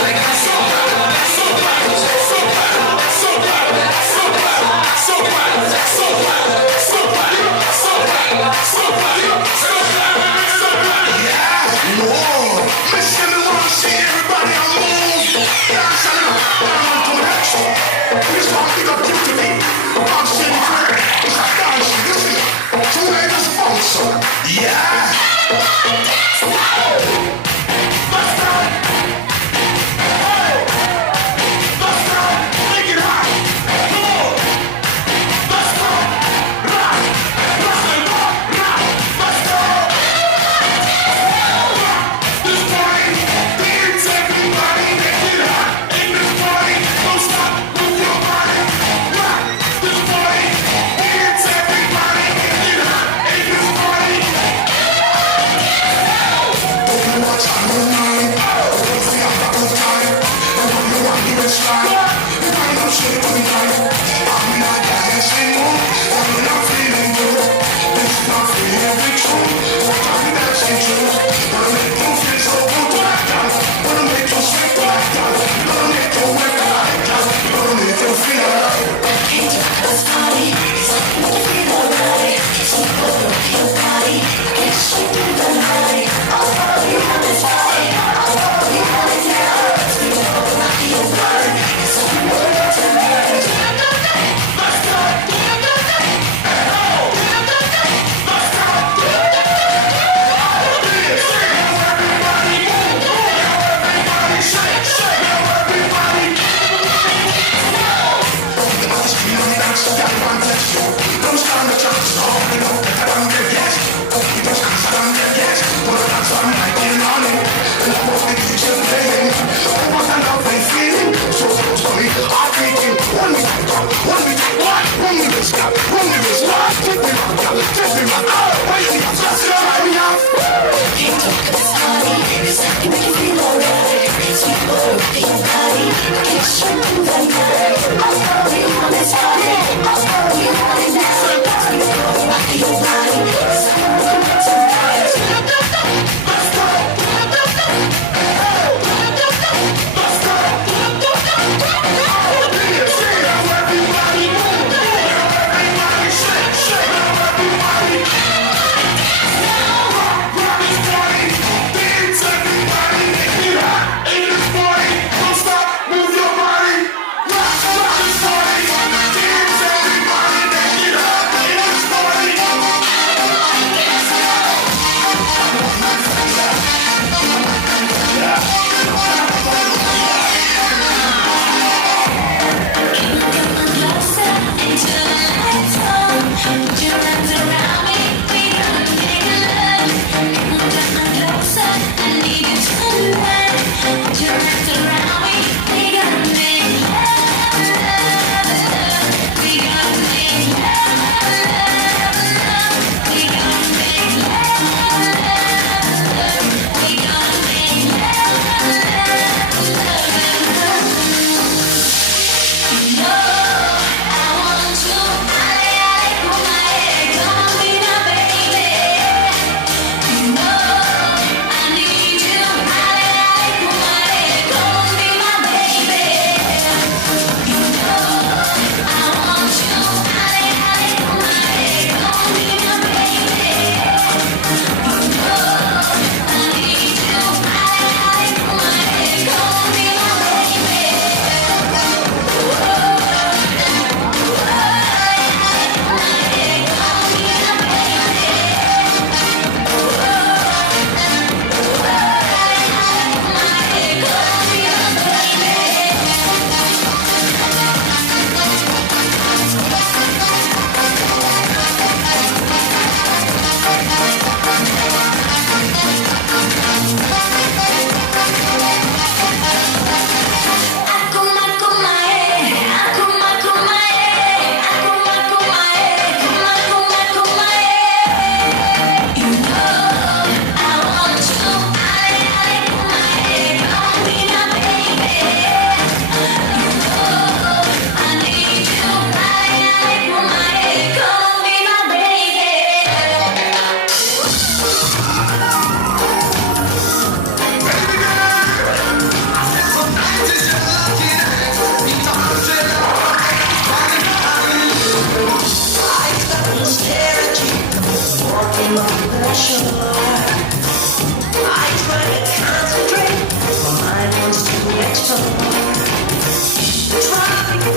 Move your body.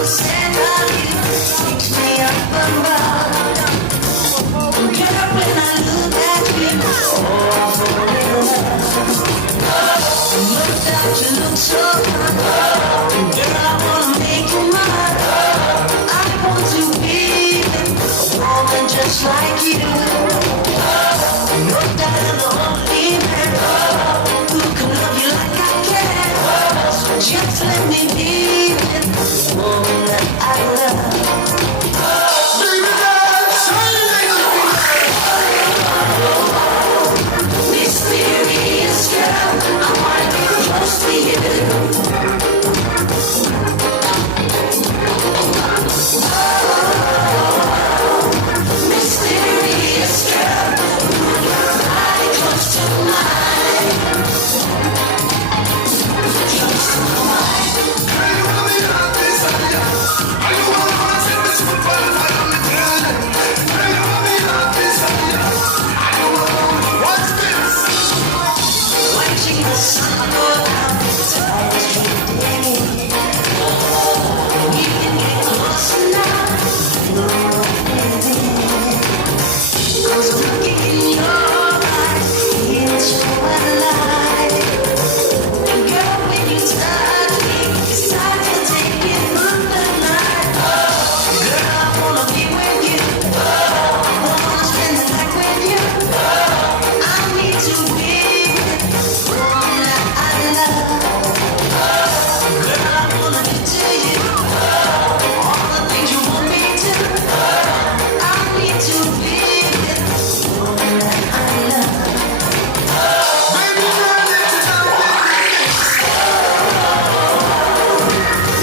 said of you keeps me up above. Girl, when I look at you, oh, I fall in love. Look at you, look so good. Girl, I wanna make you mine. I want to be a woman just like you. Look that I'm the only man who can love you like I can. So just let me be the woman that I love. Mysterious girl, I wanna get close to you. Mysterious girl, put your body close to mine. Close to mine. Watching the sun go down, it's always dreaming. We can get closer now. Cause I'm looking in your eyes, it's so alive. And girl, when you touch me, it's time to take it from the night. Girl, I wanna be with you. I wanna spend the night with you. I need to be with the woman that I love. Girl, I wanna get to you. All the things you want me to. I need to be with the woman that I love.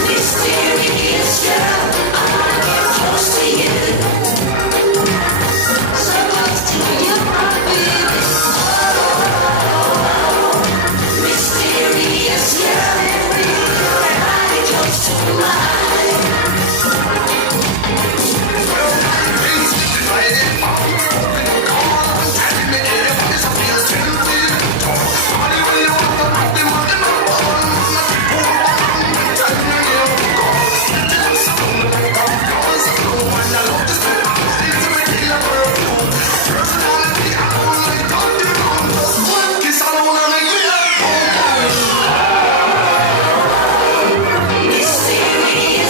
Mysterious girl, I wanna get close to you. So close to you, my baby. Mysterious girl, body close to mine. Mysterious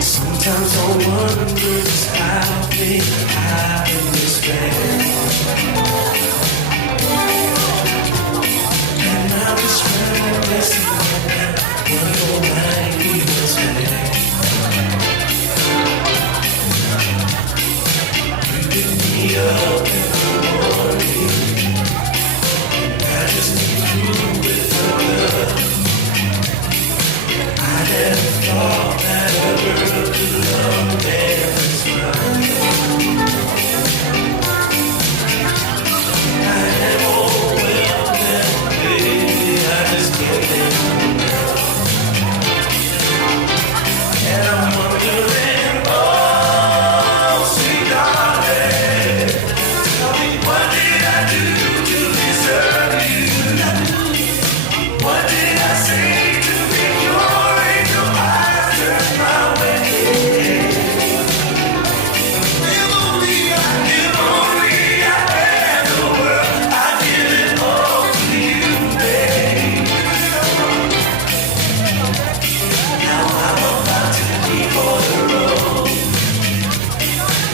Sometimes I wonder just how things happen this way. And I was trying to listen one more night we was there. You picked me up in the morning, and I just need you with the love. I never thought that a girl could love as well. I am overwhelmed, baby, I just can't get enough. And I'm wondering, oh, sweet darling, tell me what did I do to deserve you? What did I say to make your angel eyes turn my way? If only I had the world, I'd give it all to you, babe. Now I'm about to leave for the road.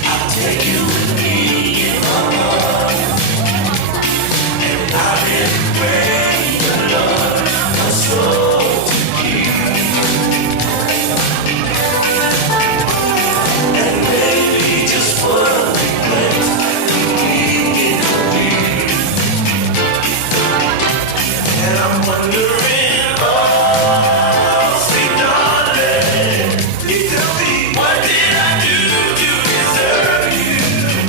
I'll take you with me in my heart, and I've been praying the Lord my soul to keep. And maybe just one regret to keep it away. And I'm wondering, oh, sweet darling, please tell me, what did I do to deserve you?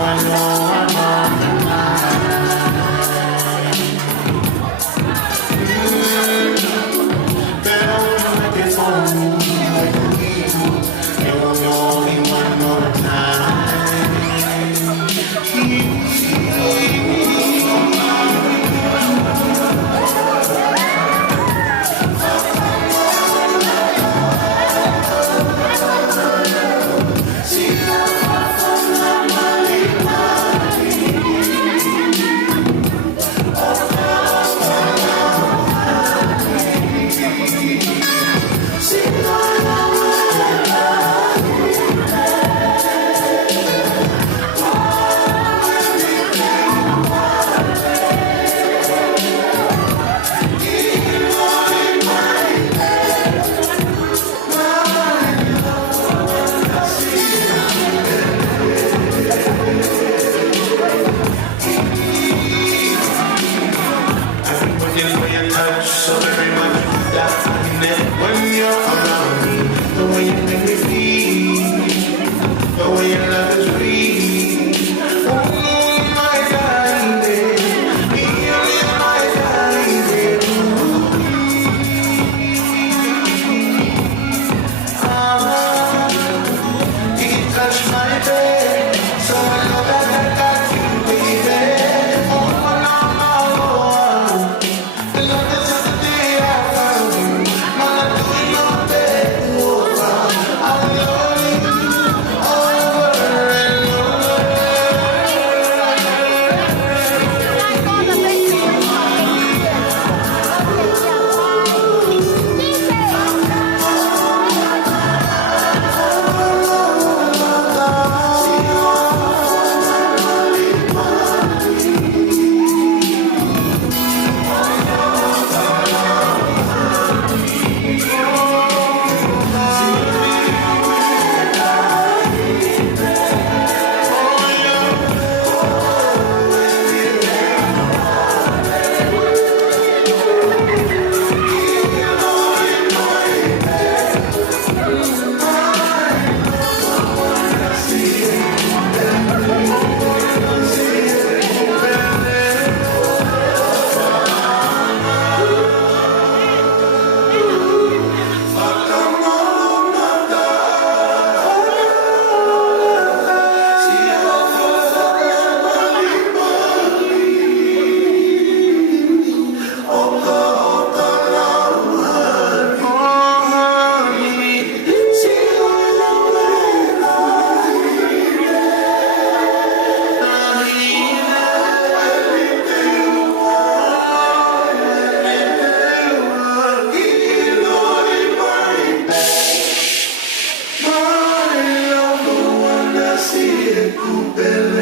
One Bele